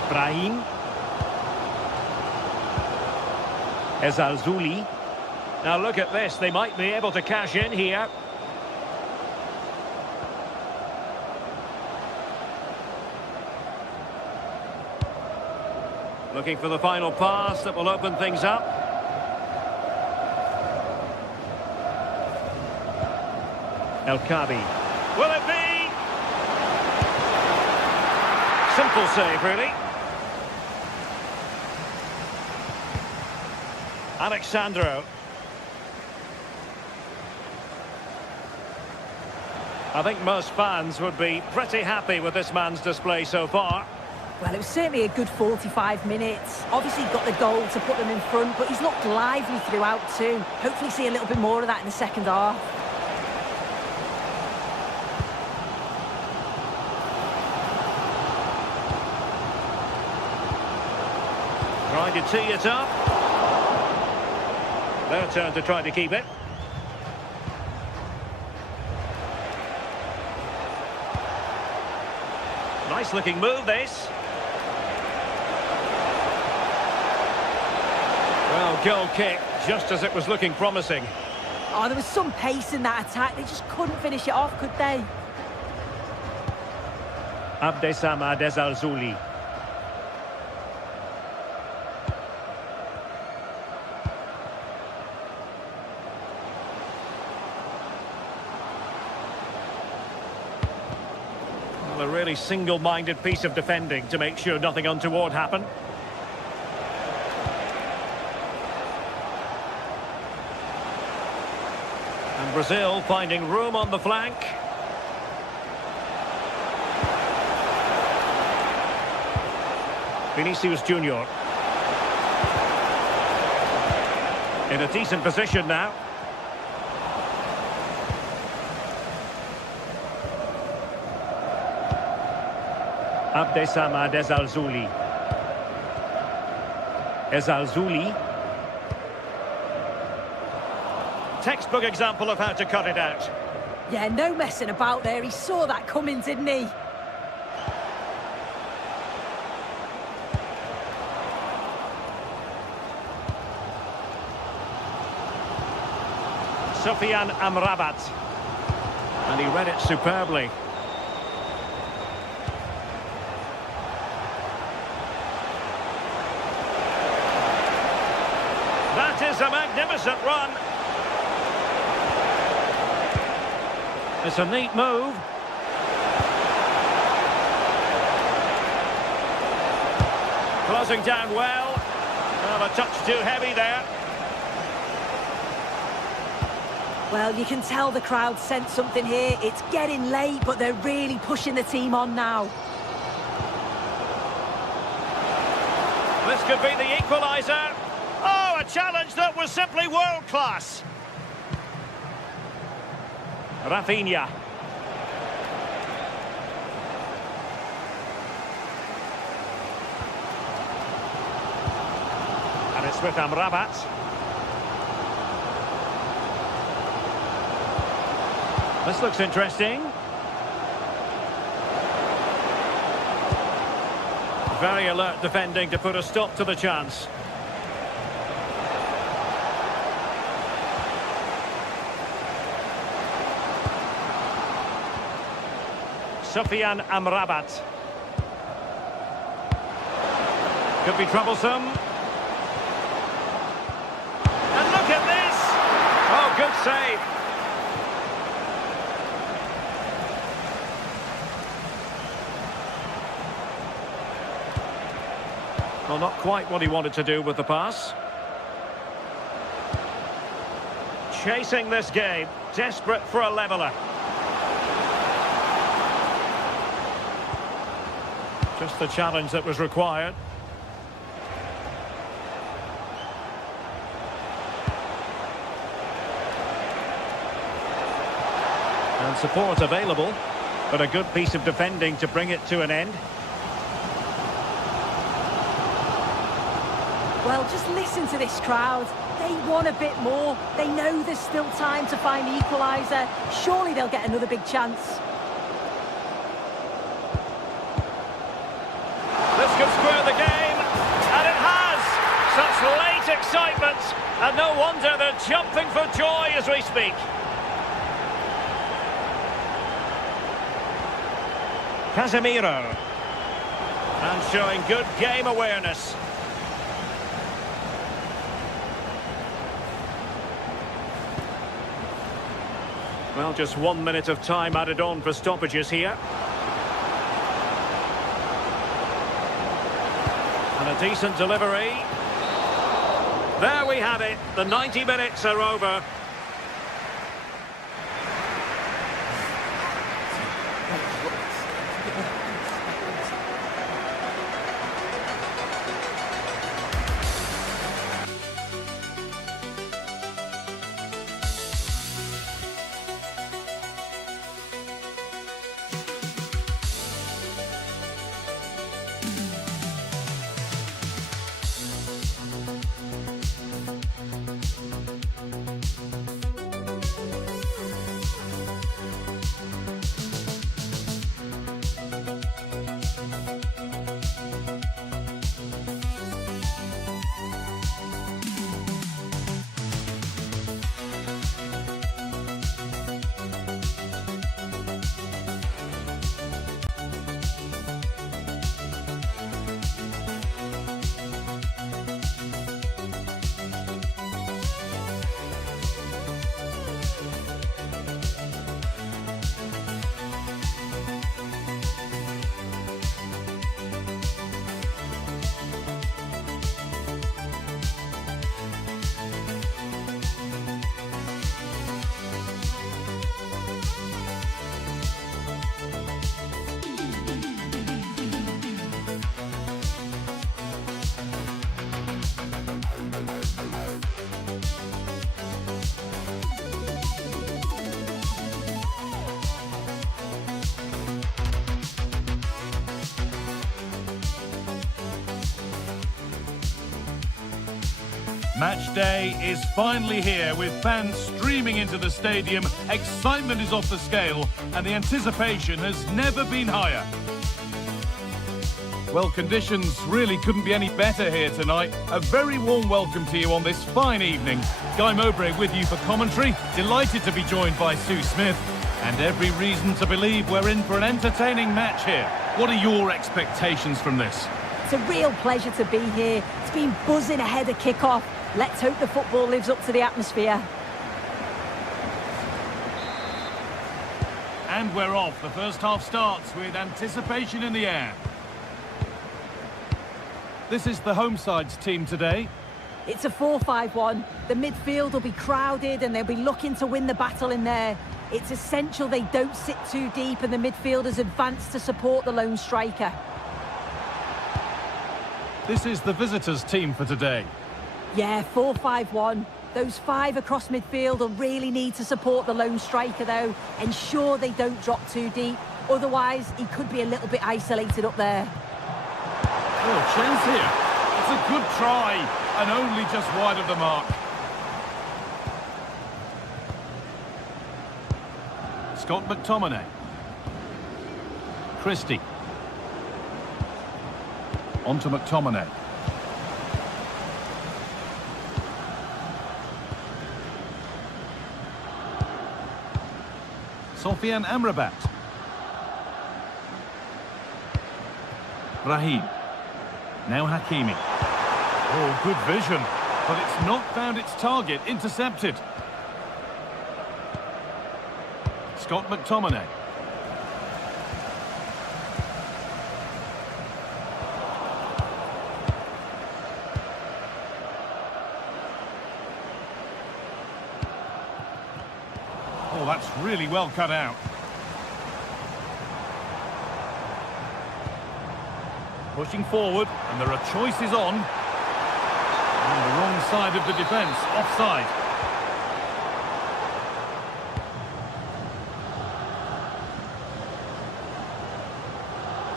Brahim. Ezalzouli. Now look at this, they might be able to cash in here. Looking for the final pass that will open things up. El Kabi. Will it be? Simple save, really. Alexandro. I think most fans would be pretty happy with this man's display so far. Well, it was certainly a good 45 minutes. Obviously got the goal to put them in front, but he's looked lively throughout too. Hopefully see a little bit more of that in the second half. Trying to tee it up. Their turn to try to keep it. Nice looking move, this. Well, goal kick, just as it was looking promising. Oh, there was some pace in that attack. They just couldn't finish it off, could they? Abdessamad Ezalzouli. A really single-minded piece of defending to make sure nothing untoward happened. And Brazil finding room on the flank. Vinicius Junior. In a decent position now. Abdessamad Ezalzouli. Ezalzouli. Textbook example of how to cut it out. Yeah, no messing about there. He saw that coming, didn't he? Sufyan Amrabat. And he read it superbly. That is a magnificent run. It's a neat move. Closing down well. Well, a touch too heavy there. Well, you can tell the crowd sense something here. It's getting late, but they're really pushing the team on now. This could be the equaliser. Oh, a challenge that was simply world-class. Rafinha. And it's with Amrabat. This looks interesting. Very alert defending to put a stop to the chance. Sufyan Amrabat. Could be troublesome. And look at this! Oh, good save. Well, not quite what he wanted to do with the pass. Chasing this game, desperate for a leveller. Just the challenge that was required. And support available, but a good piece of defending to bring it to an end. Well, just listen to this crowd. They want a bit more. They know there's still time to find the equaliser. Surely they'll get another big chance. This could square the game, and it has! Such late excitement, and no wonder they're jumping for joy as we speak. Casemiro. And showing good game awareness. Well, just 1 minute of time added on for stoppages here. And a decent delivery. There we have it. The 90 minutes are over. Match day is finally here with fans streaming into the stadium. Excitement is off the scale and the anticipation has never been higher. Well, conditions really couldn't be any better here tonight. A very warm welcome to you on this fine evening. Guy Mowbray with you for commentary. Delighted to be joined by Sue Smith. And every reason to believe we're in for an entertaining match here. What are your expectations from this? It's a real pleasure to be here. It's been buzzing ahead of kick-off. Let's hope the football lives up to the atmosphere. And we're off. The first half starts with anticipation in the air. This is the home side's team today. It's a 4-5-1. The midfield will be crowded and they'll be looking to win the battle in there. It's essential they don't sit too deep and the midfielders advance to support the lone striker. This is the visitors' team for today. Yeah, 4-5-1. Those 5 across midfield will really need to support the lone striker, though. Ensure they don't drop too deep. Otherwise, he could be a little bit isolated up there. Oh, chance here. It's a good try, and only just wide of the mark. Scott McTominay. Christie. On to McTominay. Sofiane Amrabat. Brahim. Now Hakimi. Oh, good vision. But it's not found its target. Intercepted. Scott McTominay. Oh, that's really well cut out. Pushing forward, and there are choices on. On the wrong side of the defence, offside.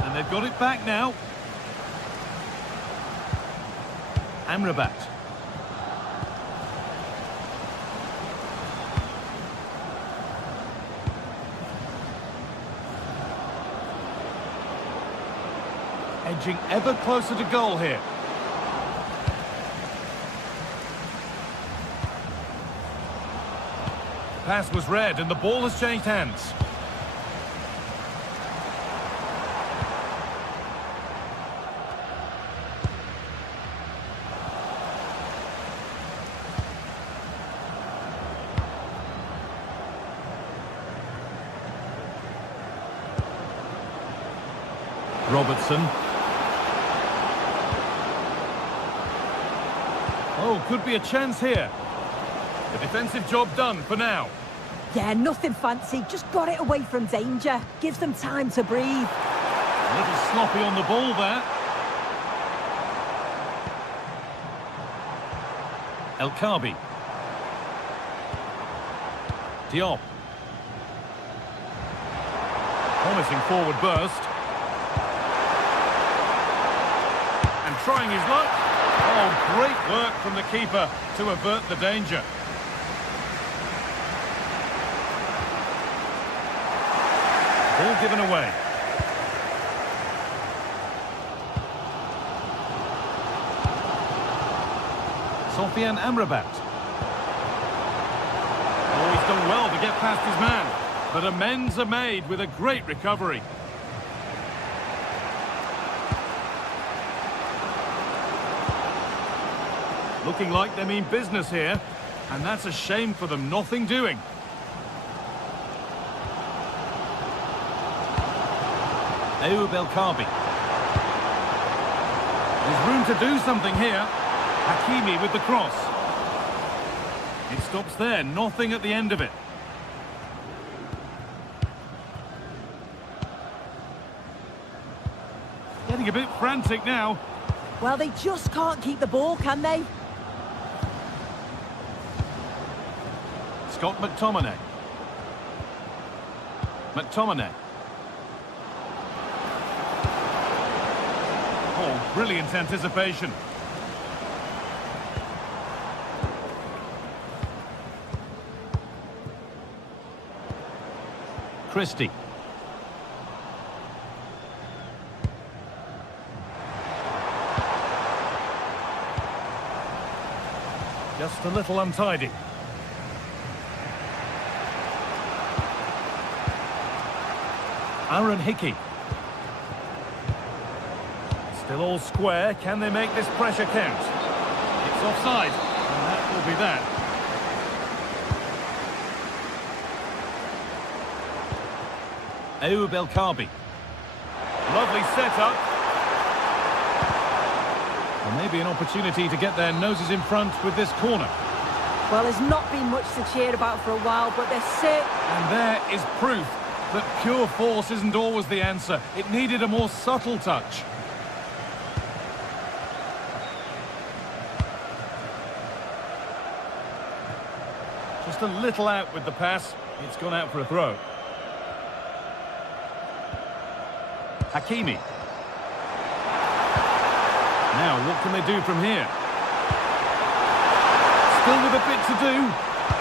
And they've got it back now. Amrabat. Edging ever closer to goal here. The pass was read and the ball has changed hands. Robertson. Oh, could be a chance here. The defensive job done for now. Yeah, nothing fancy. Just got it away from danger. Gives them time to breathe. A little sloppy on the ball there. El Kaabi. Diop. Promising forward burst. And trying his luck. Oh, great work from the keeper to avert the danger. Ball given away. Sofiane Amrabat. Oh, he's done well to get past his man. But amends are made with a great recovery. Looking like they mean business here. And that's a shame for them, nothing doing. Ayoub El Kaabi. There's room to do something here. Hakimi with the cross. It stops there, nothing at the end of it. Getting a bit frantic now. Well, they just can't keep the ball, can they? Scott McTominay. McTominay. Oh, brilliant anticipation. Christie. Just a little untidy. Aaron Hickey. Still all square. Can they make this pressure count? It's offside. And that will be that. Ayoub El Kaabi. Lovely setup. Well, maybe an opportunity to get their noses in front with this corner. Well, there's not been much to cheer about for a while, but they're sick. And there is proof that pure force isn't always the answer. It needed a more subtle touch. Just a little out with the pass. It's gone out for a throw. Hakimi. Now, what can they do from here? Still with a bit to do.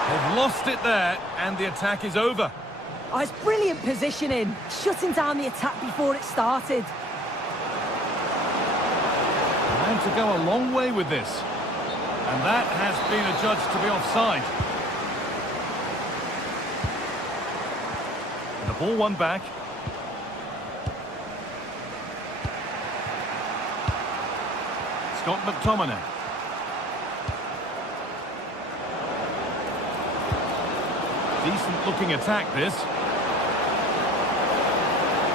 They've lost it there, and the attack is over. Oh, it's brilliant positioning, shutting down the attack before it started. And to go a long way with this. And that has been adjudged to be offside. And the ball won back. Scott McTominay. Decent looking attack this.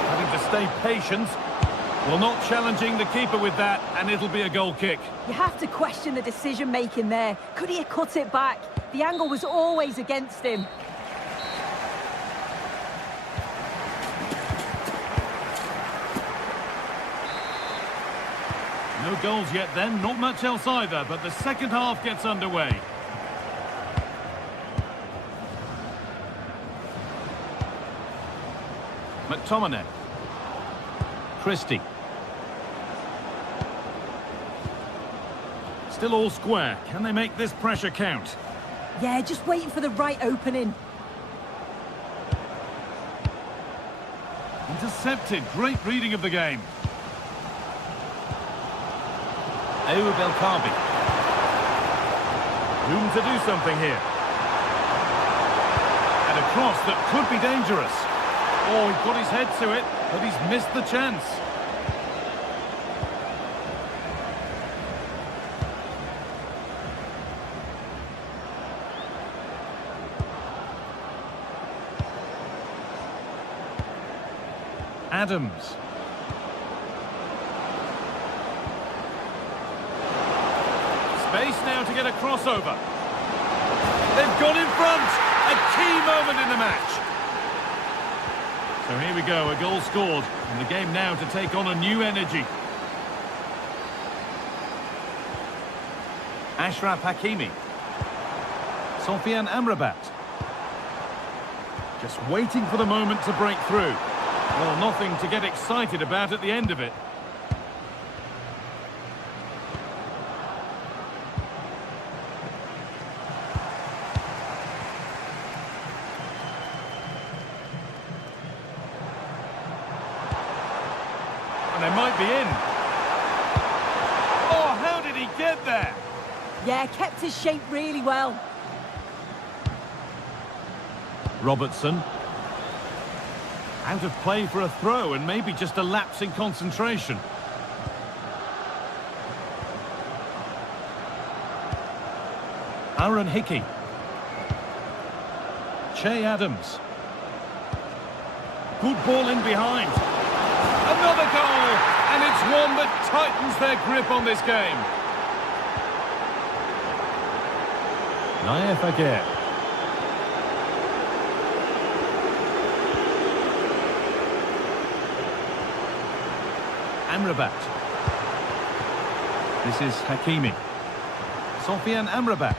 Having to stay patient. Well, not challenging the keeper with that, and it'll be a goal kick. You have to question the decision-making there. Could he have cut it back? The angle was always against him. No goals yet then, not much else either, but the second half gets underway. McTominay. Christie. Still all square. Can they make this pressure count? Yeah, just waiting for the right opening. Intercepted. Great reading of the game. Ayoub El Kaabi. Room to do something here. And a cross that could be dangerous. Oh, he put his head to it, but he's missed the chance. Adams. Space now to get a crossover. They've gone in front. A key moment in the match. So here we go, a goal scored, and the game now to take on a new energy. Achraf Hakimi. Sofiane Amrabat. Just waiting for the moment to break through. Well, nothing to get excited about at the end of it. They might be in. Oh, how did he get there? Yeah, kept his shape really well. Robertson. Out of play for a throw and maybe just a lapse in concentration. Aaron Hickey. Che Adams. Good ball in behind. Another goal, and it's one that tightens their grip on this game. Naif Aguirre. Amrabat. This is Hakimi. Sofiane Amrabat.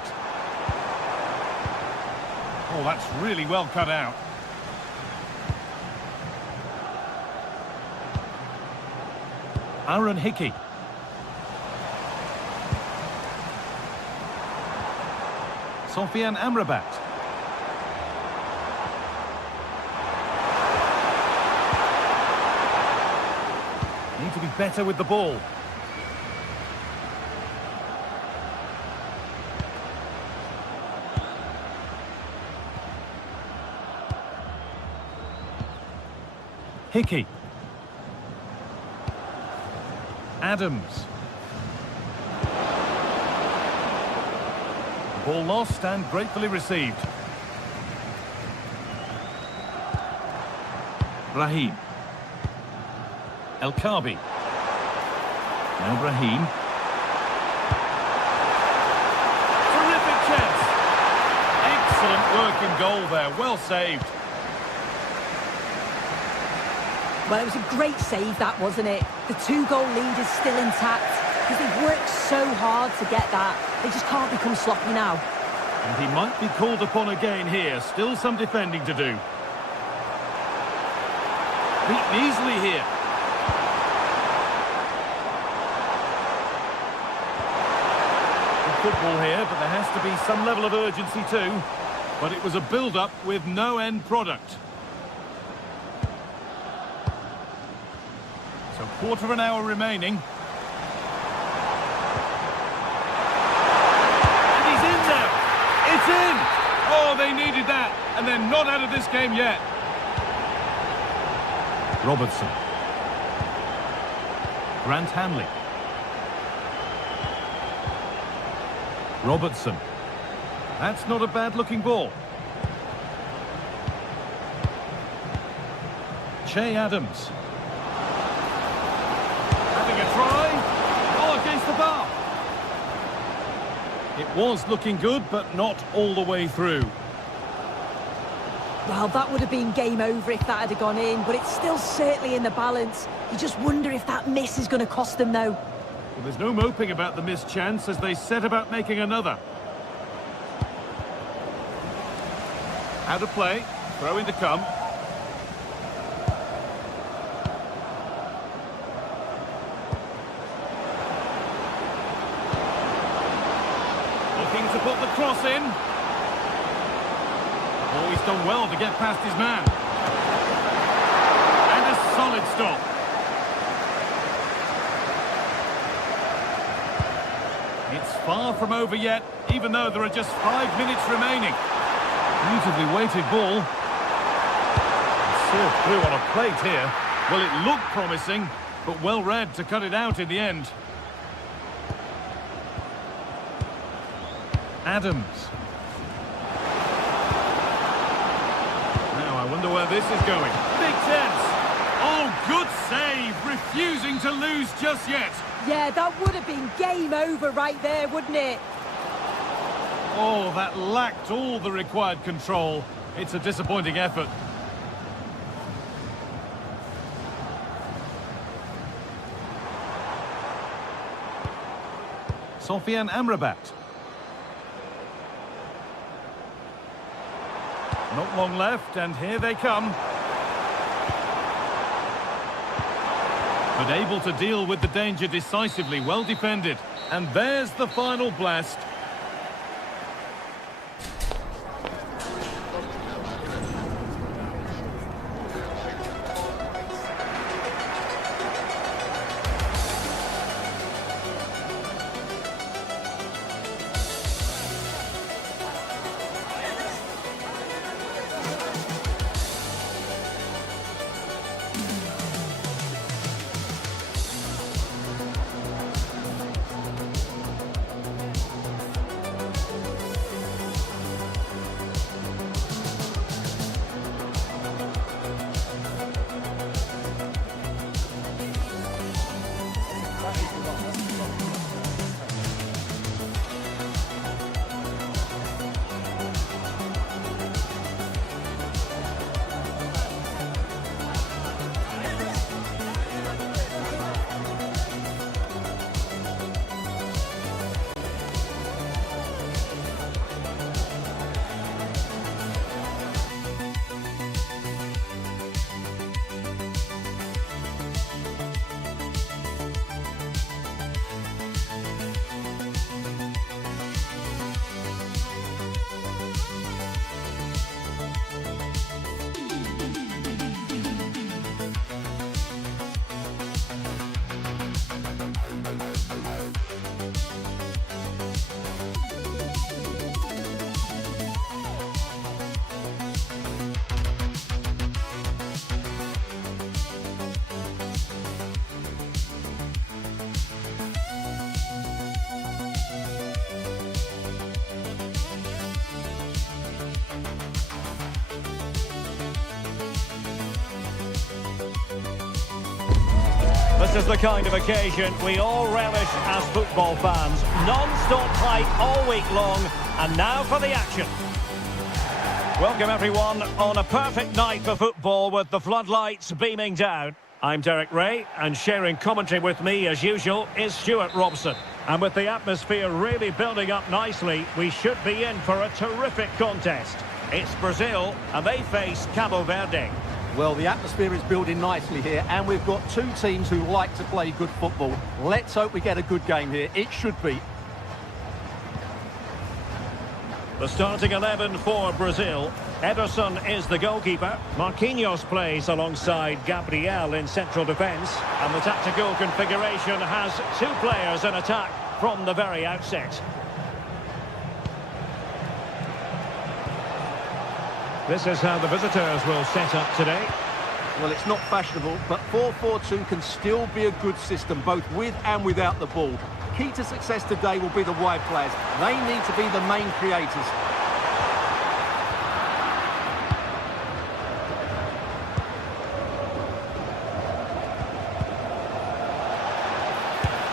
Oh, that's really well cut out. Aaron Hickey. Sofiane Amrabat. Need to be better with the ball. Hickey. Adams. Ball lost and gratefully received. Raheem. El Kaabi. Now Raheem. working goal there. Well saved. Well, it was a great save, that, wasn't it? The 2-goal lead is still intact because they've worked so hard to get that. They just can't become sloppy now. And he might be called upon again here. Still some defending to do. Beaten easily here. Good football here, but there has to be some level of urgency too. But it was a build-up with no end product. So quarter of an hour remaining. And he's in now. It's in! Oh, they needed that. And they're not out of this game yet. Robertson. Grant Hanley. Robertson. That's not a bad-looking ball. Che Adams. Having a try. Oh, against the bar. It was looking good, but not all the way through. Well, that would have been game over if that had gone in, but it's still certainly in the balance. You just wonder if that miss is going to cost them, though. Well, there's no moping about the missed chance as they set about making another. Out of play. Throw-in to come. Looking to put the cross in. Oh, he's done well to get past his man. And a solid stop. It's far from over yet, even though there are just 5 minutes remaining. Beautifully weighted ball. Served through on a plate here. Well, it looked promising, but well read to cut it out in the end. Adams. Now, I wonder where this is going. Big chance. Oh, good save. Refusing to lose just yet. Yeah, that would have been game over right there, wouldn't it? Oh, that lacked all the required control. It's a disappointing effort. Sofian Amrabat. Not long left, and here they come. But able to deal with the danger decisively, well defended. And there's the final blast. This is the kind of occasion we all relish as football fans. Non-stop hype all week long, and now for the action. Welcome everyone on a perfect night for football with the floodlights beaming down. I'm Derek Ray, and sharing commentary with me as usual is Stuart Robson. And with the atmosphere really building up nicely, we should be in for a terrific contest. It's Brazil and they face Cabo Verde. Well, the atmosphere is building nicely here, and we've got two teams who like to play good football. Let's hope we get a good game here. It should be. The starting 11 for Brazil. Ederson is the goalkeeper. Marquinhos plays alongside Gabriel in central defence. And the tactical configuration has two players in attack from the very outset. This is how the visitors will set up today. Well, it's not fashionable, but 4-4-2 can still be a good system, both with and without the ball. Key to success today will be the wide players. They need to be the main creators.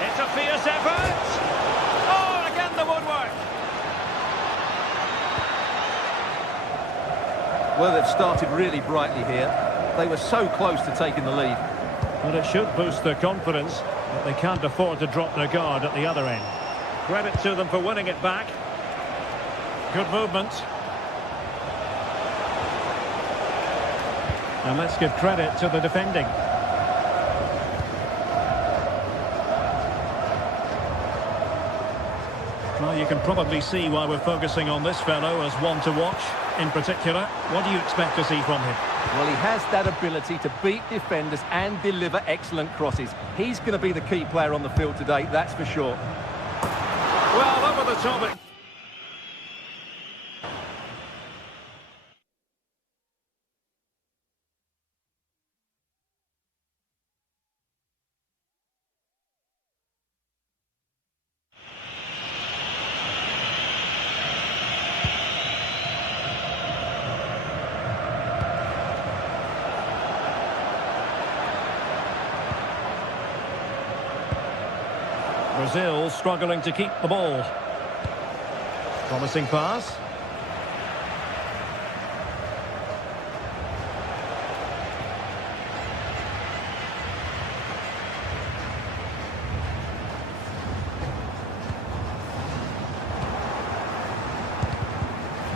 It's a fierce effort. Oh, again the woodwork. Well, they've started really brightly here. They were so close to taking the lead. Well, it should boost their confidence, but they can't afford to drop their guard at the other end. Credit to them for winning it back. Good movement. And let's give credit to the defending. Well, you can probably see why we're focusing on this fellow as one to watch. In particular, what do you expect to see from him? Well, he has that ability to beat defenders and deliver excellent crosses. He's going to be the key player on the field today, that's for sure. Well, over the top. Brazil struggling to keep the ball. Promising pass.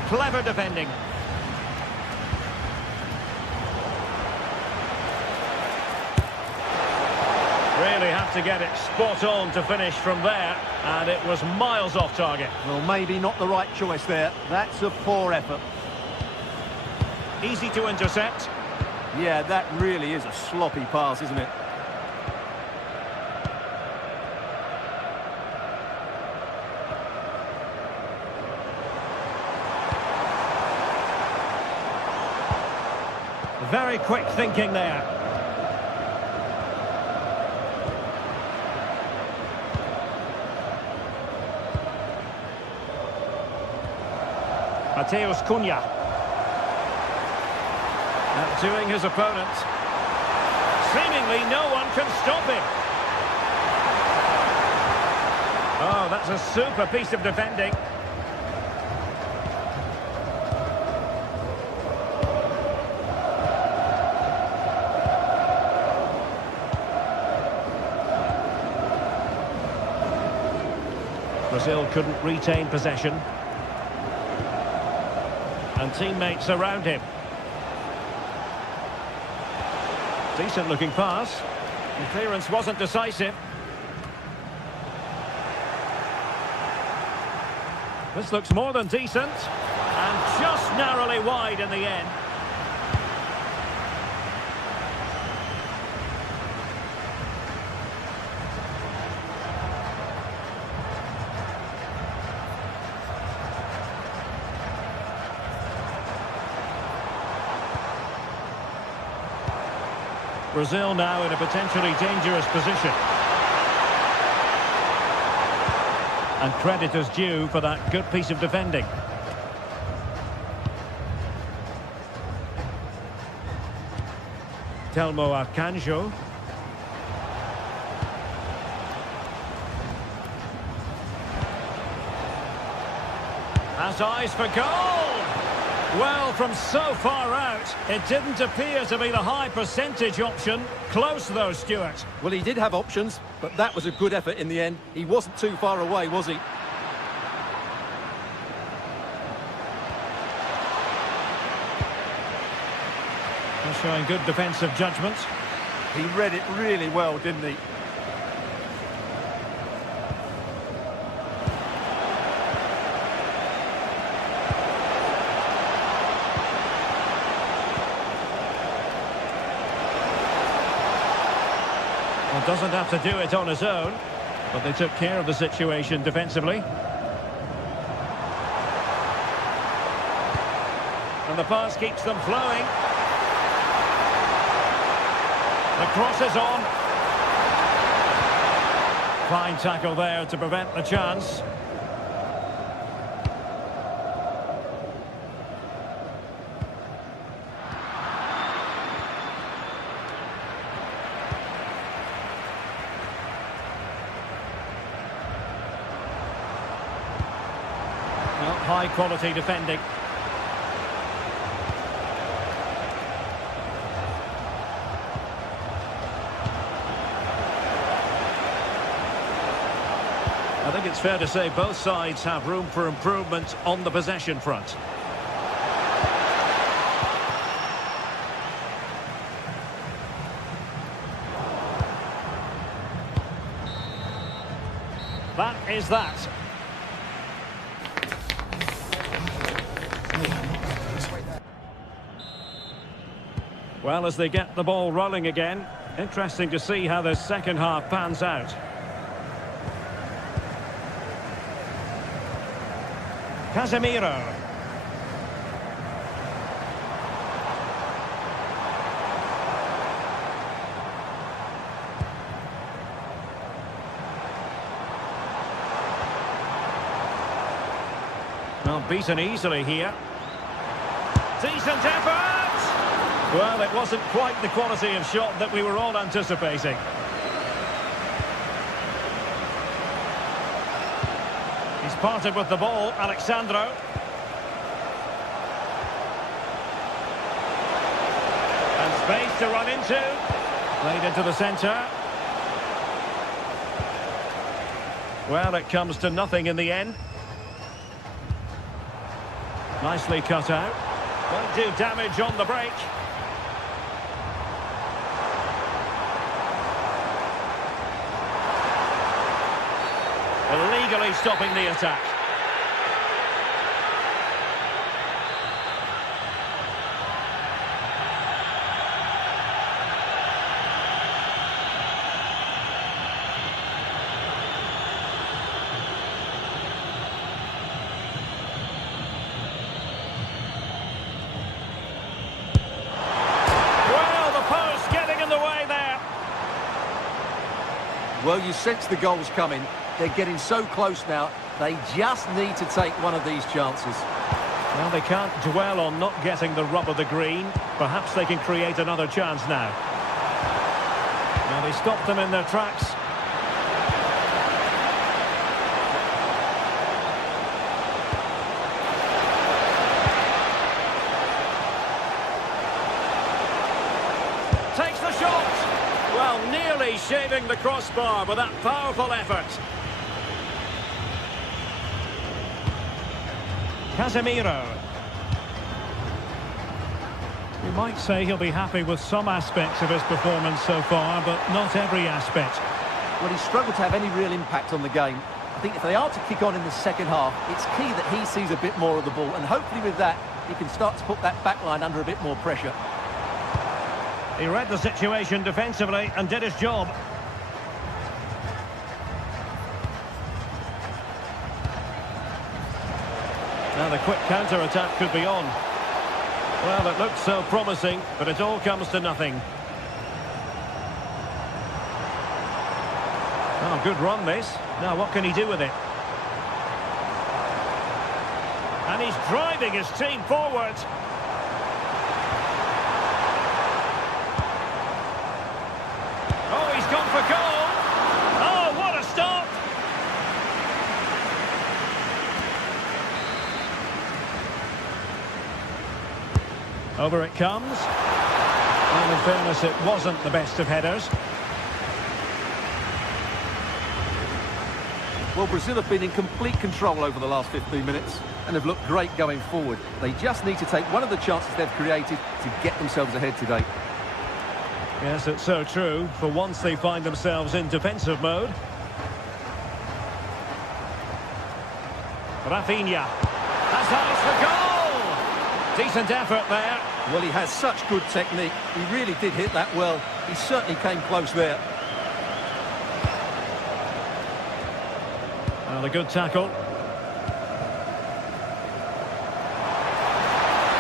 Clever defending. Really have to get it spot on to finish from there, and it was miles off target. Well, maybe not the right choice there. That's a poor effort. Easy to intercept. Yeah, that really is a sloppy pass, isn't it? Very quick thinking there. Mateus Cunha. Outdoing his opponent. Seemingly no one can stop him. Oh, that's a super piece of defending. Brazil couldn't retain possession. And teammates around him. Decent looking pass. The clearance wasn't decisive. This looks more than decent. And just narrowly wide in the end. Brazil now in a potentially dangerous position. And credit is due for that good piece of defending. Telmo Arcanjo. Has eyes for goal! Well, from so far out, it didn't appear to be the high percentage option. Close though, Stuart. Well, he did have options, but that was a good effort in the end. He wasn't too far away, was he? They're showing good defensive judgment. He read it really well, didn't he? Well, doesn't have to do it on his own, but they took care of the situation defensively. And the pass keeps them flowing. The cross is on. Fine tackle there to prevent the chance. Well, high quality defending. I think it's fair to say both sides have room for improvement on the possession front. That is that. Well, as they get the ball rolling again, interesting to see how the second half pans out. Casemiro. Well, beaten easily here. Decent effort! Well, it wasn't quite the quality of shot that we were all anticipating. He's parted with the ball, Alexandro. And space to run into. Played into the centre. Well, it comes to nothing in the end. Nicely cut out. Won't do damage on the break. Illegally stopping the attack. Well, the post getting in the way there. Well, you sense the goals coming. They're getting so close now, they just need to take one of these chances. Well, they can't dwell on not getting the rub of the green. Perhaps they can create another chance now. Now they stopped them in their tracks. Takes the shot! Well, nearly shaving the crossbar with that powerful effort. Casemiro. We might say he'll be happy with some aspects of his performance so far, but not every aspect. Well, he struggled to have any real impact on the game. I think if they are to kick on in the second half, it's key that he sees a bit more of the ball, and hopefully with that, he can start to put that back line under a bit more pressure. He read the situation defensively and did his job. Now the quick counter-attack could be on. Well, it looked so promising, but it all comes to nothing. Oh, good run this. Now what can he do with it? And he's driving his team forward. Oh, he's gone for goal. Oh, what a stop! Over it comes. And in fairness, it wasn't the best of headers. Well, Brazil have been in complete control over the last 15 minutes and have looked great going forward. They just need to take one of the chances they've created to get themselves ahead today. Yes, it's so true. For once they find themselves in defensive mode. Rafinha has eyes for goal! Decent effort there. Well, he has such good technique. He really did hit that well. He certainly came close there. And a good tackle.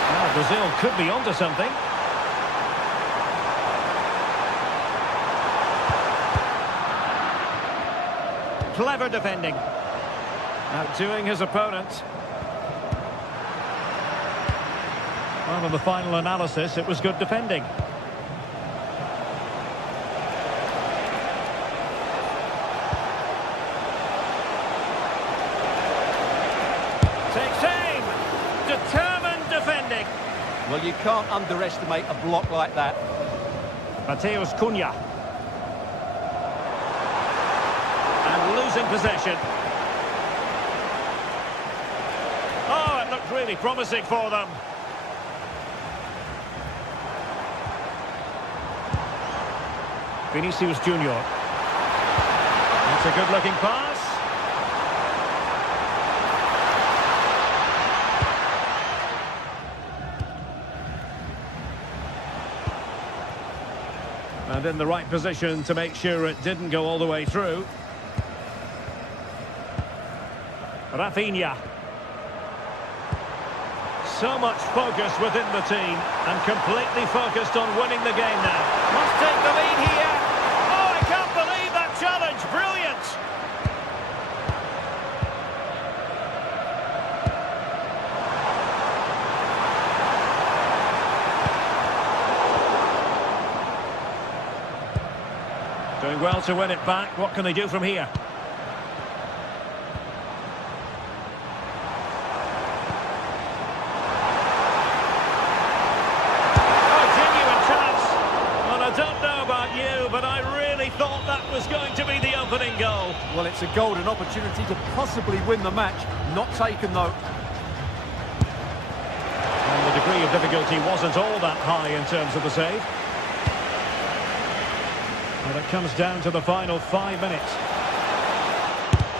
Well, Brazil could be onto something. Clever defending. Outdoing his opponent. Well, in the final analysis, it was good defending. Takes aim. Determined defending. Well, you can't underestimate a block like that. Mateus Cunha. And losing possession. Oh, it looked really promising for them. Vinicius Junior. That's a good-looking pass. And in the right position to make sure it didn't go all the way through. Rafinha. So much focus within the team and completely focused on winning the game now. Must take the lead here. Oh, I can't believe that challenge. Brilliant. Doing well to win it back. What can they do from here? But I really thought that was going to be the opening goal. Well, it's a golden opportunity to possibly win the match. Not taken, though. And the degree of difficulty wasn't all that high in terms of the save. And it comes down to the final 5 minutes.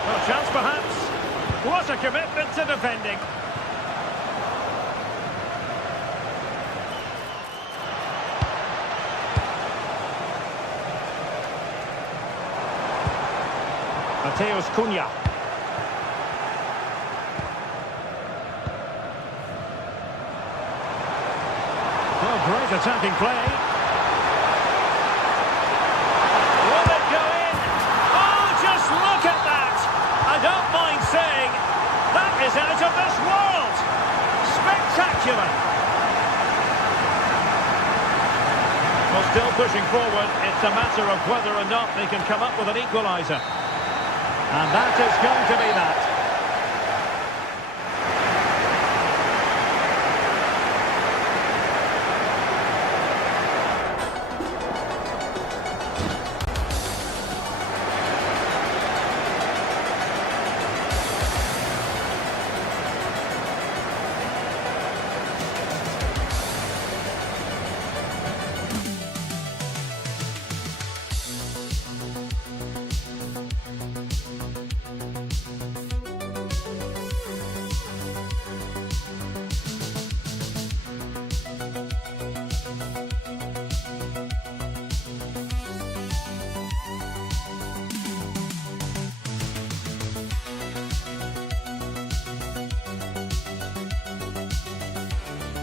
Well, chance perhaps. What a commitment to defending. Mateus Cunha. Well, great attacking play. Will it go in? Oh, just look at that! I don't mind saying, that is out of this world! Spectacular! Well, still pushing forward, it's a matter of whether or not they can come up with an equaliser. And that is going to be that.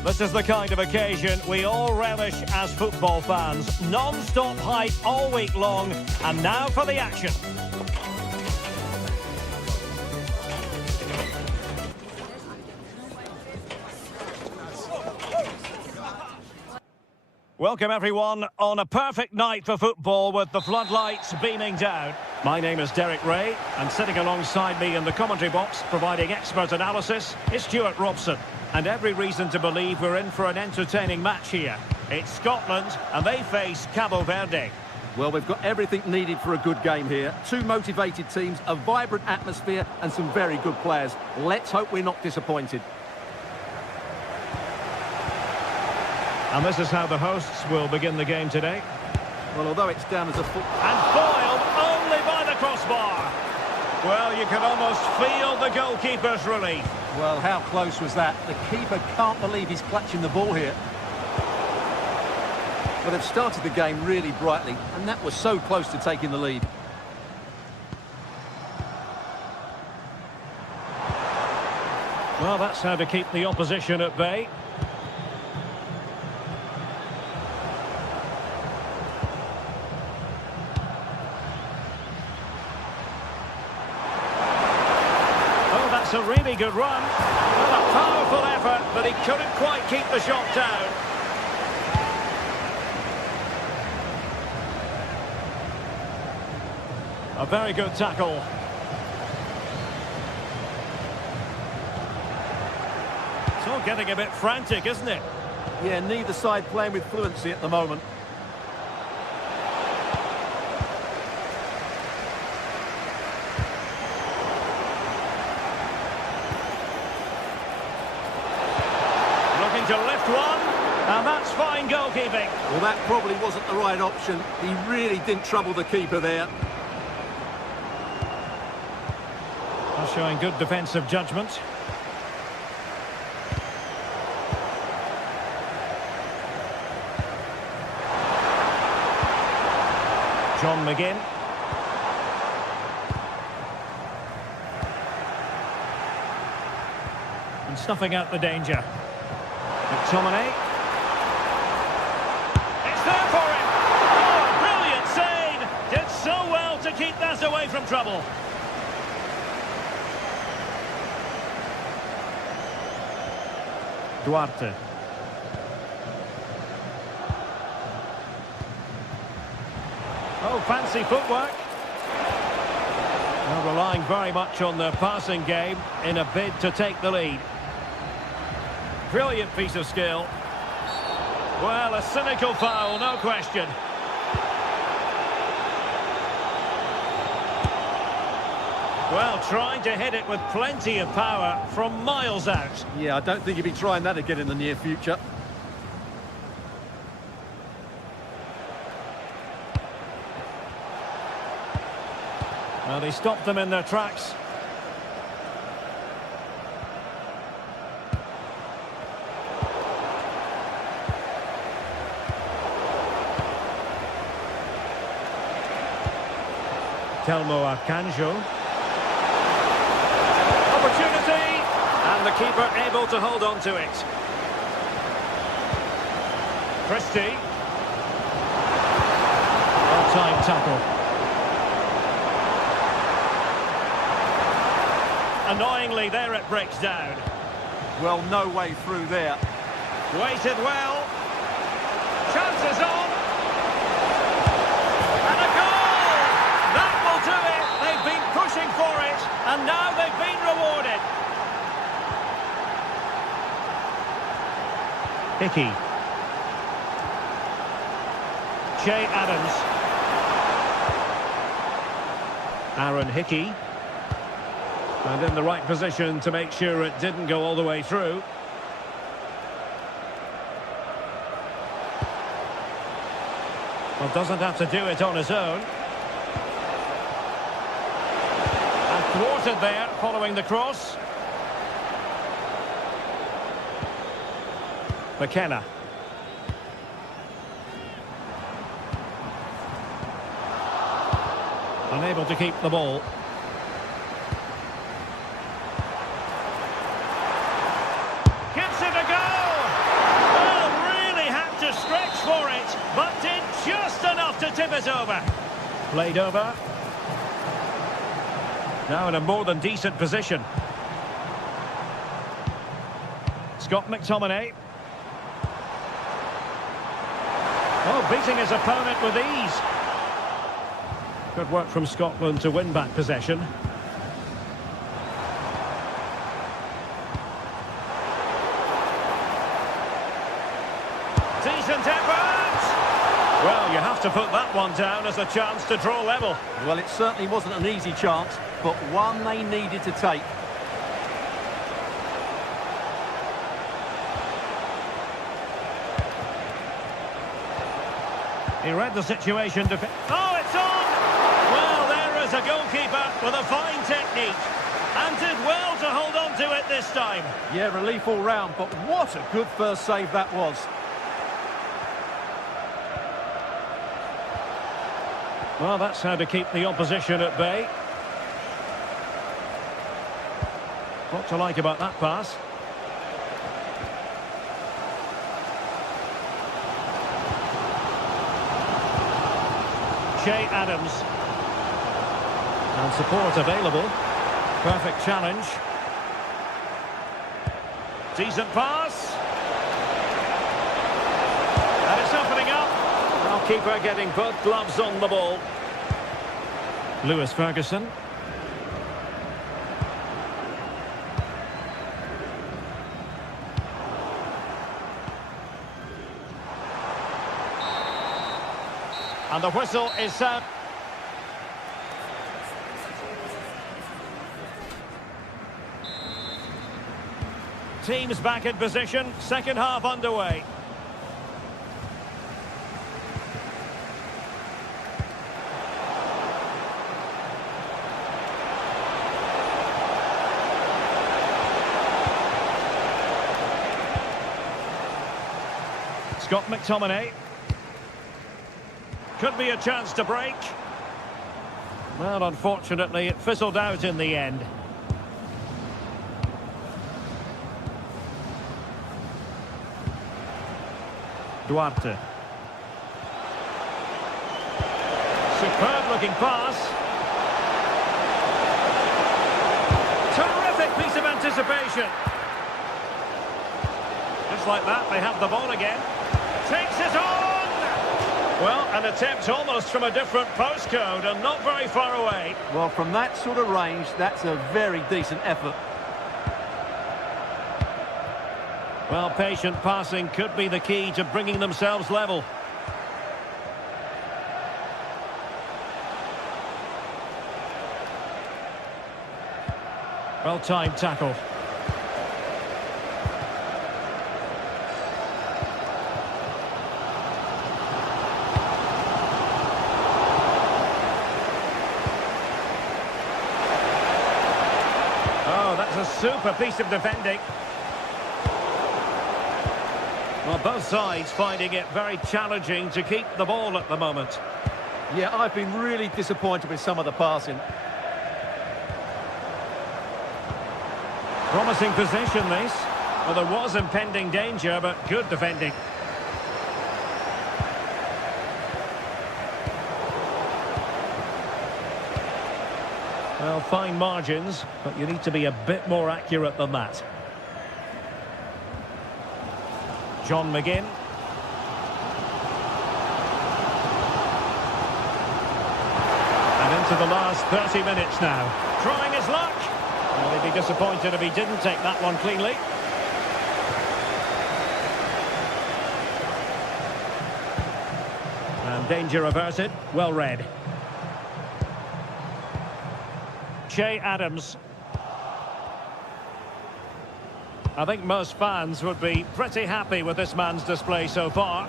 This is the kind of occasion we all relish as football fans. Non-stop hype all week long, and now for the action. Welcome everyone on a perfect night for football with the floodlights beaming down. My name is Derek Ray, and sitting alongside me in the commentary box providing expert analysis is Stuart Robson. And every reason to believe we're in for an entertaining match here. It's Scotland, and they face Cabo Verde. Well, we've got everything needed for a good game here. Two motivated teams, a vibrant atmosphere, and some very good players. Let's hope we're not disappointed. And this is how the hosts will begin the game today. Well, although it's down as a full... And foiled only by the crossbar. Well, you can almost feel the goalkeeper's relief. Well, how close was that? The keeper can't believe he's clutching the ball here. But they've started the game really brightly, and that was so close to taking the lead. Well, that's how to keep the opposition at bay. Oh, that's a really good run. Well, a powerful effort, but he couldn't quite keep the shot down. A very good tackle. It's all getting a bit frantic, isn't it? Yeah, neither side playing with fluency at the moment. Looking to lift one, and that's fine goalkeeping. Well, that probably wasn't the right option. He really didn't trouble the keeper there. Showing good defensive judgment. John McGinn. And snuffing out the danger. McTominay. It's there for him. Oh, brilliant save. Did so well to keep that away from trouble. Duarte. Oh, fancy footwork. Well, relying very much on the passing game in a bid to take the lead. Brilliant piece of skill. Well, a cynical foul, no question. Well, trying to hit it with plenty of power from miles out. Yeah, I don't think he'll be trying that again in the near future. Well, they stopped them in their tracks. Telmo Akanjo. Opportunity, and the keeper able to hold on to it. Christie. Well-timed tackle. Annoyingly, there it breaks down. Well, no way through there. Waited well. Chances on. And a goal! That will do it. They've been pushing for it, and now they've been rewarded. Hickey. Che Adams. Aaron Hickey. And in the right position to make sure it didn't go all the way through. Well, doesn't have to do it on his own. And thwarted there following the cross. McKenna. Unable to keep the ball. Gives it a go! Well, really had to stretch for it, but did just enough to tip it over. Played over. Now in a more than decent position. Scott McTominay. Oh, beating his opponent with ease. Good work from Scotland to win back possession. to put that one down as a chance to draw level. Well, it certainly wasn't an easy chance, but one they needed to take. He read the situation. Oh, it's on! Well, there is a goalkeeper with a fine technique. And did well to hold on to it this time. Yeah, relief all round, but what a good first save that was. Well, that's how to keep the opposition at bay. What to like about that pass? Che Adams. And support available. Perfect challenge. Decent pass. And it's opening up. Well, keeper getting both gloves on the ball. Lewis Ferguson. And the whistle is sound. Teams back in position, second half underway. Scott McTominay. Could be a chance to break. Well, unfortunately, it fizzled out in the end. Duarte. Superb looking pass. Terrific piece of anticipation. Just like that, they have the ball again. Takes it on! Well, an attempt almost from a different postcode and not very far away. Well, from that sort of range, that's a very decent effort. Well, patient passing could be the key to bringing themselves level. Well-timed tackle. Oh, that's a super piece of defending. Well, both sides finding it very challenging to keep the ball at the moment. Yeah, I've been really disappointed with some of the passing. Promising position, this. Well, there was impending danger, but good defending. Well, fine margins, but you need to be a bit more accurate than that. John McGinn. And into the last 30 minutes now. Trying his luck. Well, he'd be disappointed if he didn't take that one cleanly. And danger averted. Well read. Che Adams. I think most fans would be pretty happy with this man's display so far.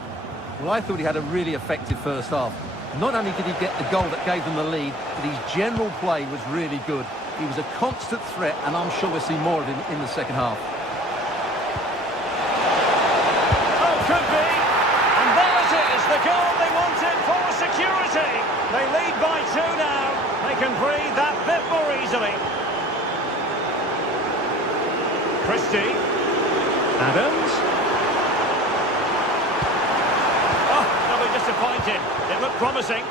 Well, I thought he had a really effective first half. Not only did he get the goal that gave them the lead, but his general play was really good. He was a constant threat, and I'm sure we'll see more of him in the second half. Oh, could be. And there it is, the goal they wanted for security. They lead by 2 now. They can breathe that bit more easily. Christie. Adams. Oh, they'll be disappointed. It looked promising.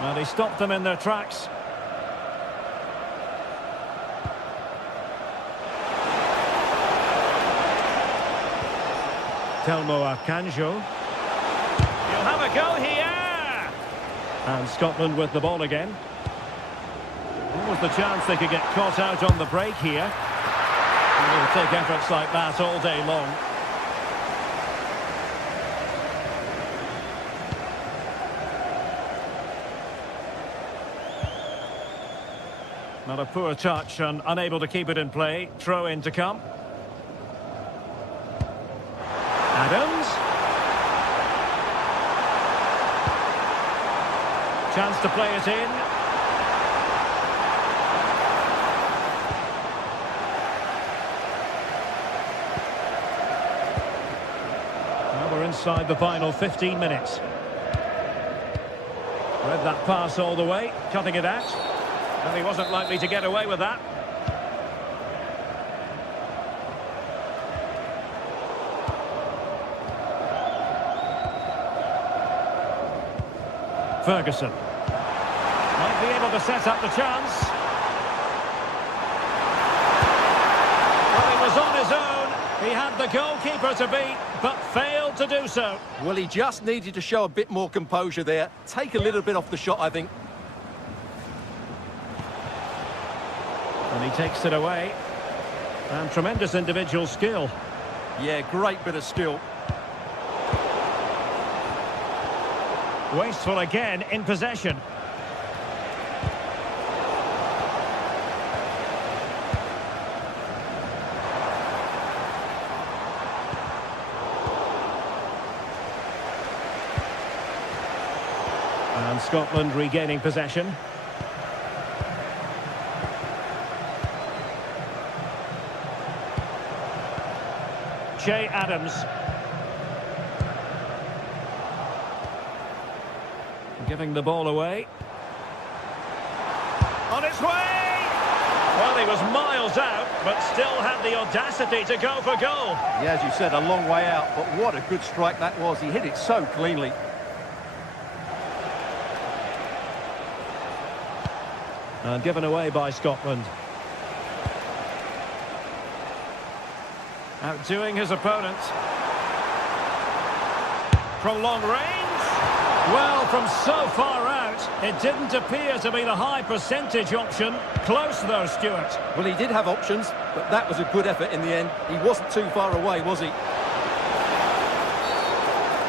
Well, they stopped them in their tracks. Telmo Akanjo. He'll have a go here! And Scotland with the ball again. was the chance they could get caught out on the break here. And they'll take efforts like that all day long. Not a poor touch and unable to keep it in play. Throw in to come. Adams. Chance to play it in. Now we're inside the final 15 minutes. Read that pass all the way, cutting it out. And he wasn't likely to get away with that. Ferguson. Might be able to set up the chance. Well, he was on his own. He had the goalkeeper to beat, but failed to do so. Well, he just needed to show a bit more composure there. Take a little bit off the shot, I think. And he takes it away. And tremendous individual skill. Yeah, great bit of skill. Wasteful again in possession. And Scotland regaining possession. Adams. Giving the ball away. On its way! Well, he was miles out, but still had the audacity to go for goal. Yeah, as you said, a long way out, but what a good strike that was. He hit it so cleanly. And given away by Scotland. Outdoing his opponent. From long range. Well, from so far out, it didn't appear to be the high percentage option. Close though, Stuart. Well, he did have options, but that was a good effort in the end. He wasn't too far away, was he?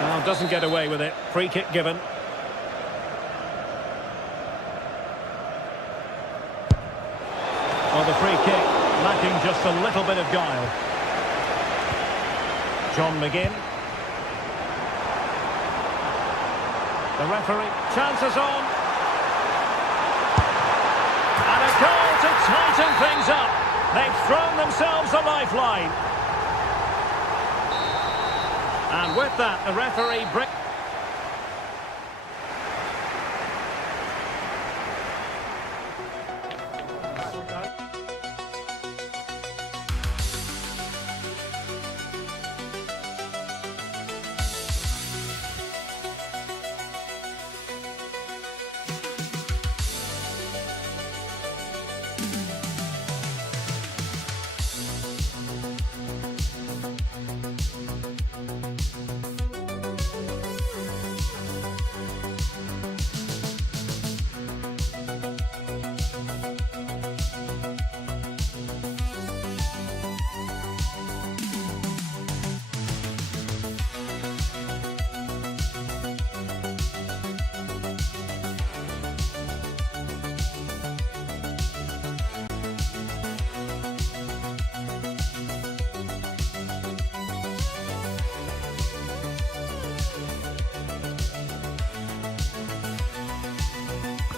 Well, doesn't get away with it. Free kick given. Well, the free kick lacking just a little bit of guile. John McGinn. The referee, chances on. And a goal to tighten things up. They've thrown themselves a lifeline. And with that, the referee breaks.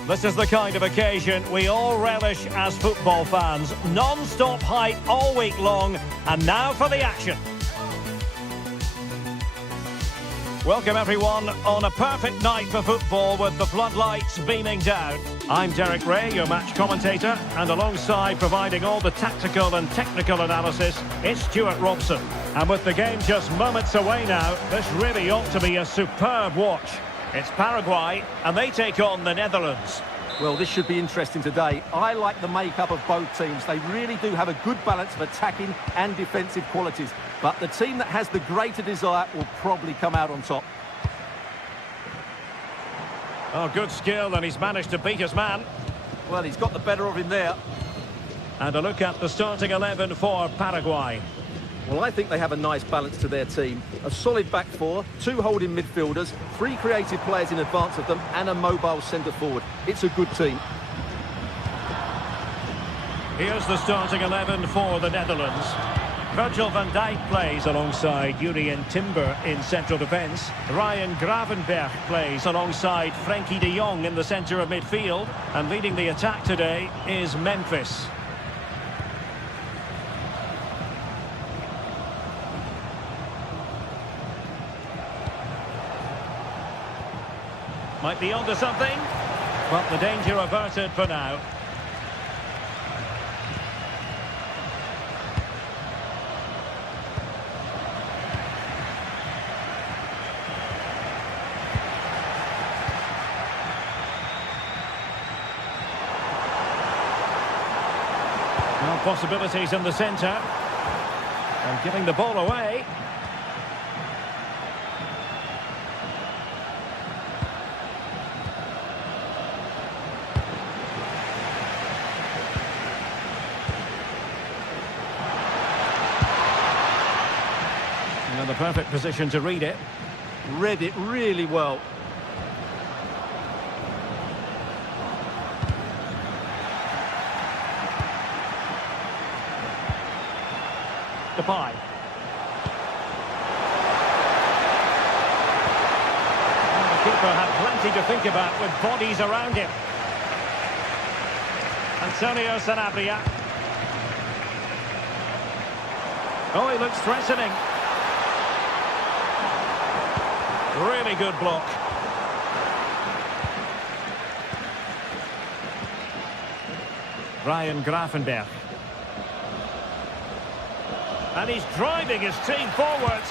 This is the kind of occasion we all relish as football fans. Non-stop hype all week long, and now for the action. Welcome everyone on a perfect night for football with the floodlights beaming down. I'm Derek Ray, your match commentator, and alongside providing all the tactical and technical analysis, it's Stuart Robson. And with the game just moments away now, this really ought to be a superb watch. It's Paraguay, and they take on the Netherlands. Well, this should be interesting today. I like the makeup of both teams. They really do have a good balance of attacking and defensive qualities. But the team that has the greater desire will probably come out on top. Oh, good skill, and he's managed to beat his man. Well, he's got the better of him there. And a look at the starting 11 for Paraguay. Well, I think they have a nice balance to their team. A solid back four, 2 holding midfielders, 3 creative players in advance of them, and a mobile centre-forward. It's a good team. Here's the starting 11 for the Netherlands. Virgil van Dijk plays alongside Jurien Timber in central defence. Ryan Gravenberch plays alongside Frenkie de Jong in the centre of midfield. And leading the attack today is Memphis. Might be onto something, but the danger averted for now. Now possibilities in the centre. And giving the ball away. The perfect position to read it. Read it really well. Depay. And the keeper had plenty to think about with bodies around him. Antonio Sanabria. Oh, he looks threatening. Really good block. Ryan Gravenberch. And he's driving his team forward.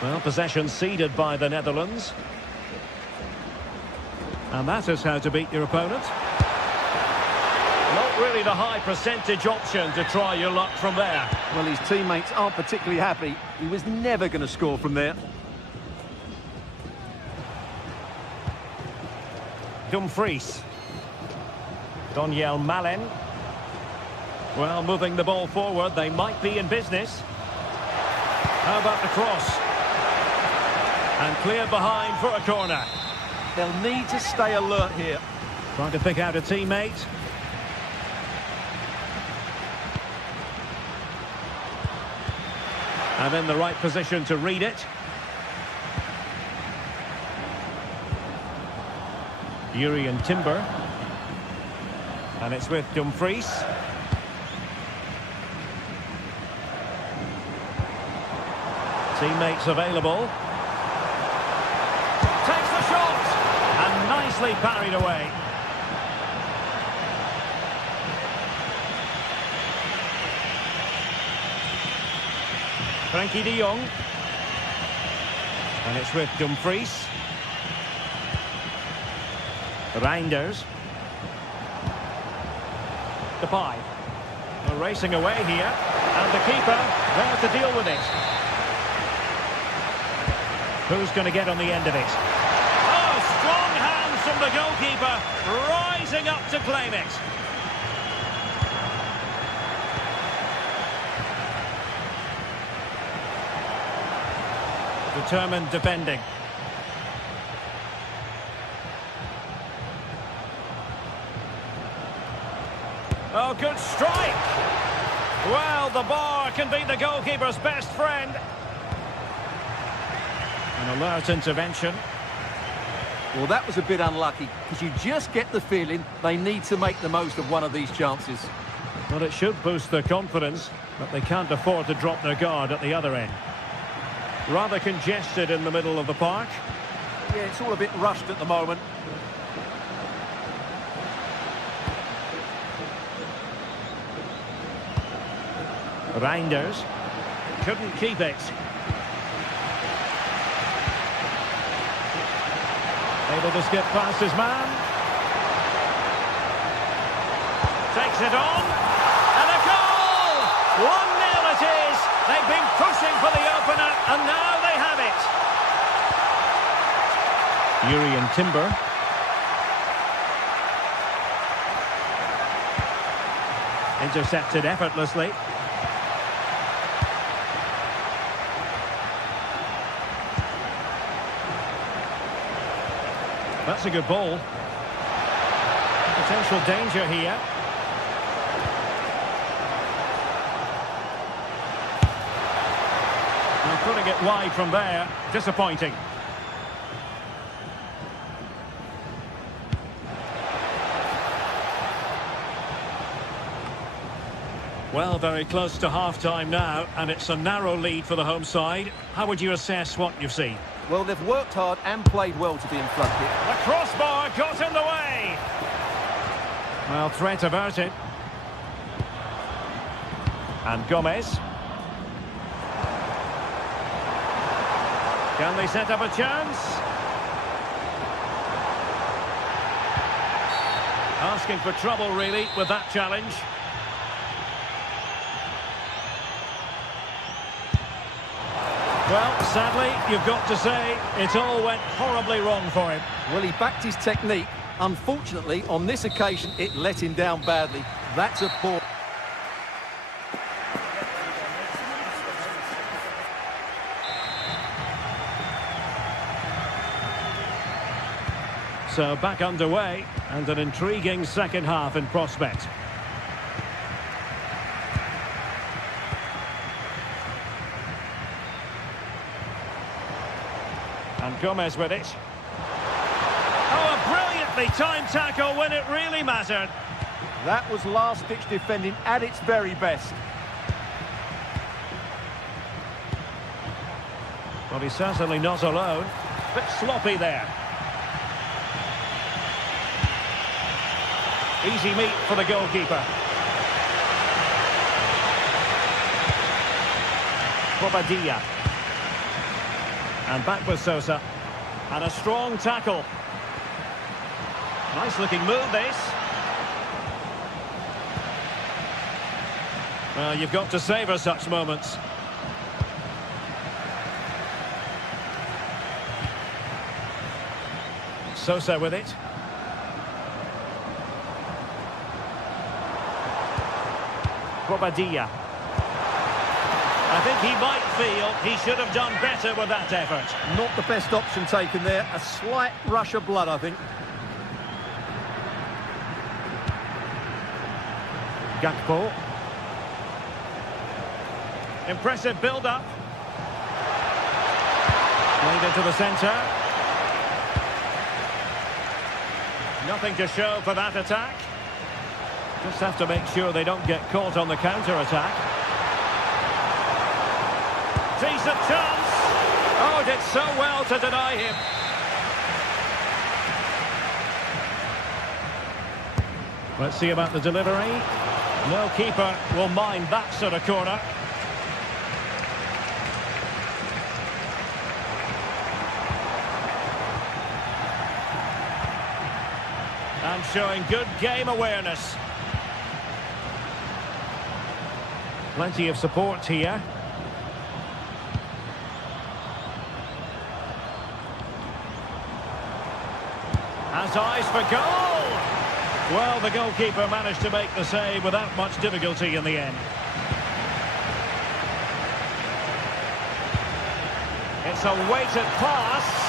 Well, possession ceded by the Netherlands. And that is how to beat your opponent. Not really the high percentage option to try your luck from there. Well, his teammates aren't particularly happy. He was never going to score from there. Dumfries. Donyell Malen. Well, moving the ball forward, they might be in business. How about the cross? And cleared behind for a corner. They'll need to stay alert here. Trying to pick out a teammate. And in the right position to read it. Jurien Timber. And it's with Dumfries. Teammates available. Takes the shot! And nicely parried away. Frenkie de Jong. And it's with Dumfries. Reinders. Depay. We're racing away here. And the keeper there to deal with it. Who's going to get on the end of it? Oh, strong hands from the goalkeeper. Rising up to claim it. Determined defending. Oh, good strike! Well, the bar can be the goalkeeper's best friend. An alert intervention. Well, that was a bit unlucky, because you just get the feeling they need to make the most of one of these chances. Well, it should boost their confidence, but they can't afford to drop their guard at the other end. Rather congested in the middle of the park. Yeah, it's all a bit rushed at the moment. Reinders couldn't keep it. Able to skip past his man. Takes it on. And a goal! 1-0 it is. They've been pushing for the opener, and now they have it. Jurien Timber. Intercepted effortlessly. That's a good ball. Potential danger here. And putting it wide from there. Disappointing. Well, very close to half-time now, and it's a narrow lead for the home side. How would you assess what you've seen? Well, they've worked hard and played well to be in front here. The crossbar got in the way. Well, threat averted. And Gomez. Can they set up a chance? Asking for trouble, really, with that challenge. Well, sadly, you've got to say, it all went horribly wrong for him. Well, he backed his technique. Unfortunately, on this occasion, it let him down badly. That's a poor... So back underway, and an intriguing second half in prospect. And Gomez with it. Oh, a brilliantly timed tackle when it really mattered. That was last-ditch defending at its very best. Well, he's certainly not alone. Bit sloppy there. Easy meat for the goalkeeper. Bobadilla. And back with Sosa. And a strong tackle. Nice looking move, this. Well, you've got to savour such moments. Sosa with it. Bobadilla. I think he might feel he should have done better with that effort. Not the best option taken there. A slight rush of blood, I think. Gakpo. Impressive build-up. Played into the centre. Nothing to show for that attack. Just have to make sure they don't get caught on the counter-attack. Decent chance. Oh, did so well to deny him. Let's see about the delivery. No keeper will mind that sort of corner. And showing good game awareness. Plenty of support here. Has eyes for goal! Well, the goalkeeper managed to make the save without much difficulty in the end. It's a weighted pass.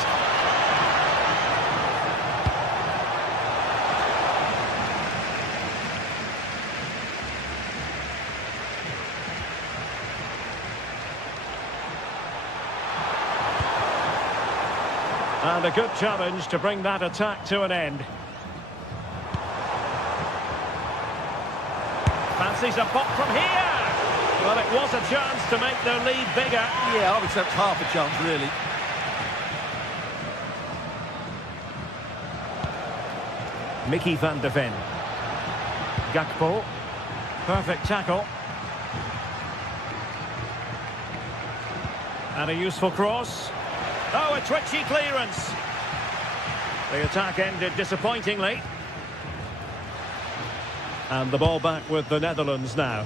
And a good challenge to bring that attack to an end. Fancies a pop from here. Well, it was a chance to make their lead bigger. Yeah, I would say it's half a chance, really. Mickey van de Ven. Gakpo. Perfect tackle. And a useful cross. Oh, a twitchy clearance. The attack ended disappointingly. And the ball back with the Netherlands now.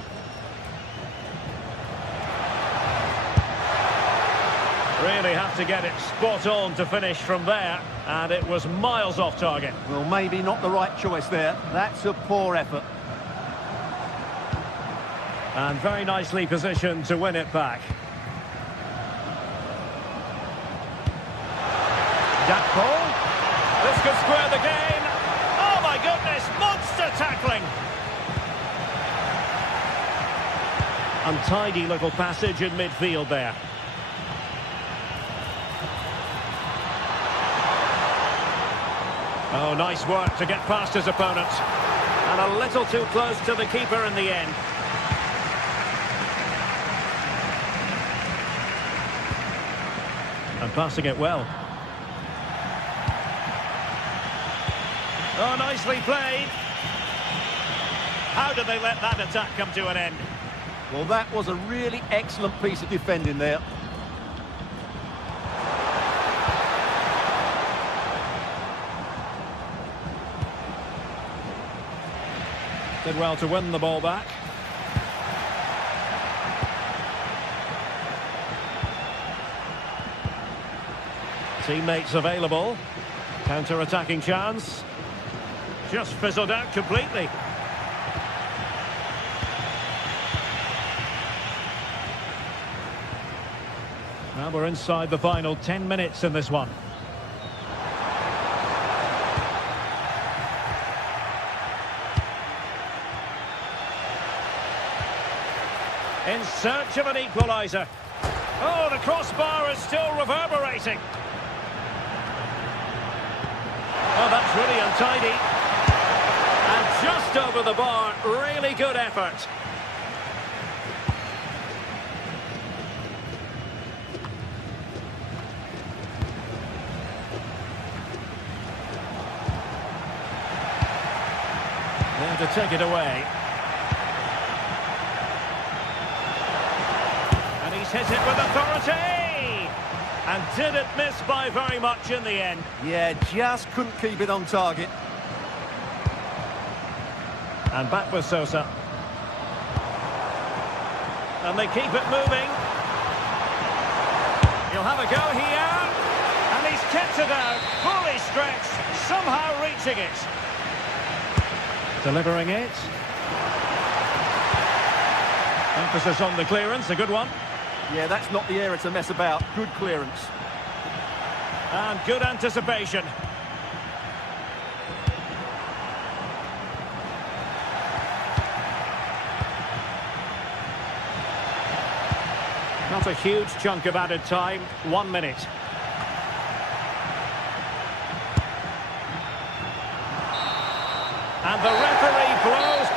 Really have to get it spot on to finish from there. And it was miles off target. Well, maybe not the right choice there. That's a poor effort. And very nicely positioned to win it back. Gakpo. This could square the game. Oh my goodness, monster tackling. Untidy little passage in midfield there. Oh, nice work to get past his opponent. And a little too close to the keeper in the end. And passing it well. Oh, nicely played. How did they let that attack come to an end? Well, that was a really excellent piece of defending there. Did well to win the ball back. Teammates available. Counter-attacking chance. Just fizzled out completely. Now we're inside the final 10 minutes in this one. In search of an equaliser. Oh, the crossbar is still reverberating. Oh, that's really untidy. And just over the bar, really good effort. There to take it away. And he's hit it with authority! And did it miss by very much in the end? Yeah, just couldn't keep it on target. And back with Sosa. And they keep it moving. He'll have a go here. And he's kept it out, fully stretched, somehow reaching it. Delivering it. Emphasis on the clearance, a good one. Yeah, that's not the area to mess about. Good clearance. And good anticipation. Not a huge chunk of added time, 1 minute. And the referee blows.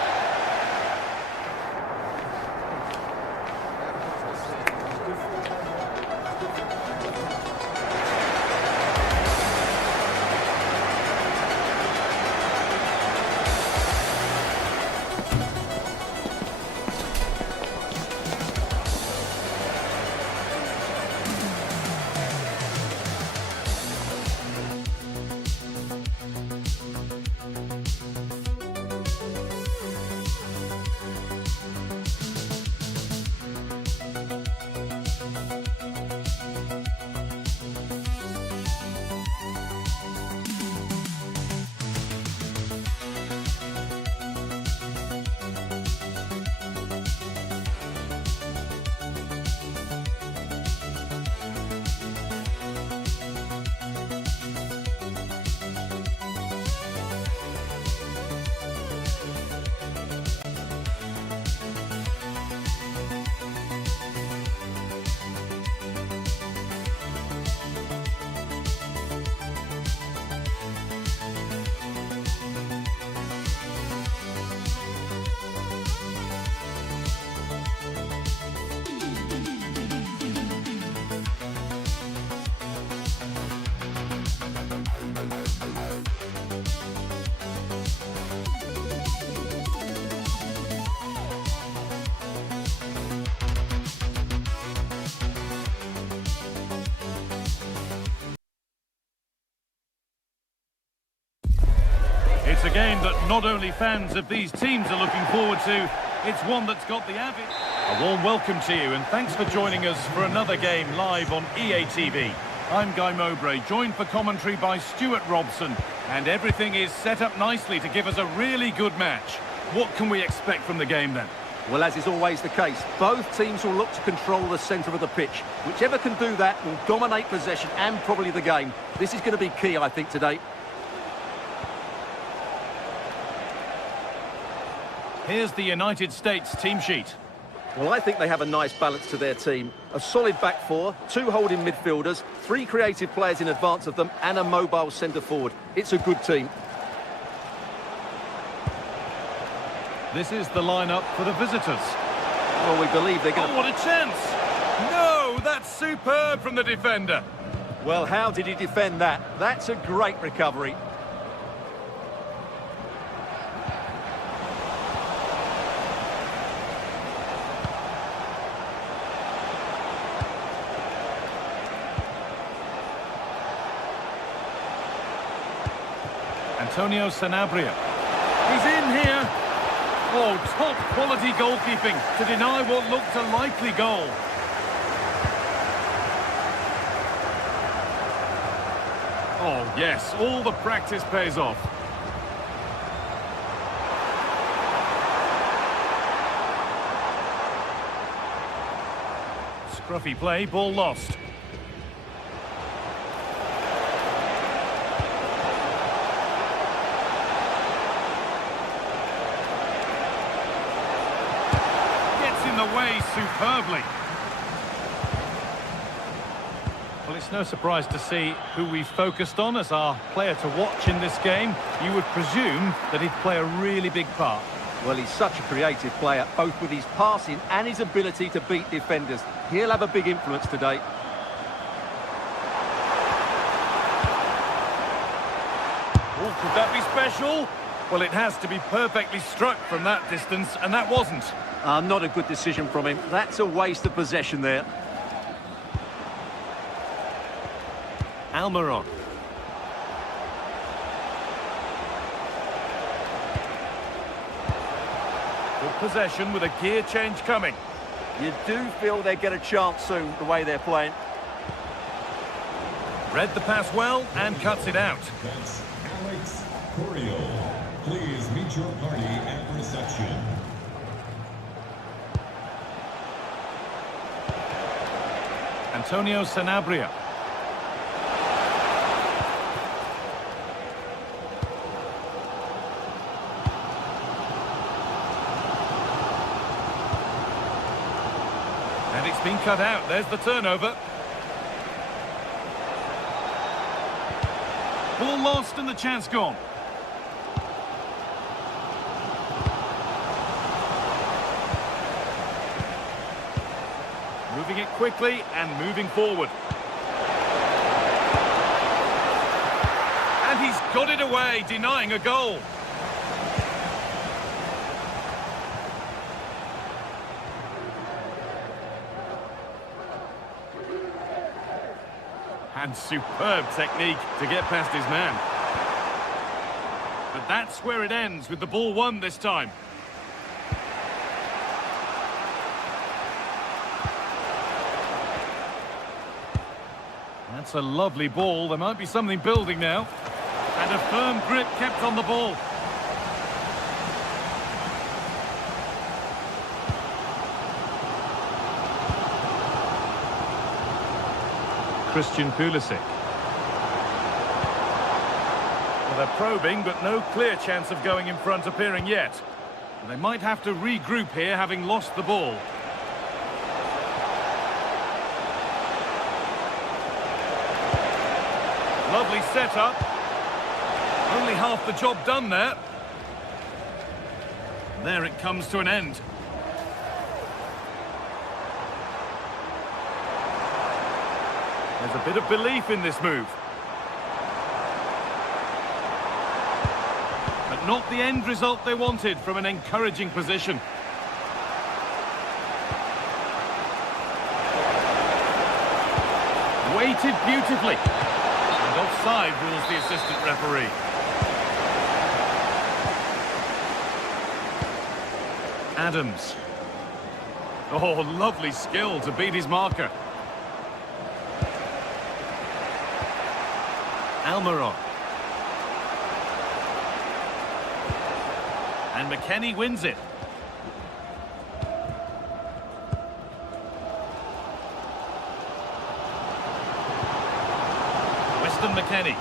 It's a game that not only fans of these teams are looking forward to, it's one that's got the avid... A warm welcome to you and thanks for joining us for another game live on EA TV. I'm Guy Mowbray, joined for commentary by Stuart Robson, and everything is set up nicely to give us a really good match. What can we expect from the game then? Well, as is always the case, both teams will look to control the centre of the pitch. Whichever can do that will dominate possession and probably the game. This is going to be key, I think, today. Here's the United States team sheet. Well, I think they have a nice balance to their team. A solid back four, 2 holding midfielders, 3 creative players in advance of them, and a mobile centre-forward. It's a good team. This is the lineup for the visitors. Well, we believe they're going to... Oh, what a chance! No, that's superb from the defender. Well, how did he defend that? That's a great recovery. Antonio Sanabria. He's in here. Oh, top quality goalkeeping to deny what looked a likely goal. Oh, yes, all the practice pays off. Scruffy play, ball lost. Away superbly. Well, it's no surprise to see who we focused on as our player to watch in this game. You would presume that he'd play a really big part. Well, he's such a creative player, both with his passing and his ability to beat defenders. He'll have a big influence today. Oh, could that be special? Well, it has to be perfectly struck from that distance, and that wasn't. Not a good decision from him. That's a waste of possession there. Almiron. Good possession with a gear change coming. You do feel they get a chance soon, the way they're playing. Read the pass well and cuts it out. That's Alex Corio. Please meet your party at reception. Antonio Sanabria. And it's been cut out. There's the turnover. Ball lost and the chance gone. Moving it quickly and moving forward. And he's got it away, denying a goal. And superb technique to get past his man. But that's where it ends, with the ball won this time. That's a lovely ball. There might be something building now. And a firm grip kept on the ball. Christian Pulisic. Well, they're probing, but no clear chance of going in front appearing yet. They might have to regroup here, having lost the ball. Lovely setup. Only half the job done there. There it comes to an end. There's a bit of belief in this move. But not the end result they wanted from an encouraging position. Weighted beautifully. And offside rules the assistant referee. Adams. Oh, lovely skill to beat his marker. Almiron. And McKennie wins it. McKennie.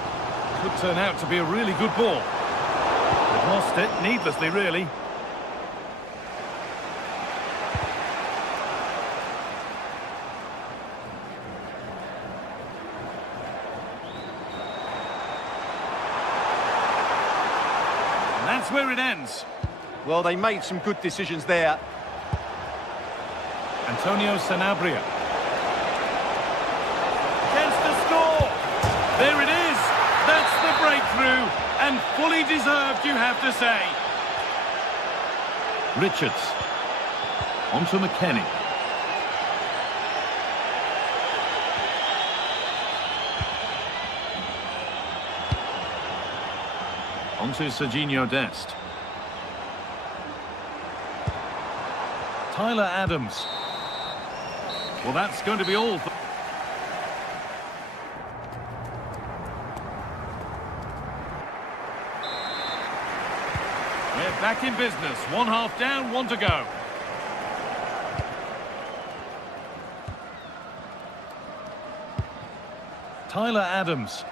Could turn out to be a really good ball. They've lost it needlessly, really. And that's where it ends. Well, they made some good decisions there. Antonio Sanabria. Chance to score! There it is! That's the breakthrough! And fully deserved, you have to say. Richards. On to McKennie. On to Serginho Dest. Tyler Adams. Well, that's going to be all. We're back in business. 1 half down, 1 to go. Tyler Adams.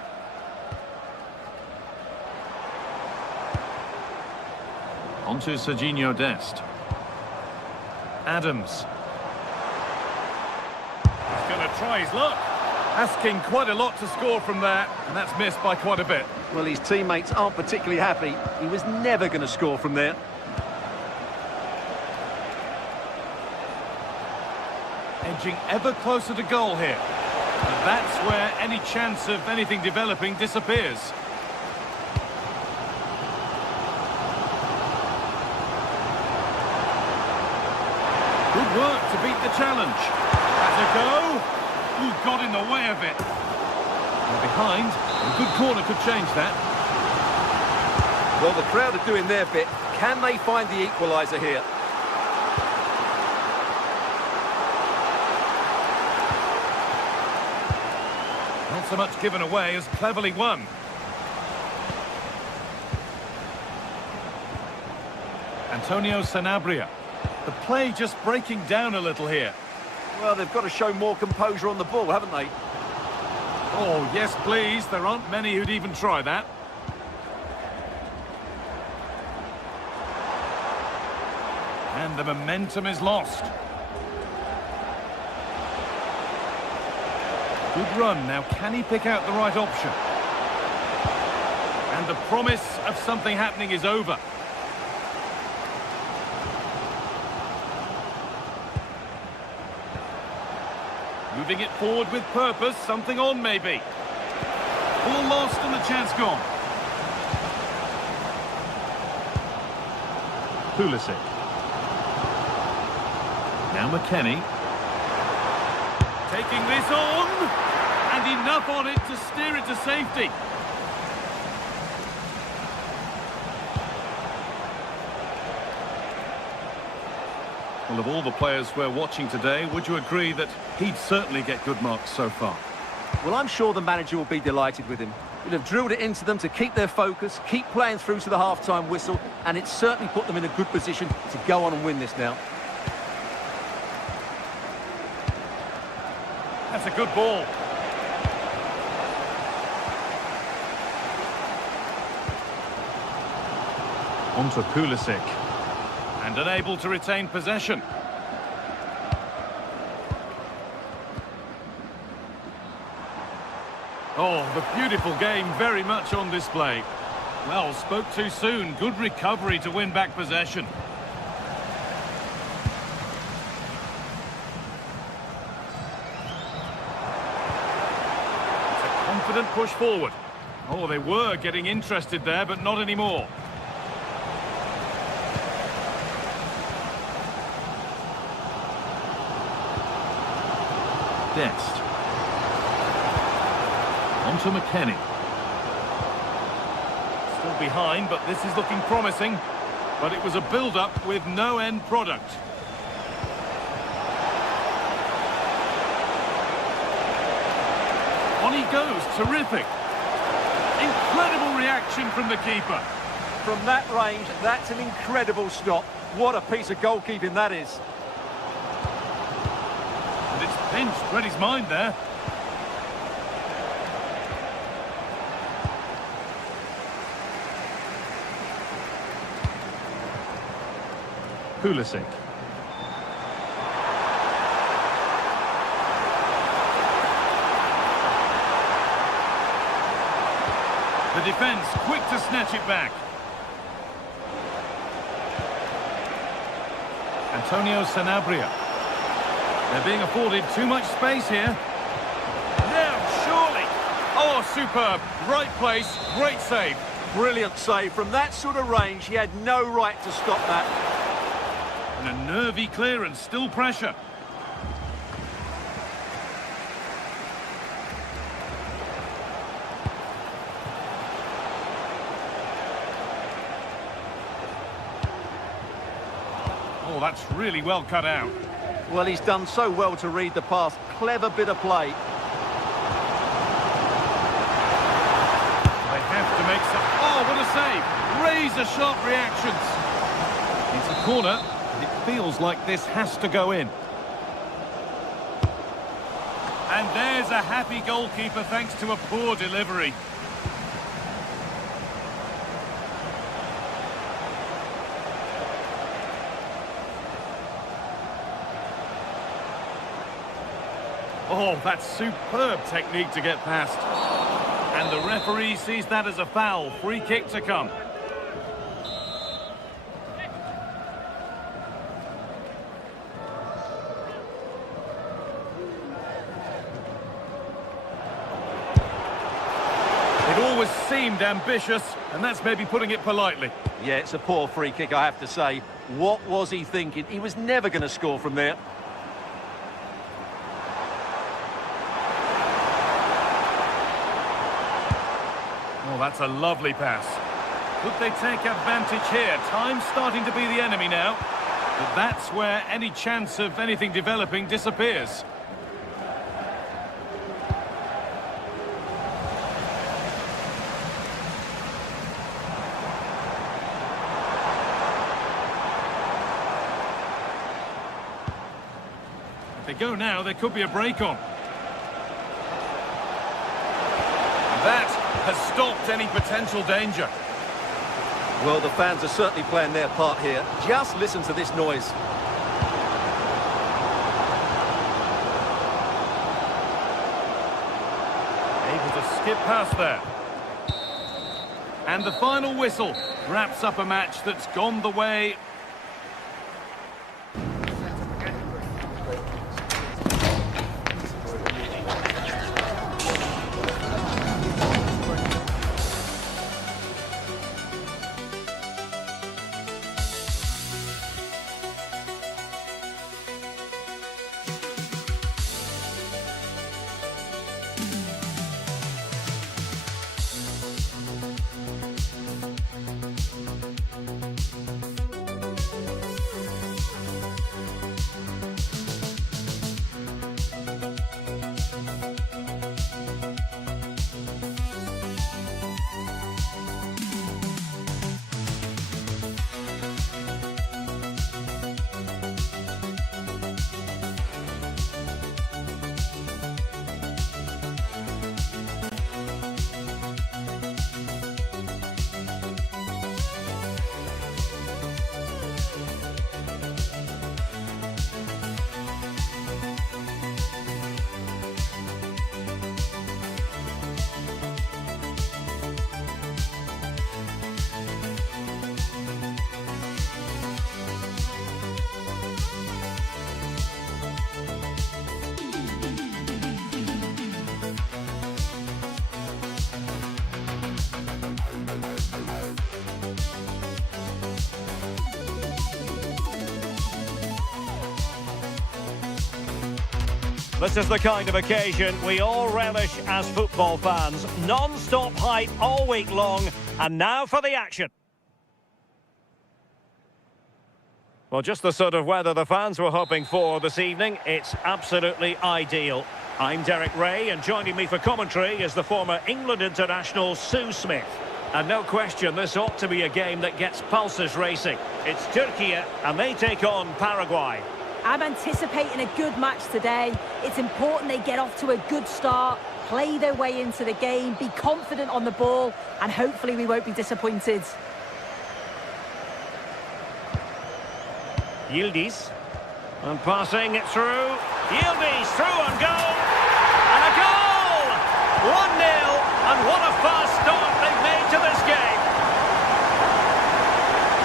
On to Serginho Dest. Adams. He's going to try his luck. Asking quite a lot to score from there, and that's missed by quite a bit. Well, his teammates aren't particularly happy. He was never going to score from there. Edging ever closer to goal here. And that's where any chance of anything developing disappears. Good work to beat the challenge. Has a go. Ooh, got in the way of it. And behind, a good corner could change that. Well, the crowd are doing their bit. Can they find the equaliser here? Not so much given away as cleverly won. Antonio Sanabria. The play just breaking down a little here. Well, they've got to show more composure on the ball, haven't they? Oh, yes, please. There aren't many who'd even try that. And the momentum is lost. Good run. Now, can he pick out the right option? And the promise of something happening is over. Moving it forward with purpose, something on maybe. Ball lost and the chance gone. Pulisic. Now McKennie. Taking this on, and enough on it to steer it to safety. Well, of all the players we're watching today, would you agree that he'd certainly get good marks so far? Well, I'm sure the manager will be delighted with him. He'll have drilled it into them to keep their focus, keep playing through to the half-time whistle, and it's certainly put them in a good position to go on and win this now. That's a good ball. On to Pulisic. And unable to retain possession. Oh, the beautiful game very much on display. Well, spoke too soon. Good recovery to win back possession. It's a confident push forward. Oh, they were getting interested there, but not anymore. Dest. On to McKennie. Still behind, but this is looking promising. But it was a build-up with no end product. On he goes, terrific. Incredible reaction from the keeper. From that range, that's an incredible stop. What a piece of goalkeeping that is. And it's pinched Reddy's mind there. Pulisic. The defence quick to snatch it back. Antonio Sanabria. They're being afforded too much space here. Now, surely. Oh, superb. Right place, great save. Brilliant save. From that sort of range, he had no right to stop that. And a nervy clearance, still pressure. Oh, that's really well cut out. Well, he's done so well to read the pass. Clever bit of play. They have to make some... Oh, what a save! Razor-sharp reactions. It's a corner. It feels like this has to go in. And there's a happy goalkeeper thanks to a poor delivery. Oh, that's superb technique to get past. And the referee sees that as a foul. Free kick to come. It always seemed ambitious, and that's maybe putting it politely. Yeah, it's a poor free kick, I have to say. What was he thinking? He was never going to score from there. Oh, that's a lovely pass. Could they take advantage here? Time's starting to be the enemy now. But that's where any chance of anything developing disappears. If they go now, there could be a break on. That has stopped any potential danger. Well, the fans are certainly playing their part here. Just listen to this noise. Able to skip past there. And the final whistle wraps up a match that's gone the way... This is the kind of occasion we all relish as football fans. Non-stop hype all week long, and now for the action. Well, just the sort of weather the fans were hoping for this evening. It's absolutely ideal. I'm Derek Ray, and joining me for commentary is the former England international Sue Smith. And no question, this ought to be a game that gets pulses racing. It's Turkey, and they take on Paraguay. I'm anticipating a good match today. It's important they get off to a good start, play their way into the game, be confident on the ball, and hopefully we won't be disappointed. Yildiz. And passing it through. Yildiz through on goal. And a goal! 1-0. And what a fast start they've made to this game.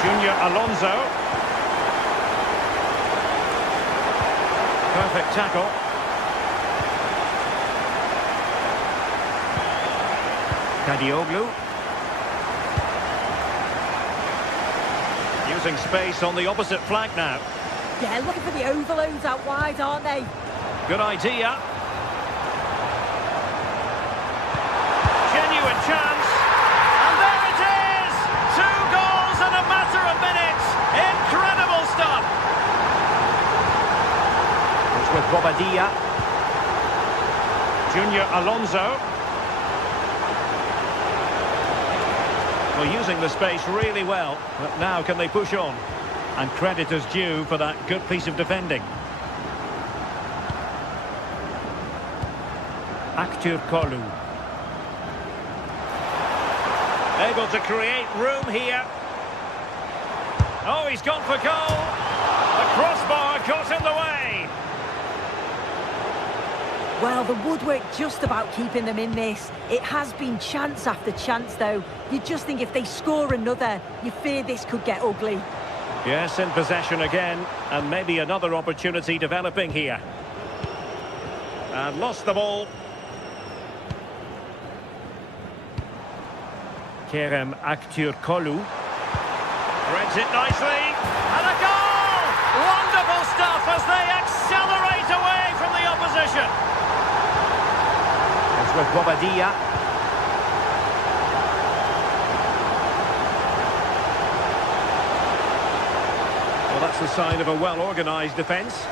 Junior Alonso. Perfect tackle. Kadioglu. Using space on the opposite flank now. Yeah, looking for the overloads out wide, aren't they? Good idea. Genuine chance. And there it is! 2 goals in a matter of minutes. Incredible stuff. It's with Bobadilla. Junior Alonso. Well, using the space really well. But now can they push on? And credit is due for that good piece of defending. Aktür Kolu. Able to create room here. Oh, he's gone for goal. The crossbar got in the way. Well, the woodwork just about keeping them in this. It has been chance after chance, though. You just think if they score another, you fear this could get ugly. Yes, in possession again, and maybe another opportunity developing here. And lost the ball. Kerem Aktürkoğlu. Threads it nicely. And a goal! Wonderful stuff as they accelerate away from the opposition. It's with Bobadilla. Well, that's the sign of a well-organised defence.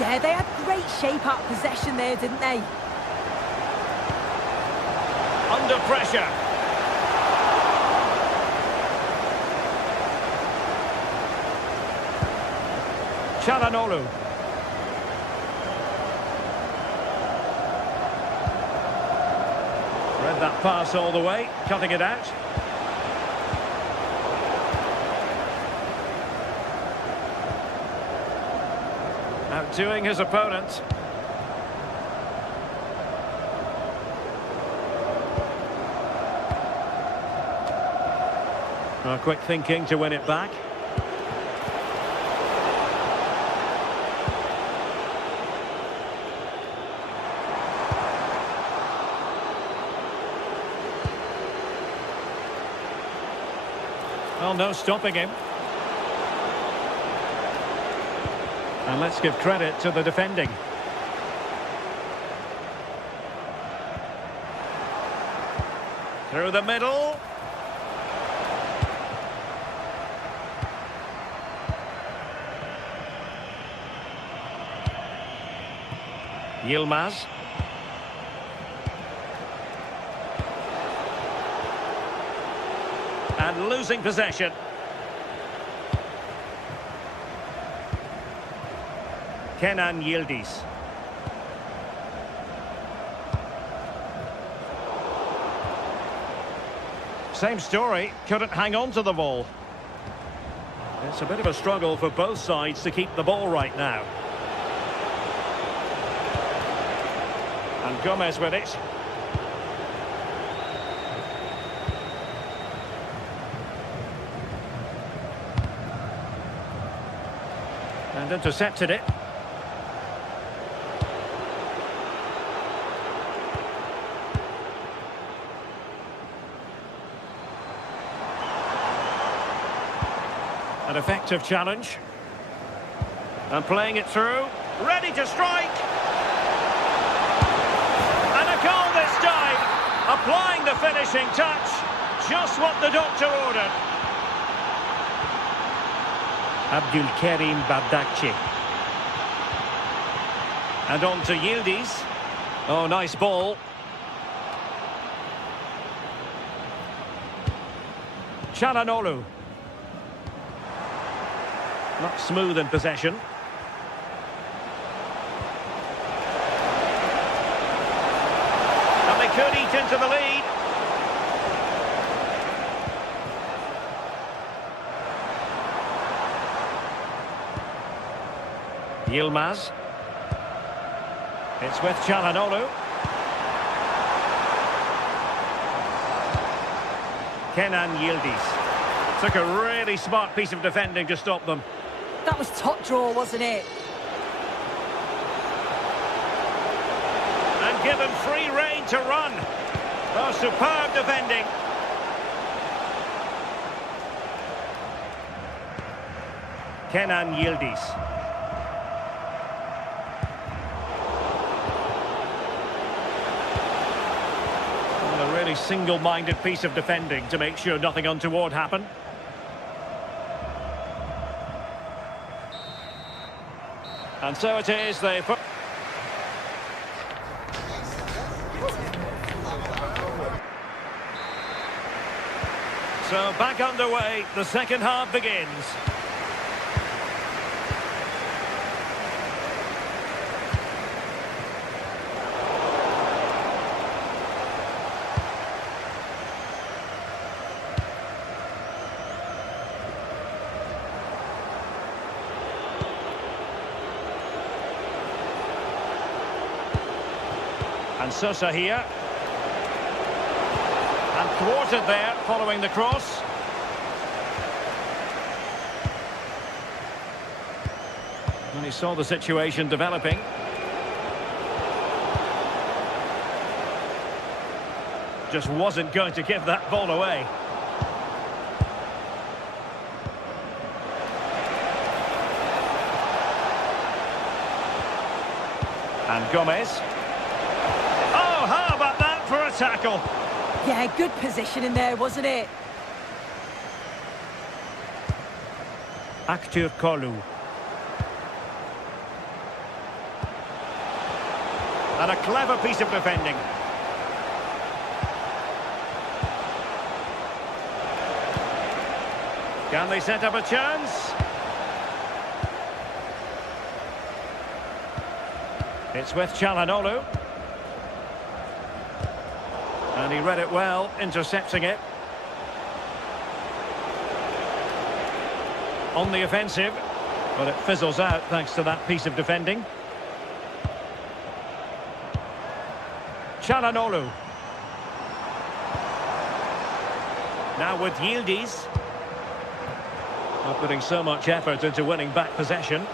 Yeah, they had great shape out possession there, didn't they? Under pressure. Çalhanoğlu. Read that pass all the way, cutting it out. Outdoing his opponent. Quick thinking to win it back. Well, no stopping him. And let's give credit to the defending. Through the middle. Yilmaz. And losing possession. Kenan Yildiz. Same story, couldn't hang on to the ball. It's a bit of a struggle for both sides to keep the ball right now. And Gomez with it. And intercepted it. An effective challenge. And playing it through. Ready to strike. And a goal this time. Applying the finishing touch. Just what the doctor ordered. Abdülkerim Bardakçı. And on to Yildiz. Oh, nice ball. Çalhanoğlu. Not smooth in possession. And they could eat into the lead. Yilmaz. It's with Çalhanoğlu. Kenan Yildiz. Took a really smart piece of defending to stop them. That was top draw, wasn't it? And given free rein to run. Oh, superb defending. Kenan Yildiz. A really single-minded piece of defending to make sure nothing untoward happened. And so it is, they put... So back underway, the second half begins. And Sosa here. And thwarted there, following the cross. And he saw the situation developing. Just wasn't going to give that ball away. And Gomez. Oh, how about that for a tackle? Yeah, good position in there, wasn't it? Aktürkoğlu. And a clever piece of defending. Can they set up a chance? It's with Çalhanoğlu. And he read it well, intercepting it. On the offensive, but it fizzles out thanks to that piece of defending. Çalhanoğlu. Now with Yildiz. Not putting so much effort into winning back possession.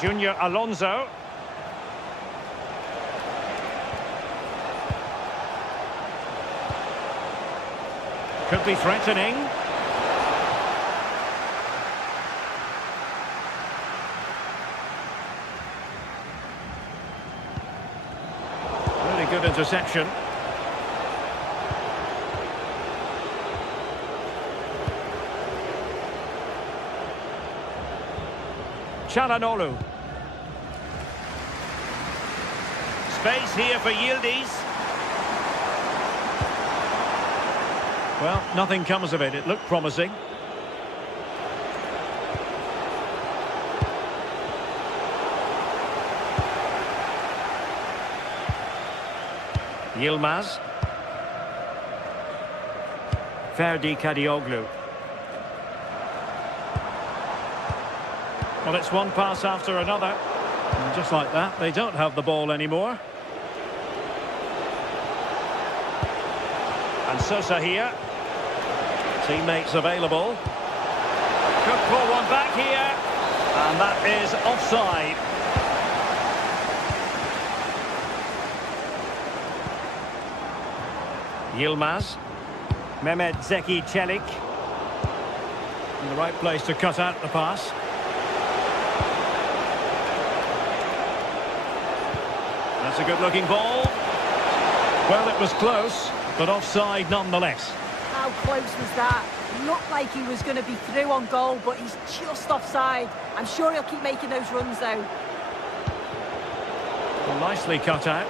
Junior Alonso. Could be threatening. Really good interception. Çalhanoğlu. Space here for Yildiz. Well, nothing comes of it. It looked promising. Yilmaz. Ferdi Kadıoğlu. Well, it's one pass after another. And just like that, they don't have the ball anymore. And Sosa here. Teammates available. Could pull one back here. And that is offside. Yilmaz. Mehmet Zeki Çelik. In the right place to cut out the pass. That's a good-looking ball. Well, it was close, but offside nonetheless. How close was that? Looked like he was going to be through on goal, but he's just offside. I'm sure he'll keep making those runs, though. Well, nicely cut out.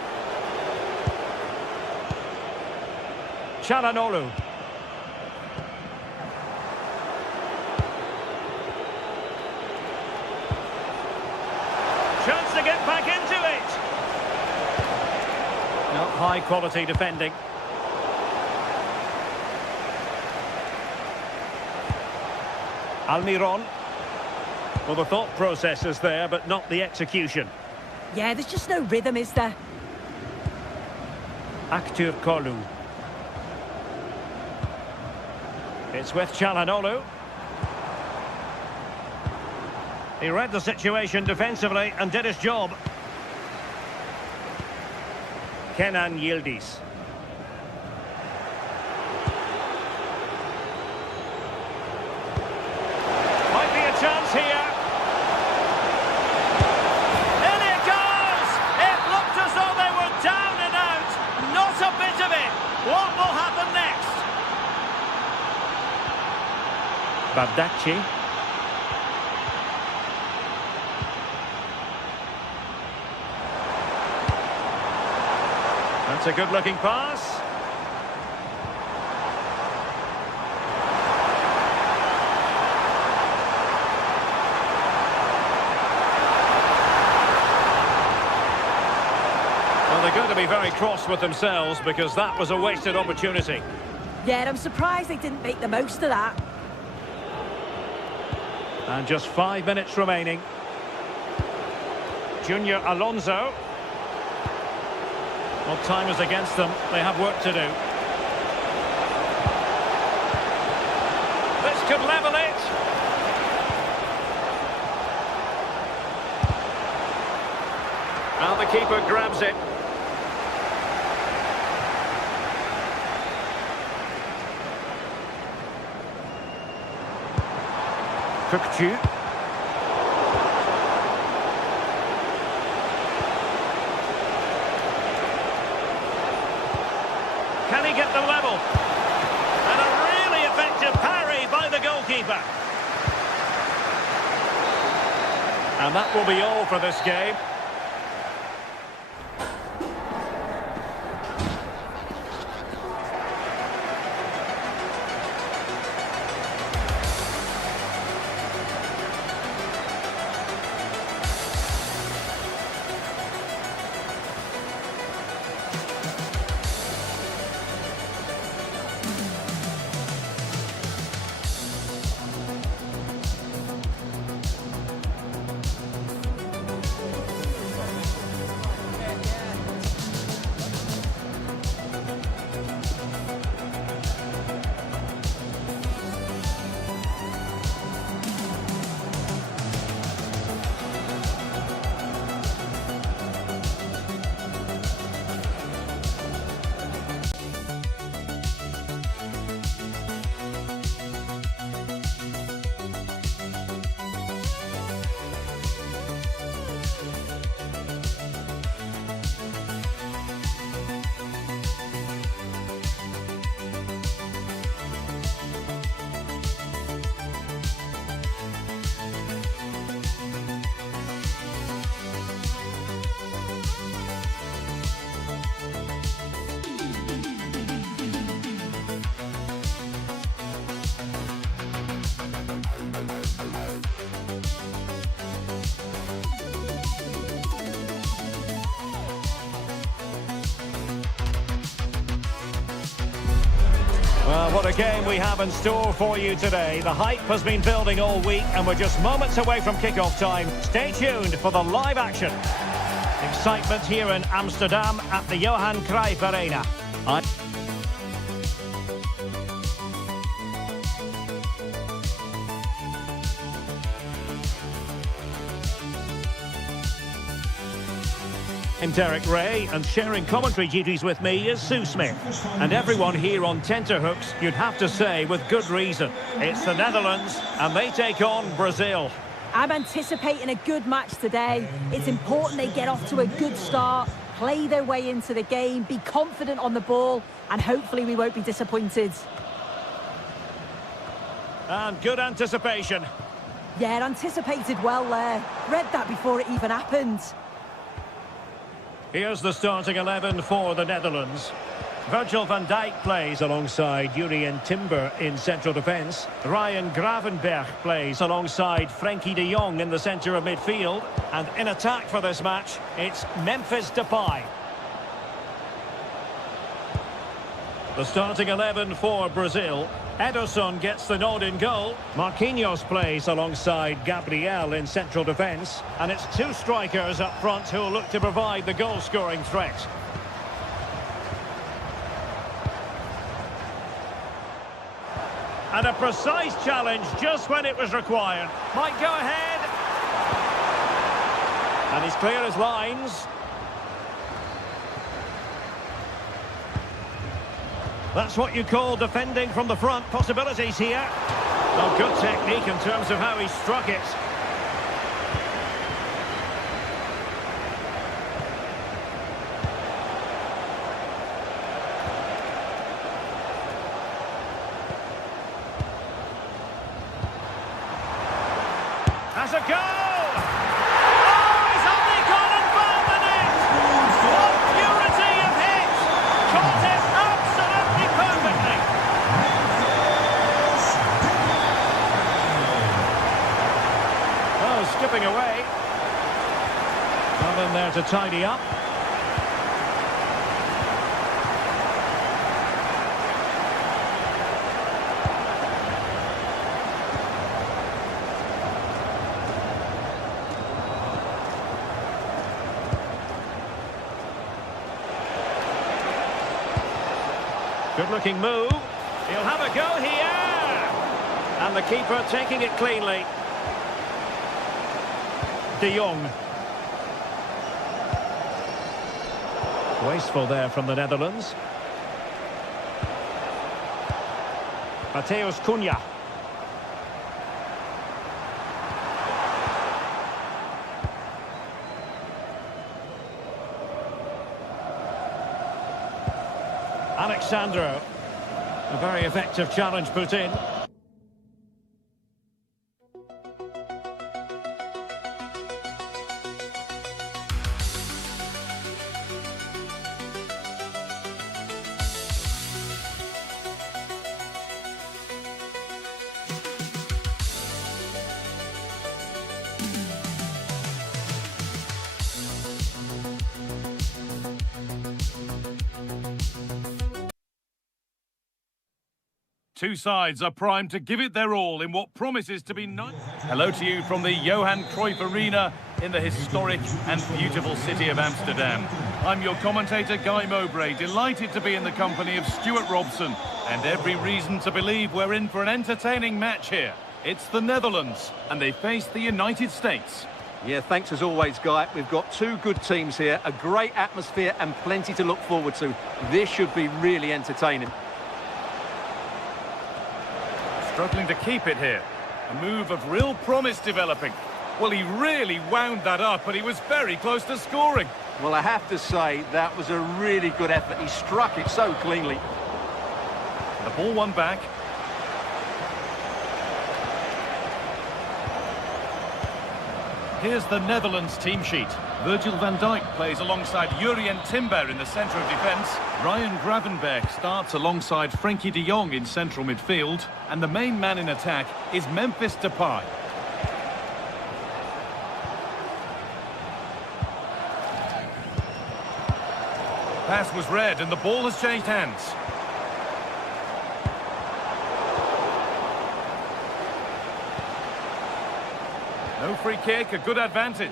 Çalhanoğlu. to get back into it. Not high quality defending. Almiron. Well, the thought process is there, but not the execution. Yeah, there's just no rhythm, is there? Aktur Kolu. It's with Çalhanoğlu. He read the situation defensively and did his job. Kenan Yildiz. Might be a chance here. In it goes! It looked as though they were down and out. Not a bit of it. What will happen next? Bardacci. That's a good-looking pass. Well, they're going to be very cross with themselves because that was a wasted opportunity. Yeah, I'm surprised they didn't make the most of that. And just 5 minutes remaining. Junior Alonso. Well, time is against them. They have work to do. This could level it. And the keeper grabs it. Kökçü. Can he get the level? And a really effective parry by the goalkeeper. And that will be all for this game. Well, what a game we have in store for you today. The hype has been building all week and we're just moments away from kick-off time. Stay tuned for the live action. Excitement here in Amsterdam at the Johan Cruijff Arena. I'm Derek Ray, and sharing commentary duties with me is Sue Smith. And everyone here on tenterhooks, you'd have to say, with good reason. It's the Netherlands, and they take on Brazil. I'm anticipating a good match today. It's important they get off to a good start, play their way into the game, be confident on the ball, and hopefully we won't be disappointed. And good anticipation. Yeah, anticipated well there. Read that before it even happened. Here's the starting 11 for the Netherlands. Virgil van Dijk plays alongside Jurien Timber in central defence. Ryan Gravenberch plays alongside Frenkie de Jong in the centre of midfield. And in attack for this match, it's Memphis Depay. The starting 11 for Brazil. Ederson gets the nod in goal. Marquinhos plays alongside Gabriel in central defence. And it's two strikers up front who will look to provide the goal-scoring threat. And a precise challenge just when it was required. Might go ahead. And he's clear as lines. That's what you call defending from the front. Possibilities here. Well, good technique in terms of how he struck it. Has a goal! Oh, he's only gone and found the net! What purity of hit! Caught it absolutely perfectly! Oh, skipping away. Well in there to tidy up. Good-looking move. He'll have a go here. And the keeper taking it cleanly. De Jong. Wasteful there from the Netherlands. Mateus Cunha. Alexandro. A very effective challenge put in. Two sides are primed to give it their all in what promises to be nice. Hello to you from the Johan Cruyff Arena in the historic and beautiful city of Amsterdam. I'm your commentator, Guy Mowbray, delighted to be in the company of Stuart Robson, and every reason to believe we're in for an entertaining match here. It's the Netherlands, and they face the United States. Yeah, thanks as always, Guy. We've got two good teams here, a great atmosphere and plenty to look forward to. This should be really entertaining. Struggling to keep it here. A move of real promise developing. Well, he really wound that up, but he was very close to scoring. Well, I have to say, that was a really good effort. He struck it so cleanly. The ball won back. Here's the Netherlands team sheet. Virgil van Dijk plays alongside Jurien Timber in the centre of defence. Ryan Gravenberch starts alongside Frenkie de Jong in central midfield. And the main man in attack is Memphis Depay. Pass was read and the ball has changed hands. No free kick, a good advantage.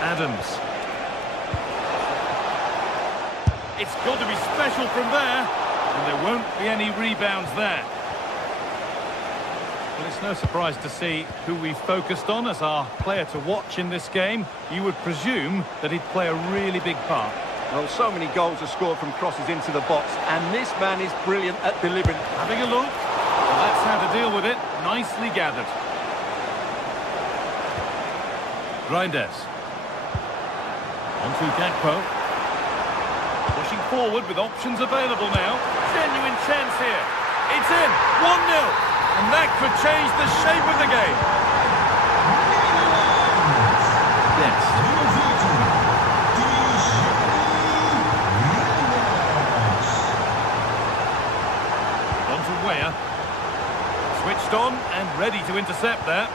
Adams. It's got to be special from there, and there won't be any rebounds there. Well, it's no surprise to see who we focused on as our player to watch in this game. You would presume that he'd play a really big part. Well, so many goals are scored from crosses into the box, and this man is brilliant at delivering. Having a look. Well, that's how to deal with it. Nicely gathered. Reinders. On to Gakpo. Pushing forward with options available now. Genuine chance here. It's in. 1-0. And that could change the shape of the game. Yes. ready to intercept there.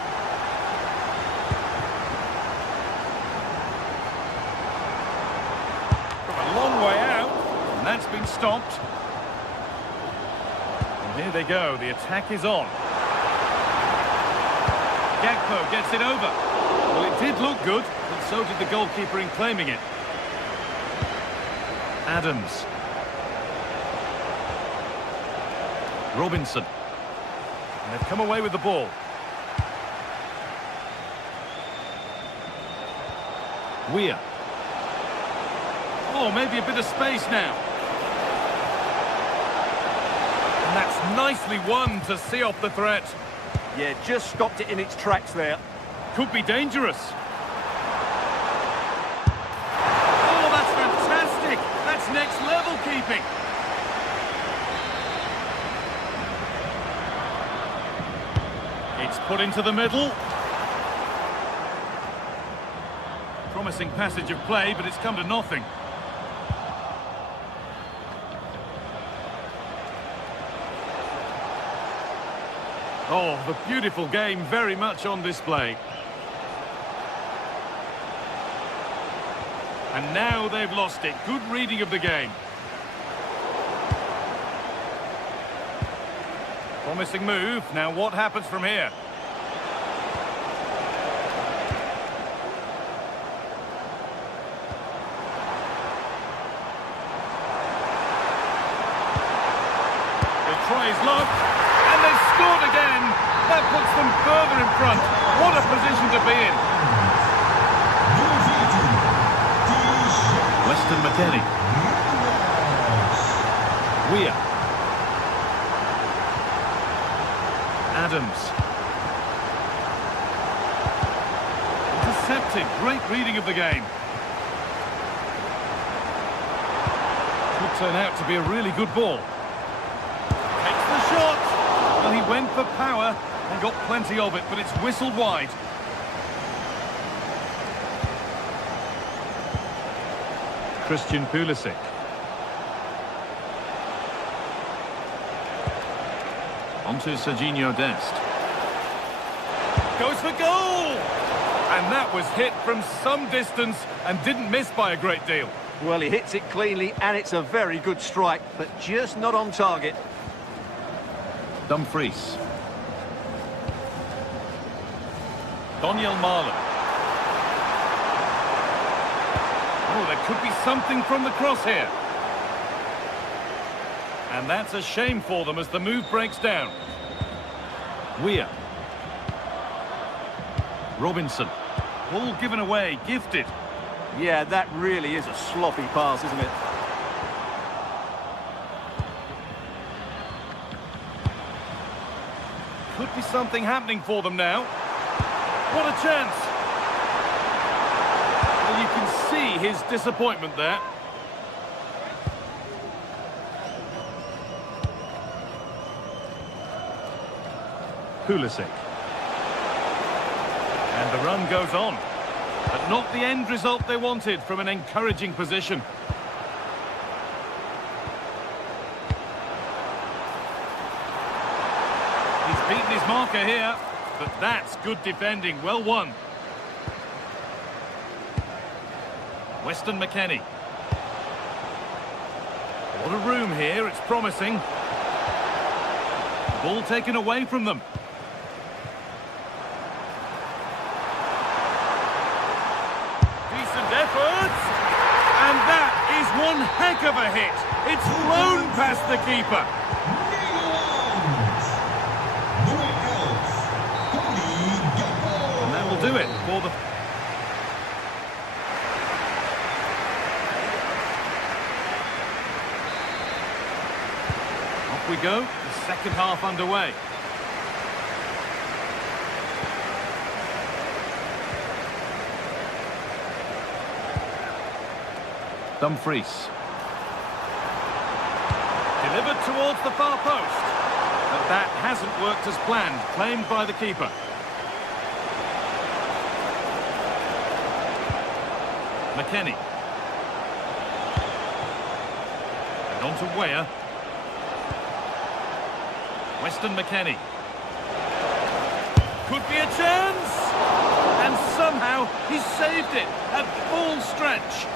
From a long way out, and that's been stopped. And here they go, the attack is on. Gakpo gets it over. Well, it did look good, but so did the goalkeeper in claiming it. Adams. Robinson. And they've come away with the ball. Weir. Oh, maybe a bit of space now. And that's nicely won to see off the threat. Yeah, just stopped it in its tracks there. Could be dangerous. Oh, that's fantastic. That's next level keeping. It's put into the middle. Promising passage of play, but it's come to nothing. Oh, the beautiful game very much on display. And now they've lost it. Good reading of the game. Promising move. Now what happens from here? The try is locked, and they've scored again. That puts them further in front. What a position to be in. Weston McKennie. Weir. Adams. Intercepted. Great reading of the game. Could turn out to be a really good ball. Takes the shot. Well, he went for power and got plenty of it, but it's whistled wide. Christian Pulisic. Onto Serginho Dest. Goes for goal! And that was hit from some distance and didn't miss by a great deal. Well, he hits it cleanly, and it's a very good strike, but just not on target. Dumfries. Daniel Marlon. Oh, there could be something from the cross here. And that's a shame for them as the move breaks down. Weir. Robinson. Ball given away, gifted. Yeah, that really is a sloppy pass, isn't it? Could be something happening for them now. What a chance! Well, you can see his disappointment there. Pulisic. And the run goes on. But not the end result they wanted from an encouraging position. He's beaten his marker here, but that's good defending. Well won. Weston McKennie. What a room here, it's promising. Ball taken away from them. Decent efforts. And that is one heck of a hit. It's flown past the keeper. And that will do it for the... Off we go, the second half underway. Dumfries. Delivered towards the far post. But that hasn't worked as planned, claimed by the keeper. McKennie. And on to Weir. Weston McKennie. could be a chance! And somehow he saved it at full stretch.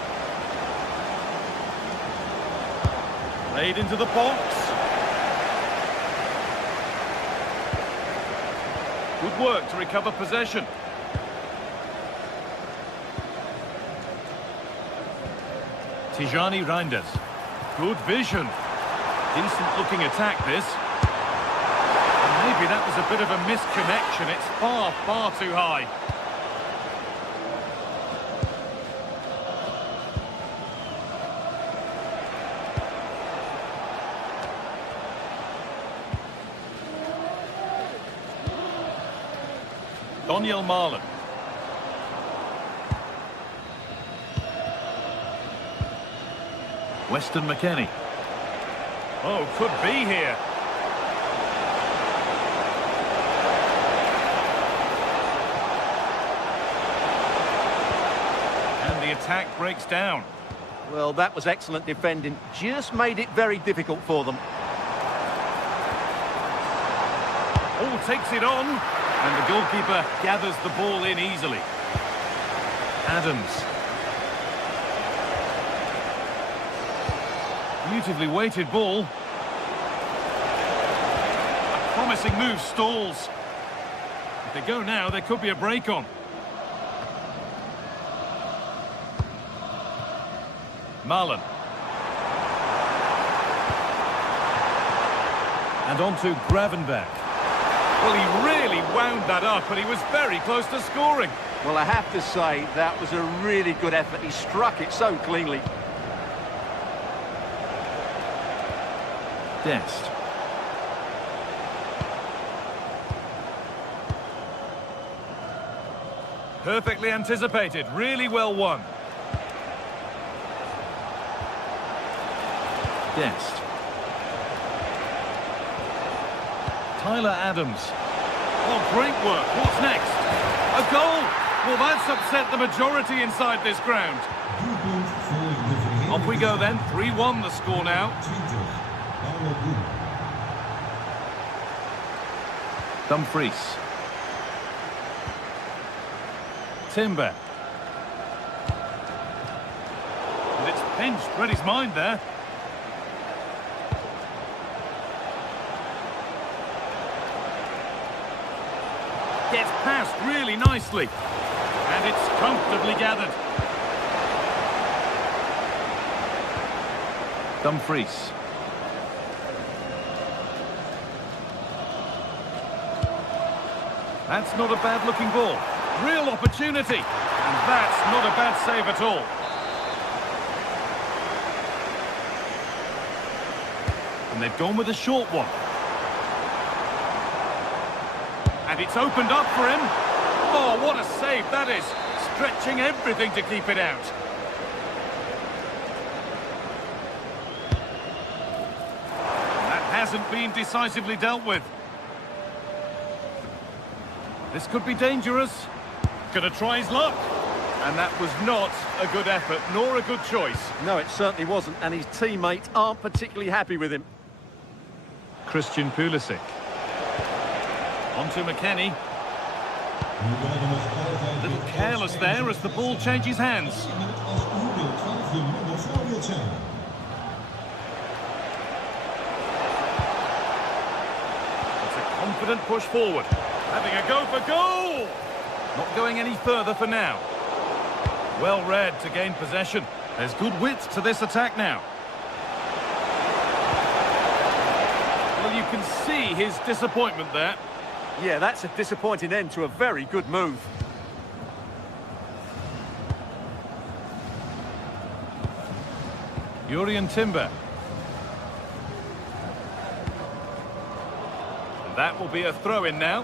Played into the box. Good work to recover possession. Tijani Reinders. Good vision. Decent looking attack this. And maybe that was a bit of a misconnection. It's far, far too high. Daniel Marlon. Weston McKennie. Oh, could be here. And the attack breaks down. Well, that was excellent defending. Just made it very difficult for them. Oh, takes it on. And the goalkeeper gathers the ball in easily. Adams. Beautifully weighted ball. A promising move stalls. If they go now, there could be a break on. Marlon. And on to Gravenberch. Well, he really wound that up, and he was very close to scoring. Well, I have to say, that was a really good effort. He struck it so cleanly. Dest. Perfectly anticipated, really well won. Dest. Tyler Adams. Oh, great work. What's next? A goal! Well, that's upset the majority inside this ground. Off we go then. 3-1 the score now. Dumfries. Timber. And it's pinched. Read his mind there. Gets past really nicely. And it's comfortably gathered. Dumfries. That's not a bad-looking ball. Real opportunity. And that's not a bad save at all. And they've gone with a short one. And it's opened up for him. Oh, what a save that is. Stretching everything to keep it out. That hasn't been decisively dealt with. This could be dangerous. Gonna try his luck. And that was not a good effort, nor a good choice. No, it certainly wasn't, and his teammates aren't particularly happy with him. Christian Pulisic. On to McKennie. A little careless there as the ball changes hands. It's a confident push forward. Having a go for goal! Not going any further for now. Well read to gain possession. There's good width to this attack now. Well, you can see his disappointment there. Yeah, that's a disappointing end to a very good move. Jurrien Timber. And that will be a throw-in now.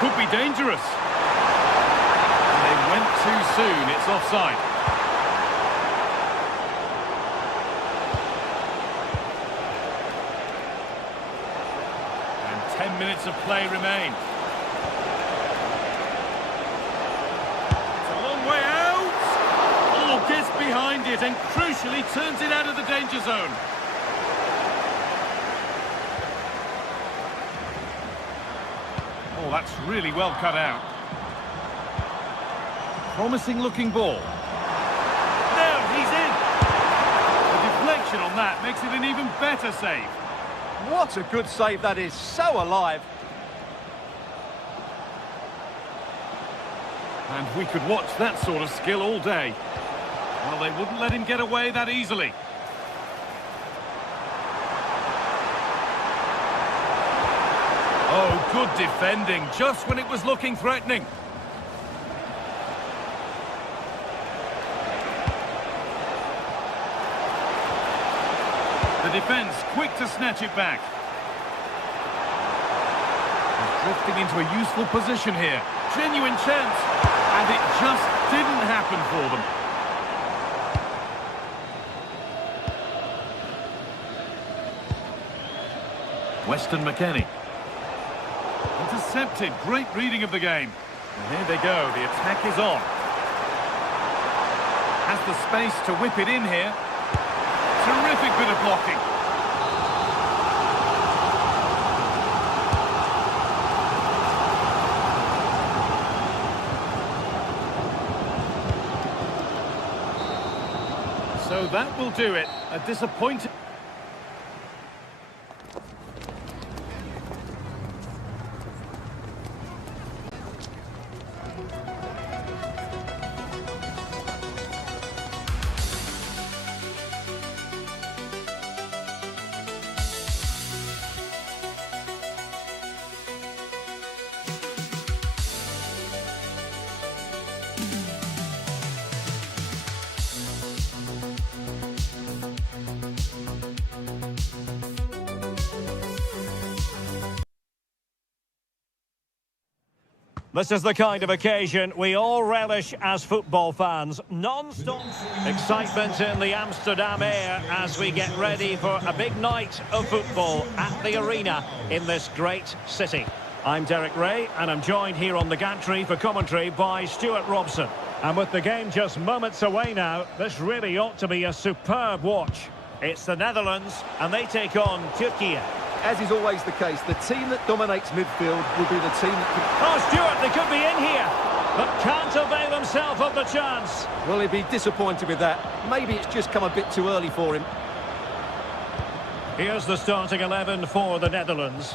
Could be dangerous. And they went too soon. It's offside. And 10 minutes of play remain. It's a long way out. Oh, gets behind. behind it and crucially turns it out of the danger zone. Oh, that's really well cut out. Promising looking ball. There, he's in. The deflection on that makes it an even better save. What a good save that is, so alive. And we could watch that sort of skill all day. Well, they wouldn't let him get away that easily. Oh, good defending, just when it was looking threatening. The defence quick to snatch it back. He's drifting into a useful position here. Genuine chance. And it just didn't happen for them. Weston McKennie. Intercepted. Great reading of the game. And here they go. The attack is on. Has the space to whip it in here. Terrific bit of blocking. So that will do it. A disappointing... This is the kind of occasion we all relish as football fans. Non-stop excitement in the Amsterdam air as we get ready for a big night of football at the arena in this great city. I'm Derek Ray and I'm joined here on the gantry for commentary by Stuart Robson. And with the game just moments away now, this really ought to be a superb watch. It's the Netherlands and they take on Turkey. As is always the case, the team that dominates midfield will be the team that can... Oh, Stuart, they could be in here, but can't avail himself of the chance. Well, he'd be disappointed with that. Maybe it's just come a bit too early for him. Here's the starting 11 for the Netherlands.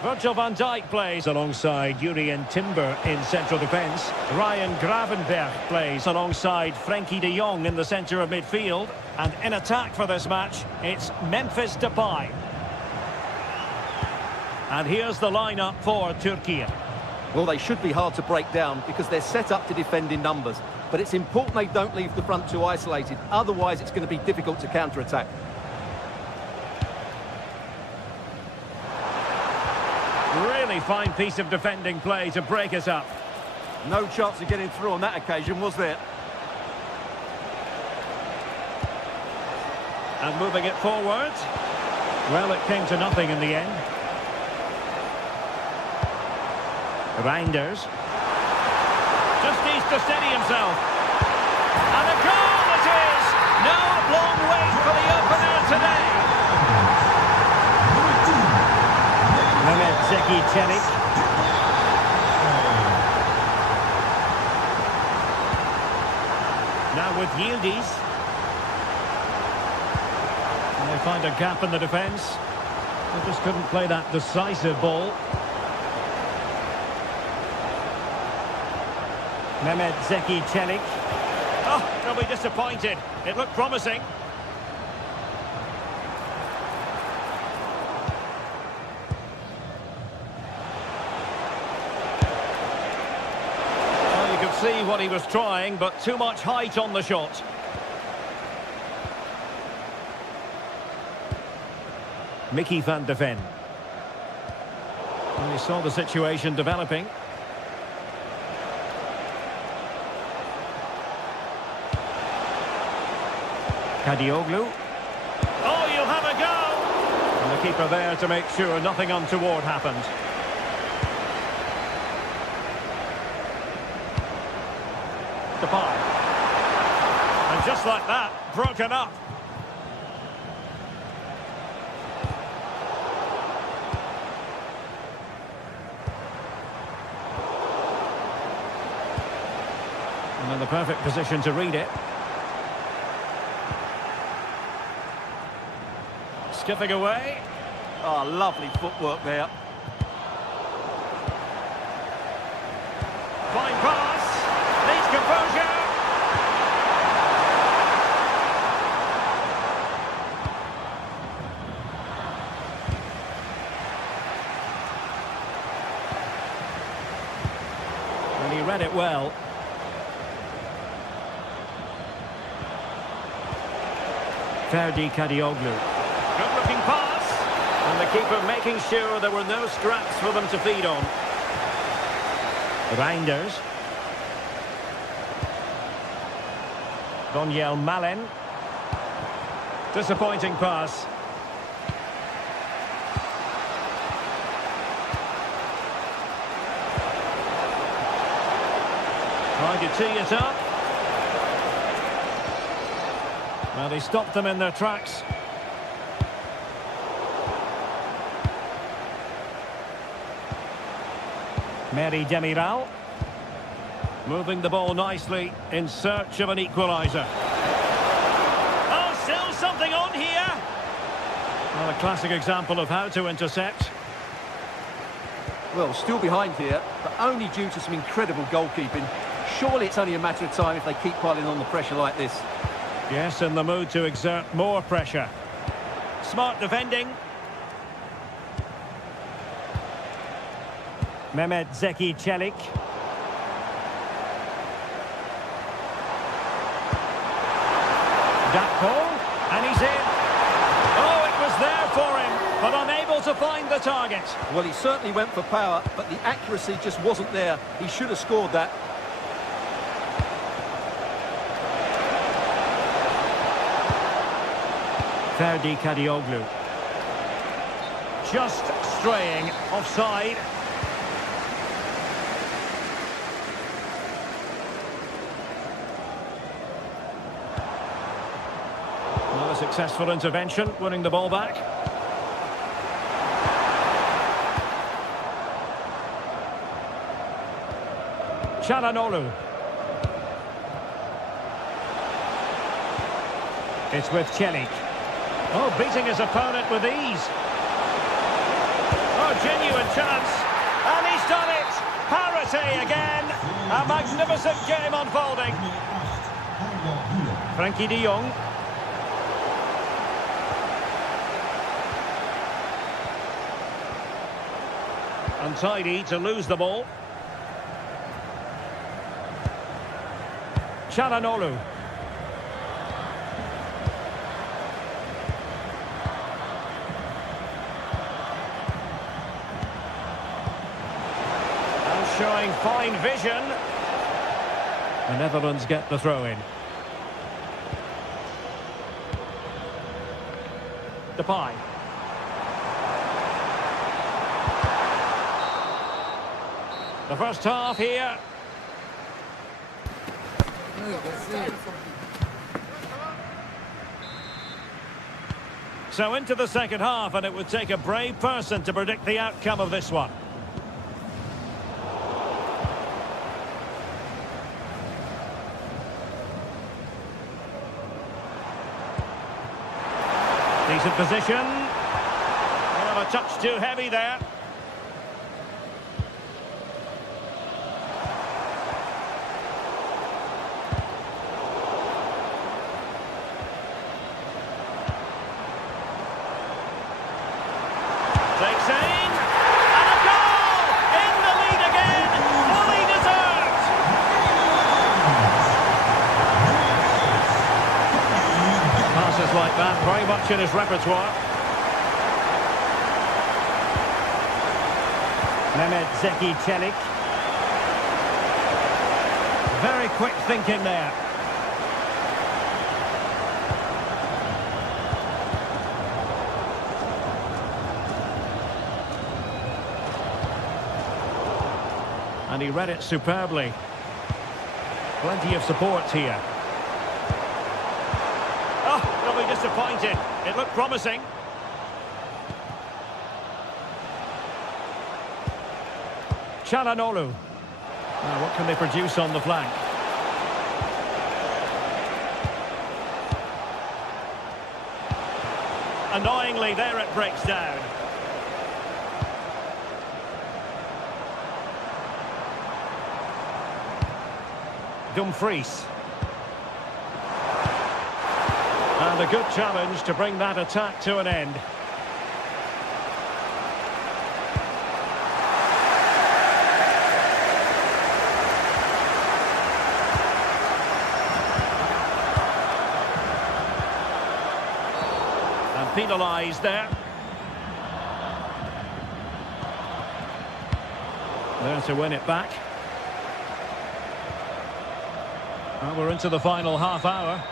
Virgil van Dijk plays alongside Jurien Timber in central defence. Ryan Gravenberch plays alongside Frenkie de Jong in the centre of midfield. And in attack for this match, it's Memphis Depay. And here's the lineup for Turkey. Well, they should be hard to break down because they're set up to defend in numbers. But it's important they don't leave the front too isolated. Otherwise, it's going to be difficult to counter-attack. Really fine piece of defending play to break us up. No chance of getting through on that occasion, was there? And moving it forward. Well, it came to nothing in the end. Reinders. Just needs to steady himself. And a goal it is! No long wait for the opener today. Mehmet Zeki Çelik. Now with Yildiz. And they find a gap in the defence. They just couldn't play that decisive ball. Mehmet Zeki Çelik. Oh, they'll be disappointed. It looked promising. Well, you could see what he was trying, but too much height on the shot. Mickey van de Ven. And we saw the situation developing. Kadioglu. Oh, you'll have a go! And the keeper there to make sure nothing untoward happened. Depay. And just Just like that, broken up. And in the perfect position to read it. Skipping away. Oh, lovely footwork there. Fine pass. Needs composure. And he read it well. Ferdi Kadioglu. Good-looking pass. And the keeper making sure there were no scraps for them to feed on. Reinders. Daniel Malen. Disappointing pass. Trying to tee it up. Well, they stopped them in their tracks. Mary Demiral. Moving the ball nicely in search of an equaliser. Oh, still something on here. Well, a classic example of how to intercept. Well, still behind here, but only due to some incredible goalkeeping. Surely it's only a matter of time if they keep piling on the pressure like this. Yes, in the mood to exert more pressure. Smart defending. Mehmet Zeki Çelik. Gakpo, and he's in. Oh, it was there for him, but unable to find the target. Well, he certainly went for power, but the accuracy just wasn't there. He should have scored that. Ferdi Kadioglu. Just straying offside. Another successful intervention, winning the ball back. Çalhanoğlu. It's with Çelik. Oh, beating his opponent with ease. Oh, genuine chance. And he's done it. Parity again. A magnificent game unfolding. Frankie de Jong. Untidy to lose the ball. Çalhanoğlu. Showing fine vision. The Netherlands get the throw-in. Depay. The first half here. So into the second half, and it would take a brave person to predict the outcome of this one. Decent position. Well, a touch too heavy there. Takes aim. And a goal! In the lead again. Fully deserved. Passes like that, very much in his repertoire. Mehmet Zeki Çelik. Very quick thinking there. And he read it superbly. Plenty of support here. They'll be disappointed. It looked promising. Çalhanoğlu. Now, what can they produce on the flank? Annoyingly, there it breaks down. Dumfries. And a good challenge to bring that attack to an end. And penalised there. There to win it back. Well, we're into the final half hour.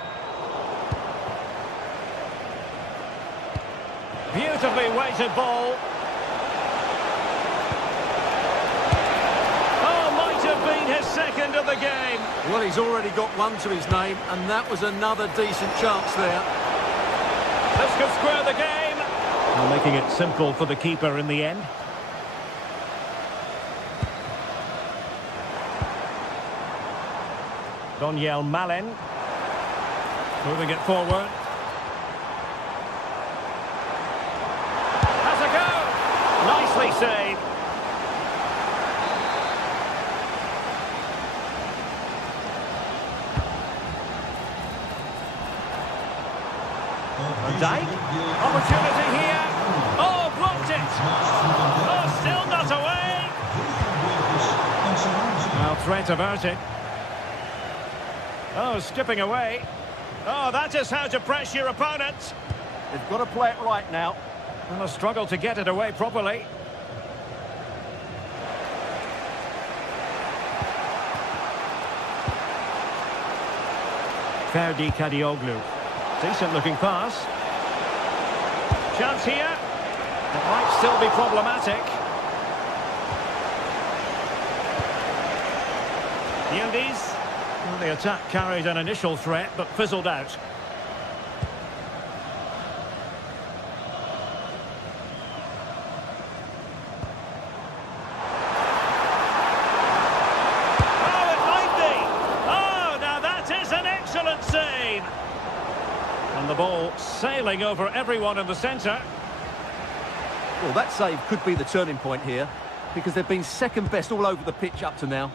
Beautifully weighted ball. Oh, might have been his second of the game. Well, he's already got one to his name, and that was another decent chance there. This could square the game. Well, making it simple for the keeper in the end. Daniel Malen. Moving it forward. Has a go. Nicely saved. Van Dijk. Opportunity here. Oh, blocked it. Oh, still not away. Well, threat averted. Oh, skipping away. Oh, that is how to press your opponent. They've got to play it right now. And a struggle to get it away properly. Ferdi Kadioglu. Decent looking pass. Chance here. It might still be problematic. Yildiz. Well, the attack carried an initial threat, but fizzled out. Oh, it might be! Oh, now that is an excellent save! And the ball sailing over everyone in the centre. Well, that save could be the turning point here, because they've been second best all over the pitch up to now.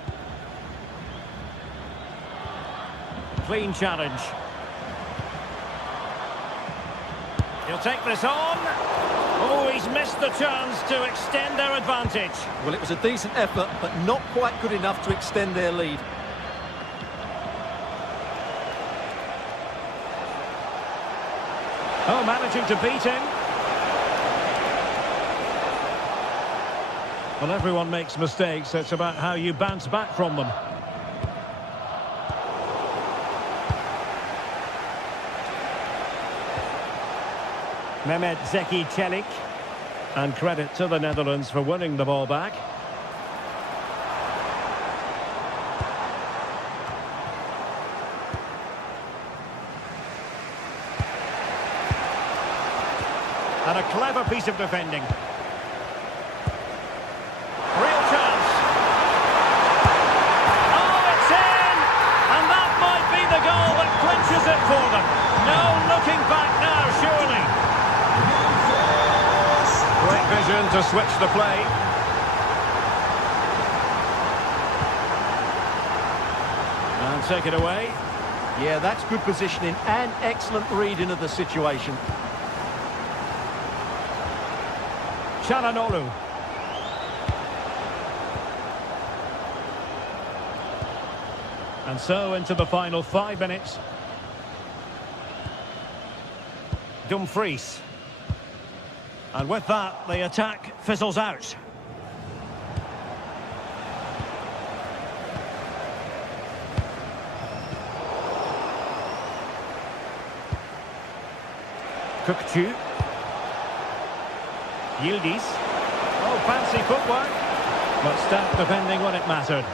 Clean challenge. He'll take this on. Oh, he's missed the chance to extend their advantage. Well, it was a decent effort, but not quite good enough to extend their lead. Oh, managing to beat him. Well, everyone makes mistakes. It's about how you bounce back from them. Mehmet Zeki Çelik, and credit to the Netherlands for winning the ball back. And a clever piece of defending. Real chance. Oh, it's in! And that might be the goal that clinches it for them. No looking back now, surely. Great vision to switch the play. And take it away. Yeah, that's good positioning and excellent reading of the situation. Çalhanoğlu. And so into the final 5 minutes. Dumfries. And with that, the attack fizzles out. Kukçu. Yildiz. Oh, fancy footwork. But stout defending when it mattered.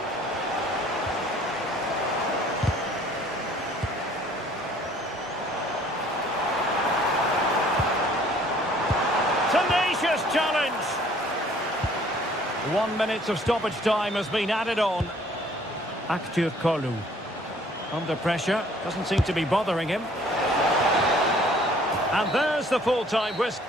vicious challenge. 1 minute of stoppage time has been added on. Aktur Kolu. Under pressure, doesn't seem to be bothering him. And there's the full-time whistle.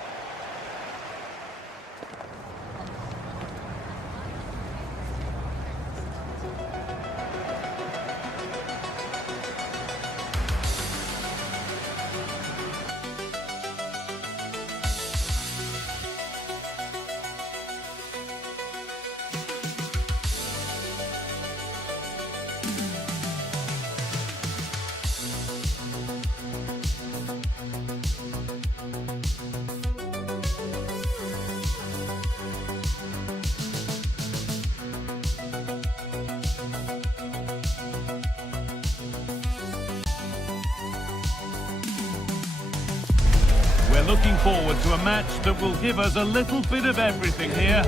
We're looking forward to a match that will give us a little bit of everything here.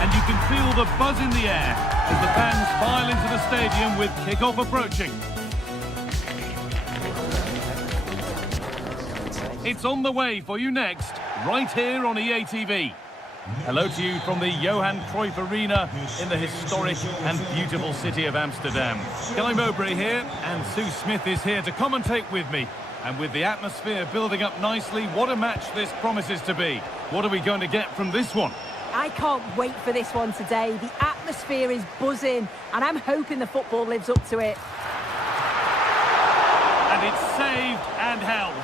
And you can feel the buzz in the air as the fans file into the stadium with kick-off approaching. It's on the way for you next, right here on EA TV. Hello to you from the Johan Cruyff Arena in the historic and beautiful city of Amsterdam. Guy Mowbray here, and Sue Smith is here to commentate with me. And with the atmosphere building up nicely, what a match this promises to be. What are we going to get from this one? I can't wait for this one today. The atmosphere is buzzing, and I'm hoping the football lives up to it. And it's saved and held.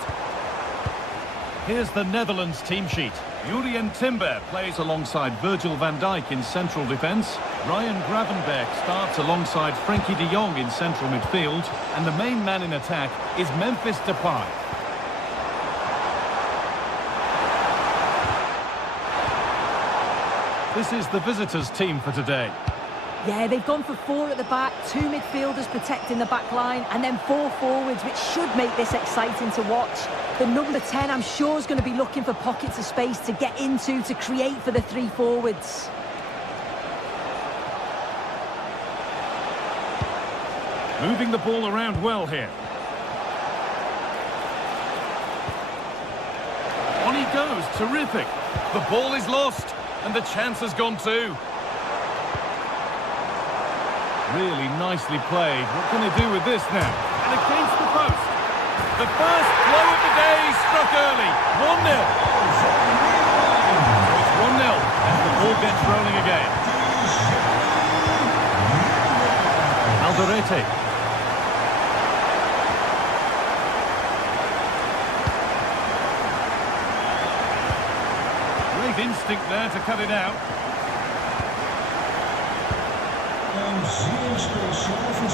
Here's the Netherlands team sheet. Jurien Timber plays alongside Virgil van Dijk in central defence. Ryan Gravenberch starts alongside Frenkie de Jong in central midfield. And the main man in attack is Memphis Depay. This is the visitors' team for today. Yeah, they've gone for 4 at the back, 2 midfielders protecting the back line, and then 4 forwards, which should make this exciting to watch. The number 10, I'm sure, is going to be looking for pockets of space to get into, to create for the 3 forwards. Moving the ball around well here. On he goes, terrific. The ball is lost, and the chance has gone too. Really nicely played. What can they do with this now? And against the post. The first blow of the day struck early. 1-0. It's 1-0 as the ball gets rolling again. Alderete. Great instinct there to cut it out.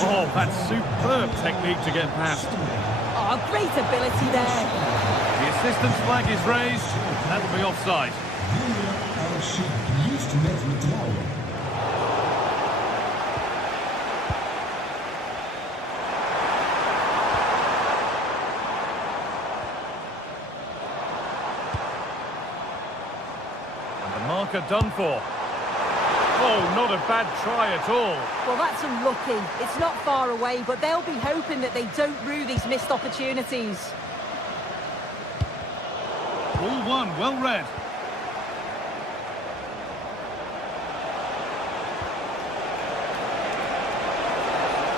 Oh, that's superb technique to get past. Oh, great ability there. The assistant's flag is raised. That'll be offside. And the marker done for. Oh, not a bad try at all. Well, that's unlucky. It's not far away, but they'll be hoping that they don't rue these missed opportunities. Ball one, well read.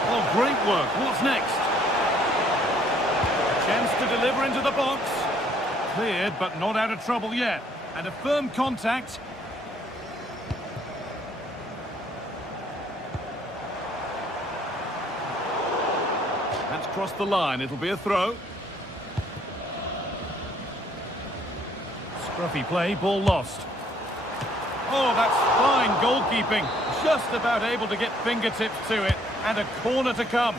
Oh, great work. What's next? A chance to deliver into the box. Cleared, but not out of trouble yet. And a firm contact. That's crossed the line. It'll be a throw. Scruffy play, ball lost. Oh, that's fine goalkeeping. Just about able to get fingertips to it. And a corner to come.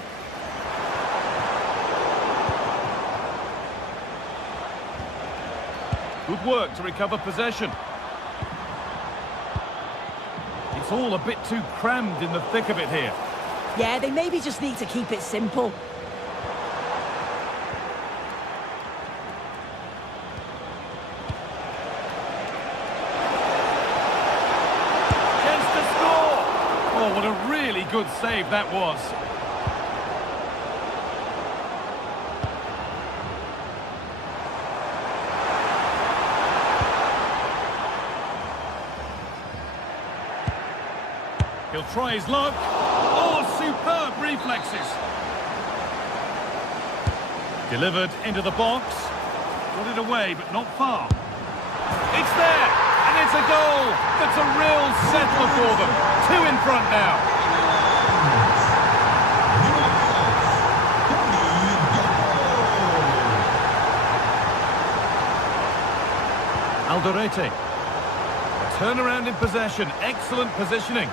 Good work to recover possession. It's all a bit too crammed in the thick of it here. Yeah, they maybe just need to keep it simple. Oh, what a really good save that was. He'll try his luck. Oh, superb reflexes. Delivered into the box. Got it away, but not far. It's there, and it's a goal. That's a real settler for them. 2 in front now. Alderete. Turnaround in possession. Excellent positioning.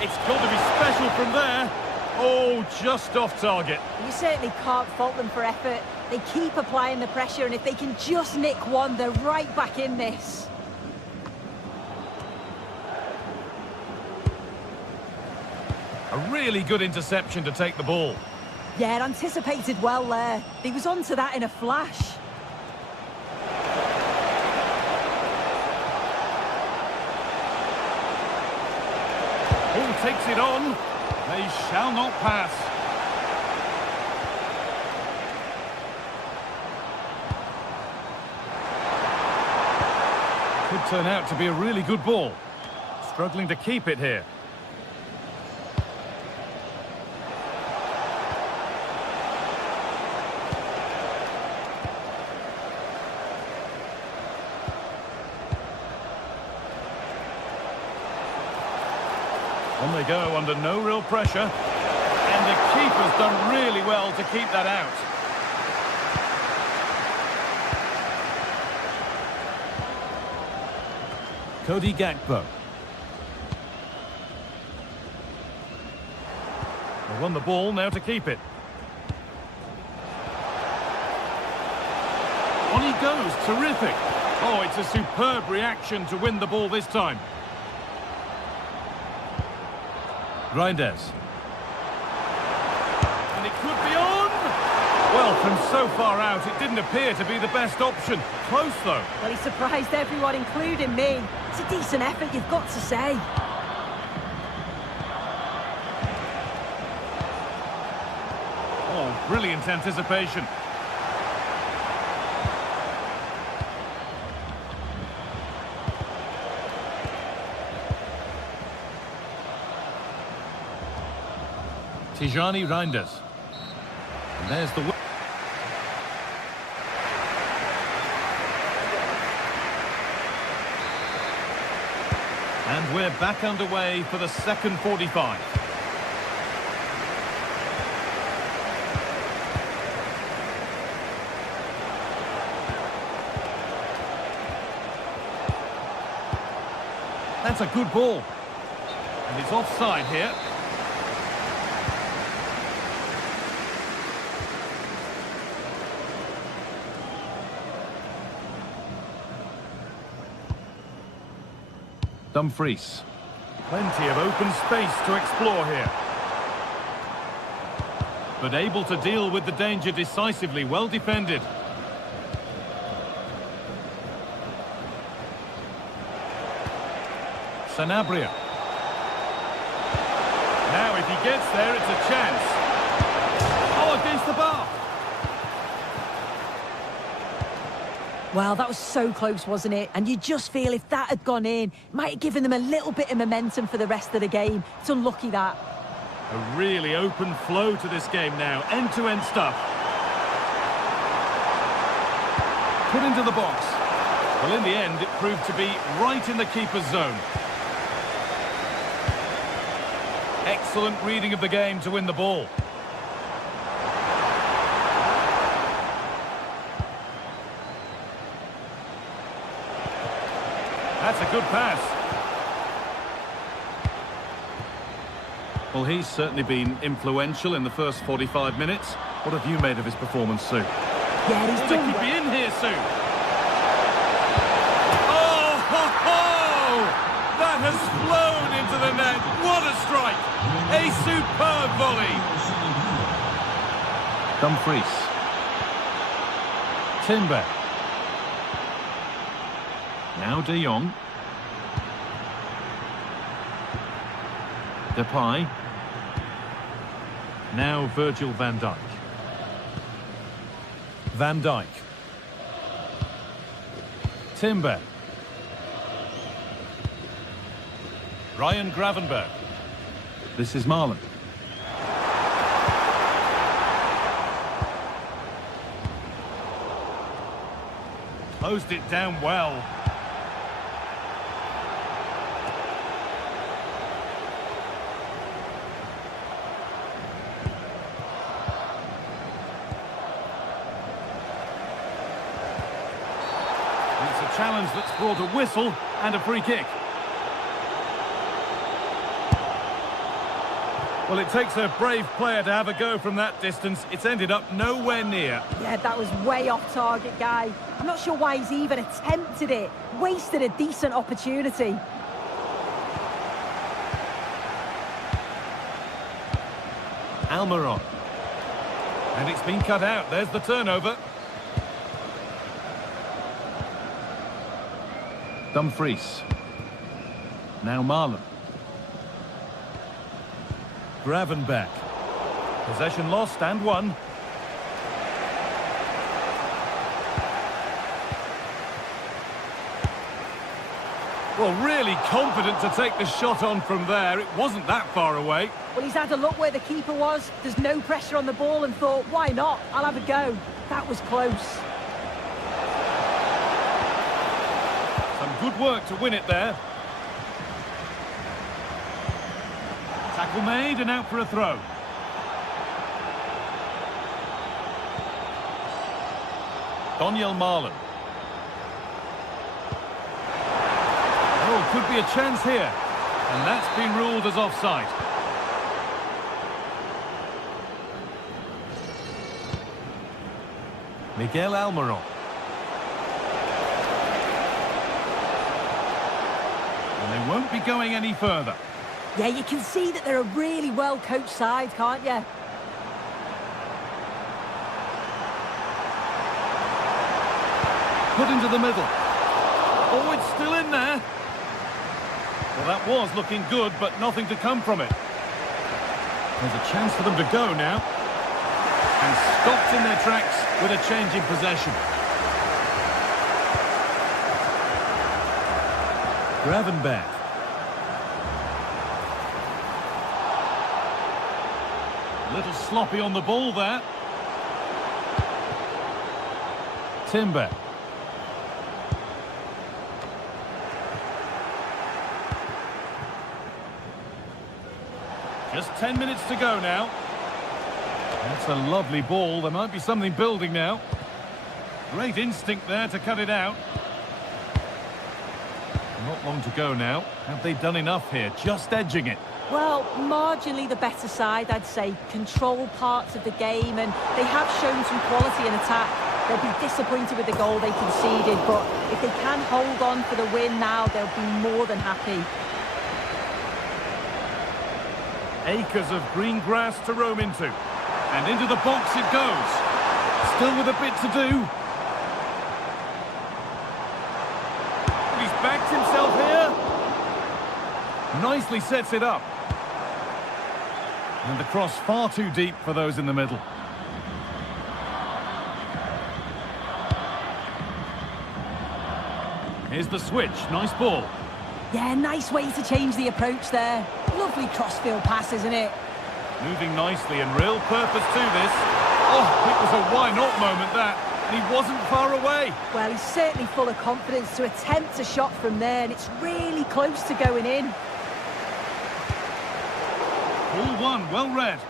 It's got to be special from there. Oh, just off target. You certainly can't fault them for effort. They keep applying the pressure, and if they can just nick one, they're right back in this. A really good interception to take the ball. Yeah, anticipated well there. He was onto that in a flash. Oh, takes it on. They shall not pass. Could turn out to be a really good ball. Struggling to keep it here. On they go under no real pressure. And the keeper's done really well to keep that out. Cody Gakpo. They won the ball, now to keep it. On he goes, terrific. Oh, it's a superb reaction to win the ball this time. Reinders. And it could be on! Well, from so far out, it didn't appear to be the best option. Close, though. Well, he surprised everyone, including me. It's a decent effort, you've got to say. Oh, brilliant anticipation. Tijani Reinders. And there's the... And we're back underway for the second 45. That's a good ball. And it's offside here. Dumfries. Plenty of open space to explore here. But able to deal with the danger decisively, well defended. Sanabria. Now if he gets there, it's a chance. Oh, against the bar. Well, that was so close, wasn't it? And you just feel if that had gone in, it might have given them a little bit of momentum for the rest of the game. It's unlucky that. A really open flow to this game now. End-to-end stuff. Put into the box. Well, in the end, it proved to be right in the keeper's zone. Excellent reading of the game to win the ball. That's a good pass. Well, he's certainly been influential in the first 45 minutes. What have you made of his performance, Sue? Yeah, he's done He could be in here soon. Oh, ho, ho! That has flown into the net. What a strike! A superb volley. Dumfries. Timber. Now De Jong. Depay. Now Virgil van Dijk. Van Dijk. Timber. Ryan Gravenberch. This is Marlon. Closed it down well. It's a challenge that's brought a whistle and a free kick. Well, it takes a brave player to have a go from that distance. It's ended up nowhere near. Yeah, that was way off target, Guy. I'm not sure why he's even attempted it. Wasted a decent opportunity. Almiron. And it's been cut out. There's the turnover. Dumfries. Now Marlon. Gravenberch. Possession lost and won. Well, really confident to take the shot on from there. It wasn't that far away. Well, he's had a look where the keeper was. There's no pressure on the ball and thought, why not? I'll have a go. That was close. Some good work to win it there. Tackle made and out for a throw. Donyell Marlon. Oh, could be a chance here. And that's been ruled as offside. Miguel Almiron. And they won't be going any further. Yeah, you can see that they're a really well-coached side, can't you? Put into the middle. Oh, it's still in there. Well, that was looking good, but nothing to come from it. There's a chance for them to go now. And stopped in their tracks with a change in possession. Gravenberch. A little sloppy on the ball there. Timber. Just 10 minutes to go now. That's a lovely ball. There might be something building now. Great instinct there to cut it out. Not long to go now. Have they done enough here? Just edging it. Well, marginally the better side, I'd say. Control parts of the game, and they have shown some quality in attack. They'll be disappointed with the goal they conceded, but if they can hold on for the win now, they'll be more than happy. Acres of green grass to roam into. And into the box it goes. Still with a bit to do. He's backed himself here. Nicely sets it up. And the cross far too deep for those in the middle. Here's the switch. Nice ball. Yeah, nice way to change the approach there. Lovely crossfield pass, isn't it? Moving nicely and real purpose to this. Oh, it was a why-not moment, that. And he wasn't far away. Well, he's certainly full of confidence to attempt a shot from there, and it's really close to going in. Ball one, well read.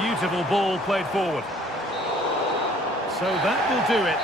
Beautiful ball played forward. So that will do it.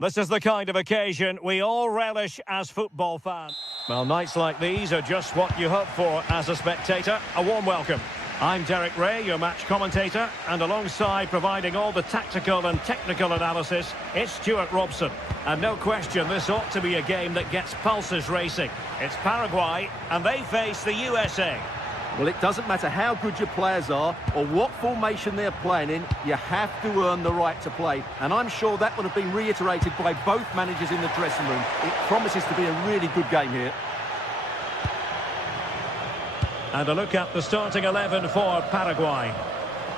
This is the kind of occasion we all relish as football fans. Well, nights like these are just what you hope for as a spectator. A warm welcome. I'm Derek Ray, your match commentator, and alongside providing all the tactical and technical analysis, it's Stuart Robson. And no question, this ought to be a game that gets pulses racing. It's Paraguay, and they face the USA. Well, it doesn't matter how good your players are or what formation they're playing in, you have to earn the right to play. And I'm sure that would have been reiterated by both managers in the dressing room. It promises to be a really good game here. And a look at the starting 11 for Paraguay.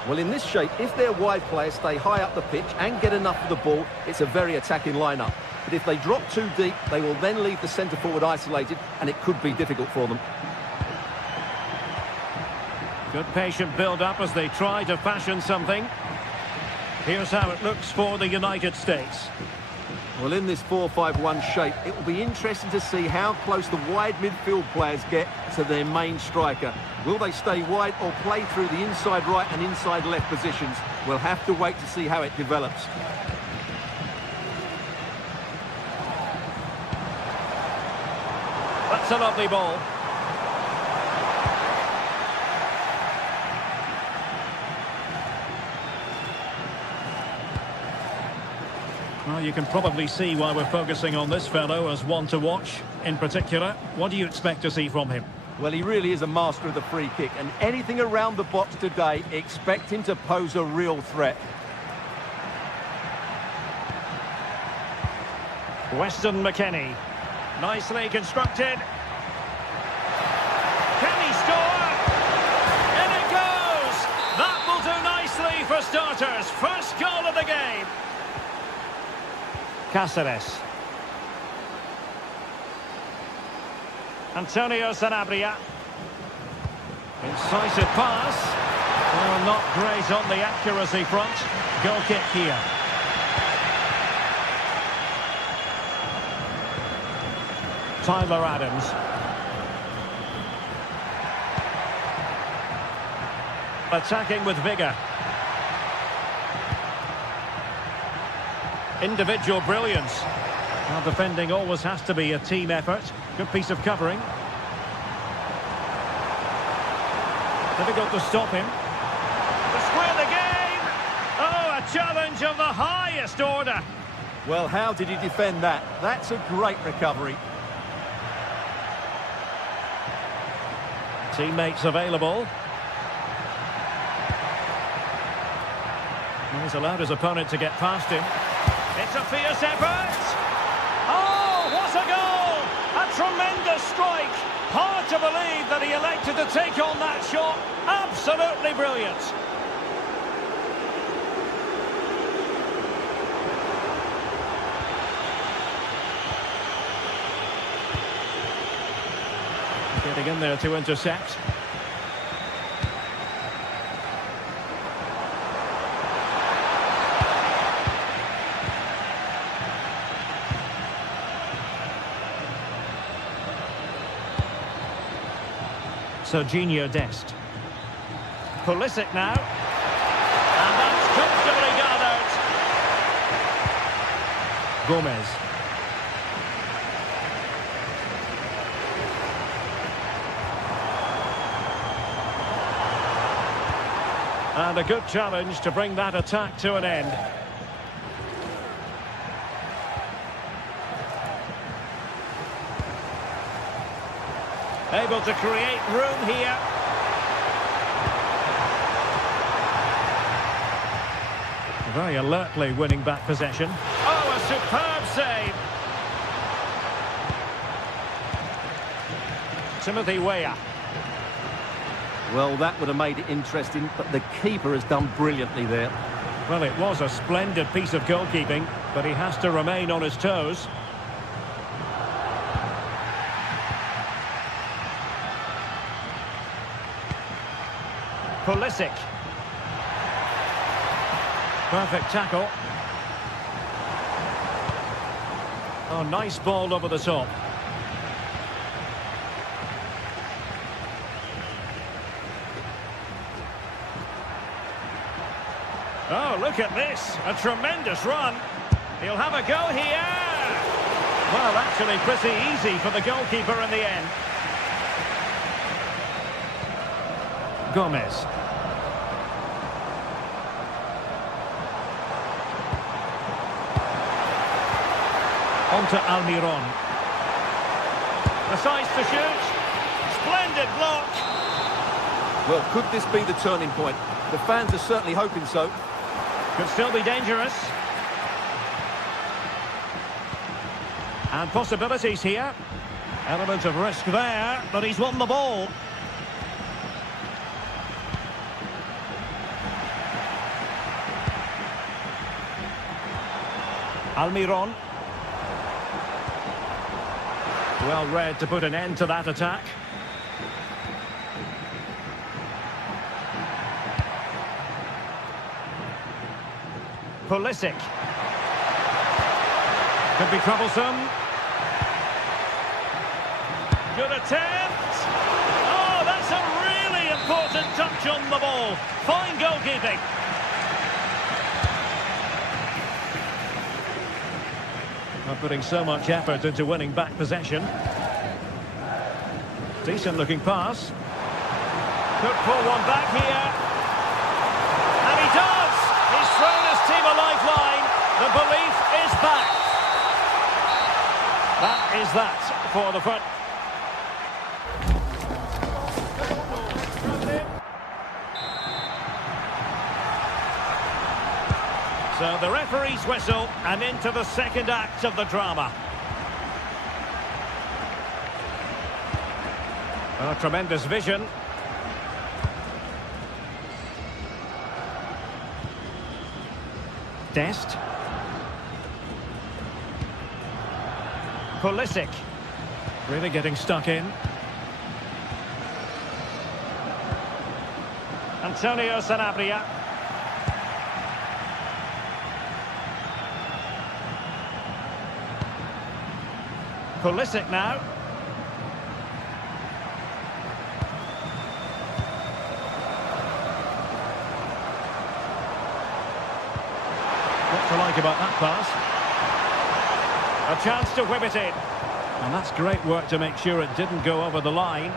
Well, in this shape, if their wide players stay high up the pitch and get enough of the ball, it's a very attacking lineup. But if they drop too deep, they will then leave the centre-forward isolated, and it could be difficult for them. Good patient build-up as they try to fashion something. Here's how it looks for the United States. Well, in this 4-5-1 shape, it will be interesting to see how close the wide midfield players get to their main striker. Will they stay wide or play through the inside right and inside left positions? We'll have to wait to see how it develops. That's a lovely ball. Well, you can probably see why we're focusing on this fellow as one to watch. In particular, what do you expect to see from him? Well, he really is a master of the free kick, and anything around the box today, expect him to pose a real threat. Weston McKennie. Nicely constructed. Can he score? In it goes! That will do nicely for starters. First goal of the game. Cáceres. Antonio Sanabria. Incisive pass. Well, not great on the accuracy front. Goal kick here. Tyler Adams. Attacking with vigour. Individual brilliance. Well, defending always has to be a team effort. Good piece of covering. Difficult to stop him. To square the game. Oh, a challenge of the highest order. Well, how did he defend that? That's a great recovery. Teammates available. Well, he's allowed his opponent to get past him. It's a fierce effort. Oh, what a goal! A tremendous strike. Hard to believe that he elected to take on that shot. Absolutely brilliant. Getting in there to intercept. Serginho Dest. Pulisic now. And that's comfortably gathered. Gomez. And a good challenge to bring that attack to an end. Able to create room here. Very alertly winning back possession. Oh, a superb save. Timothy Weah. Well, that would have made it interesting, but the keeper has done brilliantly there. Well, it was a splendid piece of goalkeeping, but he has to remain on his toes. Pulisic. Perfect tackle. Oh, nice ball over the top. Oh, look at this. A tremendous run. He'll have a go here. Well, actually pretty easy for the goalkeeper in the end. Gomez. On to Almiron. Decides to shoot. Splendid block. Well, could this be the turning point? The fans are certainly hoping so. Could still be dangerous. And possibilities here. Element of risk there, but he's won the ball. Almiron. Well read to put an end to that attack. Pulisic. Could be troublesome. Good attempt. Oh, that's a really important touch on the ball. Fine goalkeeping. Not putting so much effort into winning back possession. Decent looking pass. Could pull one back here. And he does! He's thrown his team a lifeline. The belief is back. That is that for the front. So the referee's whistle and into the second act of the drama. Oh, tremendous vision. Dest. Pulisic. Really getting stuck in. Antonio Sanabria. Pulisic now. What to like about that pass? A chance to whip it in. And that's great work to make sure it didn't go over the line.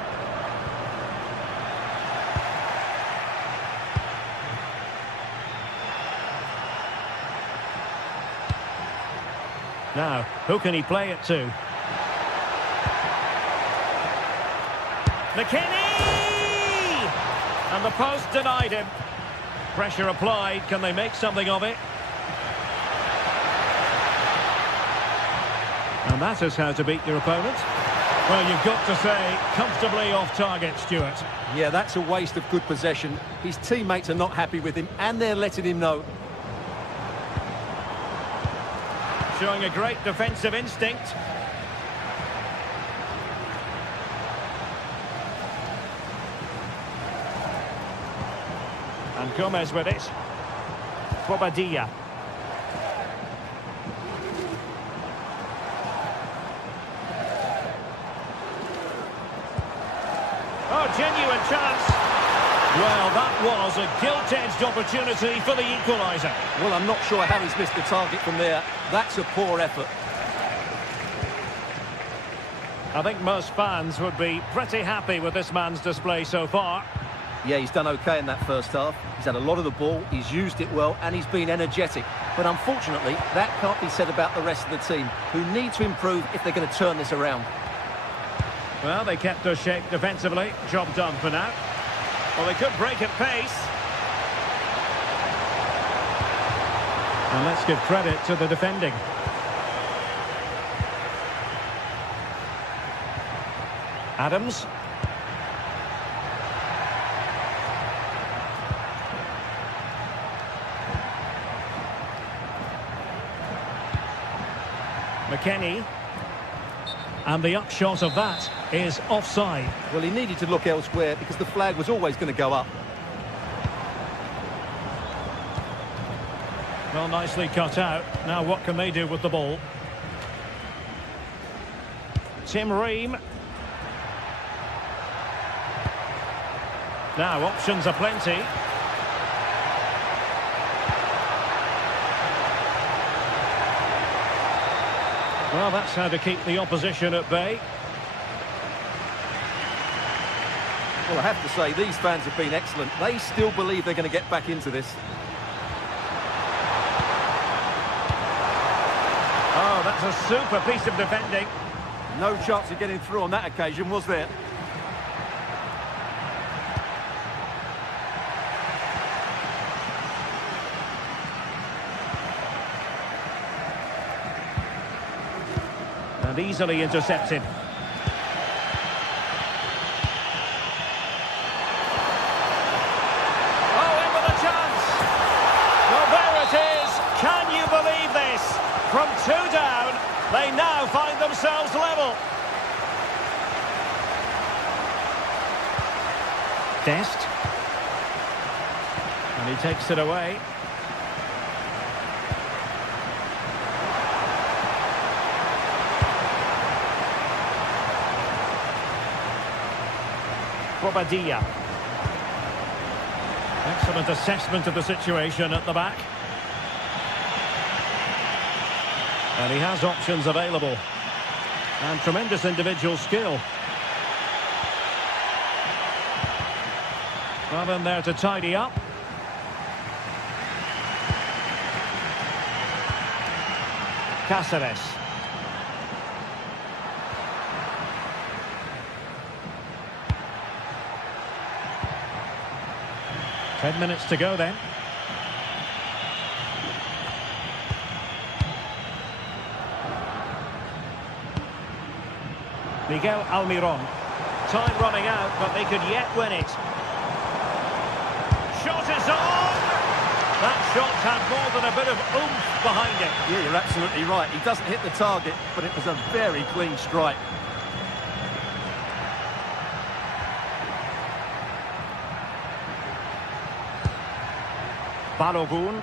Now, who can he play it to? McKinney! And the post denied him. Pressure applied. Can they make something of it? And that is how to beat your opponent. Well, you've got to say, comfortably off target, Stuart. Yeah, that's a waste of good possession. His teammates are not happy with him, and they're letting him know. Showing a great defensive instinct. And Gomez with it. Bobadilla. Oh, genuine chance. Well, that was a gilt-edged opportunity for the equaliser. Well, I'm not sure how he's missed the target from there. That's a poor effort. I think most fans would be pretty happy with this man's display so far. Yeah, he's done okay in that first half. He's had a lot of the ball, he's used it well, and he's been energetic. But unfortunately, that can't be said about the rest of the team, who need to improve if they're going to turn this around. Well, they kept their shape defensively. Job done for now. Well, they could break at pace. And let's give credit to the defending. Adams. McKennie. And the upshot of that is offside. Well, he needed to look elsewhere because the flag was always going to go up. Well, nicely cut out. Now what can they do with the ball? Tim Ream. Now options are plenty. Well, that's how to keep the opposition at bay. Well, I have to say, these fans have been excellent. They still believe they're going to get back into this. Oh, that's a super piece of defending. No chance of getting through on that occasion, was there? And easily intercepted. Oh, in with a chance! Well, there it is! Can you believe this? From 2 down, they now find themselves level. Dest. And he takes it away. Bobadilla. Excellent assessment of the situation at the back. And he has options available. And tremendous individual skill. Well, in there to tidy up. Cáceres. Ten minutes to go then. Miguel Almiron. Time running out, but they could yet win it. Shot is on! That shot had more than a bit of oomph behind it. Yeah, you're absolutely right. He doesn't hit the target, but it was a very clean strike. Balogun.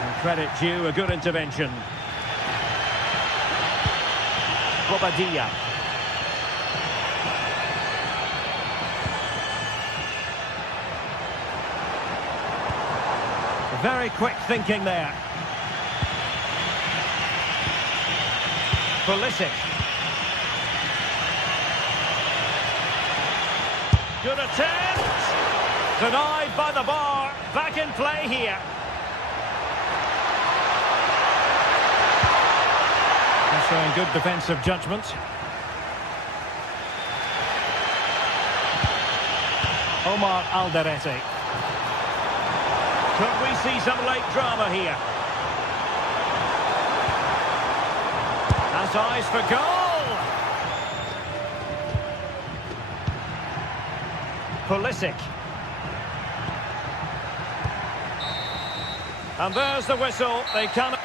And credit due, a good intervention. Bobadilla. Very quick thinking there. Pulisic. Good attempt. Denied by the bar. Back in play here. They're showing good defensive judgment. Omar Alderete. Could we see some late drama here? Has eyes for goal. Pulisic. And there's the whistle. They cannot.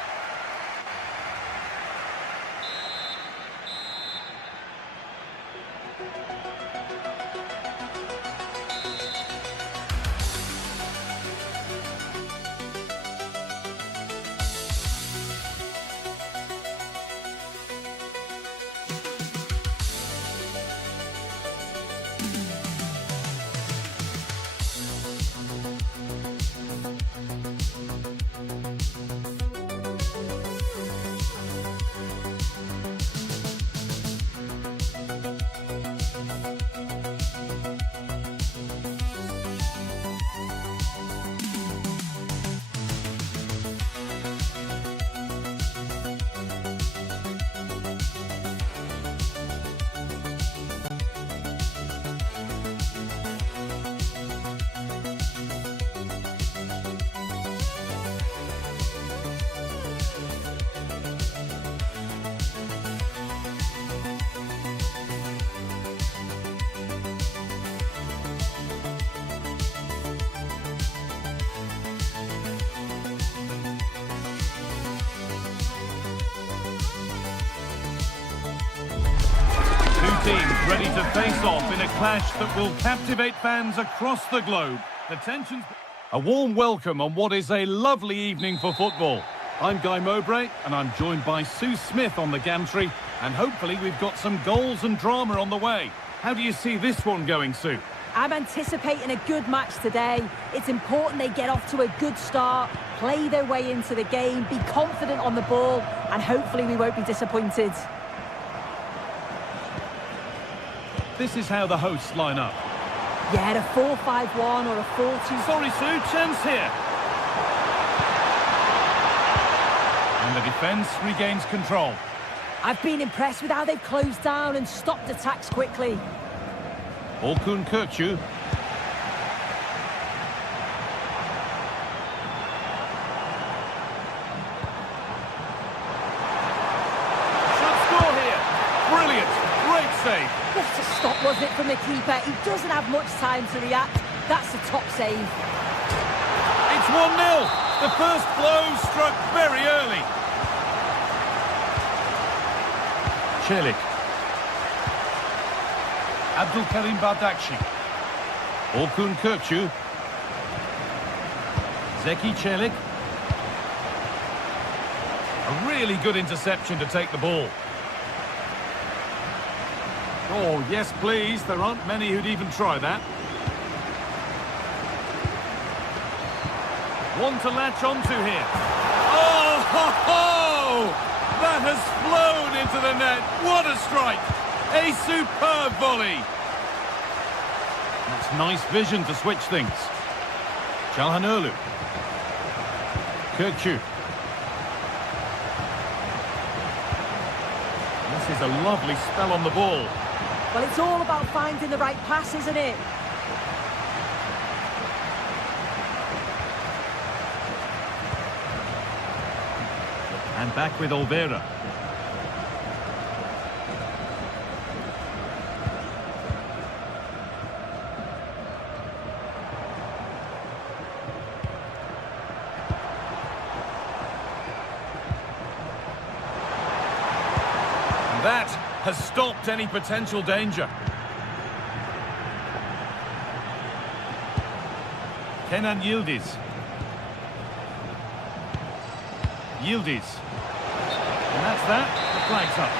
Teams ready to face off in a clash that will captivate fans across the globe. The tensions... A warm welcome on what is a lovely evening for football. I'm Guy Mowbray and I'm joined by Sue Smith on the gantry, and hopefully we've got some goals and drama on the way. How do you see this one going, Sue? I'm anticipating a good match today. It's important they get off to a good start, play their way into the game, be confident on the ball, and hopefully we won't be disappointed. This is how the hosts line up. Yeah, a 4-5-1 or a 4-2... Sorry, Sue, chance here. And the defence regains control. I've been impressed with how they've closed down and stopped attacks quickly. Orkun Kökçü. Should score here. Brilliant. Great save. What a stop, wasn't it, from the keeper? He doesn't have much time to react. That's a top save. It's 1-0. The first blow struck very early. Çelik. Abdülkerim Bardakçı. Orkun Kökçü. Zeki Çelik. A really good interception to take the ball. Oh, yes, please. There aren't many who'd even try that. One to latch onto here. Oh, ho, ho! That has flown into the net. What a strike! A superb volley. That's nice vision to switch things. Çalhanoğlu. Kökçü. This is a lovely spell on the ball. Well, it's all about finding the right pass, isn't it? And back with Olvera. And that has stopped any potential danger. Kenan Yildiz. Yildiz. And that's that. The flag's up.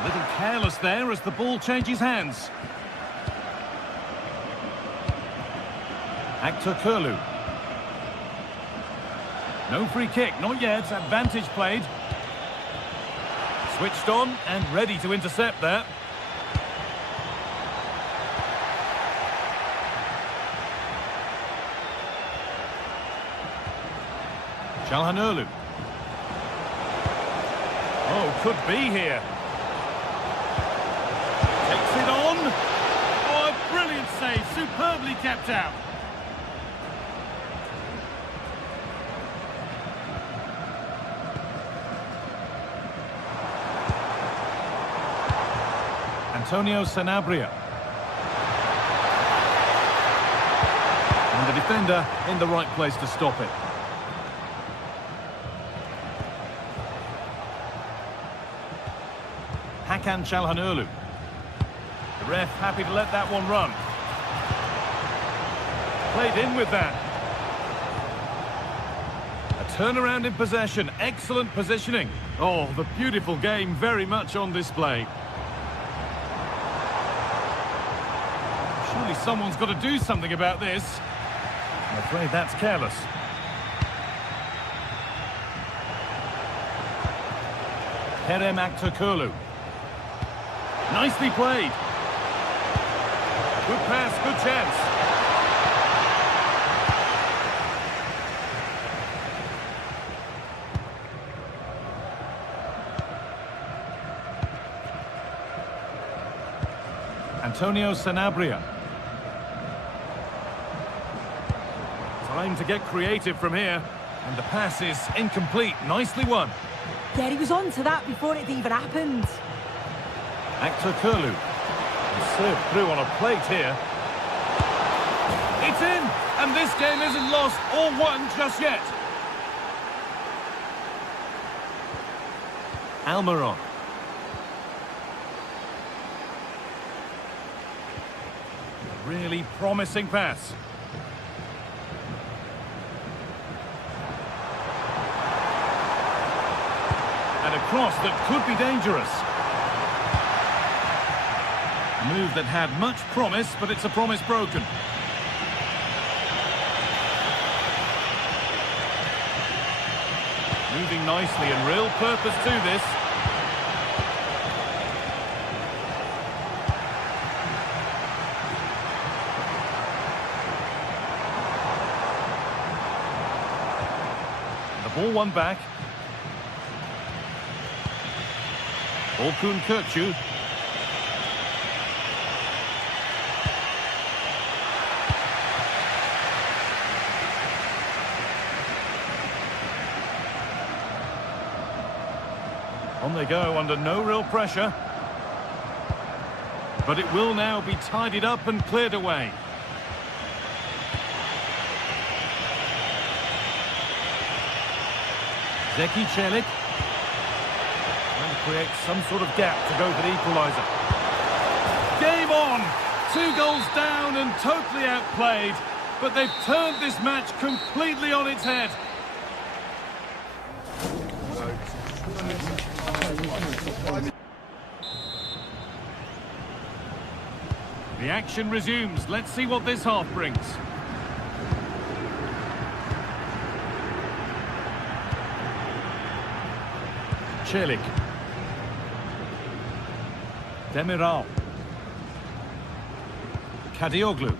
A little careless there as the ball changes hands. Aktürkoğlu. No free kick, not yet. Advantage played. Switched on and ready to intercept that. Çalhanoğlu. Oh, could be here. Takes it on. Oh, a brilliant save. Superbly kept out. Antonio Sanabria. And the defender in the right place to stop it. Hakan Çalhanoğlu. The ref happy to let that one run. Played in with that. A turnaround in possession. Excellent positioning. Oh, the beautiful game very much on display. Surely someone's got to do something about this. I'm afraid that's careless. Kerem Aktürkoğlu. Nicely played. Good pass, good chance. Antonio Sanabria. Time to get creative from here. And the pass is incomplete. Nicely won. Yeah, he was on to that before it even happened. Aktürkoğlu. Served through on a plate here. It's in! And this game isn't lost or won just yet. Almiron. A really promising pass. cross that could be dangerous. A move that had much promise, but it's a promise broken. Moving nicely and real purpose to this. The ball won back. Orkun Kökçü. On they go under no real pressure. But it will now be tidied up and cleared away. Zeki Çelik. Trying to create some sort of gap to go for the equaliser. Game on! 2 goals down and totally outplayed. But they've turned this match completely on its head. The action resumes. Let's see what this half brings. Çelik. Demiral. Kadioglu.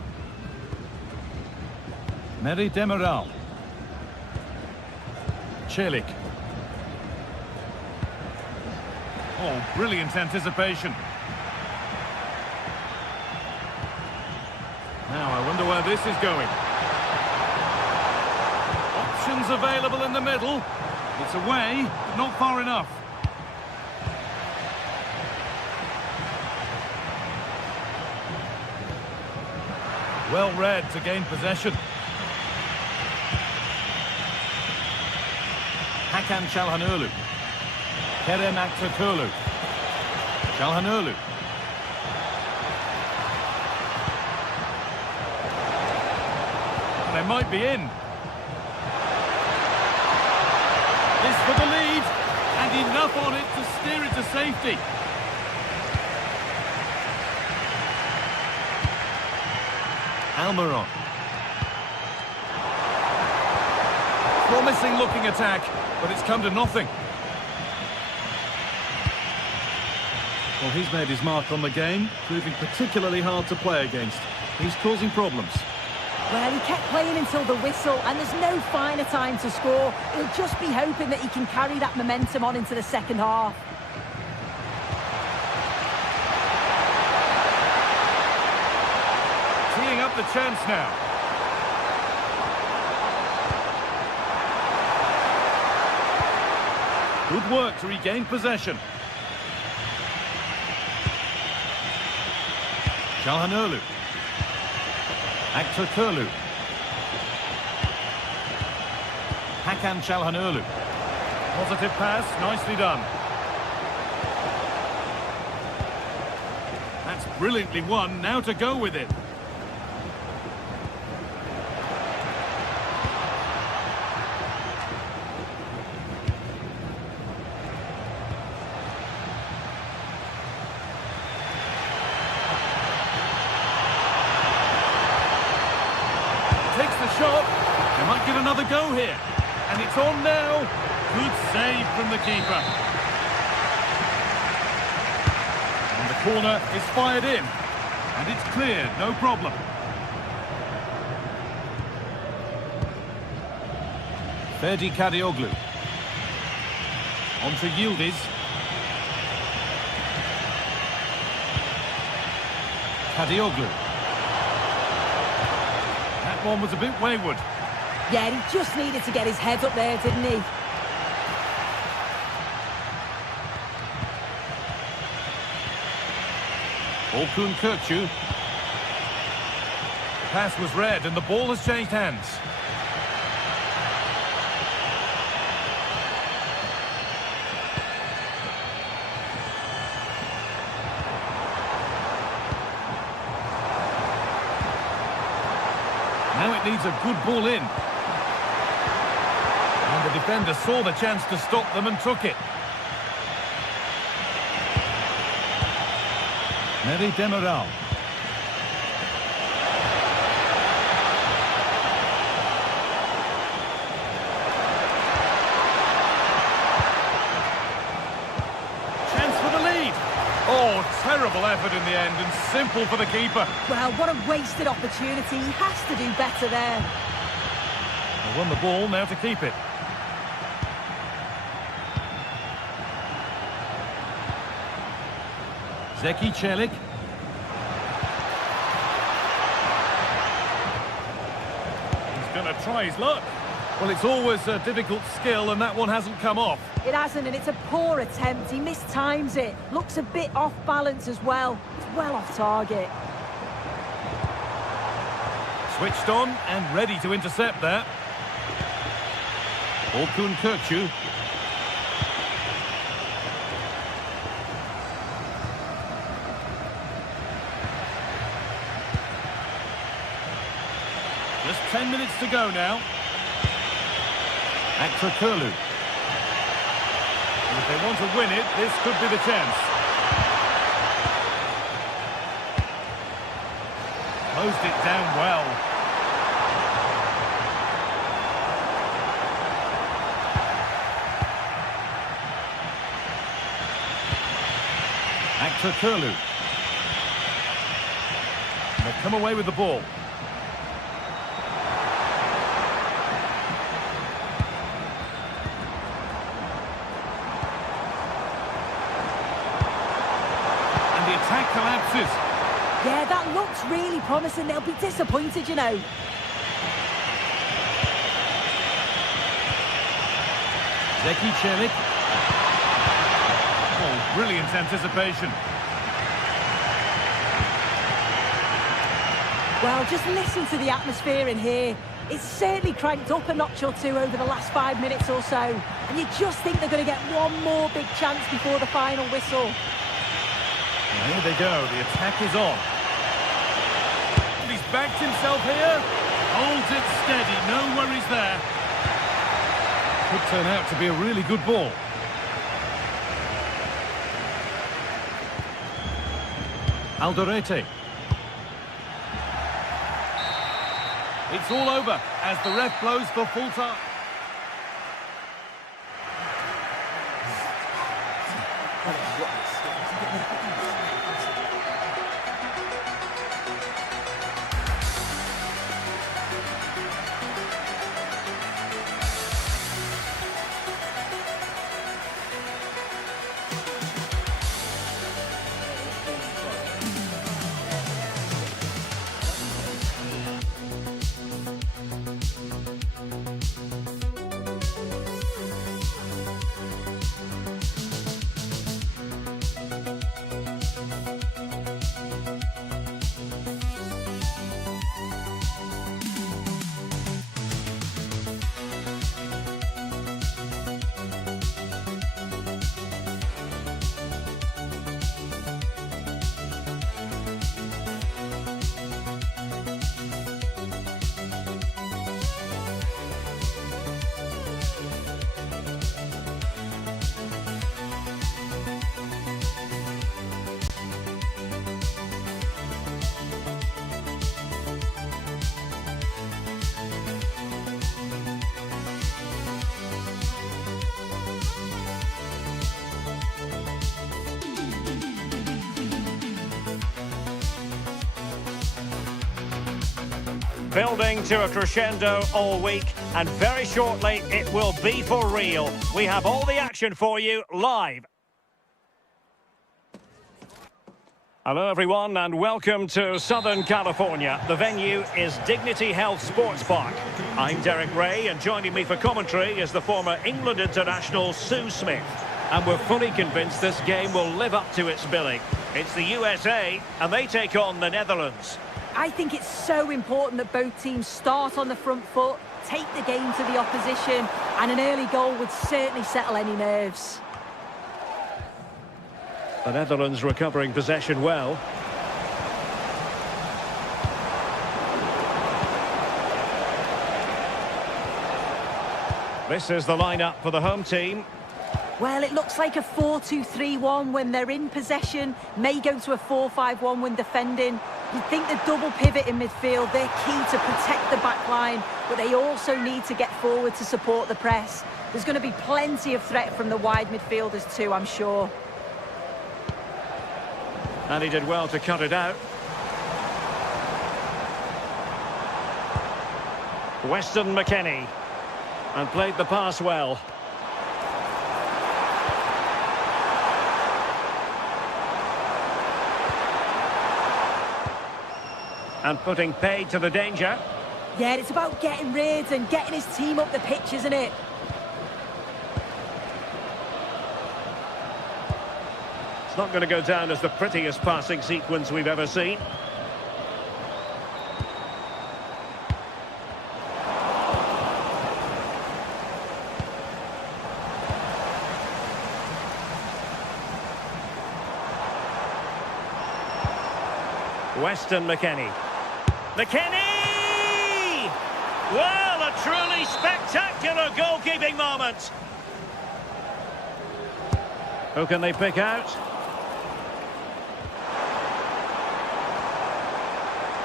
Meri Demiral. Çelik. Oh, brilliant anticipation. Now, I wonder where this is going. Options available in the middle. It's away, but not far enough. Well read to gain possession. Hakan Çalhanoğlu. Kerem Aktürkoğlu. Çalhanoğlu. They might be in. This for the lead, and enough on it to steer it to safety. Almiron. Promising looking attack, but it's come to nothing. Well, he's made his mark on the game, proving particularly hard to play against. He's causing problems. Well, he kept playing until the whistle, and there's no finer time to score. He'll just be hoping that he can carry that momentum on into the second half. Teeing up the chance now. Good work to regain possession. Çalhanoğlu. Aktürkoğlu. Hakan Çalhanoğlu. Positive pass, nicely done. That's brilliantly won, now to go with it. Takes the shot. They might get another go here. And it's on now. Good save from the keeper. And the corner is fired in. And it's cleared, no problem. Ferdi Kadioglu. On to Yildiz. Kadioglu. One was a bit wayward. Yeah, he just needed to get his head up there, didn't he? Orkun Kökçü. The pass was read and the ball has changed hands. Now it needs a good ball in. And the defender saw the chance to stop them and took it. Neri Demiral. Chance for the lead. Oh, terrible effort in the end and simple for the keeper. Well, what a wasted opportunity. He has to do better there. They won the ball, now to keep it. Zeki Celik. He's going to try his luck. Well, it's always a difficult skill, and that one hasn't come off. It hasn't, and it's a poor attempt. He mistimes it. Looks a bit off balance as well. It's well off target. Switched on and ready to intercept there. Orkun Kökçü. Just 10 minutes to go now. Akrakalu. If they want to win it, this could be the chance. Closed it down well. Akrakalu. They've come away with the ball. Attack collapses. Yeah, that looks really promising. They'll be disappointed, you know. Zeki Celik. Oh, brilliant anticipation. Well, just listen to the atmosphere in here. It's certainly cranked up a notch or two over the last 5 minutes or so. And you just think they're going to get one more big chance before the final whistle. And here they go, the attack is on. He's backed himself here. Holds it steady, no worries there. Could turn out to be a really good ball. Alderete. It's all over as the ref blows for full time. Building to a crescendo all week, and very shortly it will be for real. We have all the action for you live. Hello everyone and welcome to Southern California. The venue is Dignity Health Sports Park. I'm Derek Ray, and joining me for commentary is the former England international Sue Smith. And we're fully convinced this game will live up to its billing. It's the USA and they take on the Netherlands. I think it's so important that both teams start on the front foot, take the game to the opposition, and an early goal would certainly settle any nerves. The Netherlands recovering possession well. This is the lineup for the home team. Well, it looks like a 4-2-3-1 when they're in possession, may go to a 4-5-1 when defending. You'd think the double pivot in midfield, they're key to protect the back line, but they also need to get forward to support the press. There's going to be plenty of threat from the wide midfielders too, I'm sure. And he did well to cut it out. Weston McKennie. And played the pass well. And putting paid to the danger. Yeah, it's about getting rid and getting his team up the pitch, isn't it? It's not going to go down as the prettiest passing sequence we've ever seen. Weston McKennie. McKennie! Well, a truly spectacular goalkeeping moment. Who can they pick out?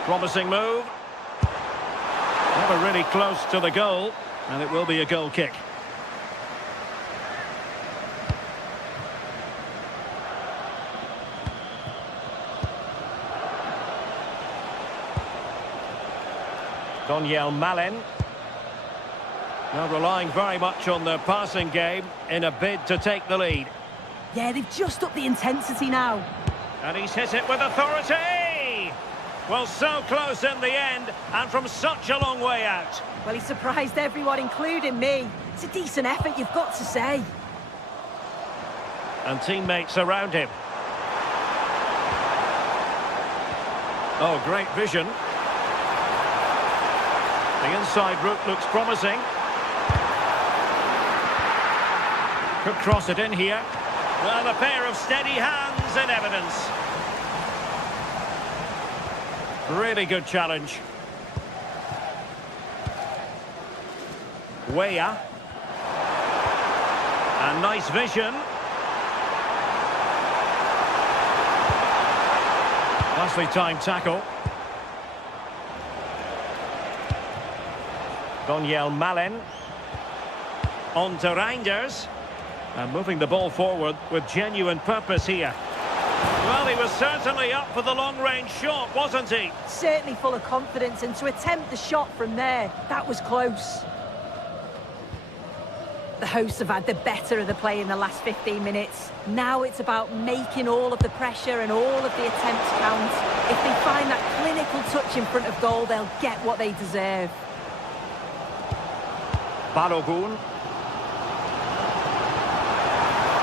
Promising move. Never really close to the goal, and it will be a goal kick. Daniel Malen. Now relying very much on their passing game in a bid to take the lead. Yeah, they've just upped the intensity now. And he's hit it with authority! Well, so close in the end, and from such a long way out. Well, he surprised everyone, including me. It's a decent effort, you've got to say. And teammates around him. Oh, great vision. The inside route looks promising. Could cross it in here. Well, a pair of steady hands in evidence. Really good challenge. Weah. And nice vision. Nicely timed tackle. Daniel Malen. On to Reinders. And moving the ball forward with genuine purpose here. Well, he was certainly up for the long-range shot, wasn't he? Certainly full of confidence, and to attempt the shot from there, that was close. The hosts have had the better of the play in the last 15 minutes. Now it's about making all of the pressure and all of the attempts count. If they find that clinical touch in front of goal, they'll get what they deserve. Balogun.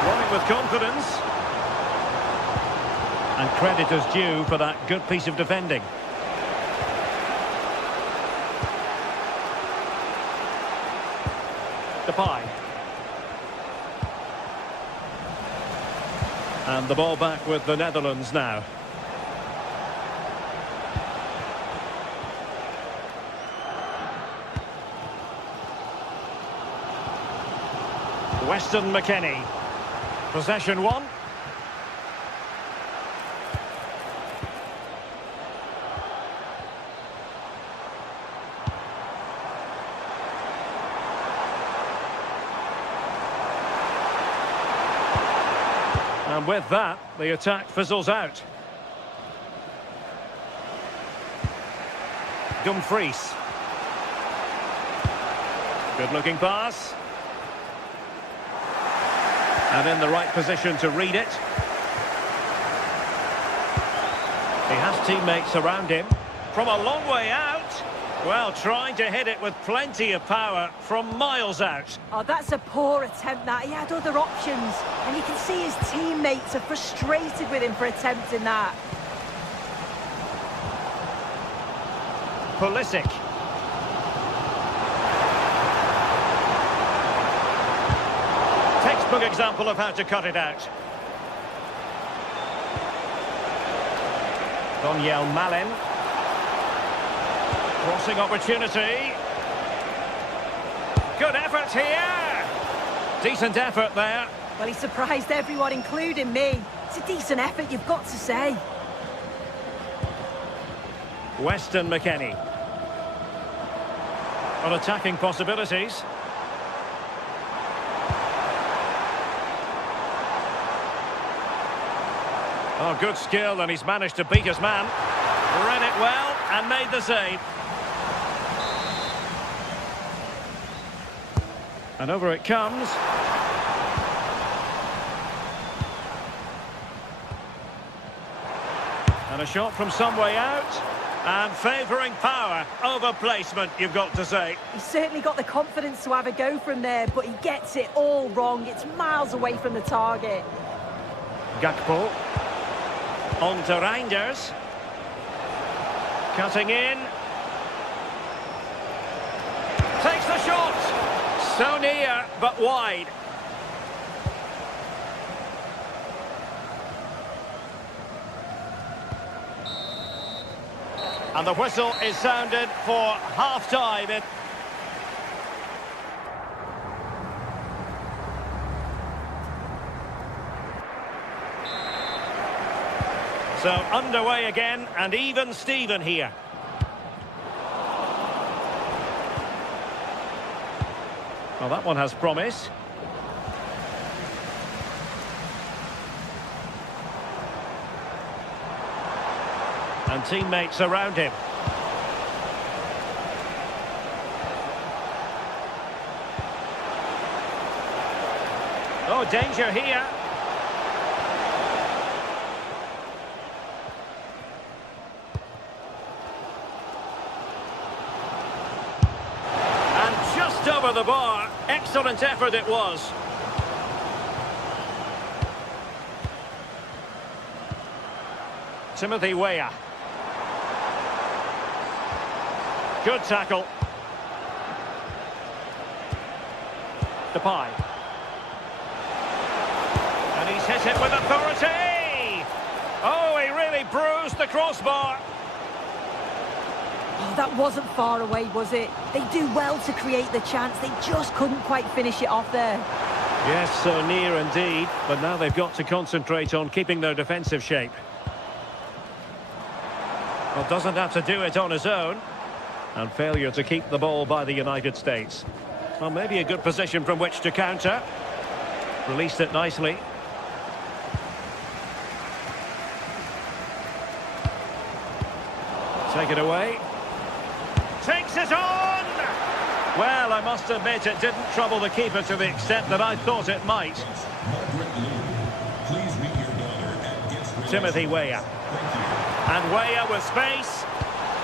Running with confidence. And credit is due for that good piece of defending. Depay. And the ball back with the Netherlands now. Weston McKennie. Possession one. And with that, the attack fizzles out. Dumfries. Good-looking pass. And in the right position to read it. He has teammates around him. From a long way out. Well, trying to hit it with plenty of power from miles out. Oh, that's a poor attempt, that. He had other options. And you can see his teammates are frustrated with him for attempting that. Pulisic. Textbook example of how to cut it out. Daniel Malen. Crossing opportunity. Good effort here. Decent effort there. Well, he surprised everyone, including me. It's a decent effort, you've got to say. Weston McKennie. On attacking possibilities. Oh, good skill, and he's managed to beat his man. Read it well and made the save. And over it comes. And a shot from some way out. And favouring power over placement, you've got to say. He's certainly got the confidence to have a go from there, but he gets it all wrong. It's miles away from the target. Gakpo. On to Reinders. Cutting in. Takes the shot. So near, but wide. And the whistle is sounded for half-time. So underway again, and even Steven here. Well, that one has promise. And teammates around him. Oh, danger here. And just over the bar. Excellent effort it was. Timothy Weah. Good tackle. Depay. And he's hit it with authority. Oh, he really bruised the crossbar. Oh, that wasn't far away, was it? They do well to create the chance. They just couldn't quite finish it off there. Yes, so near indeed. But now they've got to concentrate on keeping their defensive shape. Well, doesn't have to do it on his own. And failure to keep the ball by the United States. Well, maybe a good position from which to counter. Released it nicely. Take it away. Takes it on! Well, I must admit it didn't trouble the keeper to the extent that I thought it might. Please meet your daughter at Gets Timothy Weah. And Weah with space.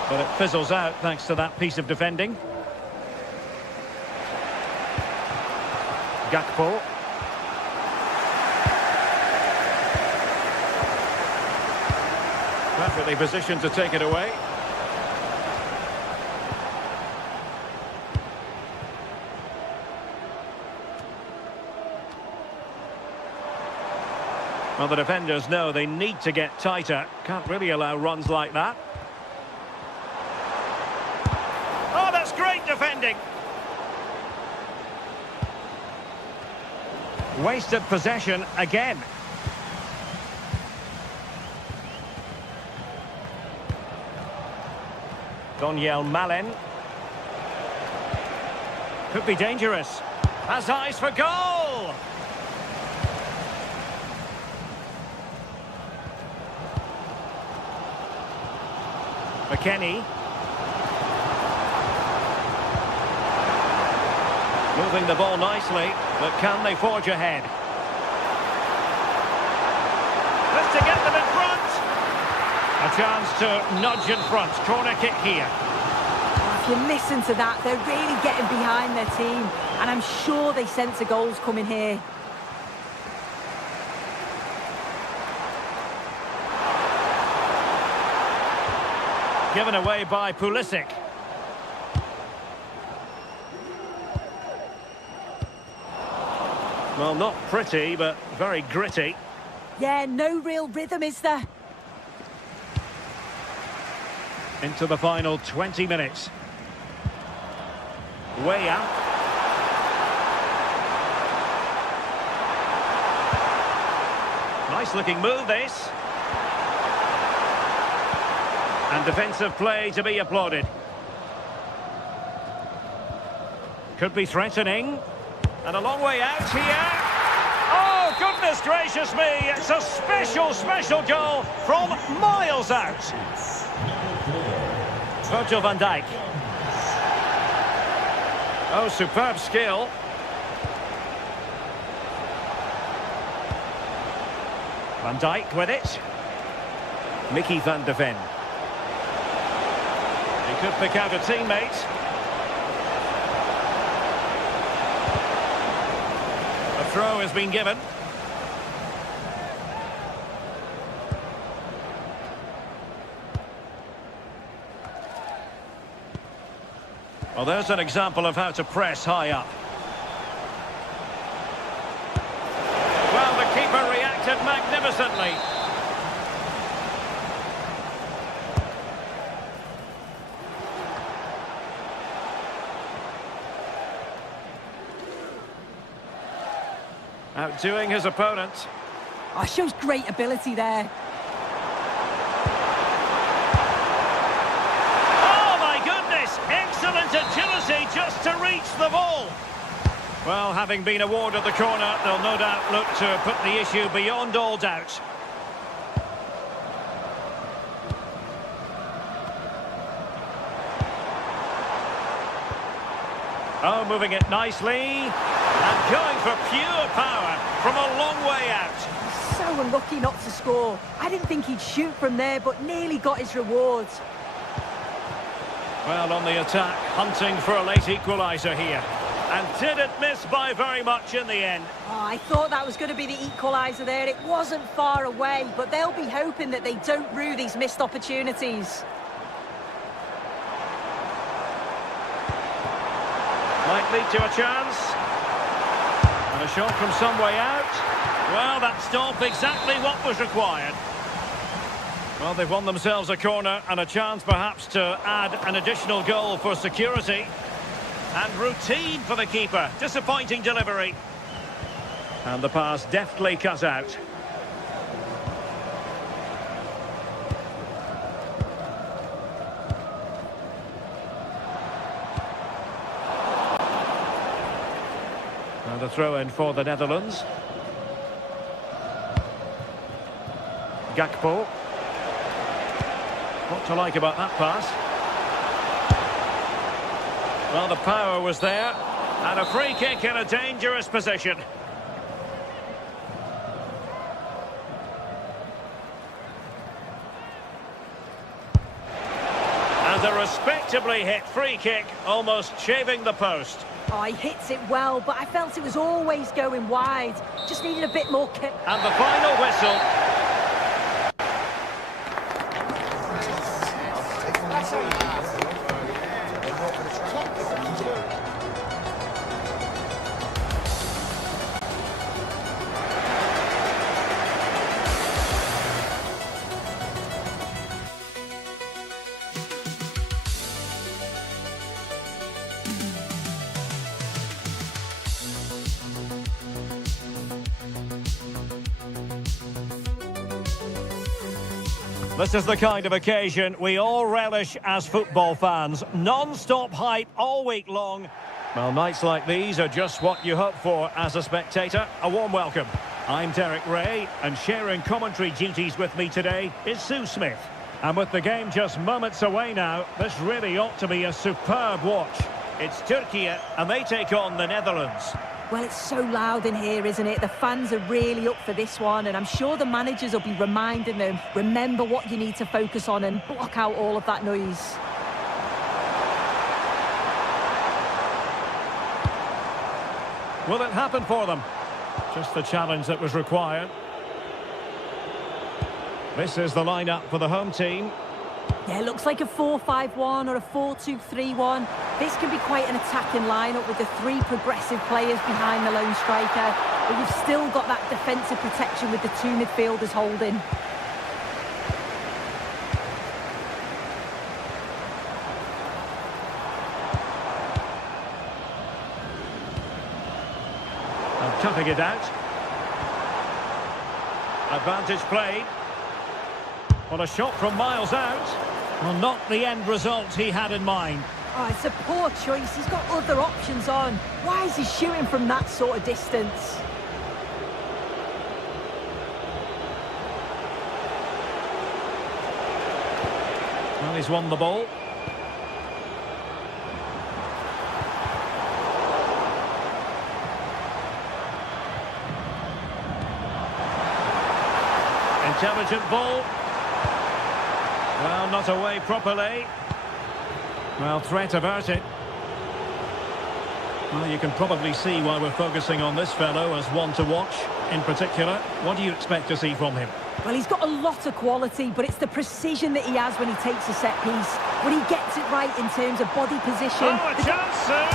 But it fizzles out thanks to that piece of defending. Gakpo. Perfectly positioned to take it away. Well, the defenders know they need to get tighter. Can't really allow runs like that. Oh, that's great defending. Wasted possession again. Donyell Malen. Could be dangerous. Has eyes for goal. McKennie. Moving the ball nicely, but can they forge ahead? This to get them in front. A chance to nudge in front. Corner kick here. If you listen to that, they're really getting behind their team. And I'm sure they sense a goal's coming here. Given away by Pulisic. Well, not pretty, but very gritty. Yeah, no real rhythm, is there? Into the final 20 minutes. Weah. Nice looking move, this. And defensive play to be applauded. Could be threatening. And a long way out here. Oh, goodness gracious me. It's a special, special goal from miles out. Virgil van Dijk. Oh, superb skill. Van Dijk with it. Mickey van de Ven. He could pick out a teammate. A throw has been given. Well, there's an example of how to press high up. Well, the keeper reacted magnificently. Outdoing his opponent. Oh, shows great ability there. Oh, my goodness! Excellent agility just to reach the ball. Well, having been awarded the corner, they'll no doubt look to put the issue beyond all doubt. Oh, moving it nicely. And going for pure power from a long way out. So unlucky not to score. I didn't think he'd shoot from there, but nearly got his rewards. Well, on the attack, hunting for a late equaliser here. And didn't miss by very much in the end. Oh, I thought that was going to be the equaliser there. It wasn't far away, but they'll be hoping that they don't rue these missed opportunities. Might lead to a chance. And a shot from some way out. Well, that stopped exactly what was required. Well, they've won themselves a corner and a chance perhaps to add an additional goal for security. And routine for the keeper. Disappointing delivery. And the pass deftly cut out. And a throw-in for the Netherlands. Gakpo. What to like about that pass? Well, the power was there. And a free kick in a dangerous position. And a respectably hit free kick, almost shaving the post. Oh, he hits it well, but I felt it was always going wide. Just needed a bit more kick. And the final whistle. This is the kind of occasion we all relish as football fans. Non-stop hype all week long. Well, nights like these are just what you hope for as a spectator. A warm welcome. I'm Derek Ray, and sharing commentary duties with me today is Sue Smith. And with the game just moments away now, this really ought to be a superb watch. It's Turkey, and they take on the Netherlands. Well, it's so loud in here, isn't it? The fans are really up for this one, and I'm sure the managers will be reminding them, remember what you need to focus on and block out all of that noise. Will it happen for them? Just the challenge that was required. This is the lineup for the home team. Yeah, it looks like a 4-5-1 or a 4-2-3-1. This can be quite an attacking lineup with the three progressive players behind the lone striker. But you've still got that defensive protection with the two midfielders holding. And cutting it out. Advantage played. On a shot from miles out. Well, not the end result he had in mind. Oh, it's a poor choice. He's got other options on. Why is he shooting from that sort of distance? Well, he's won the ball. Intelligent ball. Well, not away properly. Well, threat averted. Well, you can probably see why we're focusing on this fellow as one to watch. In particular, what do you expect to see from him? Well, he's got a lot of quality, but it's the precision that he has when he takes a set piece. When he gets it right in terms of body position. Oh, a chance soon!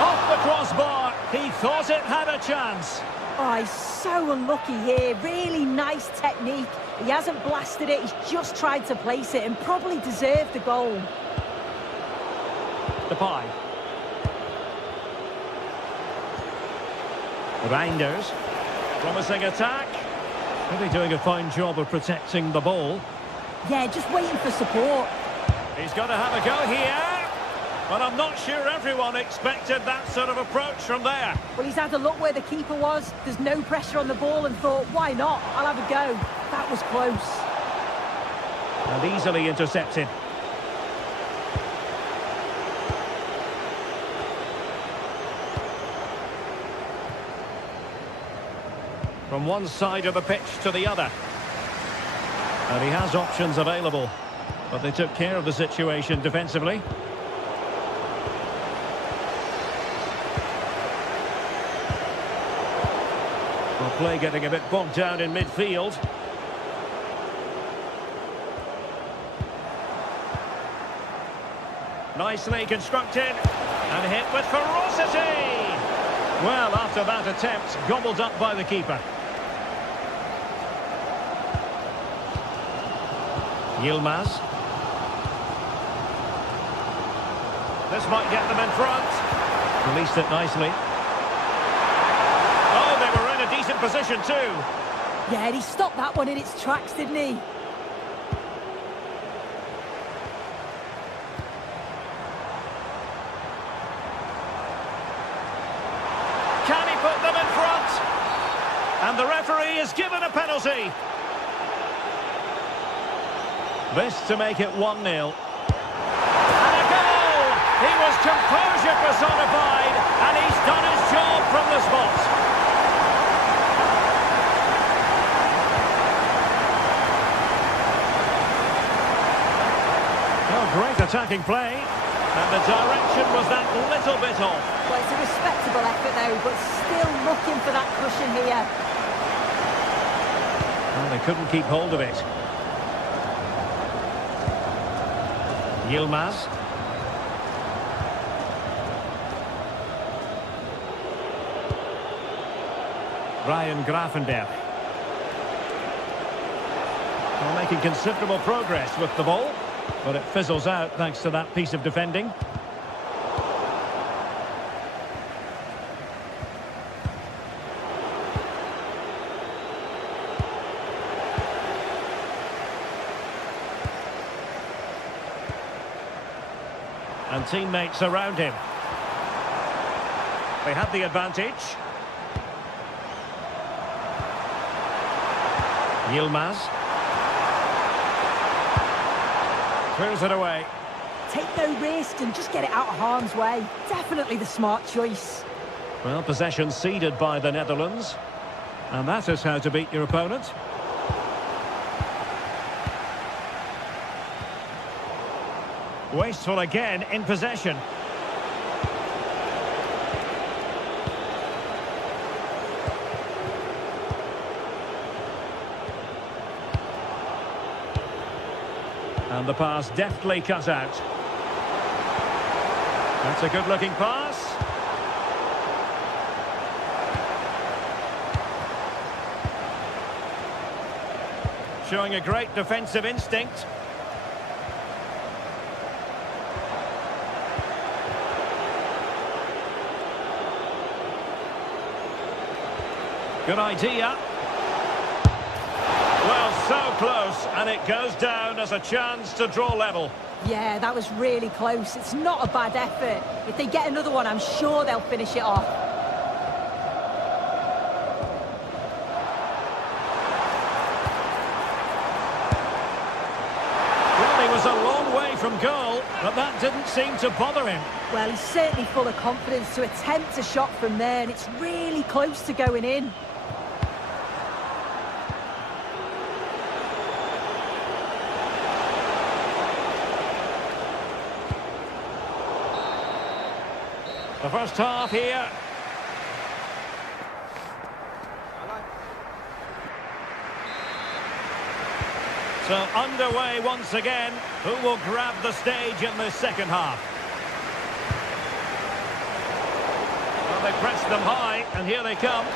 Off the crossbar. He thought it had a chance. Oh, he's so unlucky here. Really nice technique. He hasn't blasted it. He's just tried to place it and probably deserved the goal. Depay. Reinders. Promising attack. Really doing a fine job of protecting the ball. Yeah, just waiting for support. He's got to have a go here. But I'm not sure everyone expected that sort of approach from there. Well, he's had a look where the keeper was. There's no pressure on the ball and thought, why not? I'll have a go. That was close. And easily intercepted. From one side of the pitch to the other. And he has options available. But they took care of the situation defensively. Well, play getting a bit bogged down in midfield. Nicely constructed. And hit with ferocity. Well, after that attempt, gobbled up by the keeper. Yilmaz. This might get them in front. Released it nicely. Oh, they were in a decent position too. Yeah, and he stopped that one in its tracks, didn't he? Can he put them in front? And the referee is given a penalty. This to make it 1-0. And a goal! He was composure personified, and he's done his job from the spot. Oh, great attacking play. And the direction was that little bit off. Well, it's a respectable effort, though, but still looking for that cushion here. Well, they couldn't keep hold of it. Yilmaz. Ryan Gravenberch. Well, making considerable progress with the ball, but it fizzles out thanks to that piece of defending. And teammates around him. They had the advantage. Yilmaz. Throws it away. Take no risk and just get it out of harm's way. Definitely the smart choice. Well, possession ceded by the Netherlands. And that is how to beat your opponent. Wasteful again in possession. And the pass deftly cut out. That's a good-looking pass. Showing a great defensive instinct. Good idea. So close, and it goes down as a chance to draw level. Yeah, that was really close. It's not a bad effort. If they get another one, I'm sure they'll finish it off. Well, he was a long way from goal, but that didn't seem to bother him. Well, he's certainly full of confidence to attempt a shot from there, and it's really close to going in. The first half here. So underway once again. Who will grab the stage in the second half? Well, they pressed them high, and here they come.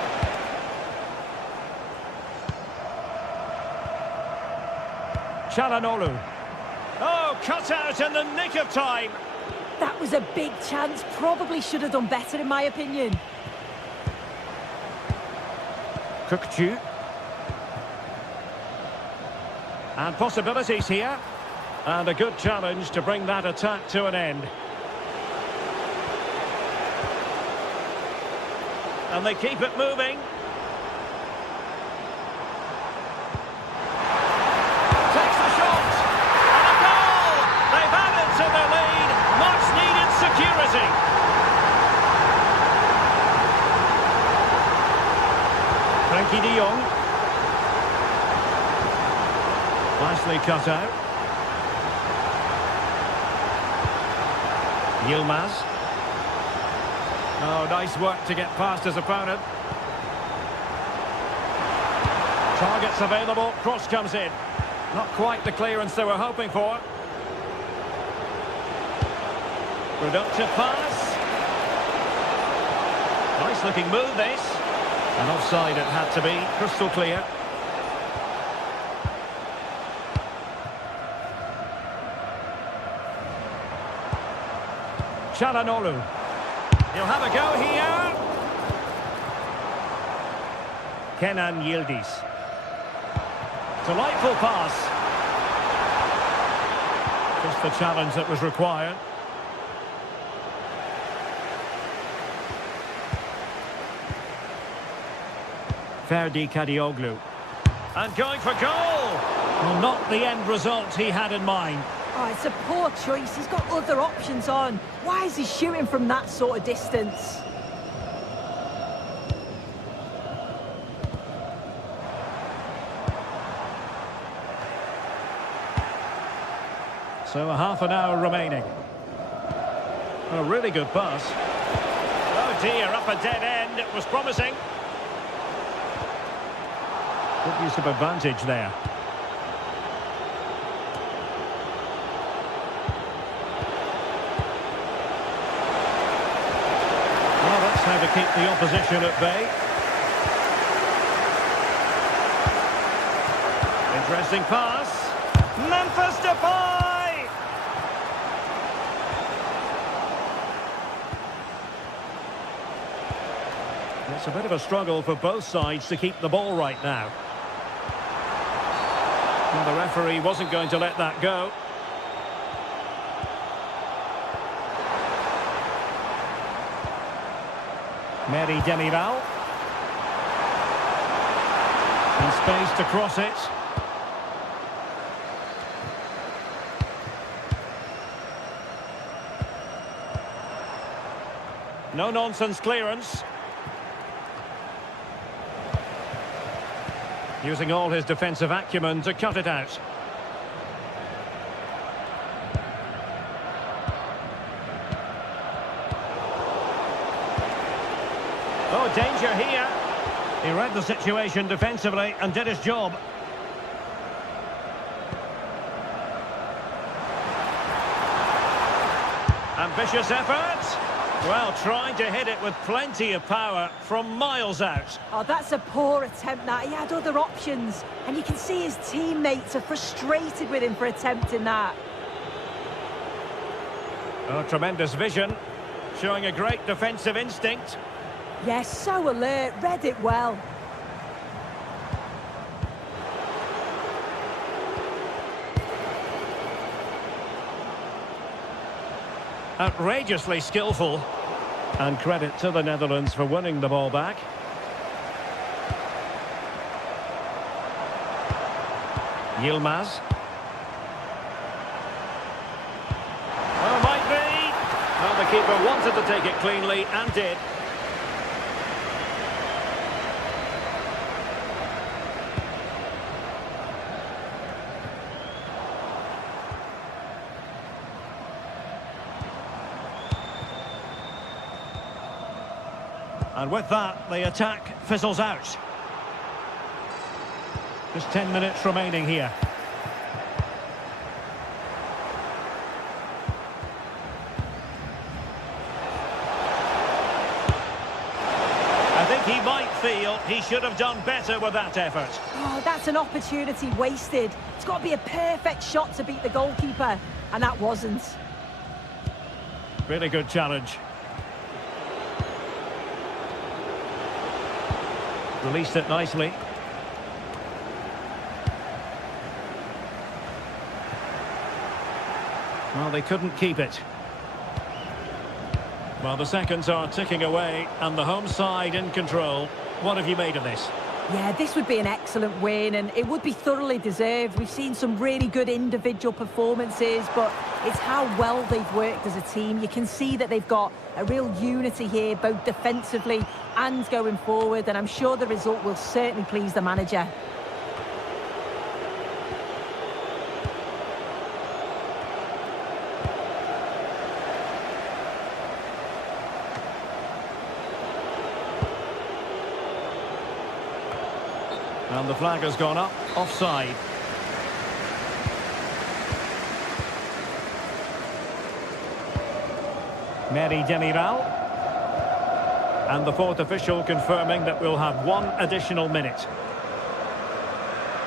Çalhanoğlu. Oh, cut out in the nick of time. That was a big chance. Probably should have done better, in my opinion. Kökçü. And possibilities here. And a good challenge to bring that attack to an end. And they keep it moving. Takes the shot. And a goal! They've added to their lead. Much needed security. Frankie de Jong. Nicely cut out. Yilmaz. Oh, nice work to get past his opponent. Targets available, cross comes in. Not quite the clearance they were hoping for. Productive pass. Nice looking move this. And offside it had to be, crystal clear. Çalhanoğlu. He'll have a go here. Kenan Yildiz. Delightful pass. Just the challenge that was required. Ferdi Kadioglu. And going for goal. Well, not the end result he had in mind. Oh, it's a poor choice. He's got other options on. Why is he shooting from that sort of distance? So a half an hour remaining. A really good pass. Oh dear, up a dead end. It was promising. Good use of advantage there. Well, that's how to keep the opposition at bay. Interesting pass. Memphis Depay! It's a bit of a struggle for both sides to keep the ball right now. Well, the referee wasn't going to let that go. Mary Demiral. And space to cross it. No-nonsense clearance. Using all his defensive acumen to cut it out. Oh, danger here. He read the situation defensively and did his job. Ambitious effort. Well, trying to hit it with plenty of power from miles out. Oh, that's a poor attempt, that. He had other options. And you can see his teammates are frustrated with him for attempting that. Oh, tremendous vision. Showing a great defensive instinct. Yes, so alert. Read it well. Outrageously skillful. And credit to the Netherlands for winning the ball back. Yilmaz. Oh, might be. Well, the keeper wanted to take it cleanly and did. And with that, the attack fizzles out. Just 10 minutes remaining here. I think he might feel he should have done better with that effort. Oh, that's an opportunity wasted. It's got to be a perfect shot to beat the goalkeeper, and that wasn't. Really good challenge. Released it nicely. Well, they couldn't keep it. Well, the seconds are ticking away, and the home side in control. What have you made of this? Yeah, this would be an excellent win, and it would be thoroughly deserved. We've seen some really good individual performances, but it's how well they've worked as a team. You can see that they've got a real unity here, both defensively and going forward, and I'm sure the result will certainly please the manager. And the flag has gone up, offside. Mary Demiral. And the fourth official confirming that we'll have one additional minute.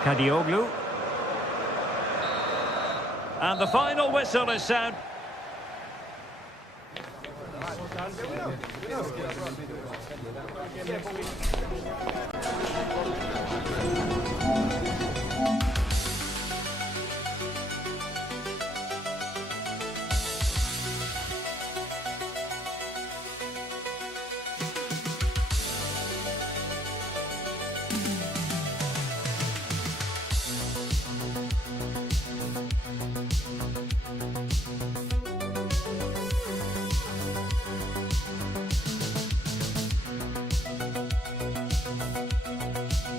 Kadioglu. And the final whistle is sound.